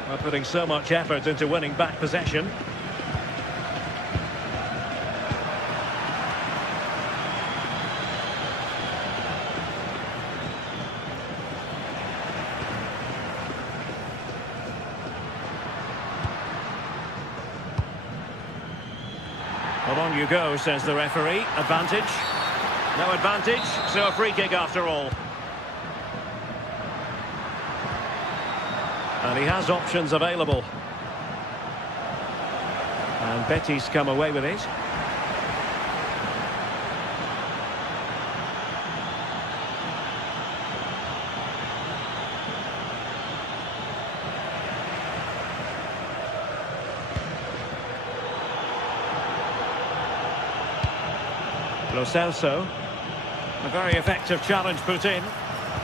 Well, putting so much effort into winning back possession. Well, on you go, says the referee. Advantage. No advantage, so a free kick after all. And he has options available. And Betis come away with it. Lo Celso. A very effective challenge put in.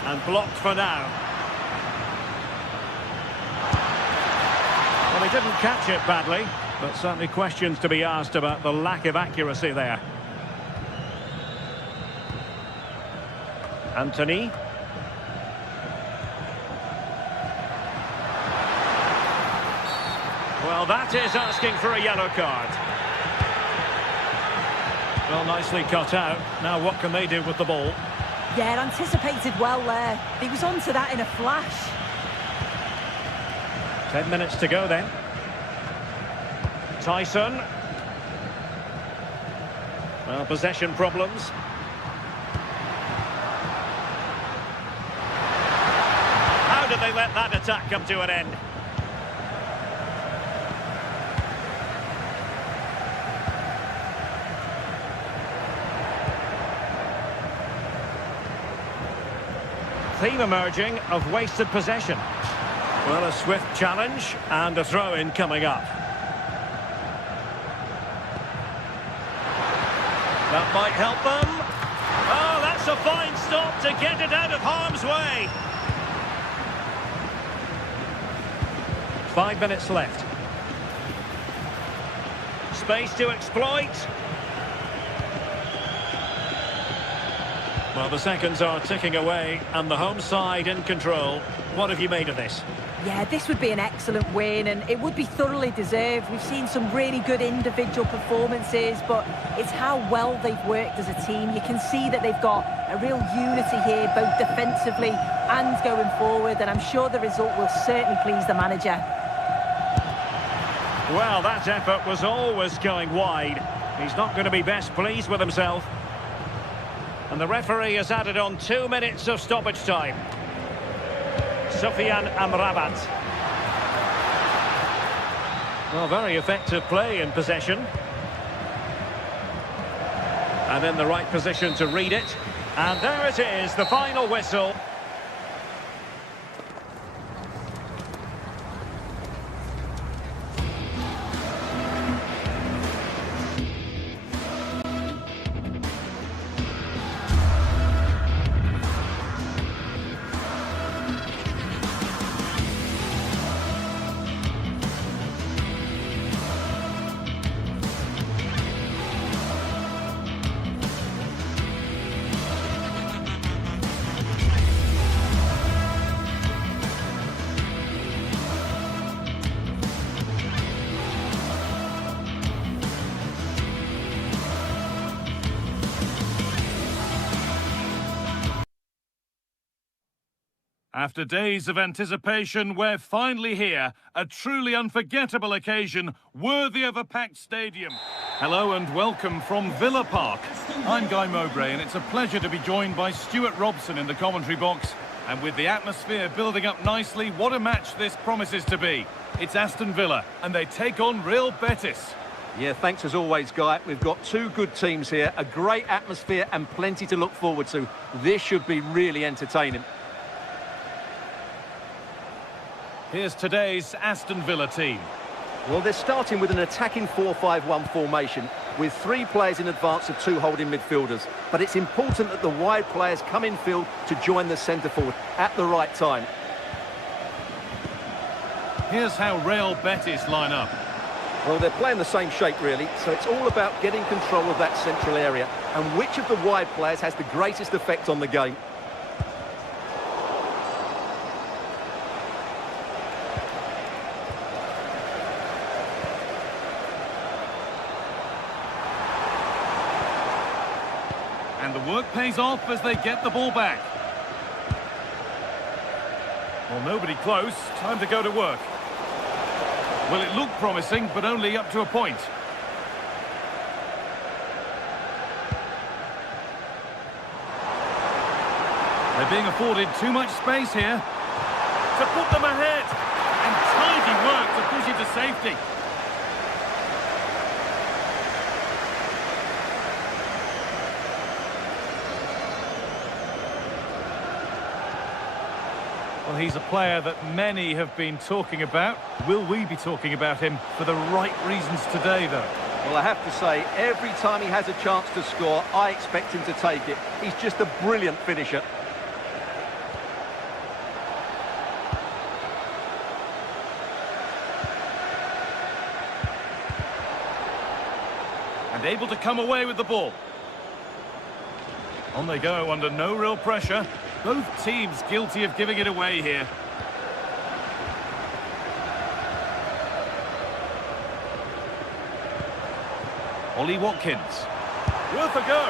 And blocked for now. Well, he didn't catch it badly, but certainly questions to be asked about the lack of accuracy there. Anthony. Well, that is asking for a yellow card. Well, nicely cut out. Now what can they do with the ball? Yeah, anticipated well there. He was onto that in a flash. 10 minutes to go then. Tyson. Well, possession problems. How did they let that attack come to an end? Theme emerging of wasted possession. Well, a swift challenge and a throw-in coming up. That might help them. Oh, that's a fine stop to get it out of harm's way. 5 minutes left. Space to exploit. Well, the seconds are ticking away and the home side in control. What have you made of this? Yeah, this would be an excellent win and it would be thoroughly deserved. We've seen some really good individual performances, but it's how well they've worked as a team. You can see that they've got a real unity here, both defensively and going forward, and I'm sure the result will certainly please the manager. Well, that effort was always going wide. He's not going to be best pleased with himself. And the referee has added on 2 minutes of stoppage time. Sofian Amrabat. Well, very effective play in possession. And in the right position to read it. And there it is, the final whistle. After days of anticipation, we're finally here. A truly unforgettable occasion, worthy of a packed stadium. Hello and welcome from Villa Park. I'm Guy Mowbray and it's a pleasure to be joined by Stuart Robson in the commentary box. And with the atmosphere building up nicely, what a match this promises to be. It's Aston Villa, and they take on Real Betis. Yeah, thanks as always, Guy. We've got two good teams here, a great atmosphere and plenty to look forward to. This should be really entertaining. Here's today's Aston Villa team. Well, they're starting with an attacking 4-5-1 formation with 3 players in advance of 2 holding midfielders. But it's important that the wide players come in field to join the centre forward at the right time. Here's how Real Betis line up. Well, they're playing the same shape, really, so it's all about getting control of that central area and which of the wide players has the greatest effect on the game. And the work pays off as they get the ball back. Well, nobody close. Time to go to work. Well, it looked promising, but only up to a point. They're being afforded too much space here to put them ahead. And tidy work to push it to safety. Well, he's a player that many have been talking about. Will we be talking about him for the right reasons today, though? Well, I have to say, every time he has a chance to score, I expect him to take it. He's just a brilliant finisher. And able to come away with the ball. On they go under no real pressure. Both teams guilty of giving it away here. Ollie Watkins. Worth a go.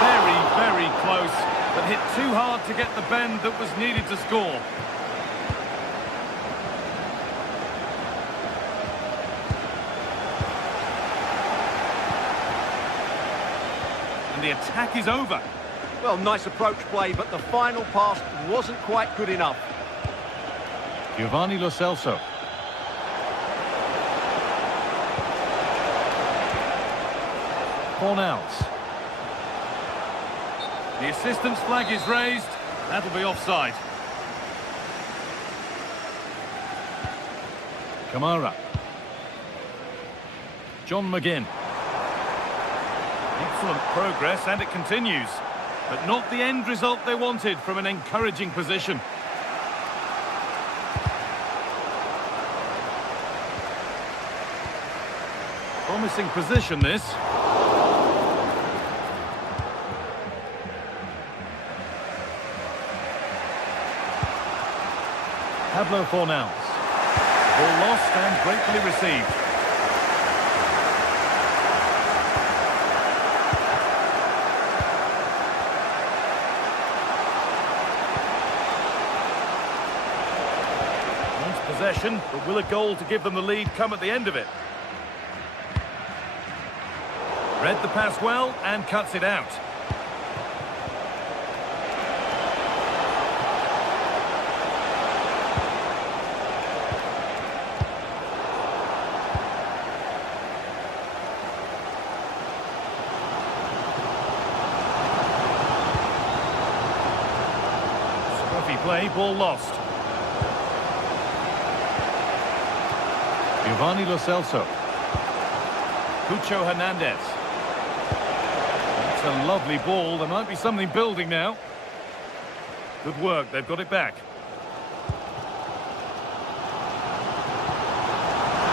Very, very close, but hit too hard to get the bend that was needed to score. And the attack is over. Well, nice approach play, but the final pass wasn't quite good enough. Giovanni Lo Celso. Cornels. The assistant's flag is raised. That'll be offside. Kamara. John McGinn. Excellent progress, and it continues. But not the end result they wanted from an encouraging position. Promising position, this. Pablo Fornals. Ball lost and gratefully received. Possession, but will a goal to give them the lead come at the end of it? Read the pass well and cuts it out. Scruffy play, ball lost. Giovanni Lo Celso. Pucho Hernandez. It's a lovely ball. There might be something building now. Good work. They've got it back.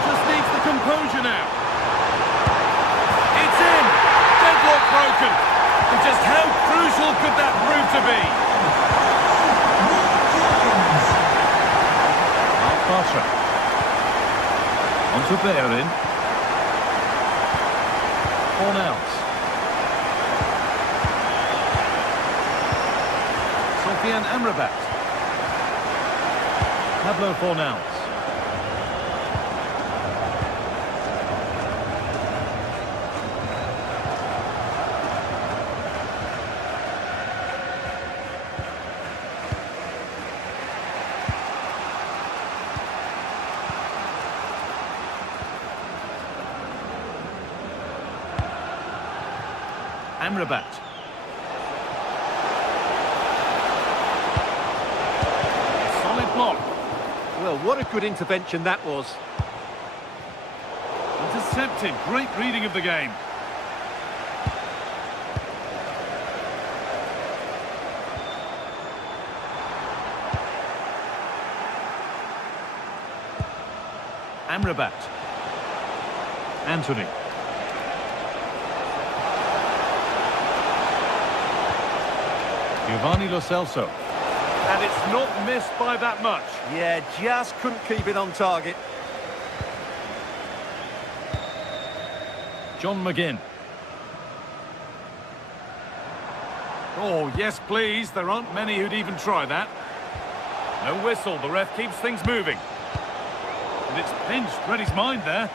Just needs the composure now. It's in. Deadlock broken. And just how crucial could that prove to be? Bartra. On to Bayern. Cornels. Sofian Amrabat. Pablo Fornals. Amrabat. Solid block. Well, what a good intervention that was. Intercepted. Great reading of the game. Amrabat. Anthony. Giovanni Lo Celso. And it's not missed by that much. Yeah, just couldn't keep it on target. John McGinn. Oh, yes, please. There aren't many who'd even try that. No whistle. The ref keeps things moving. And it's pinched. Read his mind there.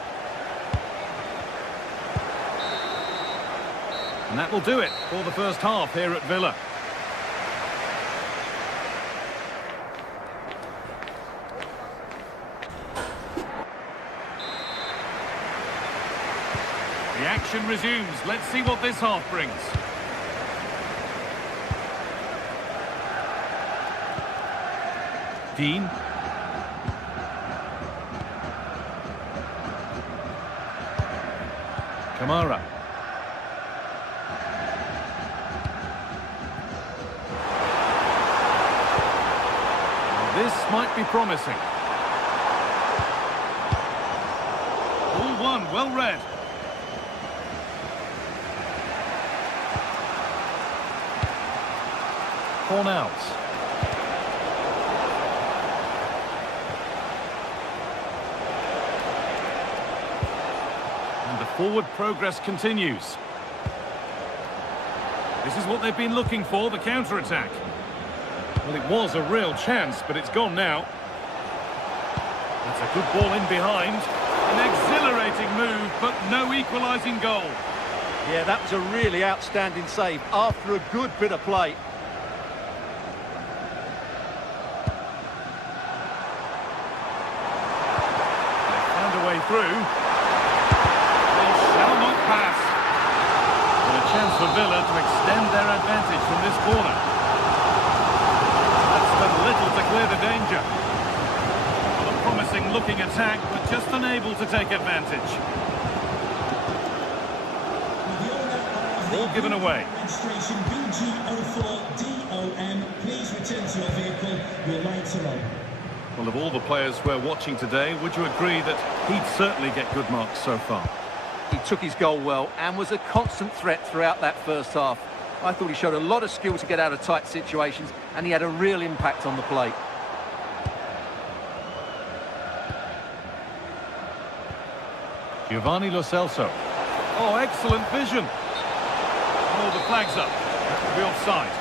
And that will do it for the first half here at Villa. The action resumes. Let's see what this half brings. Dean. Kamara. This might be promising. All one, well read. Cornels. And the forward progress continues. This is what they've been looking for, the counter-attack. Well, it was a real chance, but it's gone now. That's a good ball in behind. An exhilarating move, but no equalising goal. Yeah, that was a really outstanding save after a good bit of play. Through. They shall not pass. And a chance for Villa to extend their advantage from this corner. That's done little to clear the danger. Well, a promising looking attack, but just unable to take advantage. Ball given away. Registration BG04DOM. Please return to your vehicle. Your lights are on. Well, of all the players we're watching today, would you agree that he'd certainly get good marks so far? He took his goal well and was a constant threat throughout that first half. I thought he showed a lot of skill to get out of tight situations, and he had a real impact on the plate. Giovanni Lo Celso. Oh, excellent vision. Oh, the flag's up. That could be offside.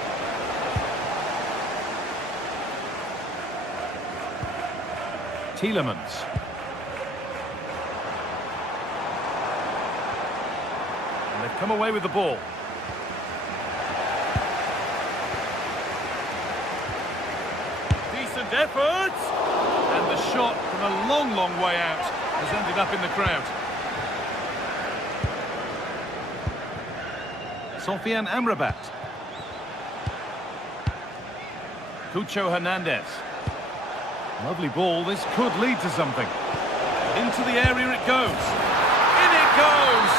Tielemans. And they've come away with the ball. Decent effort! And the shot from a long, long way out has ended up in the crowd. Sofian Amrabat. Cucho Hernandez. Lovely ball, this could lead to something. Into the area it goes. In it goes!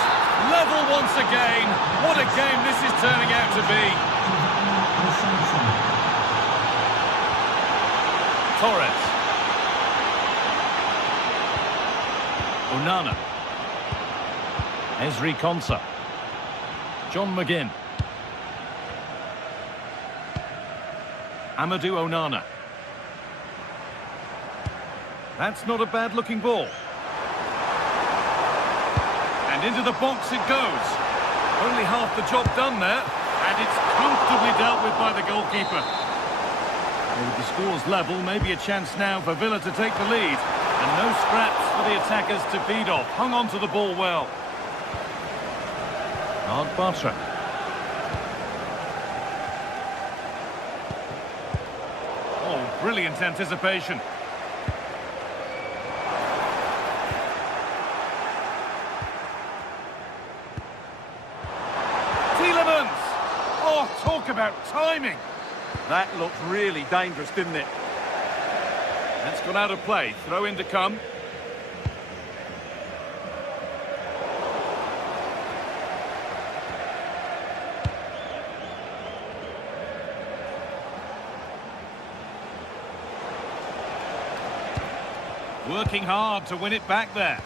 Level once again. What a game this is turning out to be. Torres. Onana. Ezri Konsa. John McGinn. Amadou Onana. That's not a bad-looking ball. And into the box it goes. Only half the job done there, and it's comfortably dealt with by the goalkeeper. Well, with the scores level, maybe a chance now for Villa to take the lead. And no scraps for the attackers to feed off. Hung on to the ball well. Bartra. Oh, brilliant anticipation. Tielemans! talk about timing. That looked really dangerous, didn't it? That's gone out of play. Throw in to come. Working hard to win it back there.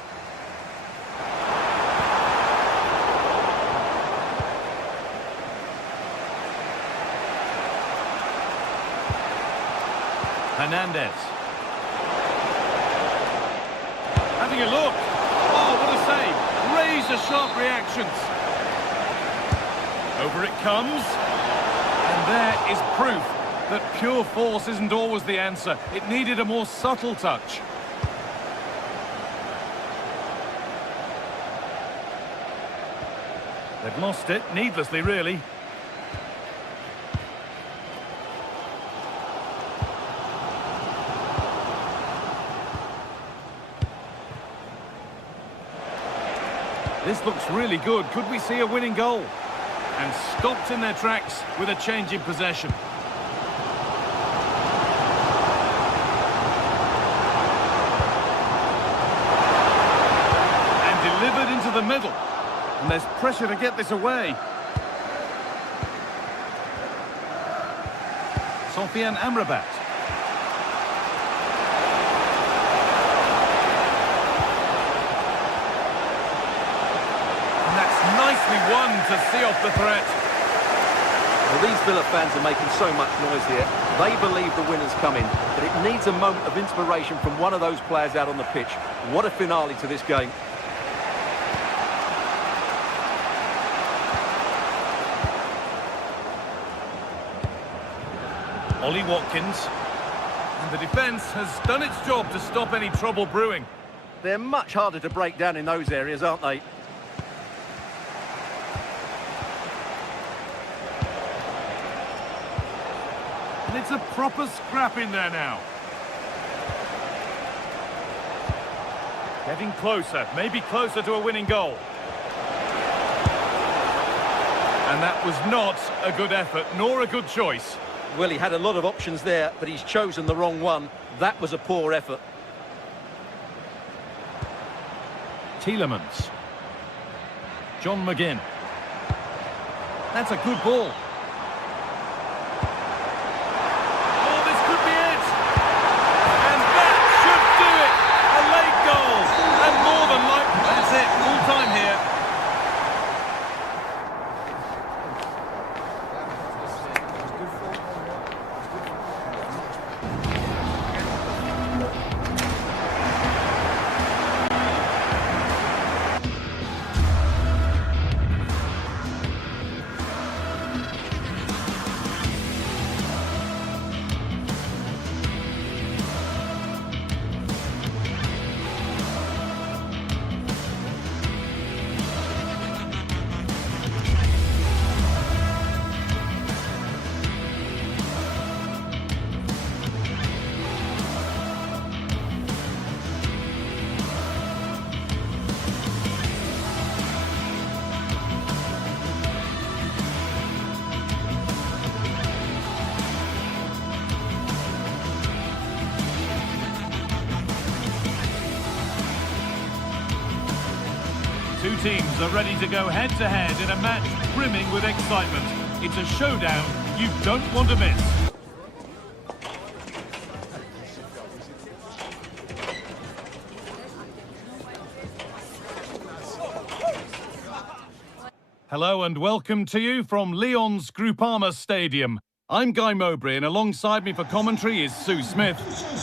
Hernandez. Having a look. Oh, what a save. Razor-sharp reactions. Over it comes. And there is proof that pure force isn't always the answer. It needed a more subtle touch. They've lost it, needlessly, really. This looks really good. Could we see a winning goal? And stopped in their tracks with a change in possession. And delivered into the middle. And there's pressure to get this away. Sofian Amrabat. And that's nicely won to see off the threat. Well, these Villa fans are making so much noise here. They believe the winner's coming, but it needs a moment of inspiration from one of those players out on the pitch. What a finale to this game. Ollie Watkins. And the defence has done its job to stop any trouble brewing. They're much harder to break down in those areas, aren't they? And it's a proper scrap in there now. Getting closer, maybe closer to a winning goal. And that was not a good effort, nor a good choice. Well, he had a lot of options there, but he's chosen the wrong one. That was a poor effort. Tielemans. John McGinn. That's a good ball. Oh, this could be it! And that should do it! A late goal! And more than likely, that's it, full time here. Two teams are ready to go head-to-head in a match brimming with excitement. It's a showdown you don't want to miss. Hello and welcome to you from Lyon's Groupama Stadium. I'm Guy Mowbray, and alongside me for commentary is Sue Smith.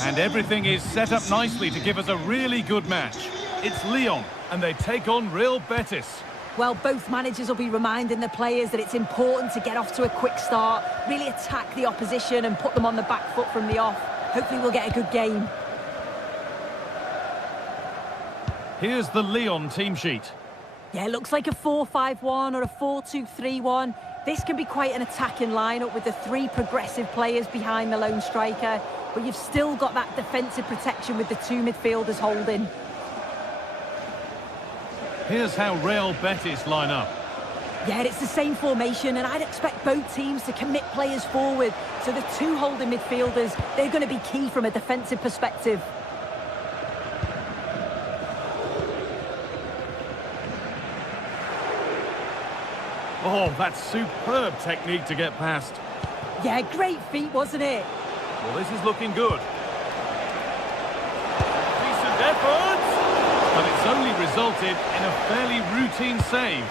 And everything is set up nicely to give us a really good match. It's Lyon, and they take on Real Betis. Well, both managers will be reminding the players that it's important to get off to a quick start, really attack the opposition and put them on the back foot from the off. Hopefully we'll get a good game. Here's the Lyon team sheet. Yeah, it looks like a 4-5-1 or a 4-2-3-1. This can be quite an attacking lineup with the three progressive players behind the lone striker, but you've still got that defensive protection with the two midfielders holding. Here's how Real Betis line up. Yeah, it's the same formation, and I'd expect both teams to commit players forward. So the two holding midfielders, they're going to be key from a defensive perspective. Oh, that's superb technique to get past. Yeah, great feat, wasn't it? Well, this is looking good. Decent effort! But it's only resulted in a fairly routine save.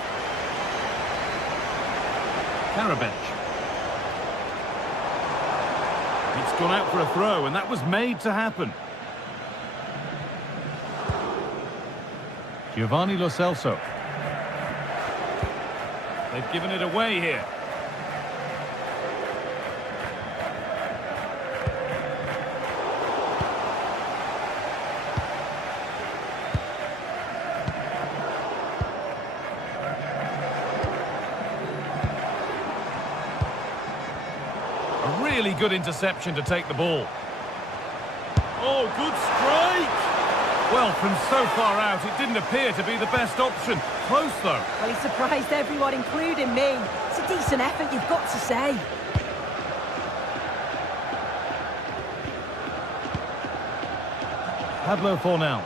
Karabech. It's gone out for a throw, and that was made to happen. Giovanni Lo Celso. They've given it away here. A really good interception to take the ball. Oh, good strike! Well, from so far out, it didn't appear to be the best option. Close, though. Well, he surprised everyone, including me. It's a decent effort, you've got to say. Pablo Fornals.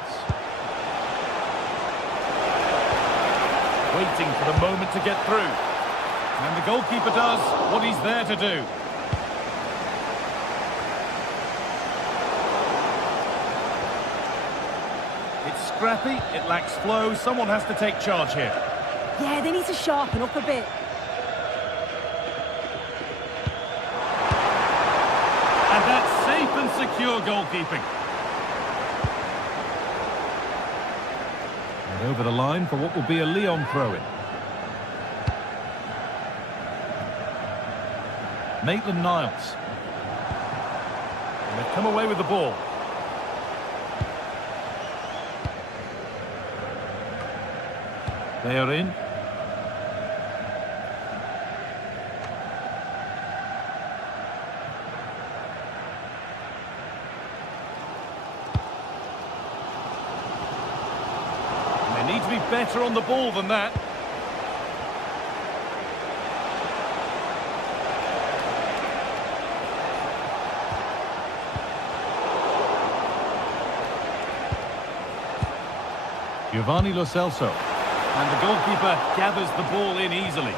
Waiting for the moment to get through. And the goalkeeper does what he's there to do. It's scrappy, it lacks flow, someone has to take charge here. Yeah, they need to sharpen up a bit. And that's safe and secure goalkeeping. And over the line for what will be a Lyon throw-in. Maitland-Niles. And they've come away with the ball. They are in. And they need to be better on the ball than that. Giovanni Lo Celso. And the goalkeeper gathers the ball in easily.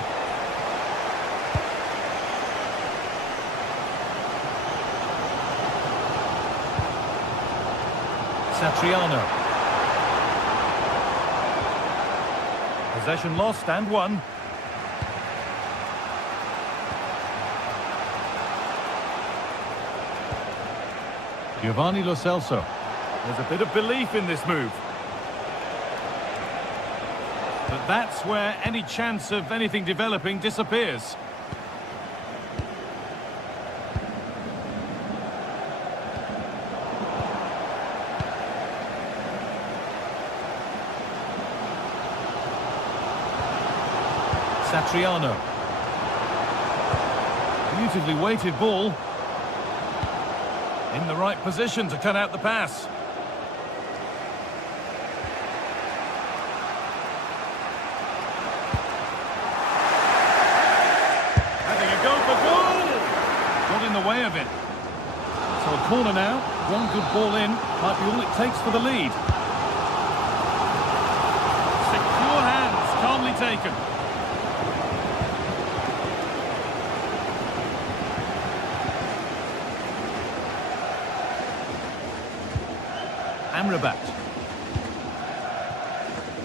Satriano. Possession lost and won. Giovanni Lo Celso. There's a bit of belief in this move. But that's where any chance of anything developing disappears. Satriano. Beautifully weighted ball. In the right position to cut out the pass. Way of it. So a corner now, one good ball in, might be all it takes for the lead. Secure hands, calmly taken. Amrabat.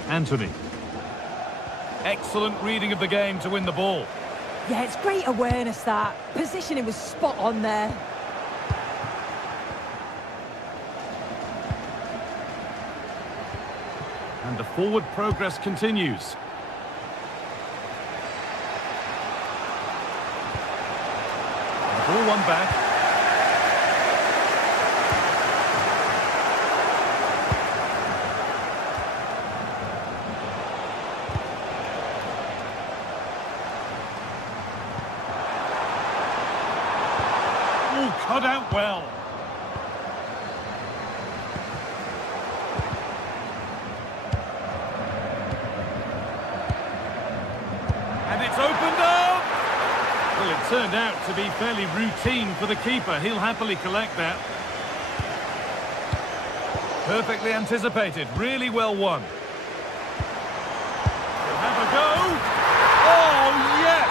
Anthony. Excellent reading of the game to win the ball. Yeah, it's great awareness, that. Positioning was spot on there. And the forward progress continues. The ball won back. Cut out well. And turned out to be fairly routine for the keeper. He'll happily collect that. Perfectly anticipated. Really well won. He'll have a go. Oh, yes!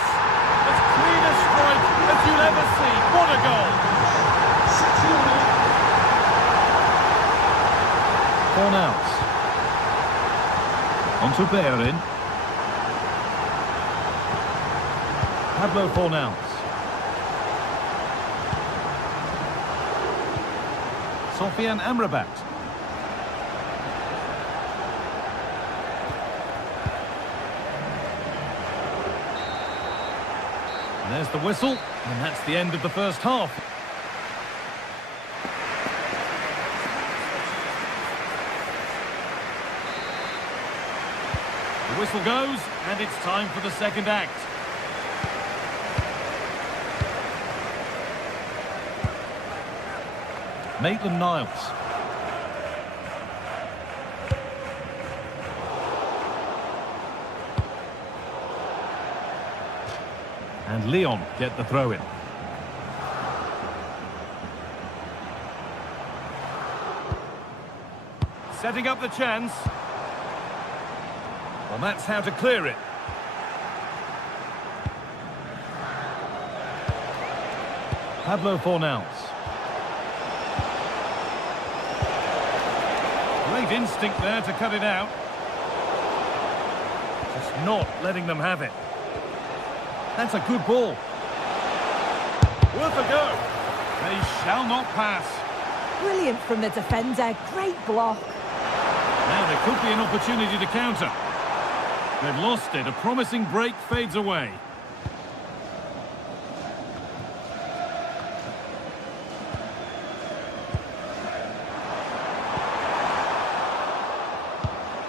As clean a strike as you'll ever see. What a goal! Fornals. On to Bayern. Pablo Fornals. Sofian Amrabat. And there's the whistle, and that's the end of the first half. The whistle goes, and it's time for the second act. Maitland-Niles. And Lyon get the throw-in. Setting up the chance. Well, that's how to clear it. Pablo Fornals. Great instinct there to cut it out. Just not letting them have it. That's a good ball. Worth a go. They shall not pass. Brilliant from the defender. Great block. Now there could be an opportunity to counter. They've lost it. A promising break fades away.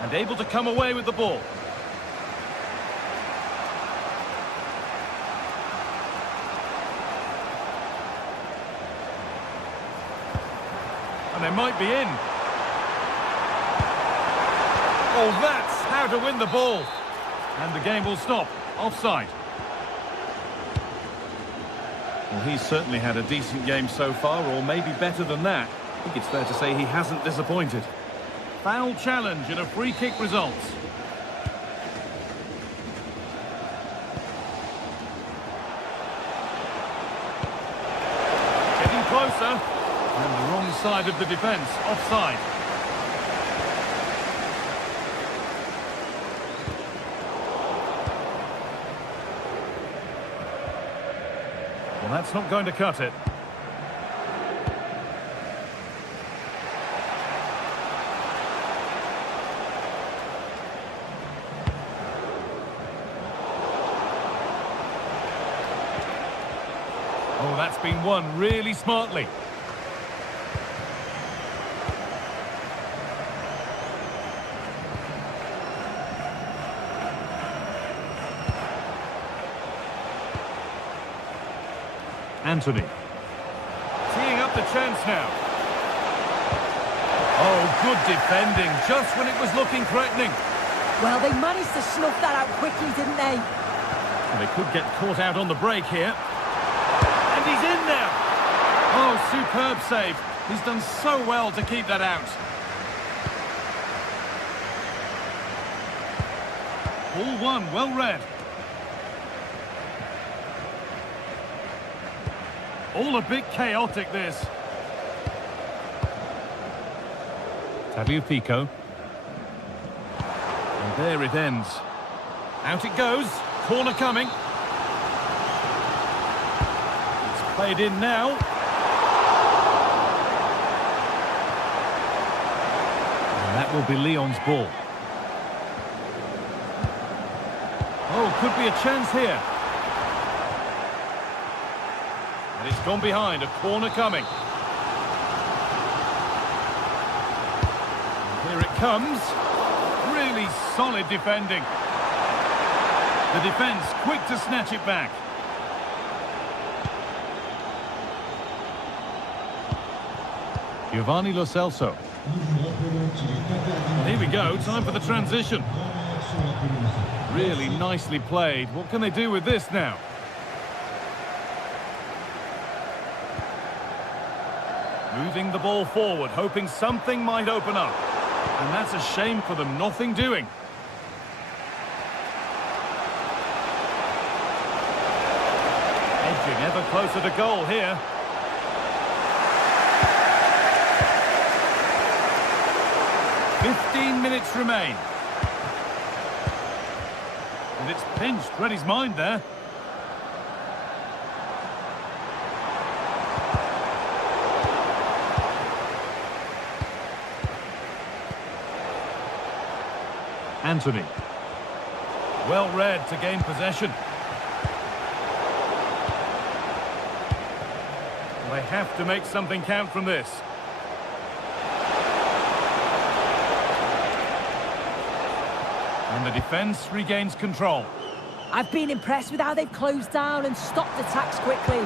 And able to come away with the ball. And they might be in. Oh, that's how to win the ball. And the game will stop. Offside. Well, he's certainly had a decent game so far, or maybe better than that. I think it's fair to say he hasn't disappointed. Foul challenge and a free kick results. Getting closer. And the wrong side of the defence. Offside. Well, that's not going to cut it. Oh, that's been won really smartly. Anthony. Teeing up the chance now. Oh, good defending, just when it was looking threatening. Well, they managed to snuff that out quickly, didn't they? And they could get caught out on the break here. And he's in now. Oh, superb save. He's done so well to keep that out. Ball one, well read. All a bit chaotic, this. Tagliafico. And there it ends. Out it goes. Corner coming. It's played in now. And that will be Lyon's ball. Oh, could be a chance here. And it's gone behind, a corner coming. And here it comes. Really solid defending. The defence quick to snatch it back. Giovanni Lo Celso. And here we go, time for the transition. Really nicely played. What can they do with this now? Moving the ball forward, hoping something might open up. And that's a shame for them, nothing doing. Edging ever closer to goal here. "15 minutes remain. And it's pinched, read his mind there. Anthony. Well read to gain possession. They have to make something count from this. And the defence regains control. I've been impressed with how they've closed down and stopped attacks quickly.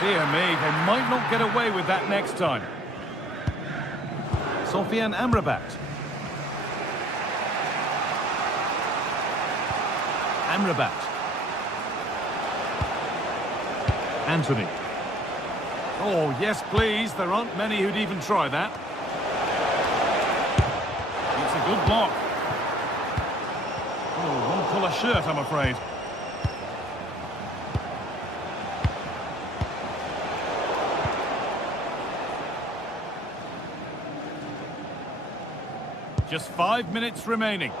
Dear me, they might not get away with that next time. Sofian Amrabat. Amrabat. Anthony. Oh, yes, please. There aren't many who'd even try that. It's a good block. Oh, won't pull a shirt, I'm afraid. Just 5 minutes remaining.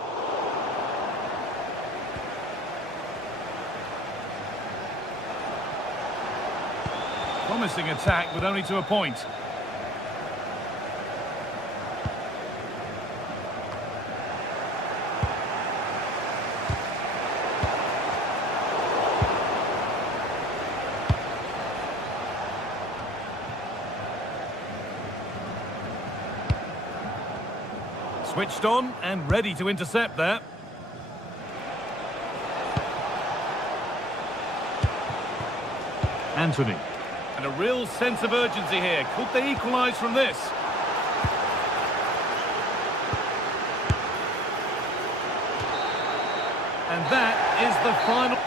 Promising attack, but only to a point. Switched on and ready to intercept there. Anthony. And a real sense of urgency here. Could they equalise from this? And that is the final.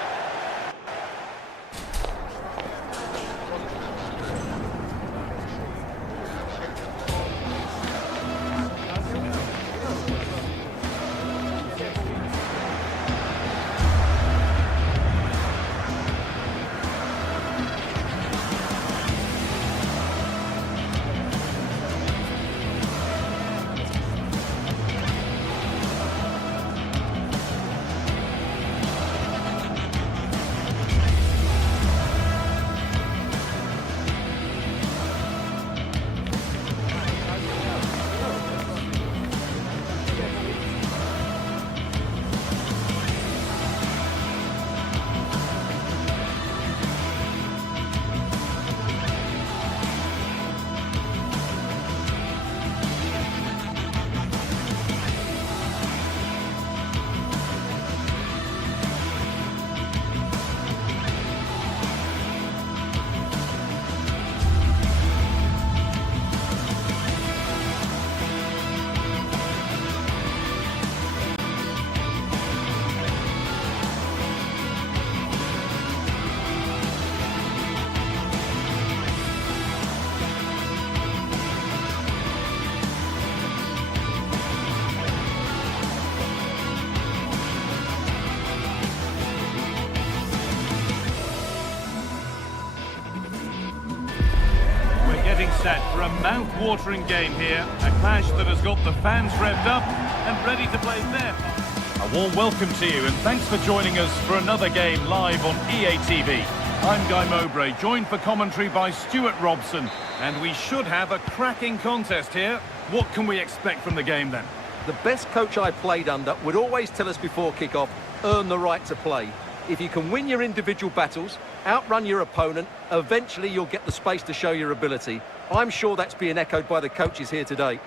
Set for a mouth-watering game here, a clash that has got the fans revved up and ready to play their part. A warm welcome to you and thanks for joining us for another game live on EA TV. I'm Guy Mowbray, joined for commentary by Stuart Robson, and we should have a cracking contest here. What can we expect from the game then? The best coach I played under would always tell us before kick-off, earn the right to play. If you can win your individual battles, outrun your opponent, eventually you'll get the space to show your ability. I'm sure that's being echoed by the coaches here today.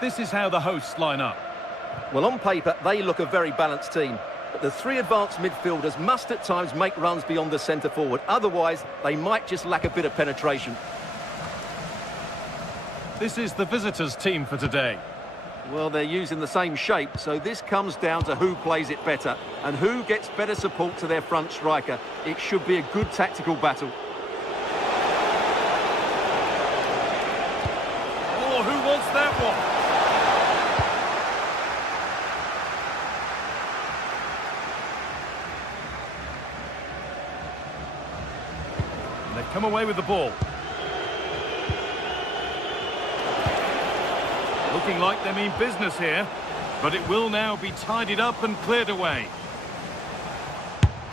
This is how the hosts line up. Well, on paper, they look a very balanced team. But the three advanced midfielders must at times make runs beyond the centre forward. Otherwise, they might just lack a bit of penetration. This is the visitors' team for today. Well, they're using the same shape, so this comes down to who plays it better and who gets better support to their front striker. It should be a good tactical battle. Oh, who wants that one? And they've come away with the ball. Looking like they mean business here, but it will now be tidied up and cleared away.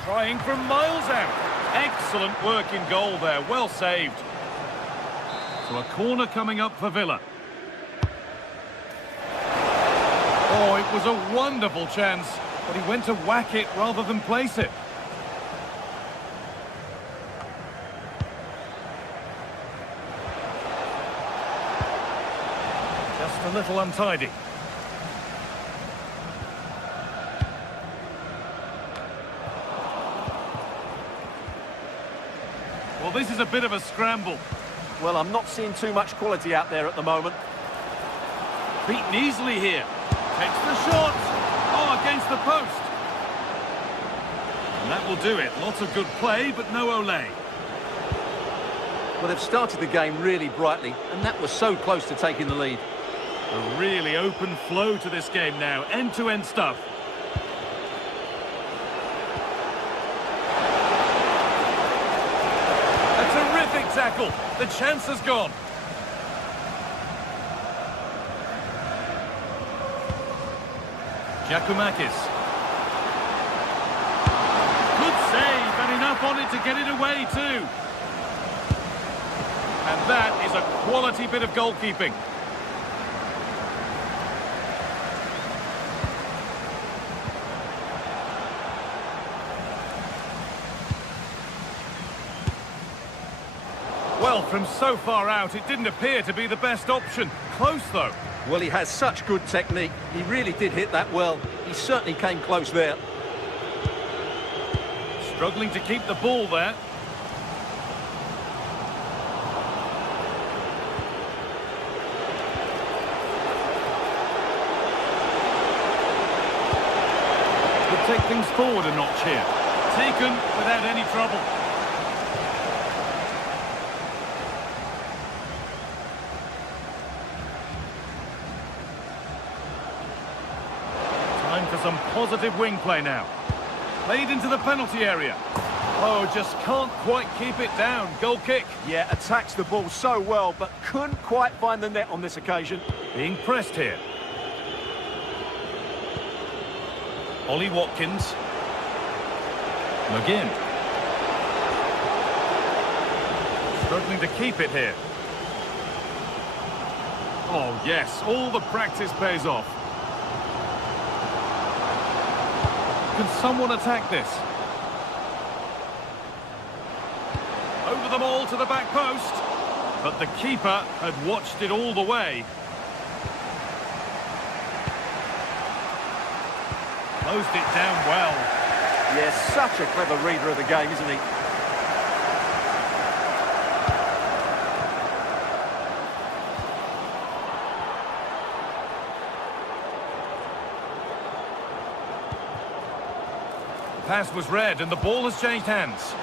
Trying from miles out. Excellent work in goal there, well saved. So a corner coming up for Villa. Oh, it was a wonderful chance, but he went to whack it rather than place it. Just a little untidy. Well, this is a bit of a scramble. Well, I'm not seeing too much quality out there at the moment. Beaten easily here. Takes the shot. Oh, against the post. And that will do it. Lots of good play, but no Olé. Well, they've started the game really brightly, and that was so close to taking the lead. A really open flow to this game now. End-to-end stuff. A terrific tackle. The chance has gone. Giacomakis. Good save, and enough on it to get it away too. And that is a quality bit of goalkeeping. Well, from so far out, it didn't appear to be the best option. Close, though. Well, he has such good technique. He really did hit that well. He certainly came close there. Struggling to keep the ball there. Could take things forward a notch here. Taken without any trouble. Time for some positive wing play now. Played into the penalty area. Oh, just can't quite keep it down. Goal kick. Yeah, attacks the ball so well, but couldn't quite find the net on this occasion. Being pressed here. Ollie Watkins. McGinn. Struggling to keep it here. Oh, yes, all the practice pays off. Can someone attack this? Over the ball to the back post. But the keeper had watched it all the way. Closed it down well. Yes, such a clever reader of the game, isn't he? Pass was read and the ball has changed hands.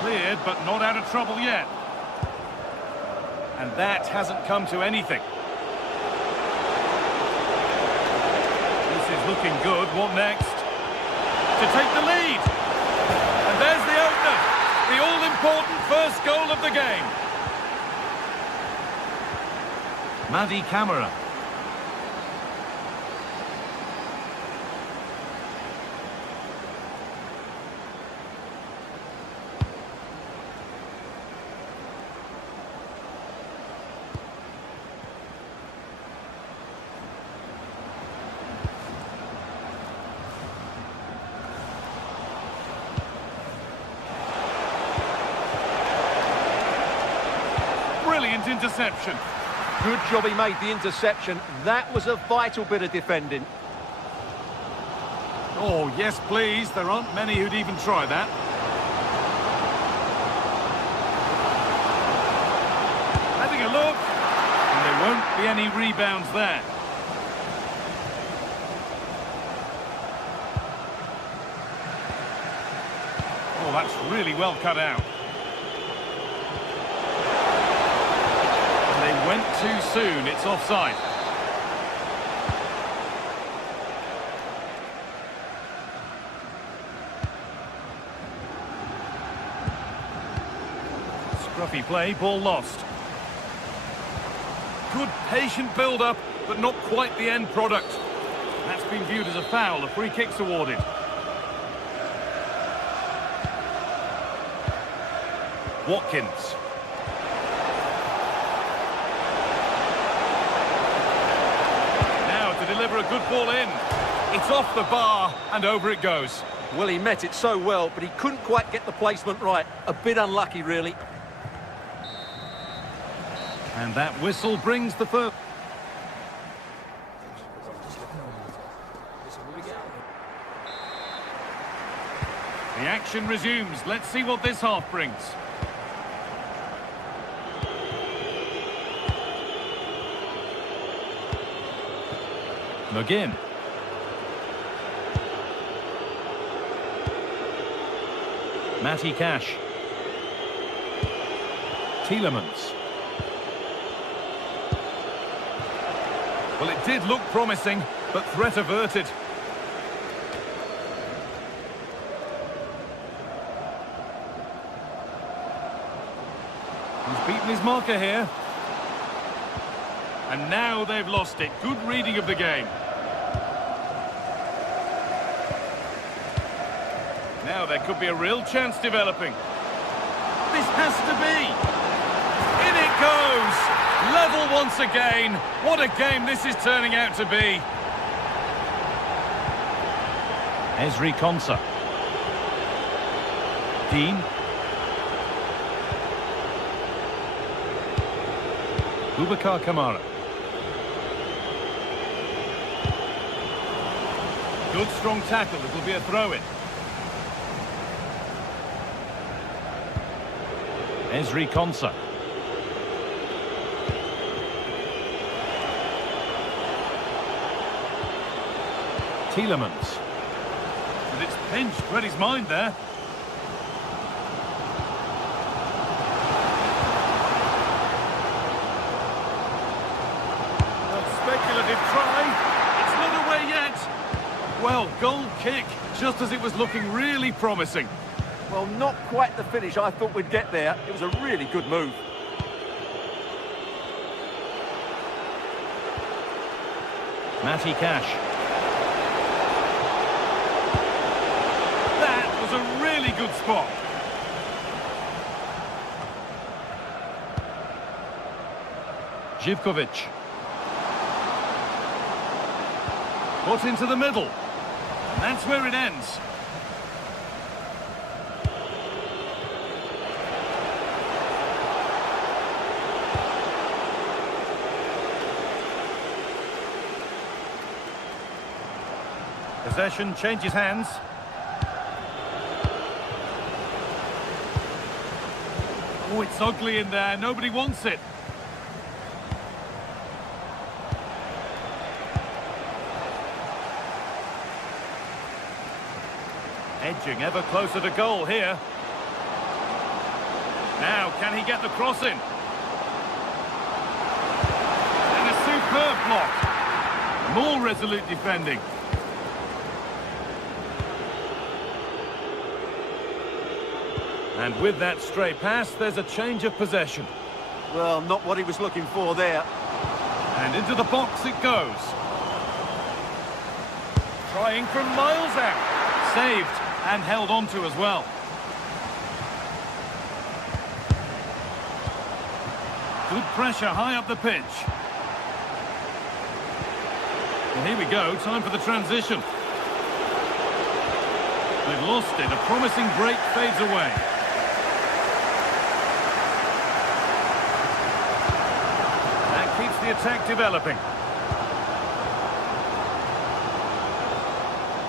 Cleared, but not out of trouble yet. And that hasn't come to anything. This is looking good. What next? To take the lead. And there's the opener. The all-important first goal of the game. Madi Camara. Brilliant interception. Good job he made the interception. That was a vital bit of defending. Oh, yes, please. There aren't many who'd even try that. Having a look. And there won't be any rebounds there. Well, that's really well cut out. And they went too soon. It's offside. Scruffy play, ball lost. Good patient build-up, but not quite the end product. That's been viewed as a foul. The free kick's awarded. Watkins. Now to deliver a good ball in. It's off the bar and over it goes. Well, he met it so well, but he couldn't quite get the placement right. A bit unlucky, really. And that whistle brings the first. The action resumes. Let's see what this half brings. McGinn. Matty Cash. Tielemans. Well, it did look promising, but threat averted. He's beaten his marker here. And now they've lost it. Good reading of the game. Now there could be a real chance developing. This has to be. In it goes. Level once again. What a game this is turning out to be. Ezri Konsa. Dean. Boubacar Kamara. Good strong tackle. It'll be a throw-in. Ezri Konsa. Tielemans. And it's pinched, read his mind there. Well, speculative try. It's not away yet. Well, goal kick, just as it was looking really promising. Well, not quite the finish I thought we'd get there. It was a really good move. Matty Cash. That was a really good spot. Živković. Put into the middle. And that's where it ends. Possession changes hands. Oh, it's ugly in there. Nobody wants it. Edging ever closer to goal here. Now, can he get the cross in? And a superb block. More resolute defending. And with that stray pass, there's a change of possession. Well, not what he was looking for there. And into the box it goes. Trying from miles out. Saved and held on to as well. Good pressure high up the pitch. And here we go, time for the transition. They've lost it, a promising break fades away. That keeps the attack developing.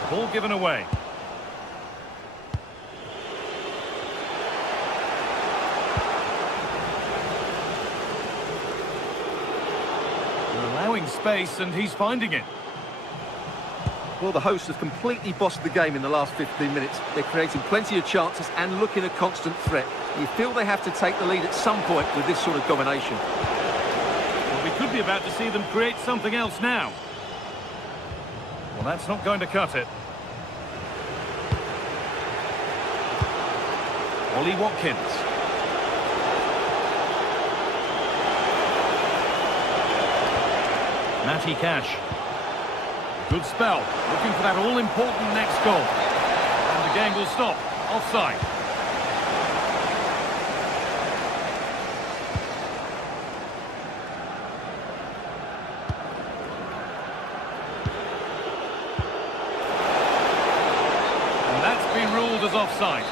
Ball given away. They're allowing space and he's finding it. Well, the hosts have completely bossed the game in the last 15 minutes. They're creating plenty of chances and looking a constant threat. You feel they have to take the lead at some point with this sort of domination. Well, we could be about to see them create something else now. Well, that's not going to cut it. Ollie Watkins. Matty Cash. Good spell, looking for that all-important next goal. And the game will stop. Offside. And that's been ruled as offside.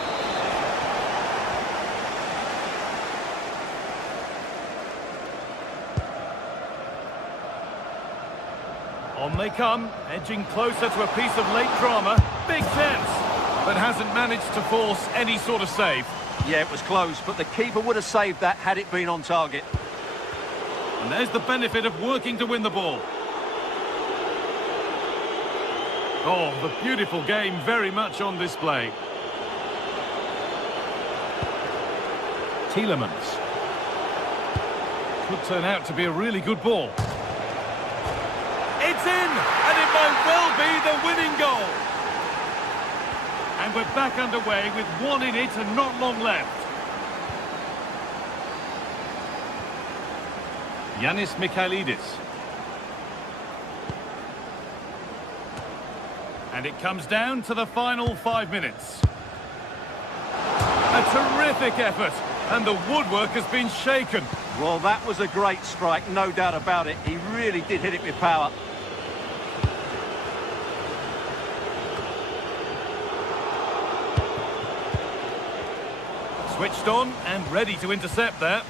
On they come, edging closer to a piece of late drama. Big chance, but hasn't managed to force any sort of save. Yeah, it was close, but the keeper would have saved that had it been on target. And there's the benefit of working to win the ball. Oh, the beautiful game very much on display. Tielemans. Could turn out to be a really good ball. It's in, and it might well be the winning goal. And we're back underway with one in it and not long left. Yanis Mikhailidis. And it comes down to the final 5 minutes. A terrific effort, and the woodwork has been shaken. Well, that was a great strike, no doubt about it. He really did hit it with power. Switched on and ready to intercept there.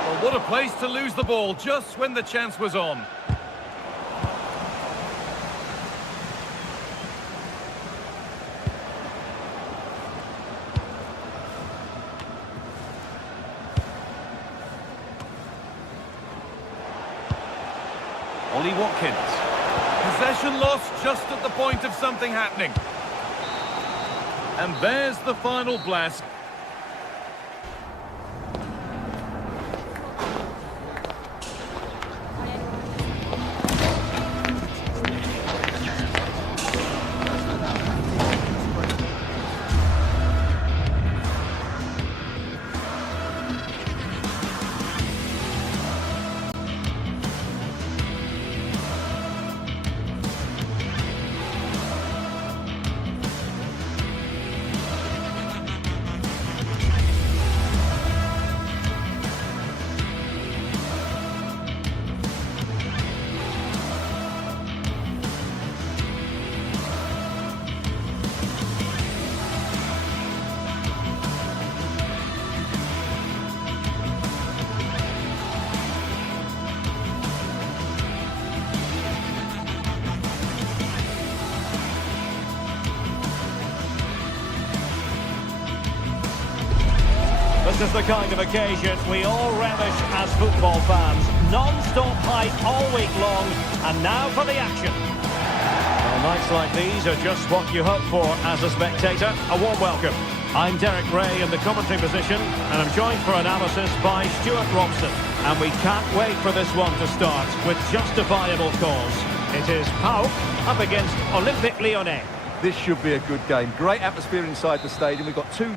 Well, what a place to lose the ball just when the chance was on. Ollie Watkins. Possession lost just at the point of something happening. And there's the final blast. This is the kind of occasion we all relish as football fans. Non-stop hype all week long, and now for the action. Well, nights like these are just what you hope for as a spectator. A warm welcome. I'm Derek Ray in the commentary position, and I'm joined for analysis by Stuart Robson. And we can't wait for this one to start with justifiable cause. It is PAOK up against Olympique Lyonnais. This should be a good game. Great atmosphere inside the stadium. We've got two...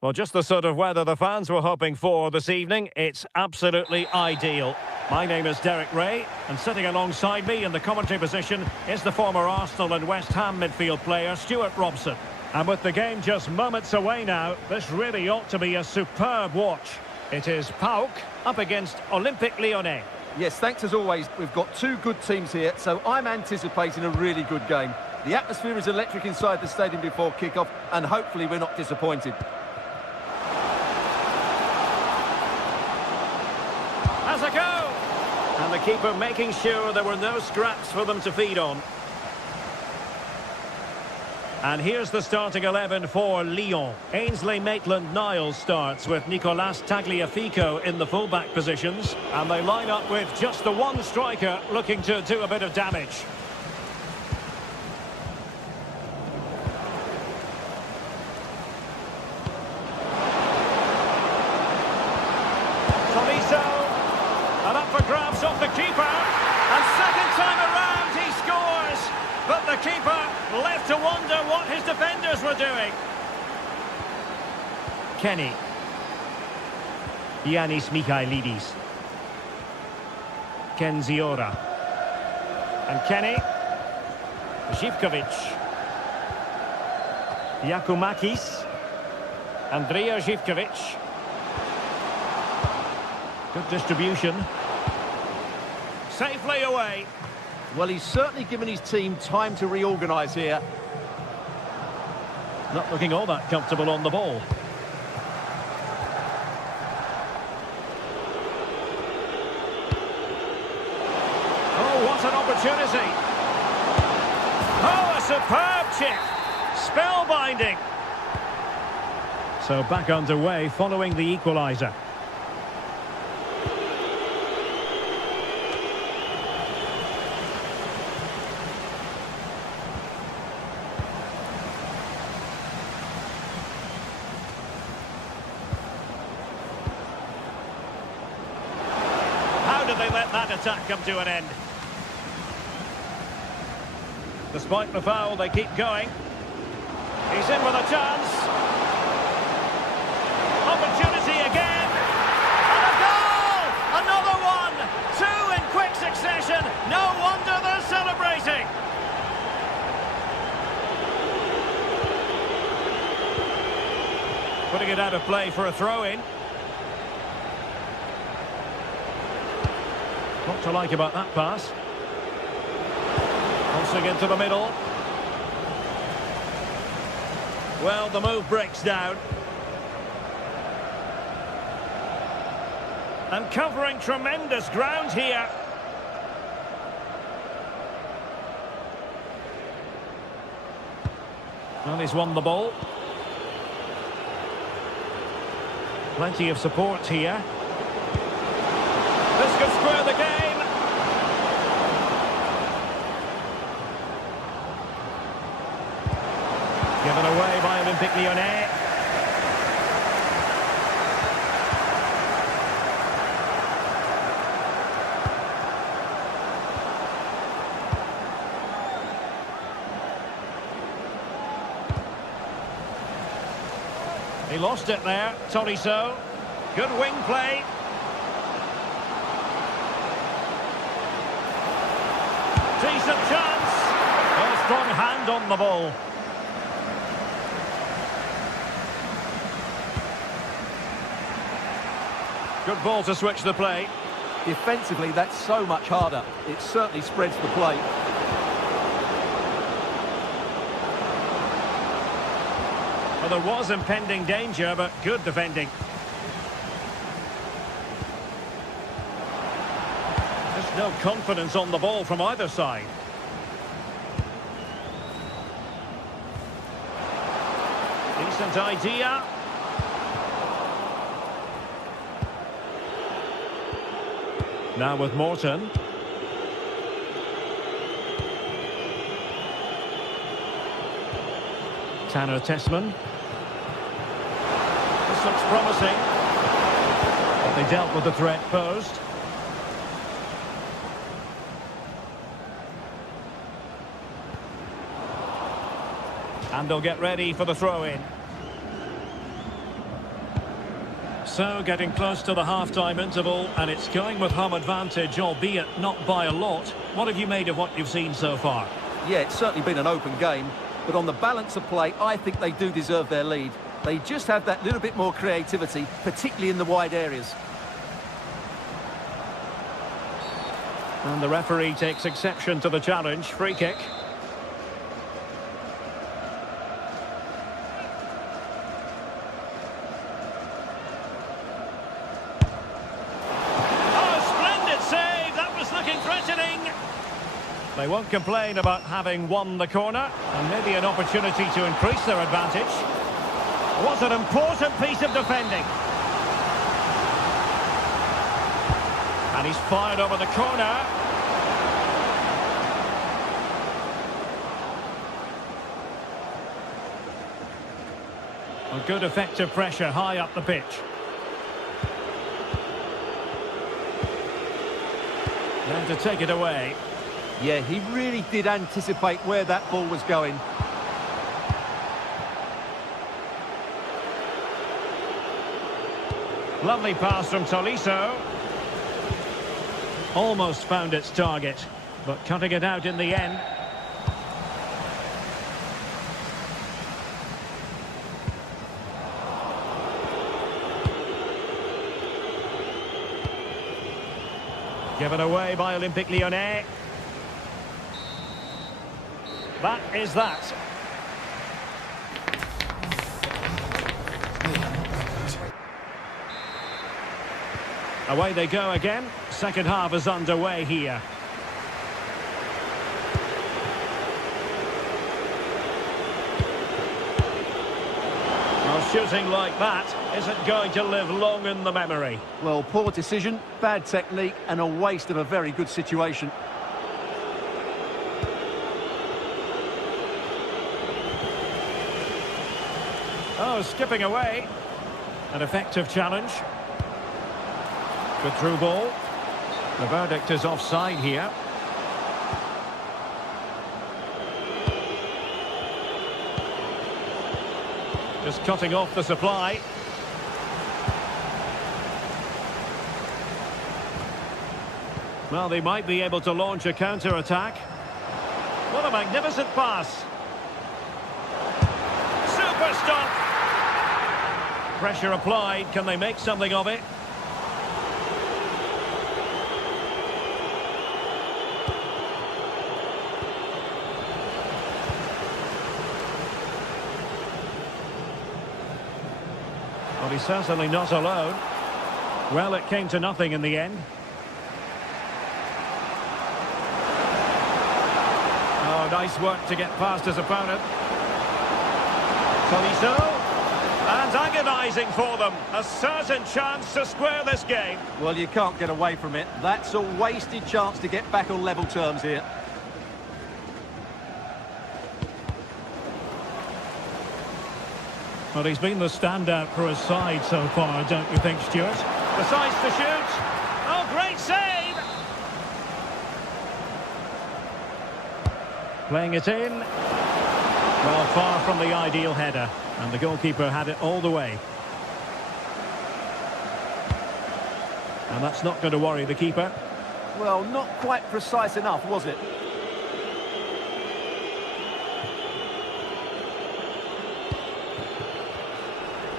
Well, just the sort of weather the fans were hoping for this evening. It's absolutely ideal. My name is Derek Ray, and sitting alongside me in the commentary position is the former Arsenal and West Ham midfield player, Stuart Robson. And with the game just moments away now, this really ought to be a superb watch. It is PAOK up against Olympique Lyonnais. Yes, thanks as always. We've got two good teams here, so I'm anticipating a really good game. The atmosphere is electric inside the stadium before kick-off, and hopefully we're not disappointed. Has a go! And the keeper making sure there were no scraps for them to feed on. And here's the starting 11 for Lyon. Ainsley Maitland-Niles starts with Nicolas Tagliafico in the fullback positions. And they line up with just the one striker looking to do a bit of damage. And up for grabs off the keeper. And second time around he scores. But the keeper left to wonder what his defenders were doing. Kenny. Yanis Michailidis. Kenziora. And Kenny. Zivkovic. Yakumakis. Andrija Zivkovic. Good distribution. Safely away. Well, he's certainly given his team time to reorganise here. Not looking all that comfortable on the ball. Oh, what an opportunity. Oh, a superb chip. Spellbinding. So back underway following the equaliser. They let that attack come to an end. Despite the foul, they keep going. He's in with a chance. Opportunity again. And a goal! Another one! Two in quick succession. No wonder they're celebrating. Putting it out of play for a throw-in. What to like about that pass? Crossing into the middle. Well, the move breaks down. And covering tremendous ground here. Well, he's won the ball. Plenty of support here. This could square the game. Given away by Olympique Lyonnais. He lost it there, Tolisso. Good wing play. Decent chance. A strong hand on the ball. Good ball to switch the play. Defensively, that's so much harder. It certainly spreads the play. Well, there was impending danger, but good defending. Just no confidence on the ball from either side. Decent idea. Now with Morton. Tanner Tessman. This looks promising. But they dealt with the threat posed. And they'll get ready for the throw-in. So, getting close to the half-time interval, and it's going with home advantage, albeit not by a lot. What have you made of what you've seen so far? Yeah, it's certainly been an open game, but on the balance of play, I think they do deserve their lead. They just have that little bit more creativity, particularly in the wide areas. And the referee takes exception to the challenge. Free kick. They won't complain about having won the corner, and maybe an opportunity to increase their advantage. What an important piece of defending. And he's fired over the corner. A good effective pressure high up the pitch. Then to take it away. Yeah, he really did anticipate where that ball was going. Lovely pass from Tolisso. Almost found its target, but cutting it out in the end. Given away by Olympique Lyonnais. That is that. Away they go again. Second half is underway here. Well, shooting like that isn't going to live long in the memory. Well, poor decision, bad technique, and a waste of a very good situation. Oh, skipping away. An effective challenge. Good through ball. The verdict is offside here. Just cutting off the supply. Well, they might be able to launch a counter-attack. What a magnificent pass. Super stop. Pressure applied. Can they make something of it? Well, he's certainly not alone. Well, it came to nothing in the end. Oh, nice work to get past his opponent. Tolisso. And agonising for them. A certain chance to square this game. Well, you can't get away from it. That's a wasted chance to get back on level terms here. Well, he's been the standout for his side so far, don't you think, Stuart? Decides to shoot. Oh, great save! Playing it in. Well, far from the ideal header. And the goalkeeper had it all the way. And that's not going to worry the keeper. Well, not quite precise enough, was it?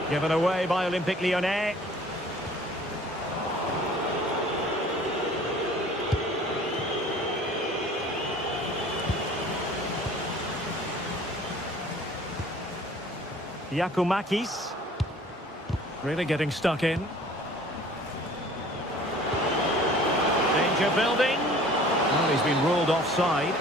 Given away by Olympique Lyonnais. Yakumakis. Really getting stuck in. Danger building. Well, he's been ruled offside.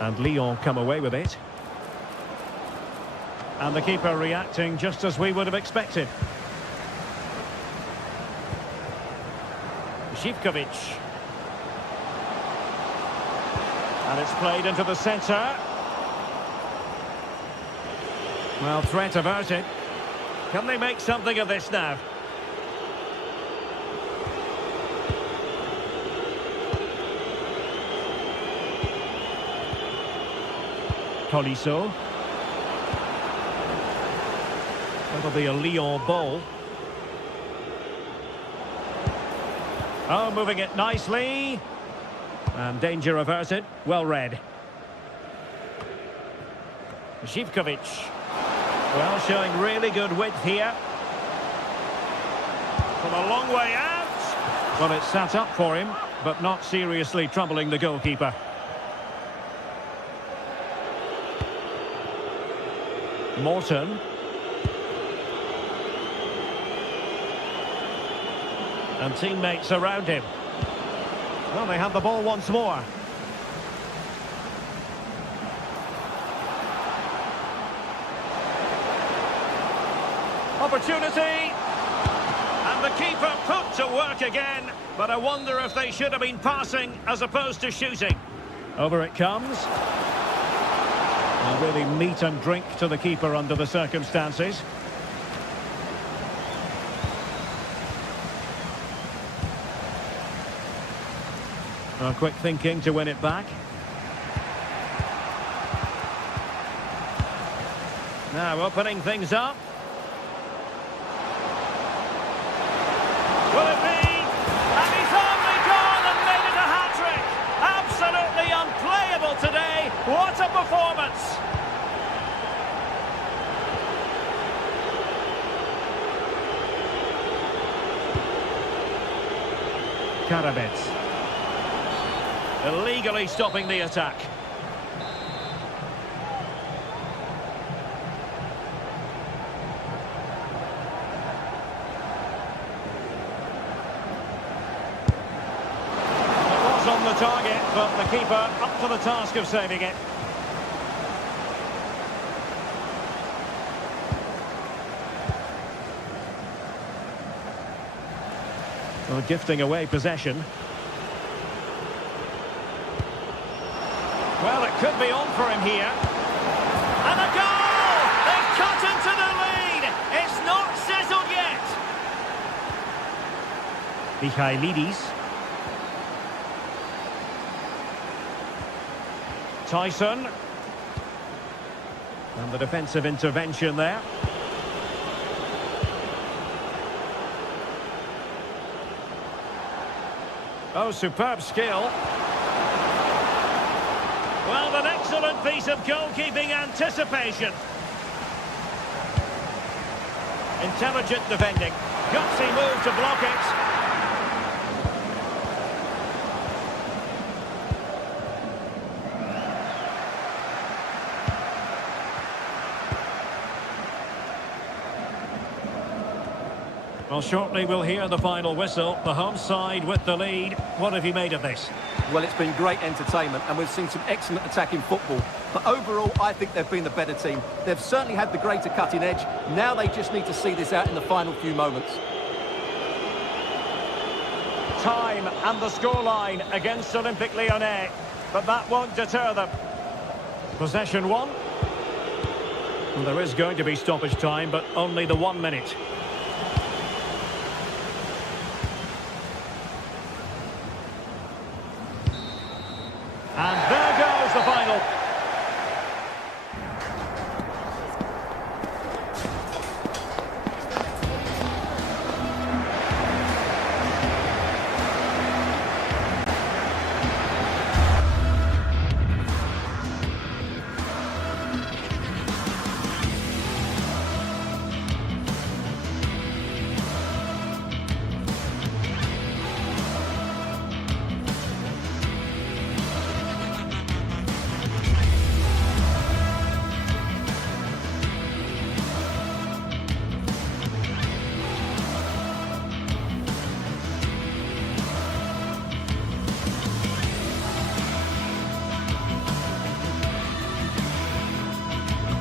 And Lyon come away with it. And the keeper reacting just as we would have expected. Živkovic. And it's played into the centre. Well, threat averted. Can they make something of this now? Tolisso. That'll be a Lyon ball. Oh, moving it nicely. And danger averted. Well read. Živkovic. Well, showing really good width here. From a long way out. Well, it's sat up for him, but not seriously troubling the goalkeeper. Morton. And teammates around him. Well, they have the ball once more. Opportunity. And the keeper put to work again. But I wonder if they should have been passing as opposed to shooting. Over it comes. Really meat and drink to the keeper under the circumstances. Quick thinking to win it back. Now opening things up. Will it be? And he's only gone and made it a hat-trick. Absolutely unplayable today. What a performance. Karabets. Illegally stopping the attack. It was on the target, but the keeper up to the task of saving it. Well, gifting away possession. Well, it could be on for him here. And a goal! They've cut into the lead! It's not settled yet! Michailidis. Tyson. And the defensive intervention there. Oh, superb skill. Well, an excellent piece of goalkeeping anticipation. Intelligent defending. Gutsy move to block it. Well, shortly we'll hear the final whistle. The home side with the lead. What have you made of this? Well, it's been great entertainment and we've seen some excellent attacking football. But overall, I think they've been the better team. They've certainly had the greater cutting edge. Now they just need to see this out in the final few moments. Time and the scoreline against Olympique Lyonnais. But that won't deter them. Possession won. Well, there is going to be stoppage time, but only the 1 minute. And there goes the final.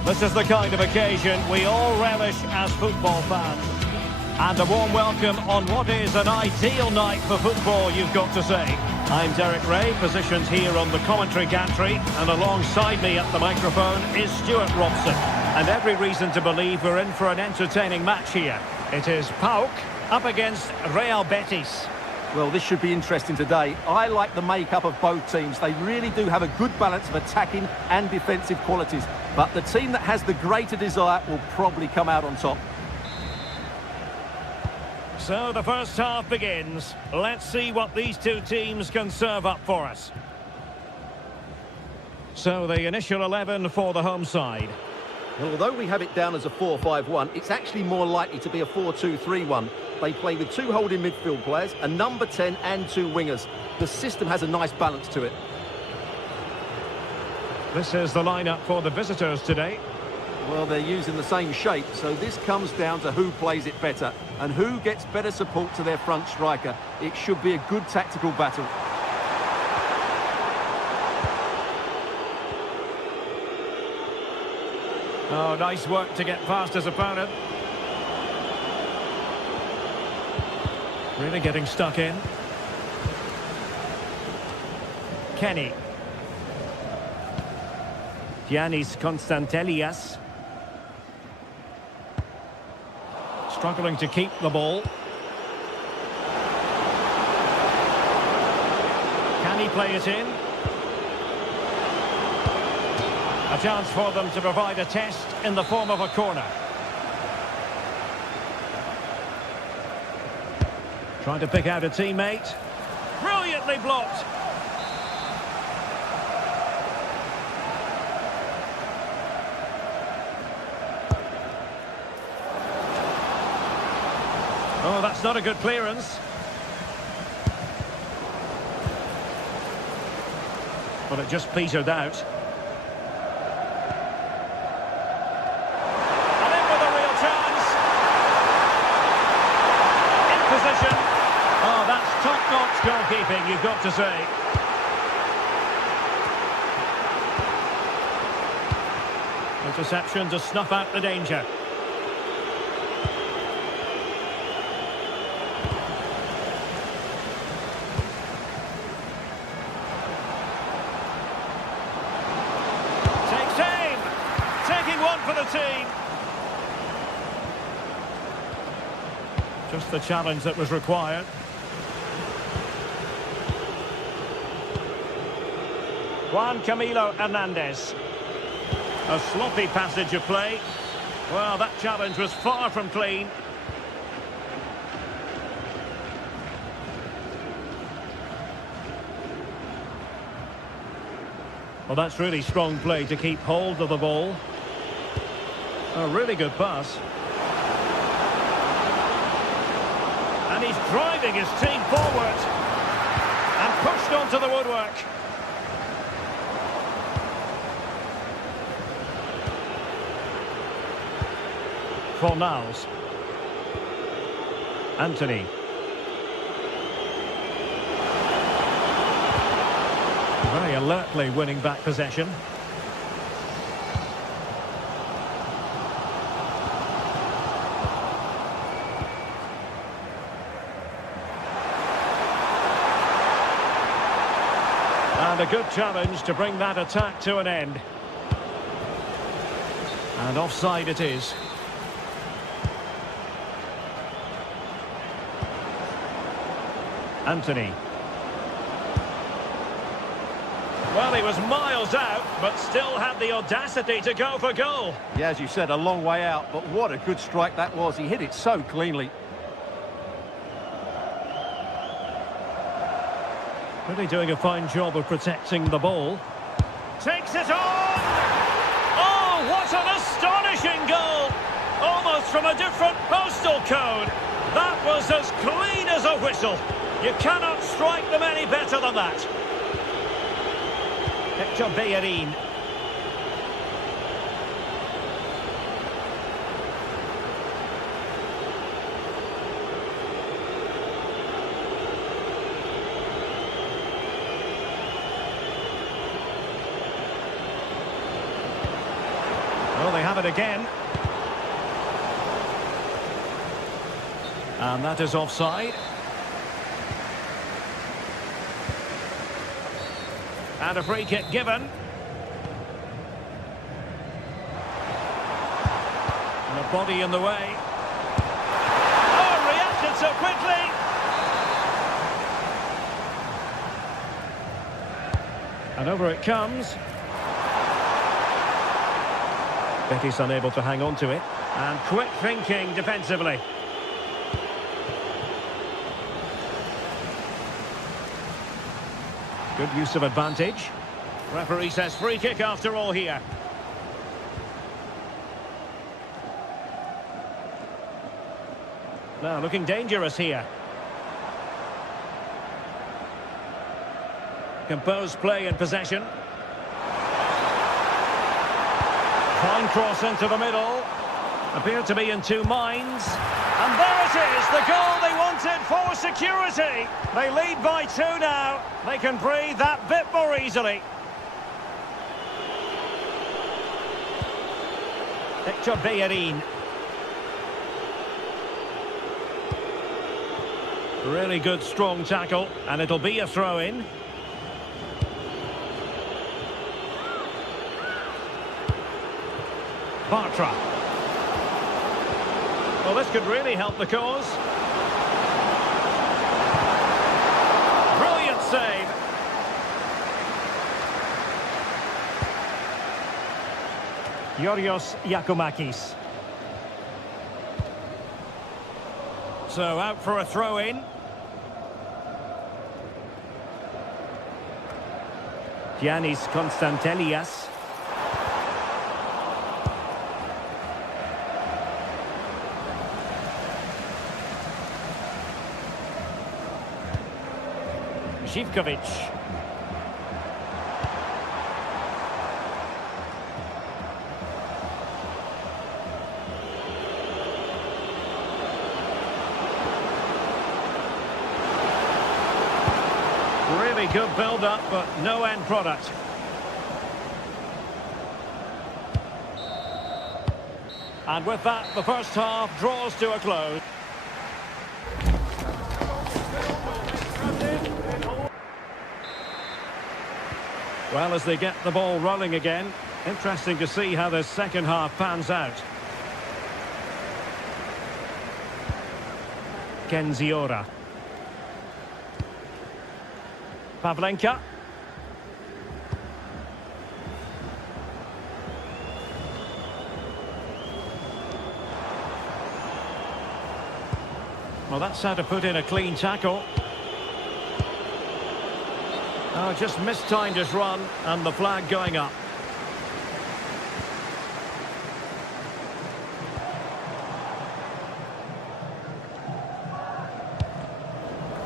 This is the kind of occasion we all relish as football fans. And a warm welcome on what is an ideal night for football, you've got to say. I'm Derek Ray, positioned here on the commentary gantry, and alongside me at the microphone is Stuart Robson. And every reason to believe we're in for an entertaining match here. It is PAOK up against Real Betis. Well, this should be interesting today. I like the makeup of both teams. They really do have a good balance of attacking and defensive qualities. But the team that has the greater desire will probably come out on top. So the first half begins. Let's see what these two teams can serve up for us. So the initial 11 for the home side. Well, although we have it down as a 4-5-1, it's actually more likely to be a 4-2-3-1. They play with two holding midfield players, a number 10 and two wingers. The system has a nice balance to it. This is the lineup for the visitors today. Well, they're using the same shape, so this comes down to who plays it better and who gets better support to their front striker. It should be a good tactical battle. Oh, nice work to get past his opponent. Really getting stuck in. Kenny. Giannis Konstantelias. Struggling to keep the ball. Can he play it in? A chance for them to provide a test in the form of a corner. Trying to pick out a teammate. Brilliantly blocked. Oh, that's not a good clearance. But it just petered out. And in with a real chance. In position. Oh, that's top-notch goalkeeping, you've got to say. Interception to snuff out the danger. For the team. Just the challenge that was required. Juan Camilo Hernandez. A sloppy passage of play. Well, that challenge was far from clean. Well, that's really strong play to keep hold of the ball. A really good pass. And he's driving his team forward. And pushed onto the woodwork. Fornals. Anthony. Very alertly winning back possession. And a good challenge to bring that attack to an end. And offside it is. Anthony. Well, he was miles out, but still had the audacity to go for goal. Yeah, as you said, a long way out, but what a good strike that was. He hit it so cleanly. Really doing a fine job of protecting the ball. Takes it on! Oh, what an astonishing goal! Almost from a different postal code. That was as clean as a whistle. You cannot strike them any better than that. Hector Bellerin. Well, they have it again. And that is offside. And a free kick given. And a body in the way. Oh, reacted so quickly! And over it comes. Betis unable to hang on to it. And quick thinking defensively. Good use of advantage. Referee says free kick after all here. Now looking dangerous here. Composed play in possession. Fine cross into the middle. Appeared to be in two minds. And there it is, the goal they wanted for security. They lead by 2 now. They can breathe that bit more easily. Bayern. Really good, strong tackle, and it'll be a throw-in. Bartra. Well, this could really help the cause. Brilliant save. Yorios Yakumakis. So out for a throw-in. Giannis Konstantelias. Zivkovic. Really good build-up, but no end product. And with that, the first half draws to a close. Well, as they get the ball rolling again, interesting to see how the second half pans out. Kenziora. Pavlenka. Well, that's how to put in a clean tackle. Oh, just mistimed his run, and the flag going up.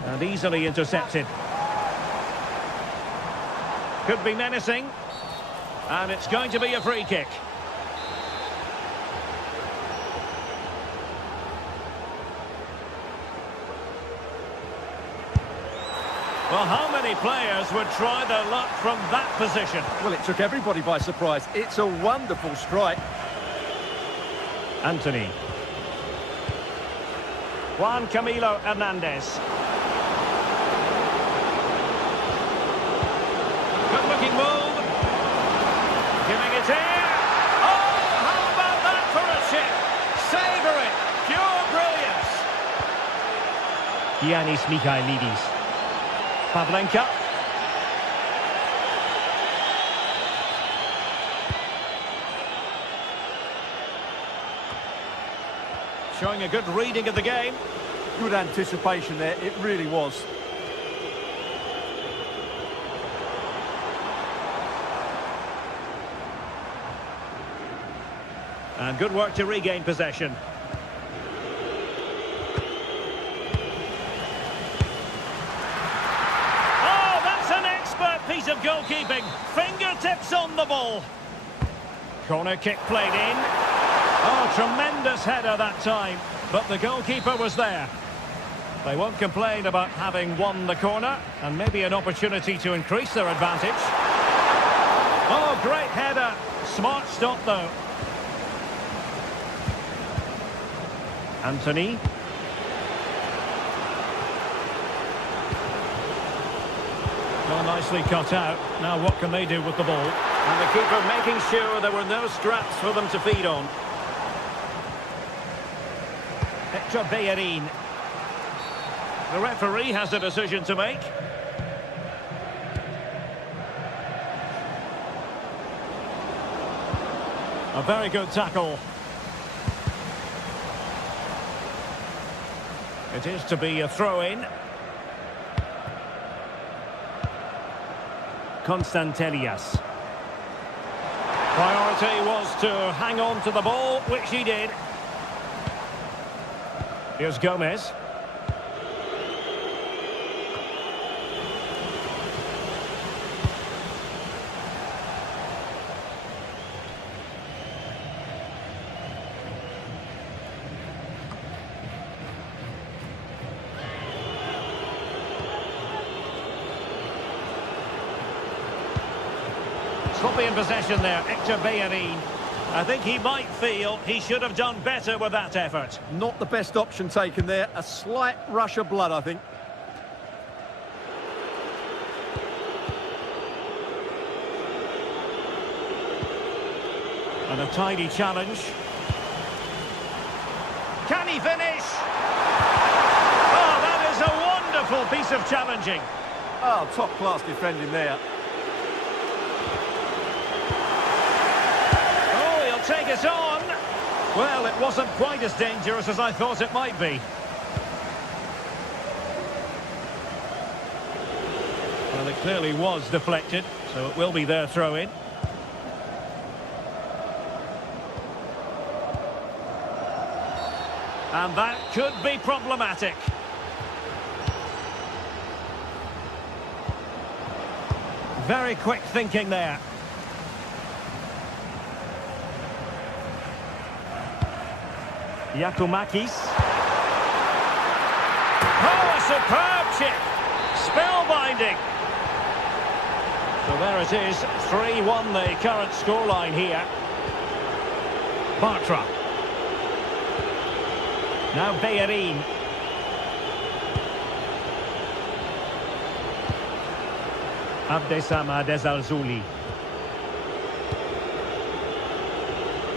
And easily intercepted. Could be menacing. And it's going to be a free kick. Well, how many players would try their luck from that position? Well, it took everybody by surprise. It's a wonderful strike. Anthony. Juan Camilo Hernandez. Good-looking move. Giving it in. Oh, how about that for a chip? Savour it. Pure brilliance. Giannis Michailidis. Pavlenka. Showing a good reading of the game. Good anticipation there, it really was. And good work to regain possession. Piece of goalkeeping, fingertips on the ball. Corner kick played in. Oh, tremendous header that time, but the goalkeeper was there. They won't complain about having won the corner, and maybe an opportunity to increase their advantage. Oh, great header. Smart stop, though. Anthony. Well, nicely cut out. Now what can they do with the ball? And the keeper making sure there were no scraps for them to feed on. Bayern. The referee has a decision to make. A very good tackle. It is to be a throw-in. Konstantelias. Priority was to hang on to the ball, which he did. Here's Gomez. Sloppy in possession there, Hector Bayern. I think he might feel he should have done better with that effort. Not the best option taken there. A slight rush of blood, I think. And a tidy challenge. Can he finish? Oh, that is a wonderful piece of challenging. Oh, top-class defending there. Oh, he'll take it on. Well, it wasn't quite as dangerous as I thought it might be. Well, it clearly was deflected, so it will be their throw-in. And that could be problematic. Very quick thinking there. Giacomakis. Oh, a superb chip. Spellbinding. So there it is. 3-1 the current scoreline here. Bartra. Now Bayern. Abdesama Desalzuli.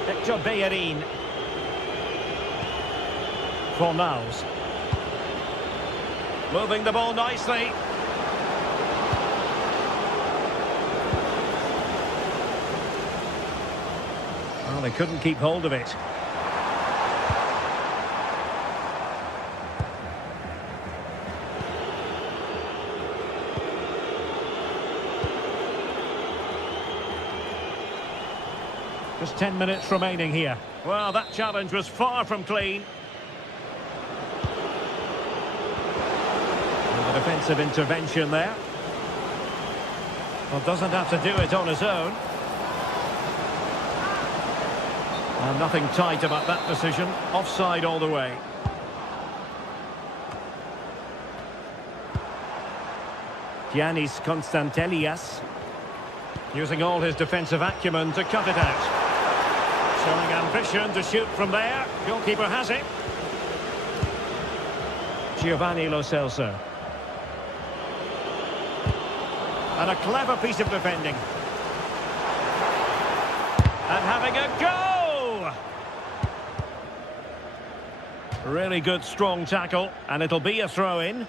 Hector Bayern. Fornals. Moving the ball nicely. Well, they couldn't keep hold of it. Just 10 minutes remaining here. Well, that challenge was far from clean. And the defensive intervention there. Well, doesn't have to do it on his own. And nothing tight about that decision. Offside all the way. Giannis Konstantelias. Using all his defensive acumen to cut it out. Showing ambition to shoot from there. Goalkeeper has it. Giovanni Lo Celso. And a clever piece of defending. And having a go! Really good, strong tackle. And it'll be a throw-in.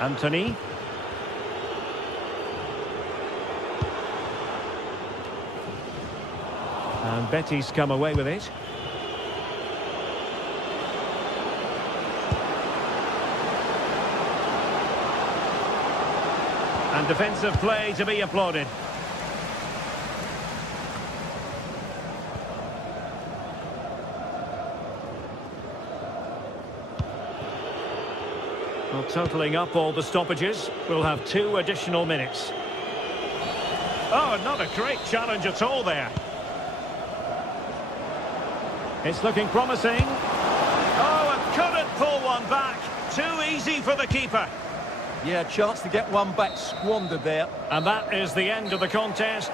Anthony. And Betis come away with it. And defensive play to be applauded. Well, totalling up all the stoppages, we'll have 2 additional minutes. Oh, not a great challenge at all there. It's looking promising. Oh, and couldn't pull one back. Too easy for the keeper. Yeah, chance to get one back squandered there. And that is the end of the contest.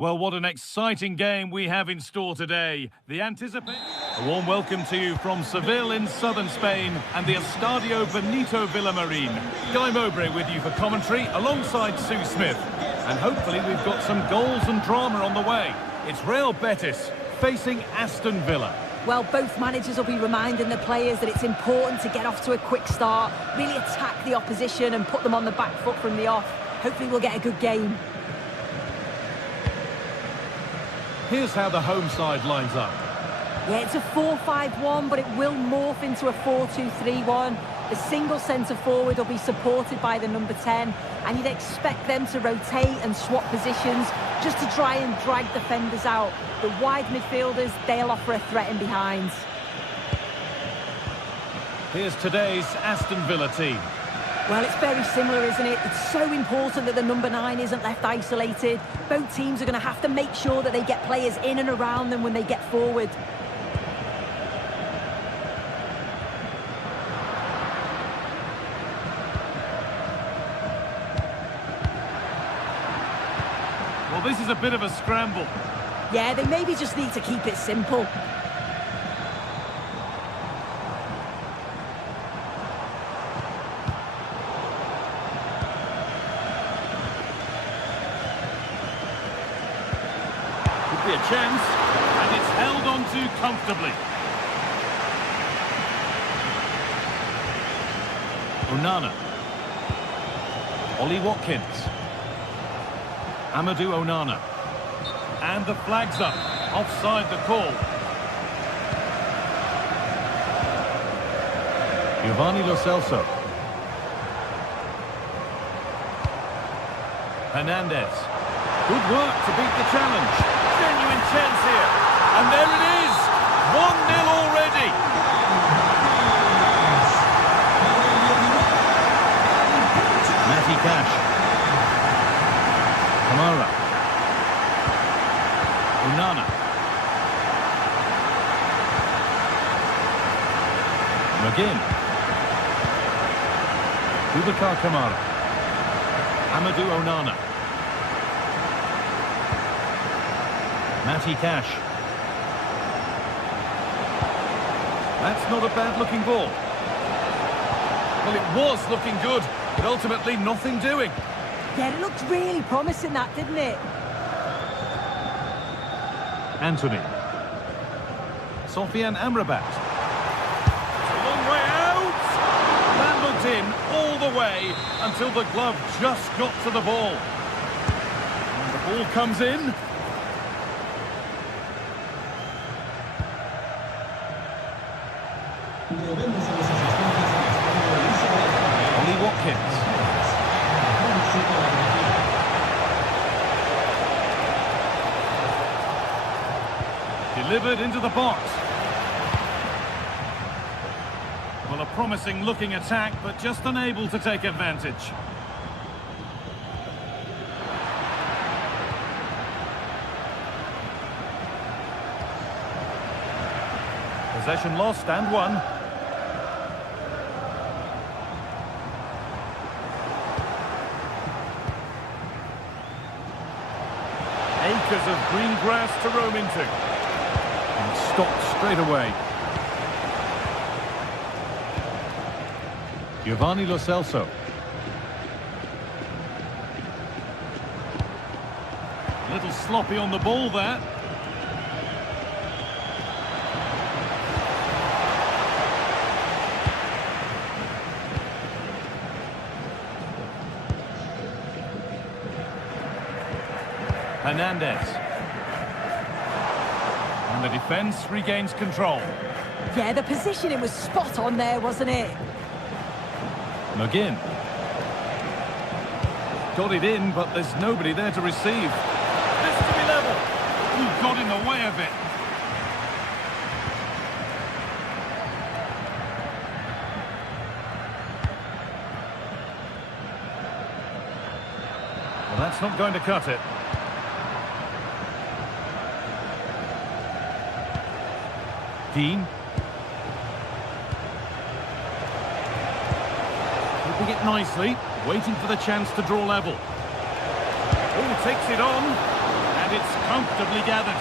Well, what an exciting game we have in store today. The anticipation. A warm welcome to you from Seville in southern Spain and the Estadio Benito Villamarin. Guy Mowbray with you for commentary alongside Sue Smith. And hopefully we've got some goals and drama on the way. It's Real Betis facing Aston Villa. Well, both managers will be reminding the players that it's important to get off to a quick start, really attack the opposition and put them on the back foot from the off. Hopefully we'll get a good game. Here's how the home side lines up. Yeah, it's a 4-5-1, but it will morph into a 4-2-3-1. The single centre-forward will be supported by the number 10, and you'd expect them to rotate and swap positions just to try and drag defenders out. The wide midfielders, they'll offer a threat in behind. Here's today's Aston Villa team. Well, it's very similar, isn't it? It's so important that the number 9 isn't left isolated. Both teams are going to have to make sure that they get players in and around them when they get forward. Well, this is a bit of a scramble. Yeah, they maybe just need to keep it simple. Could be a chance, and it's held on to comfortably. Onana. Ollie Watkins. Amadou Onana. And the flag's up. Offside the call. Giovanni Lo Celso. Hernandez. Good work to beat the challenge. Genuine chance here. And there it is. 1-0 already. Matty Cash. Kamara. Onana. McGinn. Boubacar Kamara. Amadou Onana. Matty Cash. That's not a bad-looking ball. Well, it was looking good, but ultimately nothing doing. Yeah, it looked really promising, that, didn't it? Anthony. Sofiane Amrabat. It's a long way out. That looked in all the way until the glove just got to the ball. And the ball comes in. Ollie Watkins. Delivered into the box. Well, a promising looking attack, but just unable to take advantage. Possession lost and won. Acres of green grass to roam into. And stopped straight away. Giovanni Lo Celso. A little sloppy on the ball there. Hernandez. And the defence regains control. Yeah, the positioning was spot on there, wasn't it? McGinn. Got it in, but there's nobody there to receive. This to be level. Ooh, got in the way of it. Well, that's not going to cut it. Dean. Keeping it nicely, waiting for the chance to draw level. Oh, takes it on, and it's comfortably gathered.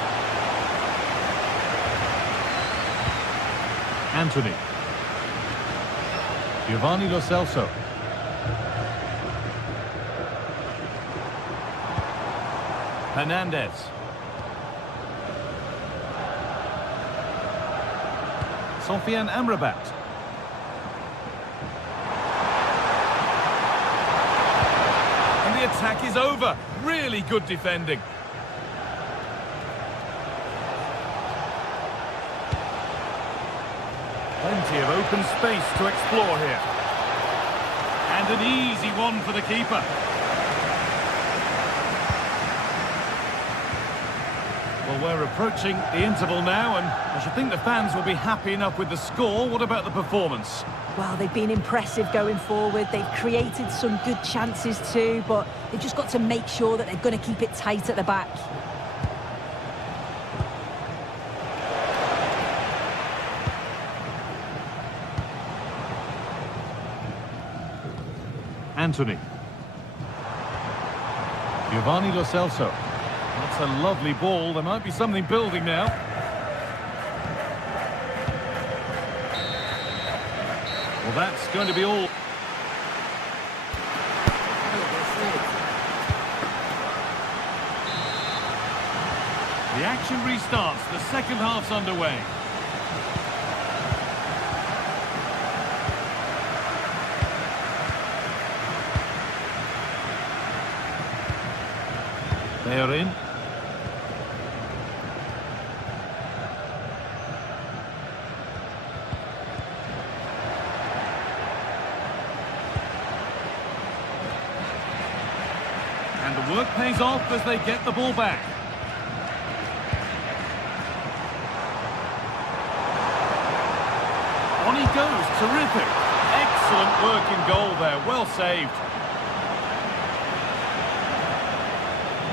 Anthony. Giovanni Lo Celso. Hernandez. Sofiane Amrabat. And the attack is over. Really good defending. Plenty of open space to explore here. And an easy one for the keeper. Well, we're approaching the interval now, and I should think the fans will be happy enough with the score. What about the performance? Well, they've been impressive going forward. They've created some good chances too, but they've just got to make sure that they're going to keep it tight at the back. Anthony. Giovanni Lo Celso. That's a lovely ball. There might be something building now. Well, that's going to be all. The action restarts. The second half's underway. They are in. And the work pays off as they get the ball back. On he goes, terrific. Excellent work in goal there, well saved.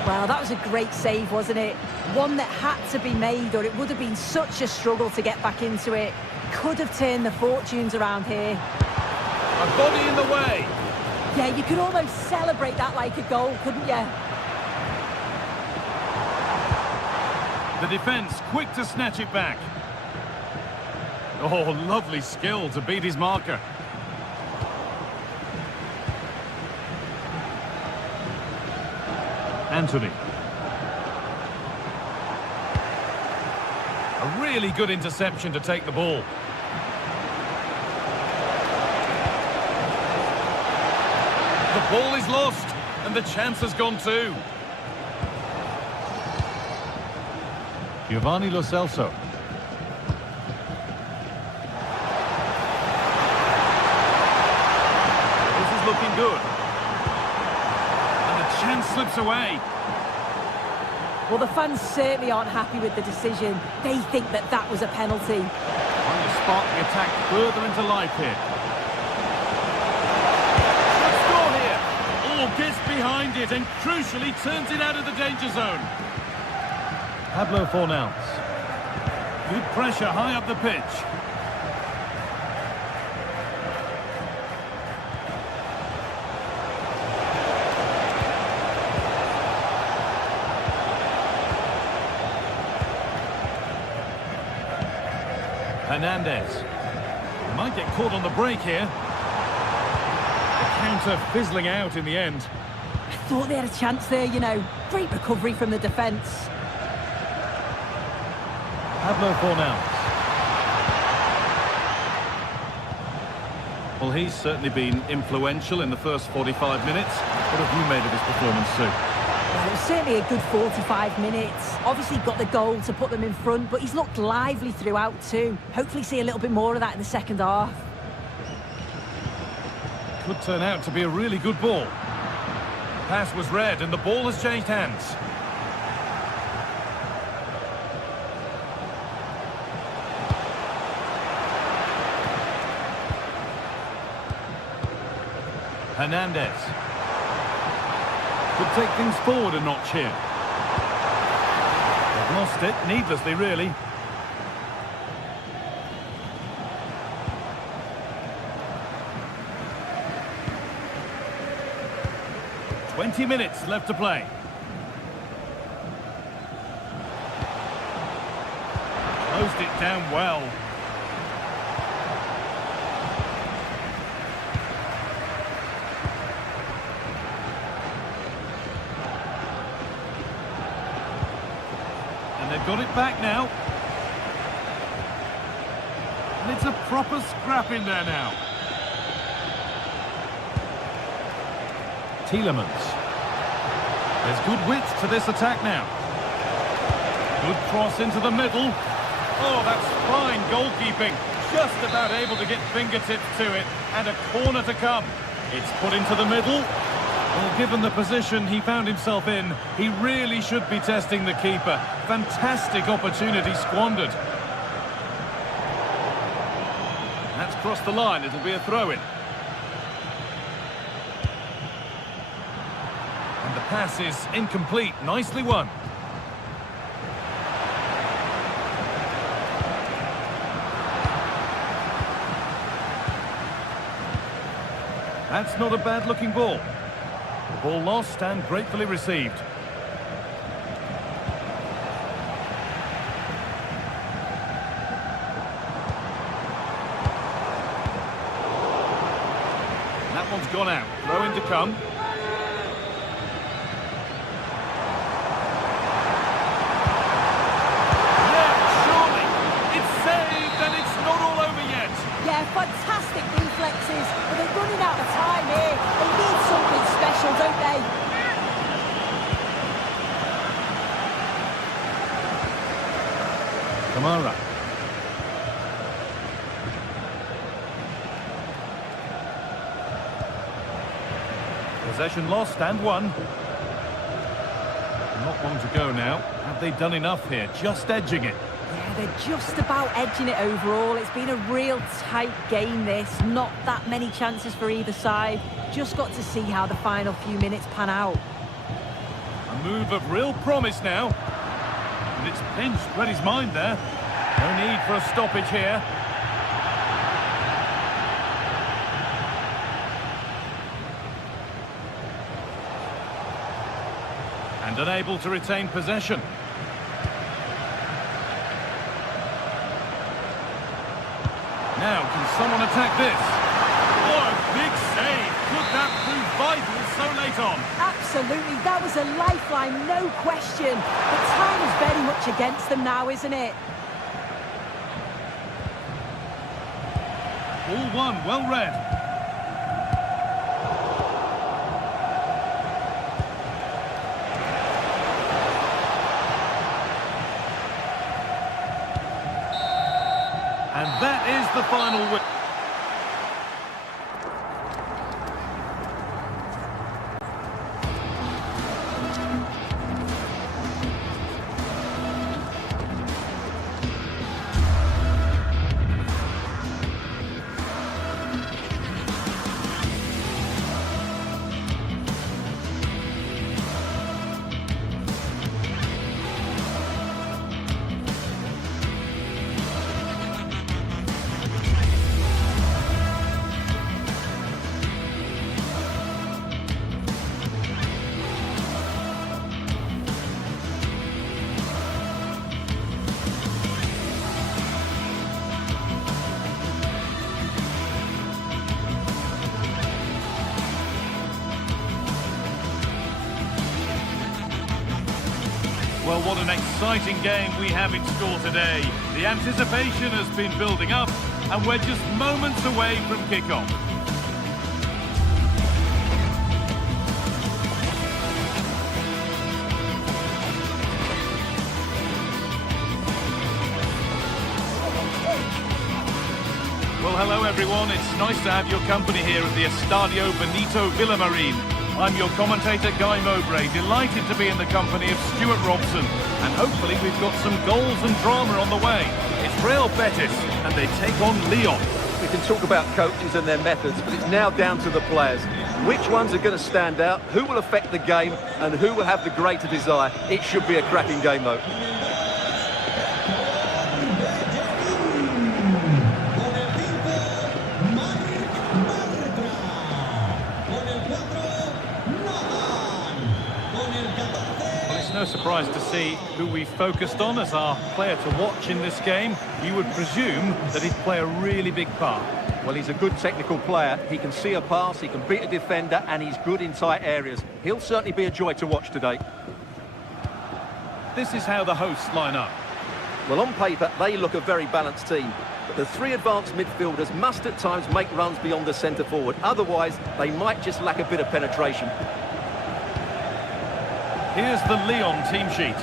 Well, that was a great save, wasn't it? One that had to be made, or it would have been such a struggle to get back into it. Could have turned the fortunes around here. A body in the way. Yeah, you could almost celebrate that like a goal, couldn't you? The defence quick to snatch it back. Oh, lovely skill to beat his marker. Anthony. A really good interception to take the ball. The ball is lost, and the chance has gone too. Giovanni Lo Celso. This is looking good. And the chance slips away. Well, the fans certainly aren't happy with the decision. They think that that was a penalty. Trying to spark the attack further into life here. Should score here. Oh, gets behind it and crucially turns it out of the danger zone. Pablo Fornals. Good pressure high up the pitch. Hernandez. Might get caught on the break here. The counter fizzling out in the end. I thought they had a chance there, you know. Great recovery from the defence. Pablo Fornals. Well, he's certainly been influential in the first 45 minutes. What have you made of his performance, Sue? Well, it was certainly a good 45 minutes. Obviously got the goal to put them in front, but he's looked lively throughout too. Hopefully see a little bit more of that in the second half. Could turn out to be a really good ball. Pass was read and the ball has changed hands. Hernandez. Could take things forward a notch here. They've lost it, needlessly really. "20 minutes left to play. Closed it down well. And they've got it back now. And it's a proper scrap in there now. Tielemans. There's good width to this attack now. Good cross into the middle. Oh, that's fine goalkeeping. just about able to get fingertips to it, and a corner to come. It's put into the middle. Well, given the position he found himself in, he really should be testing the keeper. Fantastic opportunity squandered. That's crossed the line. It'll be a throw-in. And the pass is incomplete. Nicely won. That's not a bad-looking ball. The ball lost and gratefully received. That one's gone out. Throw in to come. Yeah, surely. It's saved and it's not all over yet. Yeah, fantastic reflexes, but they're running out of time here. They need something special, don't they? Kamara. Possession lost and won. Not long to go now. Have they done enough here? Just edging it. Yeah, they're just about edging it overall. It's been a real tight game, this. Not that many chances for either side. Just got to see how the final few minutes pan out. A move of real promise now. And it's pinched, read his mind there. No need for a stoppage here. And unable to retain possession. Now, can someone attack this? Oh, a big save. Could that prove vital so late on? Absolutely, that was a lifeline, no question. The time is very much against them now, isn't it? All one, well read. And that is the final win. Well, what an exciting game we have in store today. The anticipation has been building up, and we're just moments away from kickoff. Well, hello everyone. It's nice to have your company here at the Estadio Benito Villamarín. I'm your commentator, Guy Mowbray, delighted to be in the company of Stuart Robson. And hopefully we've got some goals and drama on the way. It's Real Betis, and they take on Lyon. We can talk about coaches and their methods, but it's now down to the players. Which ones are going to stand out, who will affect the game, and who will have the greater desire? It should be a cracking game, though. No surprise to see who we focused on as our player to watch in this game. You would presume that he'd play a really big part. Well, he's a good technical player. He can see a pass, he can beat a defender, and he's good in tight areas. He'll certainly be a joy to watch today. This is how the hosts line up. Well, on paper, they look a very balanced team. But the three advanced midfielders must at times make runs beyond the centre forward. Otherwise, they might just lack a bit of penetration. Here's the Lyon team sheet.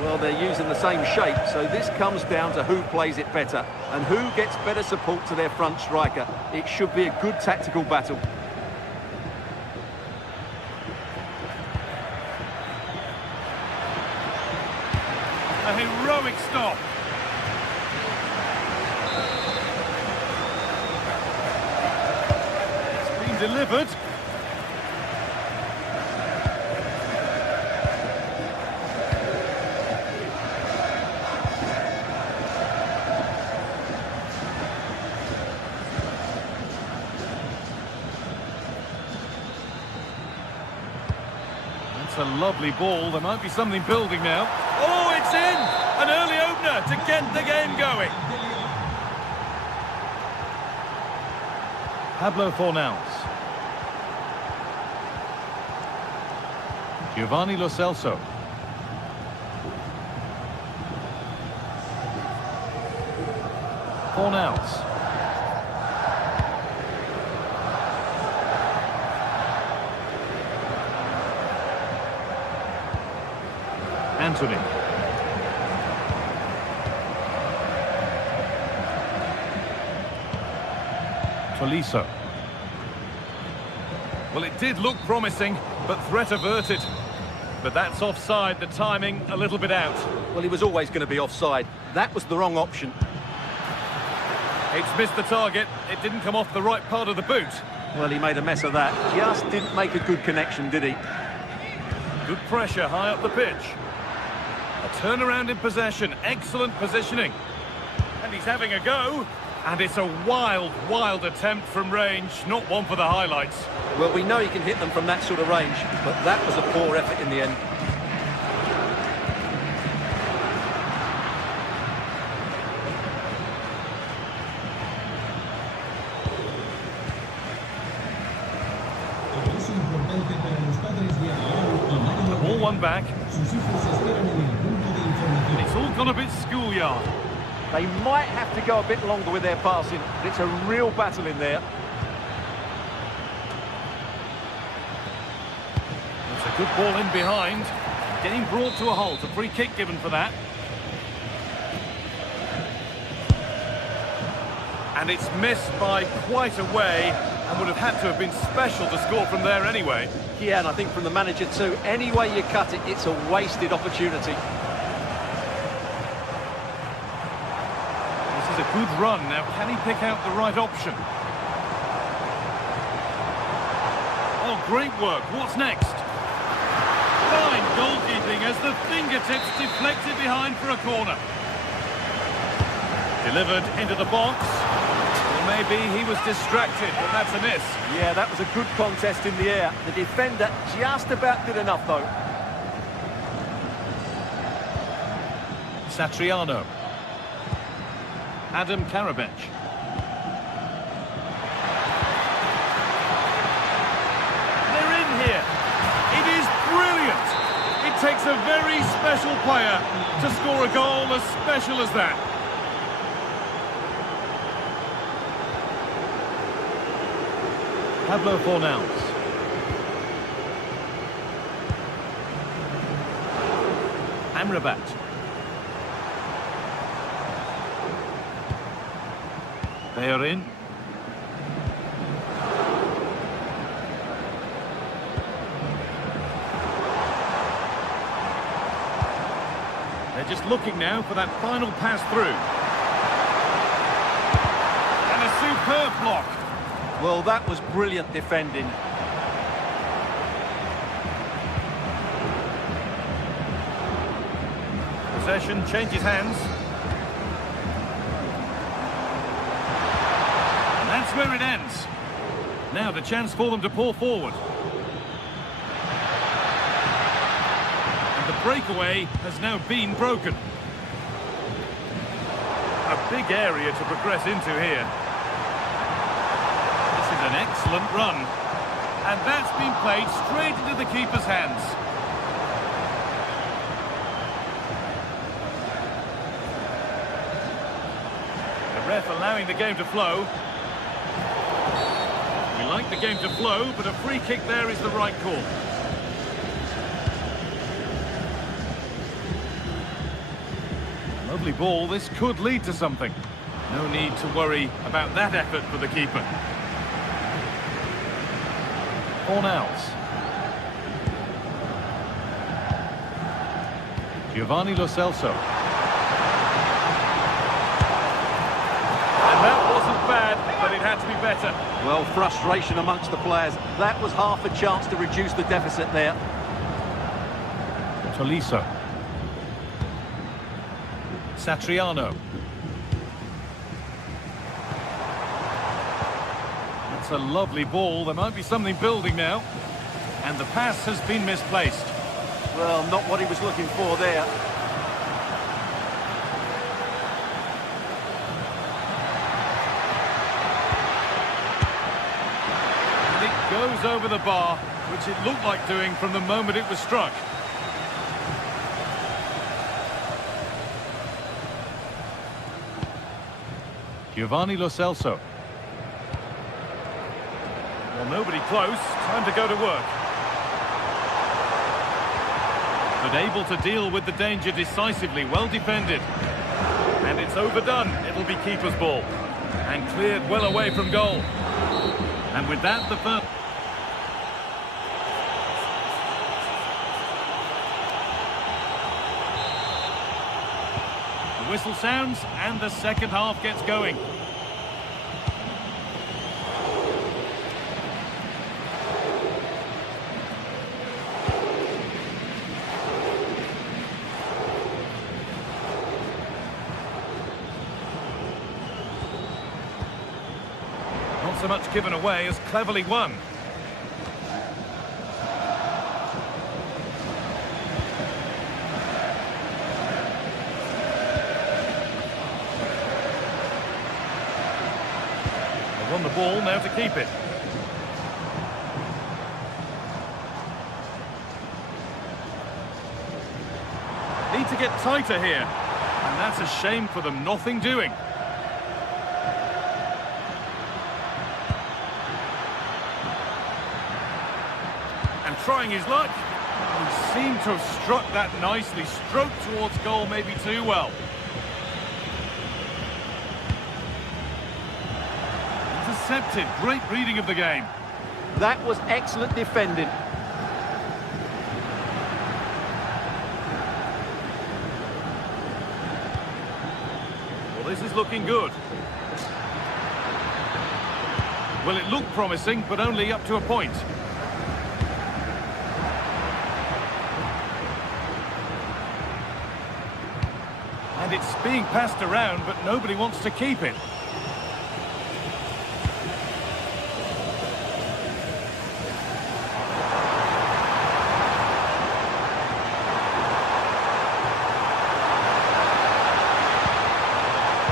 Well, they're using the same shape, so this comes down to who plays it better and who gets better support to their front striker. It should be a good tactical battle. A heroic stop. It's been delivered. A lovely ball. There might be something building now. Oh, it's in! An early opener to get the game going. Pablo Fornals. Giovanni Lo Celso. Fornals. Anthony. Tolisso. Well, it did look promising, but threat averted. But that's offside, the timing a little bit out. Well, he was always going to be offside. That was the wrong option. It's missed the target. It didn't come off the right part of the boot. Well, he made a mess of that. Just didn't make a good connection, did he? Good pressure high up the pitch. A turnaround in possession, excellent positioning. And he's having a go. And it's a wild, wild attempt from range, not one for the highlights. Well, we know he can hit them from that sort of range, but that was a poor effort in the end. Ball one back. It's all gone a bit schoolyard. They might have to go a bit longer with their passing, but it's a real battle in there. It's a good ball in behind. Getting brought to a halt. A free kick given for that. And it's missed by quite a way and would have had to have been special to score from there anyway. Yeah, and I think from the manager too, any way you cut it, it's a wasted opportunity. A good run. Now, can he pick out the right option? Oh, great work. What's next? Fine goalkeeping as the fingertips deflected behind for a corner. Delivered into the box. Or maybe he was distracted, but that's a miss. Yeah, that was a good contest in the air. The defender just about did enough, though. Satriano. Adam Karabech. They're in here. It is brilliant. It takes a very special player to score a goal as special as that. Pablo Fornals. Amrabat. They are in. They're just looking now for that final pass through. And a superb block. Well, that was brilliant defending. Possession changes hands. That's where it ends. Now the chance for them to pull forward. And the breakaway has now been broken. A big area to progress into here. This is an excellent run. And that's been played straight into the keeper's hands. The ref allowing the game to flow. We like the game to flow, but a free kick there is the right call. Lovely ball, this could lead to something. No need to worry about that effort for the keeper. Fornals. Giovanni Lo Celso. And that wasn't bad, but it had to be better. Well, frustration amongst the players. That was half a chance to reduce the deficit there. Tolisso. Satriano. That's a lovely ball. There might be something building now. And the pass has been misplaced. Well, not what he was looking for there. And it goes over the bar, which it looked like doing from the moment it was struck. Giovanni Lo Celso. Well, nobody close. Time to go to work. But able to deal with the danger decisively. Well defended. And it's overdone. It'll be keeper's ball. And cleared well away from goal. And with that, the first... The whistle sounds and the second half gets going. Not so much given away as cleverly won. They won the ball, now to keep it. Need to get tighter here. And that's a shame for them, nothing doing. Trying his luck. He seemed to have struck that nicely. Stroked towards goal, maybe too well. Intercepted. Great reading of the game. That was excellent defending. Well, this is looking good. Well, it looked promising, but only up to a point. And it's being passed around, but nobody wants to keep it.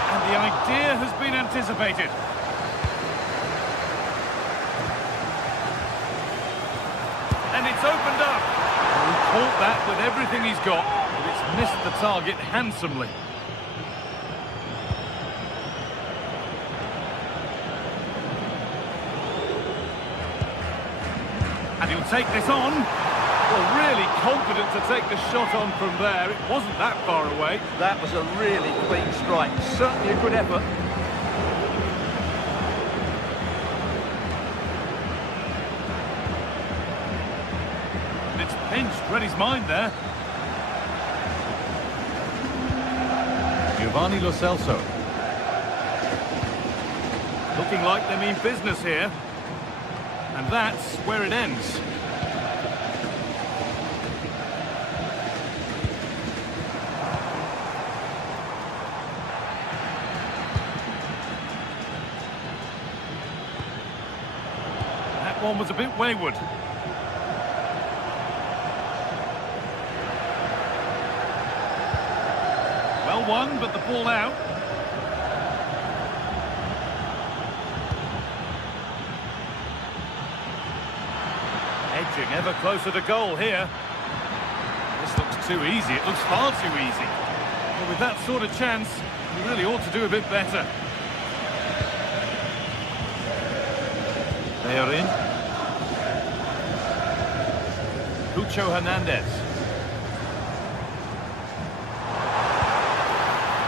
And the idea has been anticipated. And it's opened up. He caught that with everything he's got, but it's missed the target handsomely. And he'll take this on. Well, really confident to take the shot on from there. It wasn't that far away. That was a really clean strike. Certainly a good effort. And it's pinched, read his mind there. Giovanni Lo Celso. Looking like they mean business here. And that's where it ends. That one was a bit wayward. Well won, but the ball out. Edging ever closer to goal here. This looks too easy. It looks far too easy. But with that sort of chance, you really ought to do a bit better. They are in. Cucho Hernandez.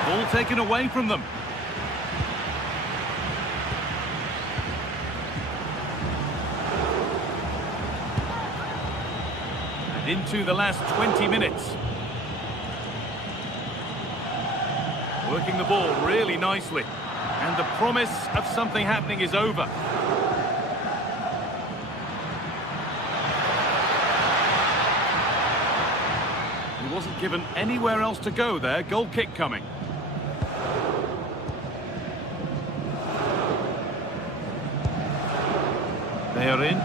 Ball taken away from them. And into the last 20 minutes. Working the ball really nicely. And the promise of something happening is over. He wasn't given anywhere else to go there. Goal kick coming. They are in.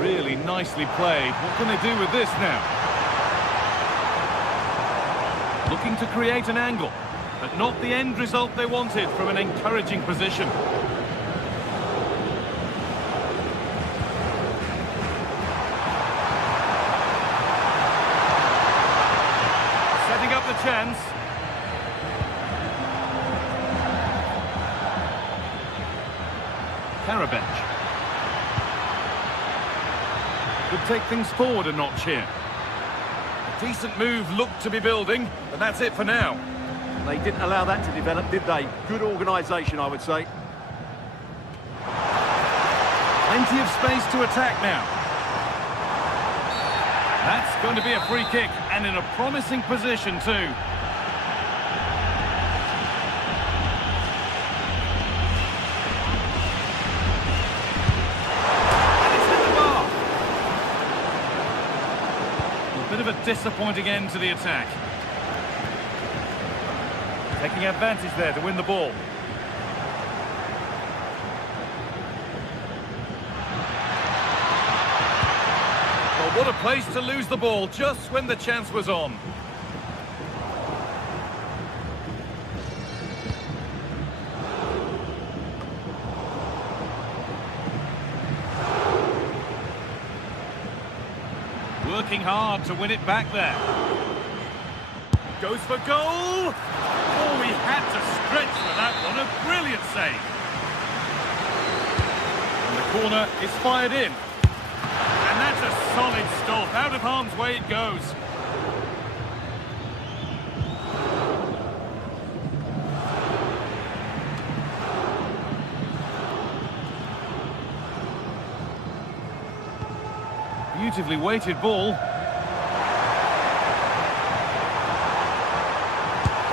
Really nicely played. What can they do with this now? Looking to create an angle, but not the end result they wanted from an encouraging position. Setting up the chance. Karabech. Could take things forward a notch here. A decent move looked to be building, but that's it for now. They didn't allow that to develop, did they? Good organisation, I would say. Plenty of space to attack now. That's going to be a free kick, and in a promising position too. Bit of a disappointing end to the attack. Taking advantage there to win the ball. Well, what a place to lose the ball just when the chance was on. Working hard to win it back there. Goes for goal! Oh, he had to stretch for that one. A brilliant save. And the corner is fired in. And that's a solid stop. Out of harm's way it goes. Beautifully weighted ball.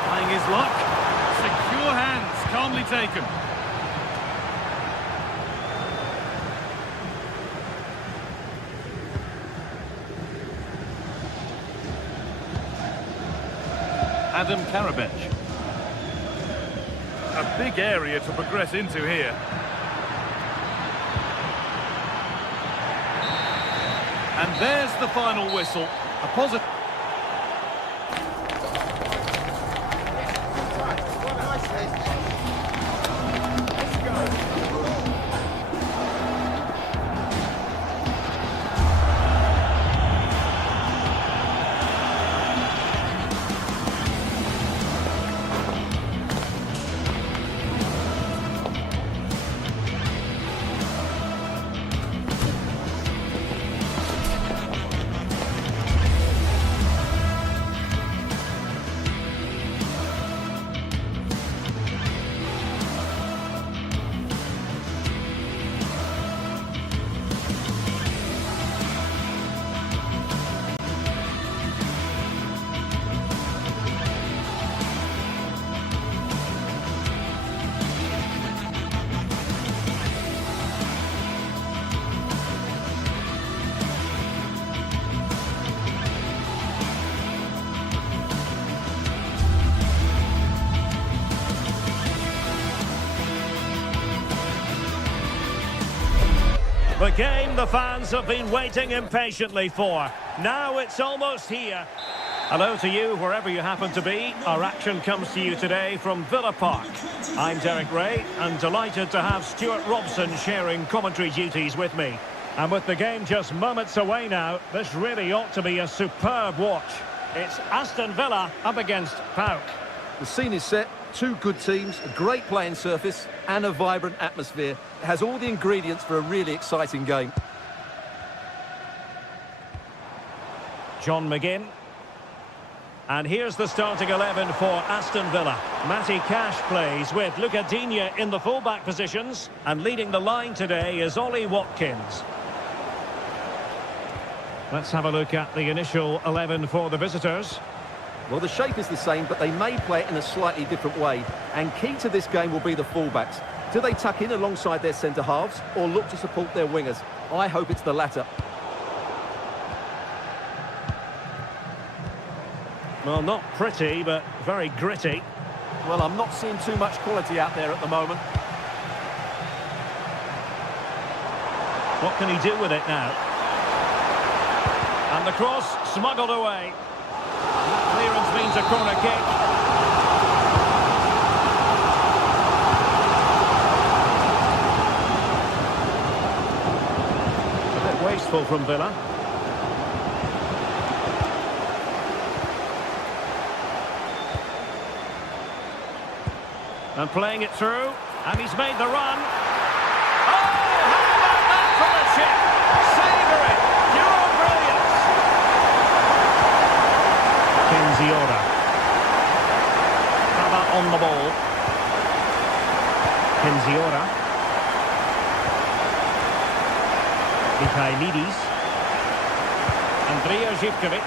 Trying his luck. Secure hands, calmly taken. Adam Karabech. A big area to progress into here. And there's the final whistle. A positive. The game the fans have been waiting impatiently for. Now it's almost here. Hello to you wherever you happen to be. Our action comes to you today from Villa Park. I'm Derek Ray and delighted to have Stuart Robson sharing commentary duties with me. And with the game just moments away now, this really ought to be a superb watch. It's Aston Villa up against PAOK. The scene is set. Two good teams, a great playing surface and a vibrant atmosphere. It has all the ingredients for a really exciting game. John McGinn. And here's the starting 11 for Aston Villa. Matty Cash plays with Luca Digne in the full-back positions. And leading the line today is Ollie Watkins. Let's have a look at the initial 11 for the visitors. Well, the shape is the same, but they may play it in a slightly different way. And key to this game will be the fullbacks. Do they tuck in alongside their centre-halves or look to support their wingers? I hope it's the latter. Well, not pretty, but very gritty. Well, I'm not seeing too much quality out there at the moment. What can he do with it now? And the cross smuggled away. That clearance means a corner kick. A bit wasteful from Villa. And playing it through, and he's made the run. Oh, how about that from the chip? Savouring, pure brilliance. Kenziora. How about on the ball? Kenziora. Mikhailidis. Andrea Zivkovic.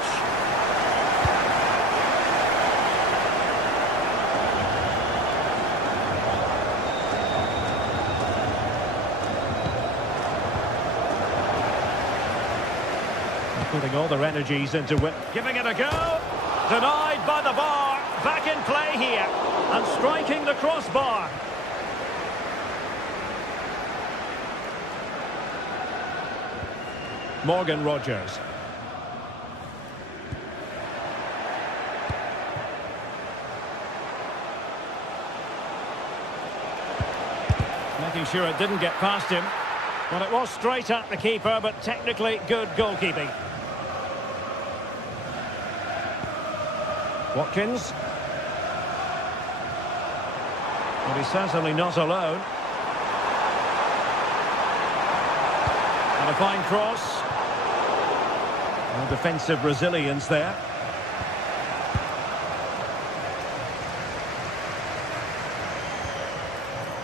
Putting all their energies into it. Giving it a go. Denied by the bar. Back in play here. And striking the crossbar. Morgan Rogers. Making sure it didn't get past him. Well, it was straight at the keeper, but technically good goalkeeping. Watkins. But he's certainly not alone. And a fine cross. No defensive resilience there.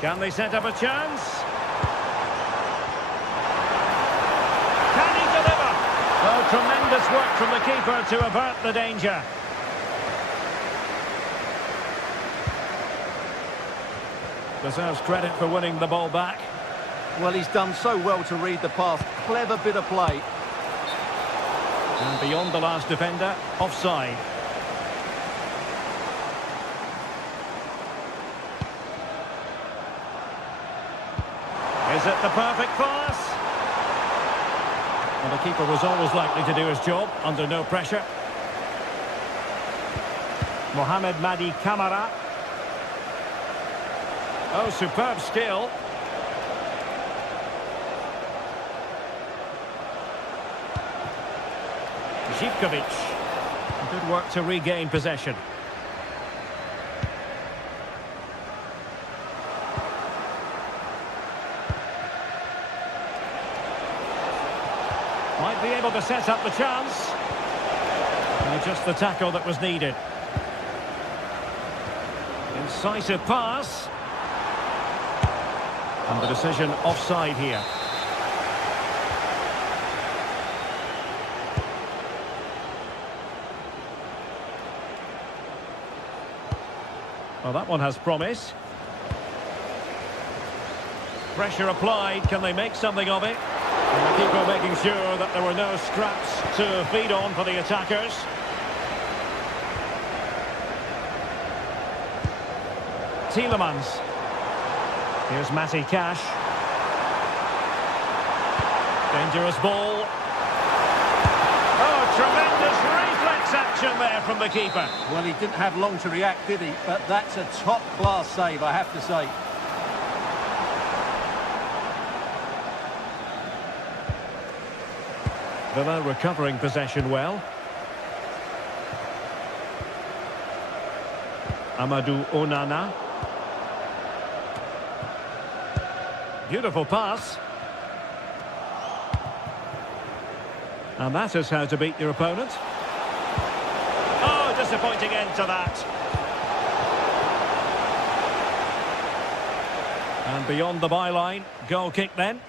Can they set up a chance? Can he deliver? Oh, tremendous work from the keeper to avert the danger. Deserves credit for winning the ball back. Well, he's done so well to read the pass. Clever bit of play. And beyond the last defender, offside. Is it the perfect pass? Well, the keeper was always likely to do his job under no pressure. Mohamed Madi Camara. Oh, superb skill. Zivkovic. Good work to regain possession. Might be able to set up the chance. Just the tackle that was needed. Incisive pass. And the decision offside here. Well, that one has promise. Pressure applied. Can they make something of it? And the keeper making sure that there were no scraps to feed on for the attackers. Tielemans. Here's Matty Cash. Dangerous ball. Oh, tremendous reflex action there from the keeper. Well, he didn't have long to react, did he? But that's a top-class save, I have to say. Villa recovering possession well. Amadou Onana. Beautiful pass. And that is how to beat your opponent. disappointing end to that. And beyond the byline, goal kick then.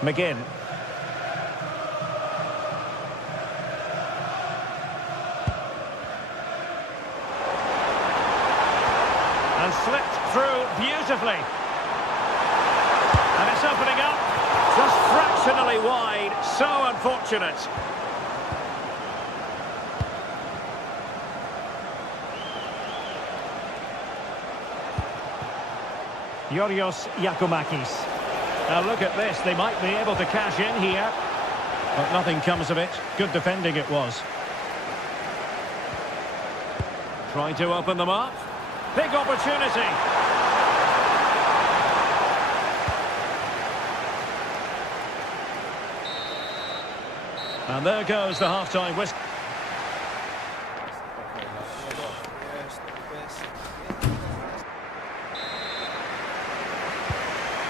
McGinn. And slipped through beautifully. And it's opening up, just fractionally wide. So unfortunate. Yorios Giacomakis. Now look at this, they might be able to cash in here. But nothing comes of it. Good defending it was. Trying to open them up. Big opportunity. And there goes the half-time whistle.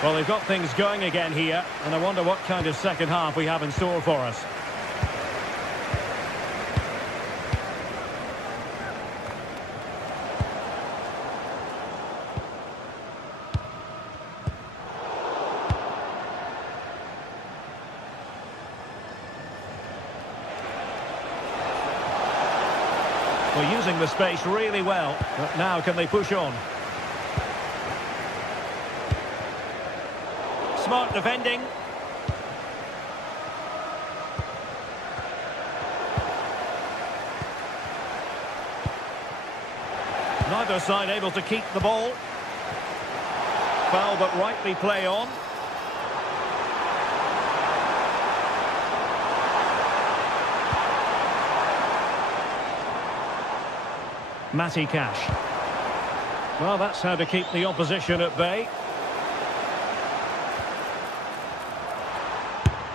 Well, they've got things going again here, and I wonder what kind of second half we have in store for us. We're using the space really well, but now can they push on? Smart defending. Neither side able to keep the ball. Foul, but rightly play on. Matty Cash. Well, that's how to keep the opposition at bay.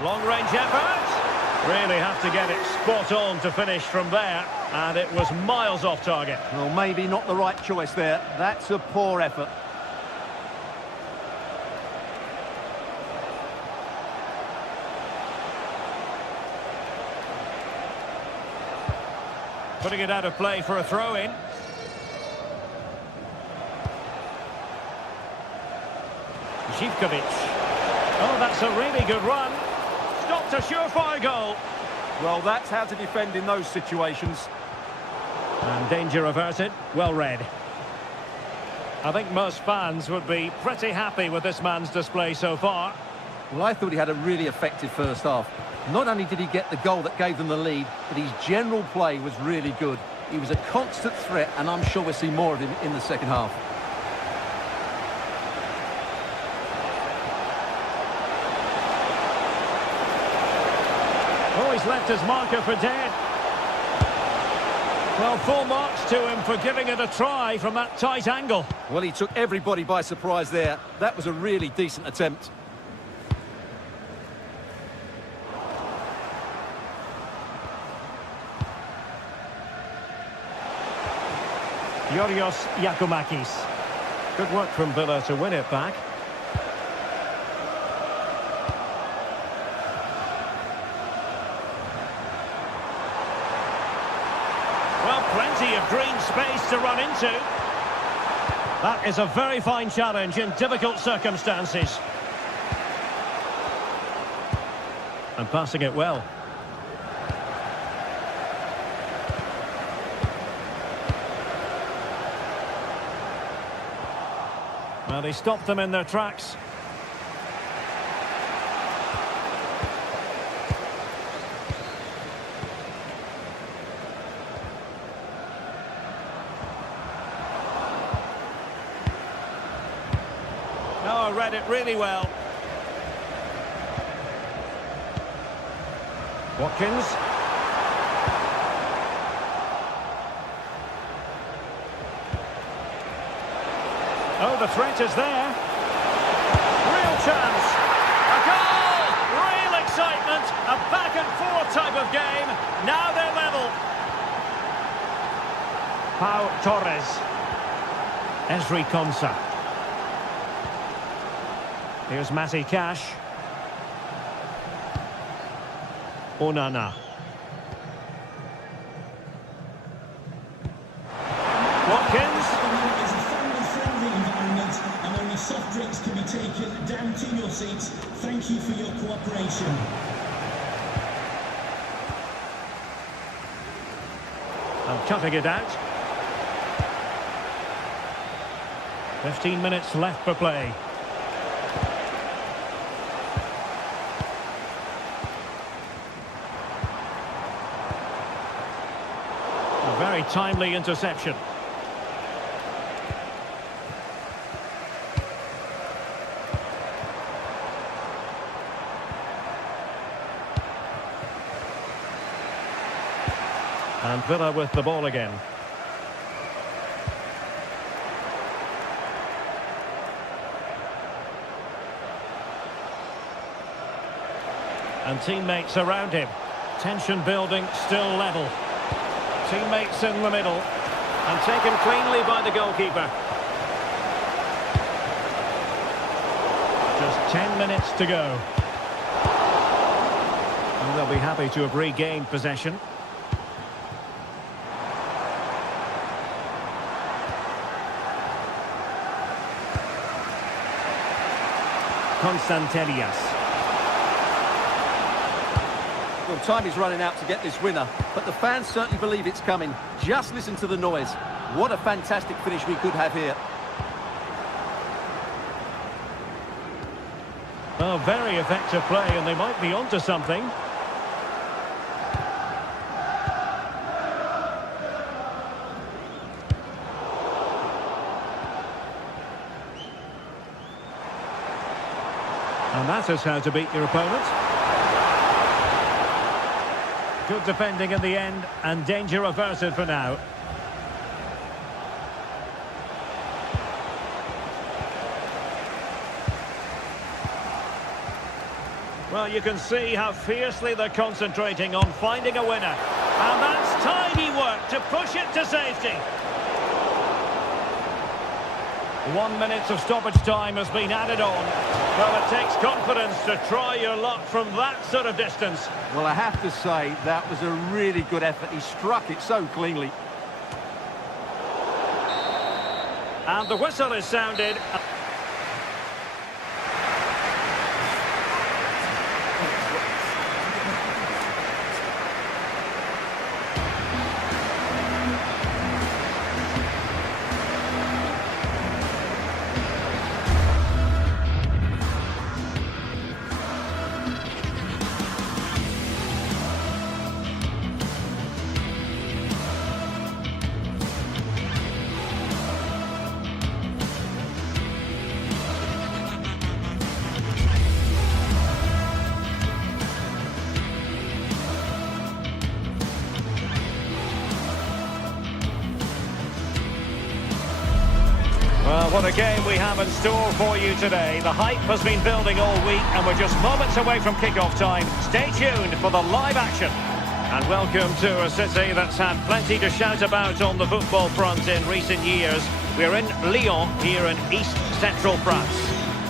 Long-range effort. Really have to get it spot on to finish from there. And it was miles off target. Well, maybe not the right choice there. That's a poor effort. Putting it out of play for a throw-in. Zivkovic. Oh, that's a really good run. Stopped a surefire goal. Well, that's how to defend in those situations. And danger averted. Well read. I think most fans would be pretty happy with this man's display so far. Well, I thought he had a really effective first half. Not only did he get the goal that gave them the lead, but his general play was really good. He was a constant threat, and I'm sure we'll see more of him in the second half. Oh, he's left his marker for dead. Well, full marks to him for giving it a try from that tight angle. Well, he took everybody by surprise there. That was a really decent attempt. Yorios Giacomakis. Good work from Villa to win it back. Well, plenty of green space to run into. That is a very fine challenge in difficult circumstances. And passing it well. Well, they stopped them in their tracks. Oh, I read it really well. Watkins. Oh, the threat is there. Real chance. A goal! Real excitement. A back-and-forth type of game. Now they're level. Pau Torres. Ezri Konsa. Here's Matty Cash. Onana. Watkins. It's a family-friendly environment, and only soft drinks can be taken down to your seats. Thank you for your cooperation. And cutting it out. 15 minutes left for play. A very timely interception. And Villa with the ball again. And teammates around him. Tension building, still level. Teammates in the middle. And taken cleanly by the goalkeeper. Just 10 minutes to go. And they'll be happy to have regained possession. Constantelias. Well, time is running out to get this winner, but the fans certainly believe it's coming. Just listen to the noise. What a fantastic finish we could have here. Oh, very effective play, and they might be onto something. And that is how to beat your opponent. Good defending in the end, and danger averted for now. Well, you can see how fiercely they're concentrating on finding a winner. And that's tidy work to push it to safety. 1 minute of stoppage time has been added on. Well, it takes confidence to try your luck from that sort of distance. Well, I have to say, that was a really good effort. He struck it so cleanly. And the whistle is sounded. Well, what a game we have in store for you today. The hype has been building all week, and we're just moments away from kick-off time. Stay tuned for the live action. And welcome to a city that's had plenty to shout about on the football front in recent years. We're in Lyon, here in East Central France.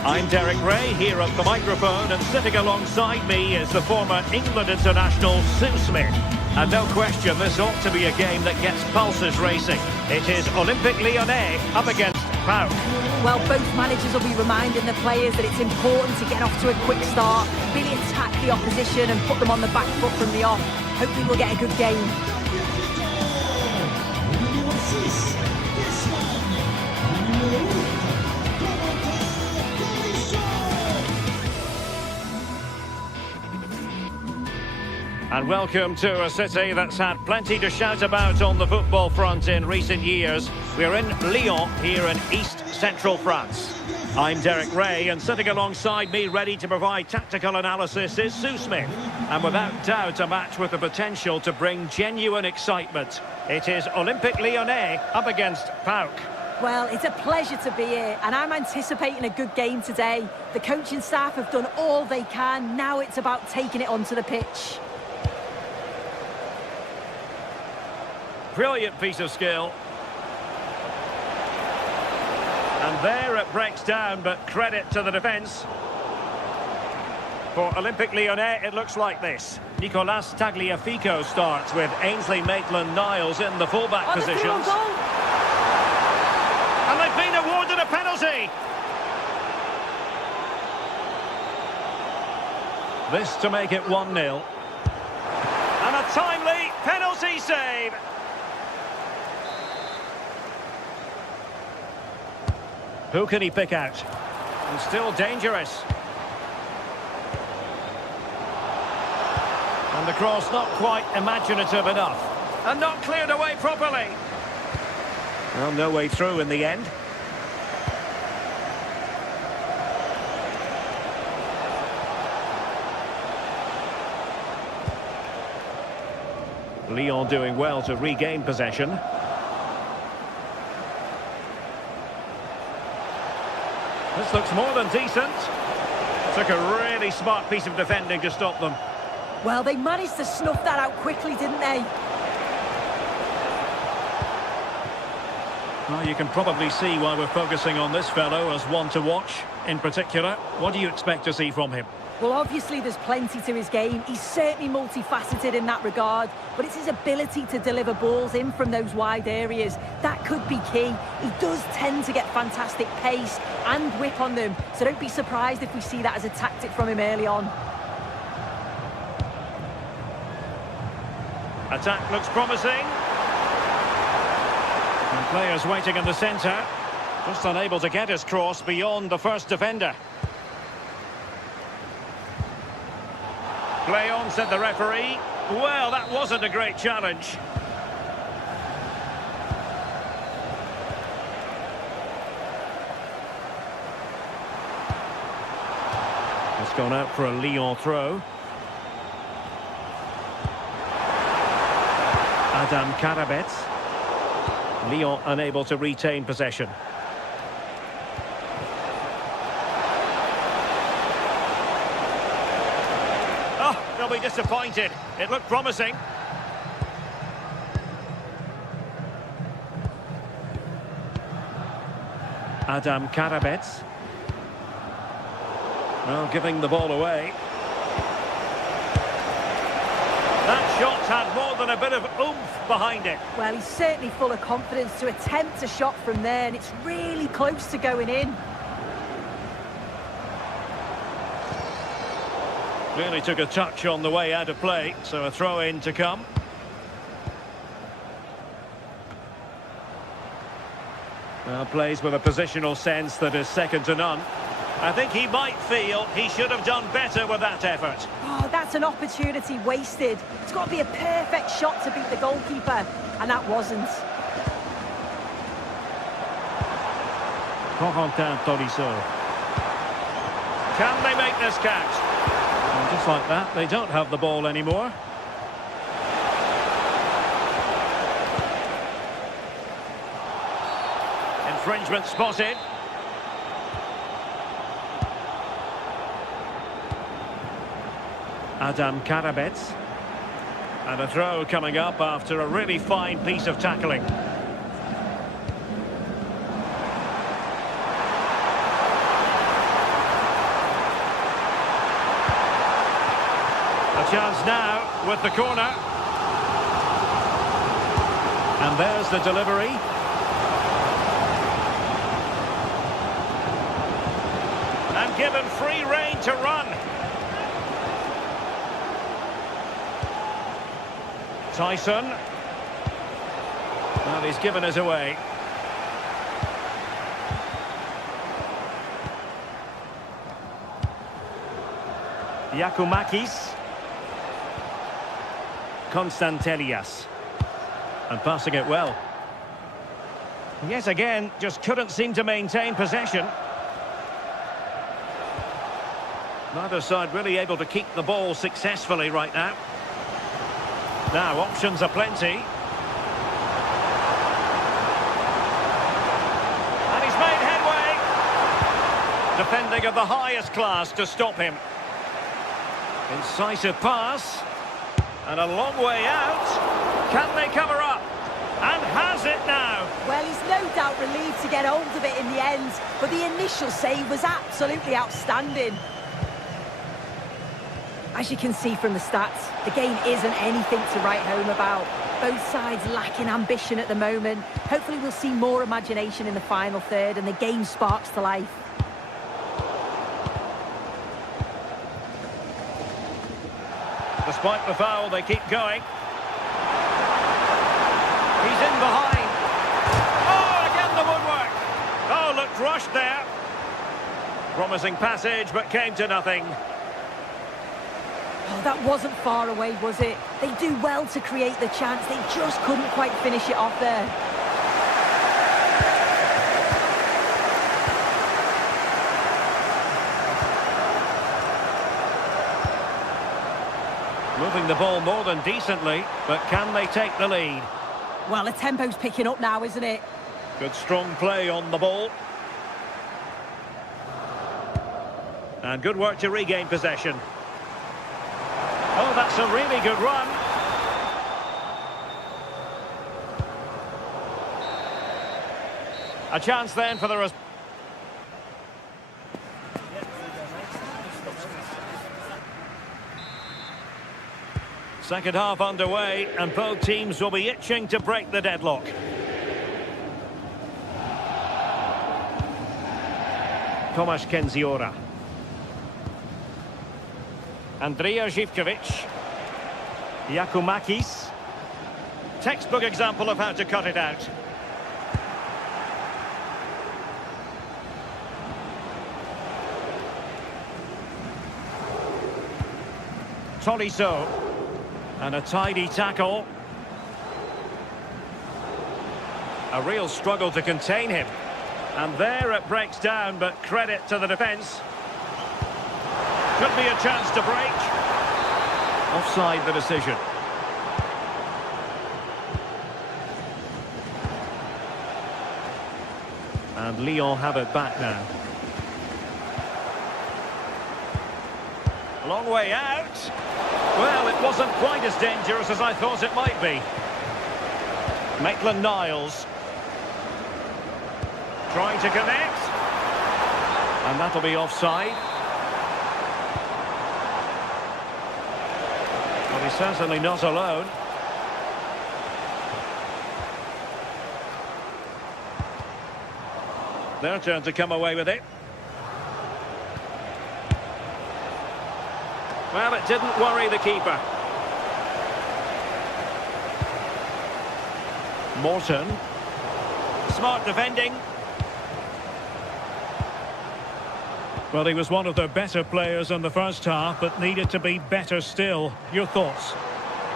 I'm Derek Ray, here at the microphone, and sitting alongside me is the former England international Sue Smith. And no question, this ought to be a game that gets pulses racing. It is Olympique Lyonnais up against PAOK. Well, both managers will be reminding the players that it's important to get off to a quick start, really attack the opposition and put them on the back foot from the off. Hopefully we'll get a good game. And welcome to a city that's had plenty to shout about on the football front in recent years. We're in Lyon, here in East Central France. I'm Derek Ray, and sitting alongside me, ready to provide tactical analysis, is Sue Smith. And without doubt, a match with the potential to bring genuine excitement. It is Olympique Lyonnais up against PAOK. Well, it's a pleasure to be here, and I'm anticipating a good game today. The coaching staff have done all they can. Now it's about taking it onto the pitch. Brilliant piece of skill. And there it breaks down, but credit to the defence. For Olympic Lyonnais, it looks like this. Nicolas Tagliafico starts with Ainsley Maitland-Niles in the fullback positions. And they've been awarded a penalty. This to make it 1-0. And a timely penalty save. Who can he pick out? And still dangerous. And the cross not quite imaginative enough. And not cleared away properly. Well, no way through in the end. Lyon doing well to regain possession. This looks more than decent. Took a really smart piece of defending to stop them. Well, they managed to snuff that out quickly, didn't they? Well, you can probably see why we're focusing on this fellow as one to watch in particular. What do you expect to see from him? Well, obviously there's plenty to his game. He's certainly multifaceted in that regard, but it's his ability to deliver balls in from those wide areas. That could be key. He does tend to get fantastic pace and whip on them, so don't be surprised if we see that as a tactic from him early on. Attack looks promising. And players waiting in the centre. Just unable to get his cross beyond the first defender. Play on, said the referee. Well, that wasn't a great challenge. It's gone out for a Lyon throw. Adam Karabets. Lyon unable to retain possession. Oh, they'll be disappointed. It looked promising. Adam Karabets. Well, giving the ball away. That shot had more than a bit of oomph behind it. Well, he's certainly full of confidence to attempt a shot from there, and it's really close to going in. Really took a touch on the way out of play, so a throw-in to come. Well, plays with a positional sense that is second to none. I think he might feel he should have done better with that effort. Oh, that's an opportunity wasted. It's got to be a perfect shot to beat the goalkeeper, and that wasn't. Corentin Tolisso. Can they make this count? And just like that, they don't have the ball anymore. Infringement spotted. Adam Karabets. And a throw coming up after a really fine piece of tackling. A chance now with the corner. And there's the delivery. And given free rein to run. Tyson. Well, he's given us away. Yakumakis. Konstantelias. And passing it well. Yet again, just couldn't seem to maintain possession. Neither side really able to keep the ball successfully right now. Now, options are plenty. And he's made headway. Defending of the highest class to stop him. Incisive pass. And a long way out. Can they cover up? And has it now. Well, he's no doubt relieved to get hold of it in the end, but the initial save was absolutely outstanding. As you can see from the stats, the game isn't anything to write home about. Both sides lacking ambition at the moment. Hopefully we'll see more imagination in the final third and the game sparks to life. Despite the foul, they keep going. He's in behind. Oh, again the woodwork. Oh, looked rushed there. Promising passage, but came to nothing. Oh, that wasn't far away, was it? They do well to create the chance. They just couldn't quite finish it off there. Moving the ball more than decently, but can they take the lead? Well, the tempo's picking up now, isn't it? Good strong play on the ball. And good work to regain possession. Oh, that's a really good run. A chance then for the... Second half underway, and both teams will be itching to break the deadlock. Tomasz Kenziora. Andrija Zivkovic. Yakumakis. Textbook example of how to cut it out. Tolisso. And a tidy tackle. A real struggle to contain him. And there it breaks down, but credit to the defence. Could be a chance to break. Offside the decision. And Lyon have it back now. Long way out. Well, it wasn't quite as dangerous as I thought it might be. Maitland-Niles. Trying to connect. And that'll be offside. Well, he's certainly not alone. Their turn to come away with it. Well, it didn't worry the keeper. Morton. Smart defending. Well, he was one of their better players in the first half, but needed to be better still. Your thoughts?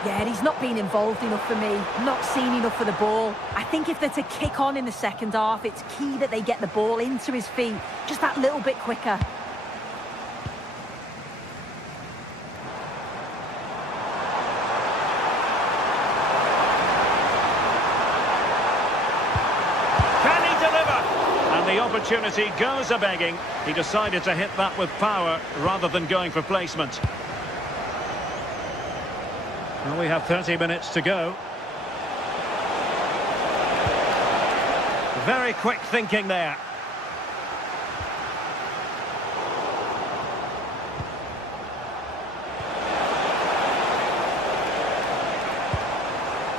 Yeah, he's not been involved enough for me. Not seen enough for the ball. I think if they're to kick on in the second half, it's key that they get the ball into his feet just that little bit quicker. The opportunity goes a-begging. He decided to hit that with power rather than going for placement. Well, we have 30 minutes to go. Very quick thinking there.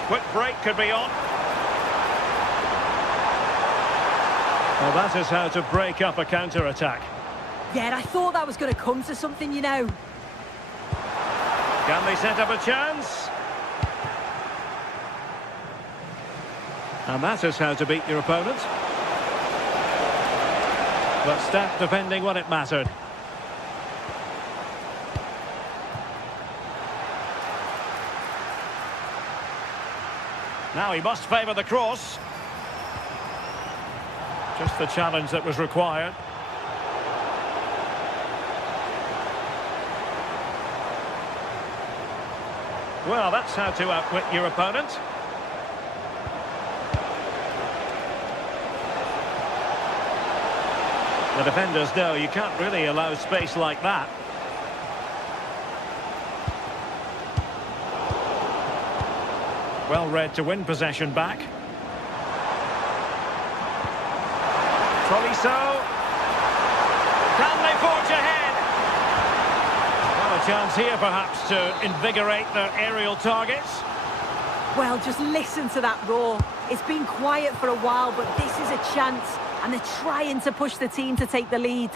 Quick break could be on. Well, that is how to break up a counter-attack. Yeah, I thought that was going to come to something, you know. Can they set up a chance? And that is how to beat your opponent. But stat defending when it mattered. Now he must favour the cross. Just the challenge that was required. Well, that's how to outwit your opponent. The defenders know you can't really allow space like that. Well read to win possession back. Tolisso. Can they forge ahead? Well, a chance here, perhaps, to invigorate their aerial targets. Well, just listen to that roar. It's been quiet for a while, but this is a chance, and they're trying to push the team to take the lead.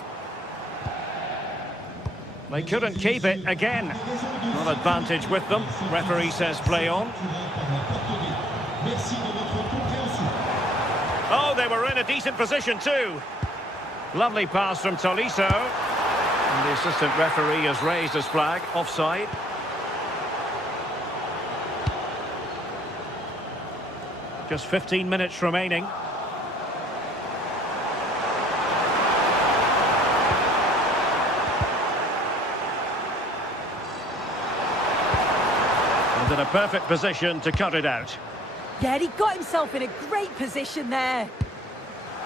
They couldn't keep it again. Not advantage with them. Referee says play on. Oh, they were in a decent position too. Lovely pass from Tolisso. And the assistant referee has raised his flag. Offside. Just 15 minutes remaining. And in a perfect position to cut it out. Yeah, he got himself in a great position there.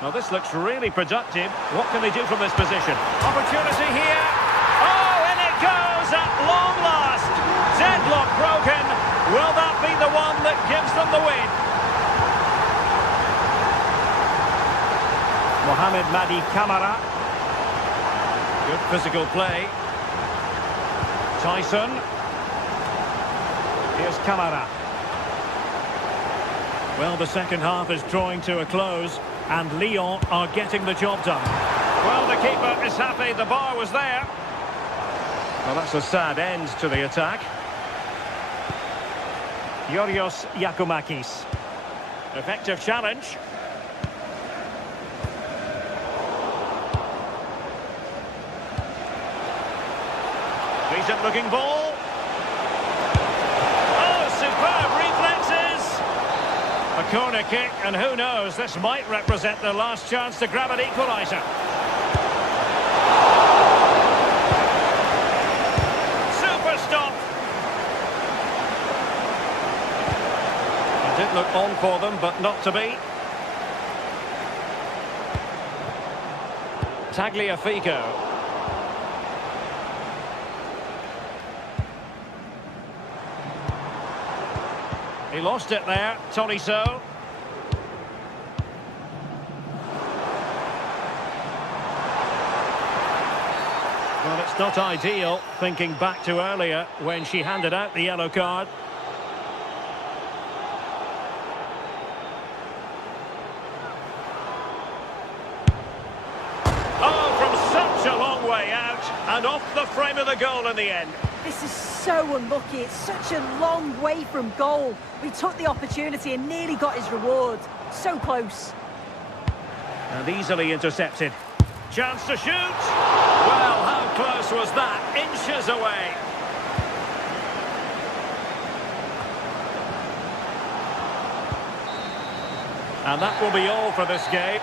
Well, this looks really productive. What can they do from this position? Opportunity here. Oh, and it goes at long last. Deadlock broken. Will that be the one that gives them the win? Mohamed Madi Camara. Good physical play. Tyson. Here's Camara. Well, the second half is drawing to a close, and Lyon are getting the job done. Well, the keeper is happy the bar was there. Well, that's a sad end to the attack. Yorios Yakumakis. Effective challenge. Decent looking ball. Oh, superb reflexes. A corner kick, and who knows, this might represent their last chance to grab an equaliser. Super stop. It did look on for them, but not to be. Tagliafico. He lost it there, Tolisso. Well, it's not ideal, thinking back to earlier when she handed out the yellow card. Oh, from such a long way out, and off the frame of the goal in the end. This is so unlucky. It's such a long way from goal. He took the opportunity and nearly got his reward. So close. And easily intercepted. Chance to shoot. Well, how close was that? Inches away. And that will be all for this game.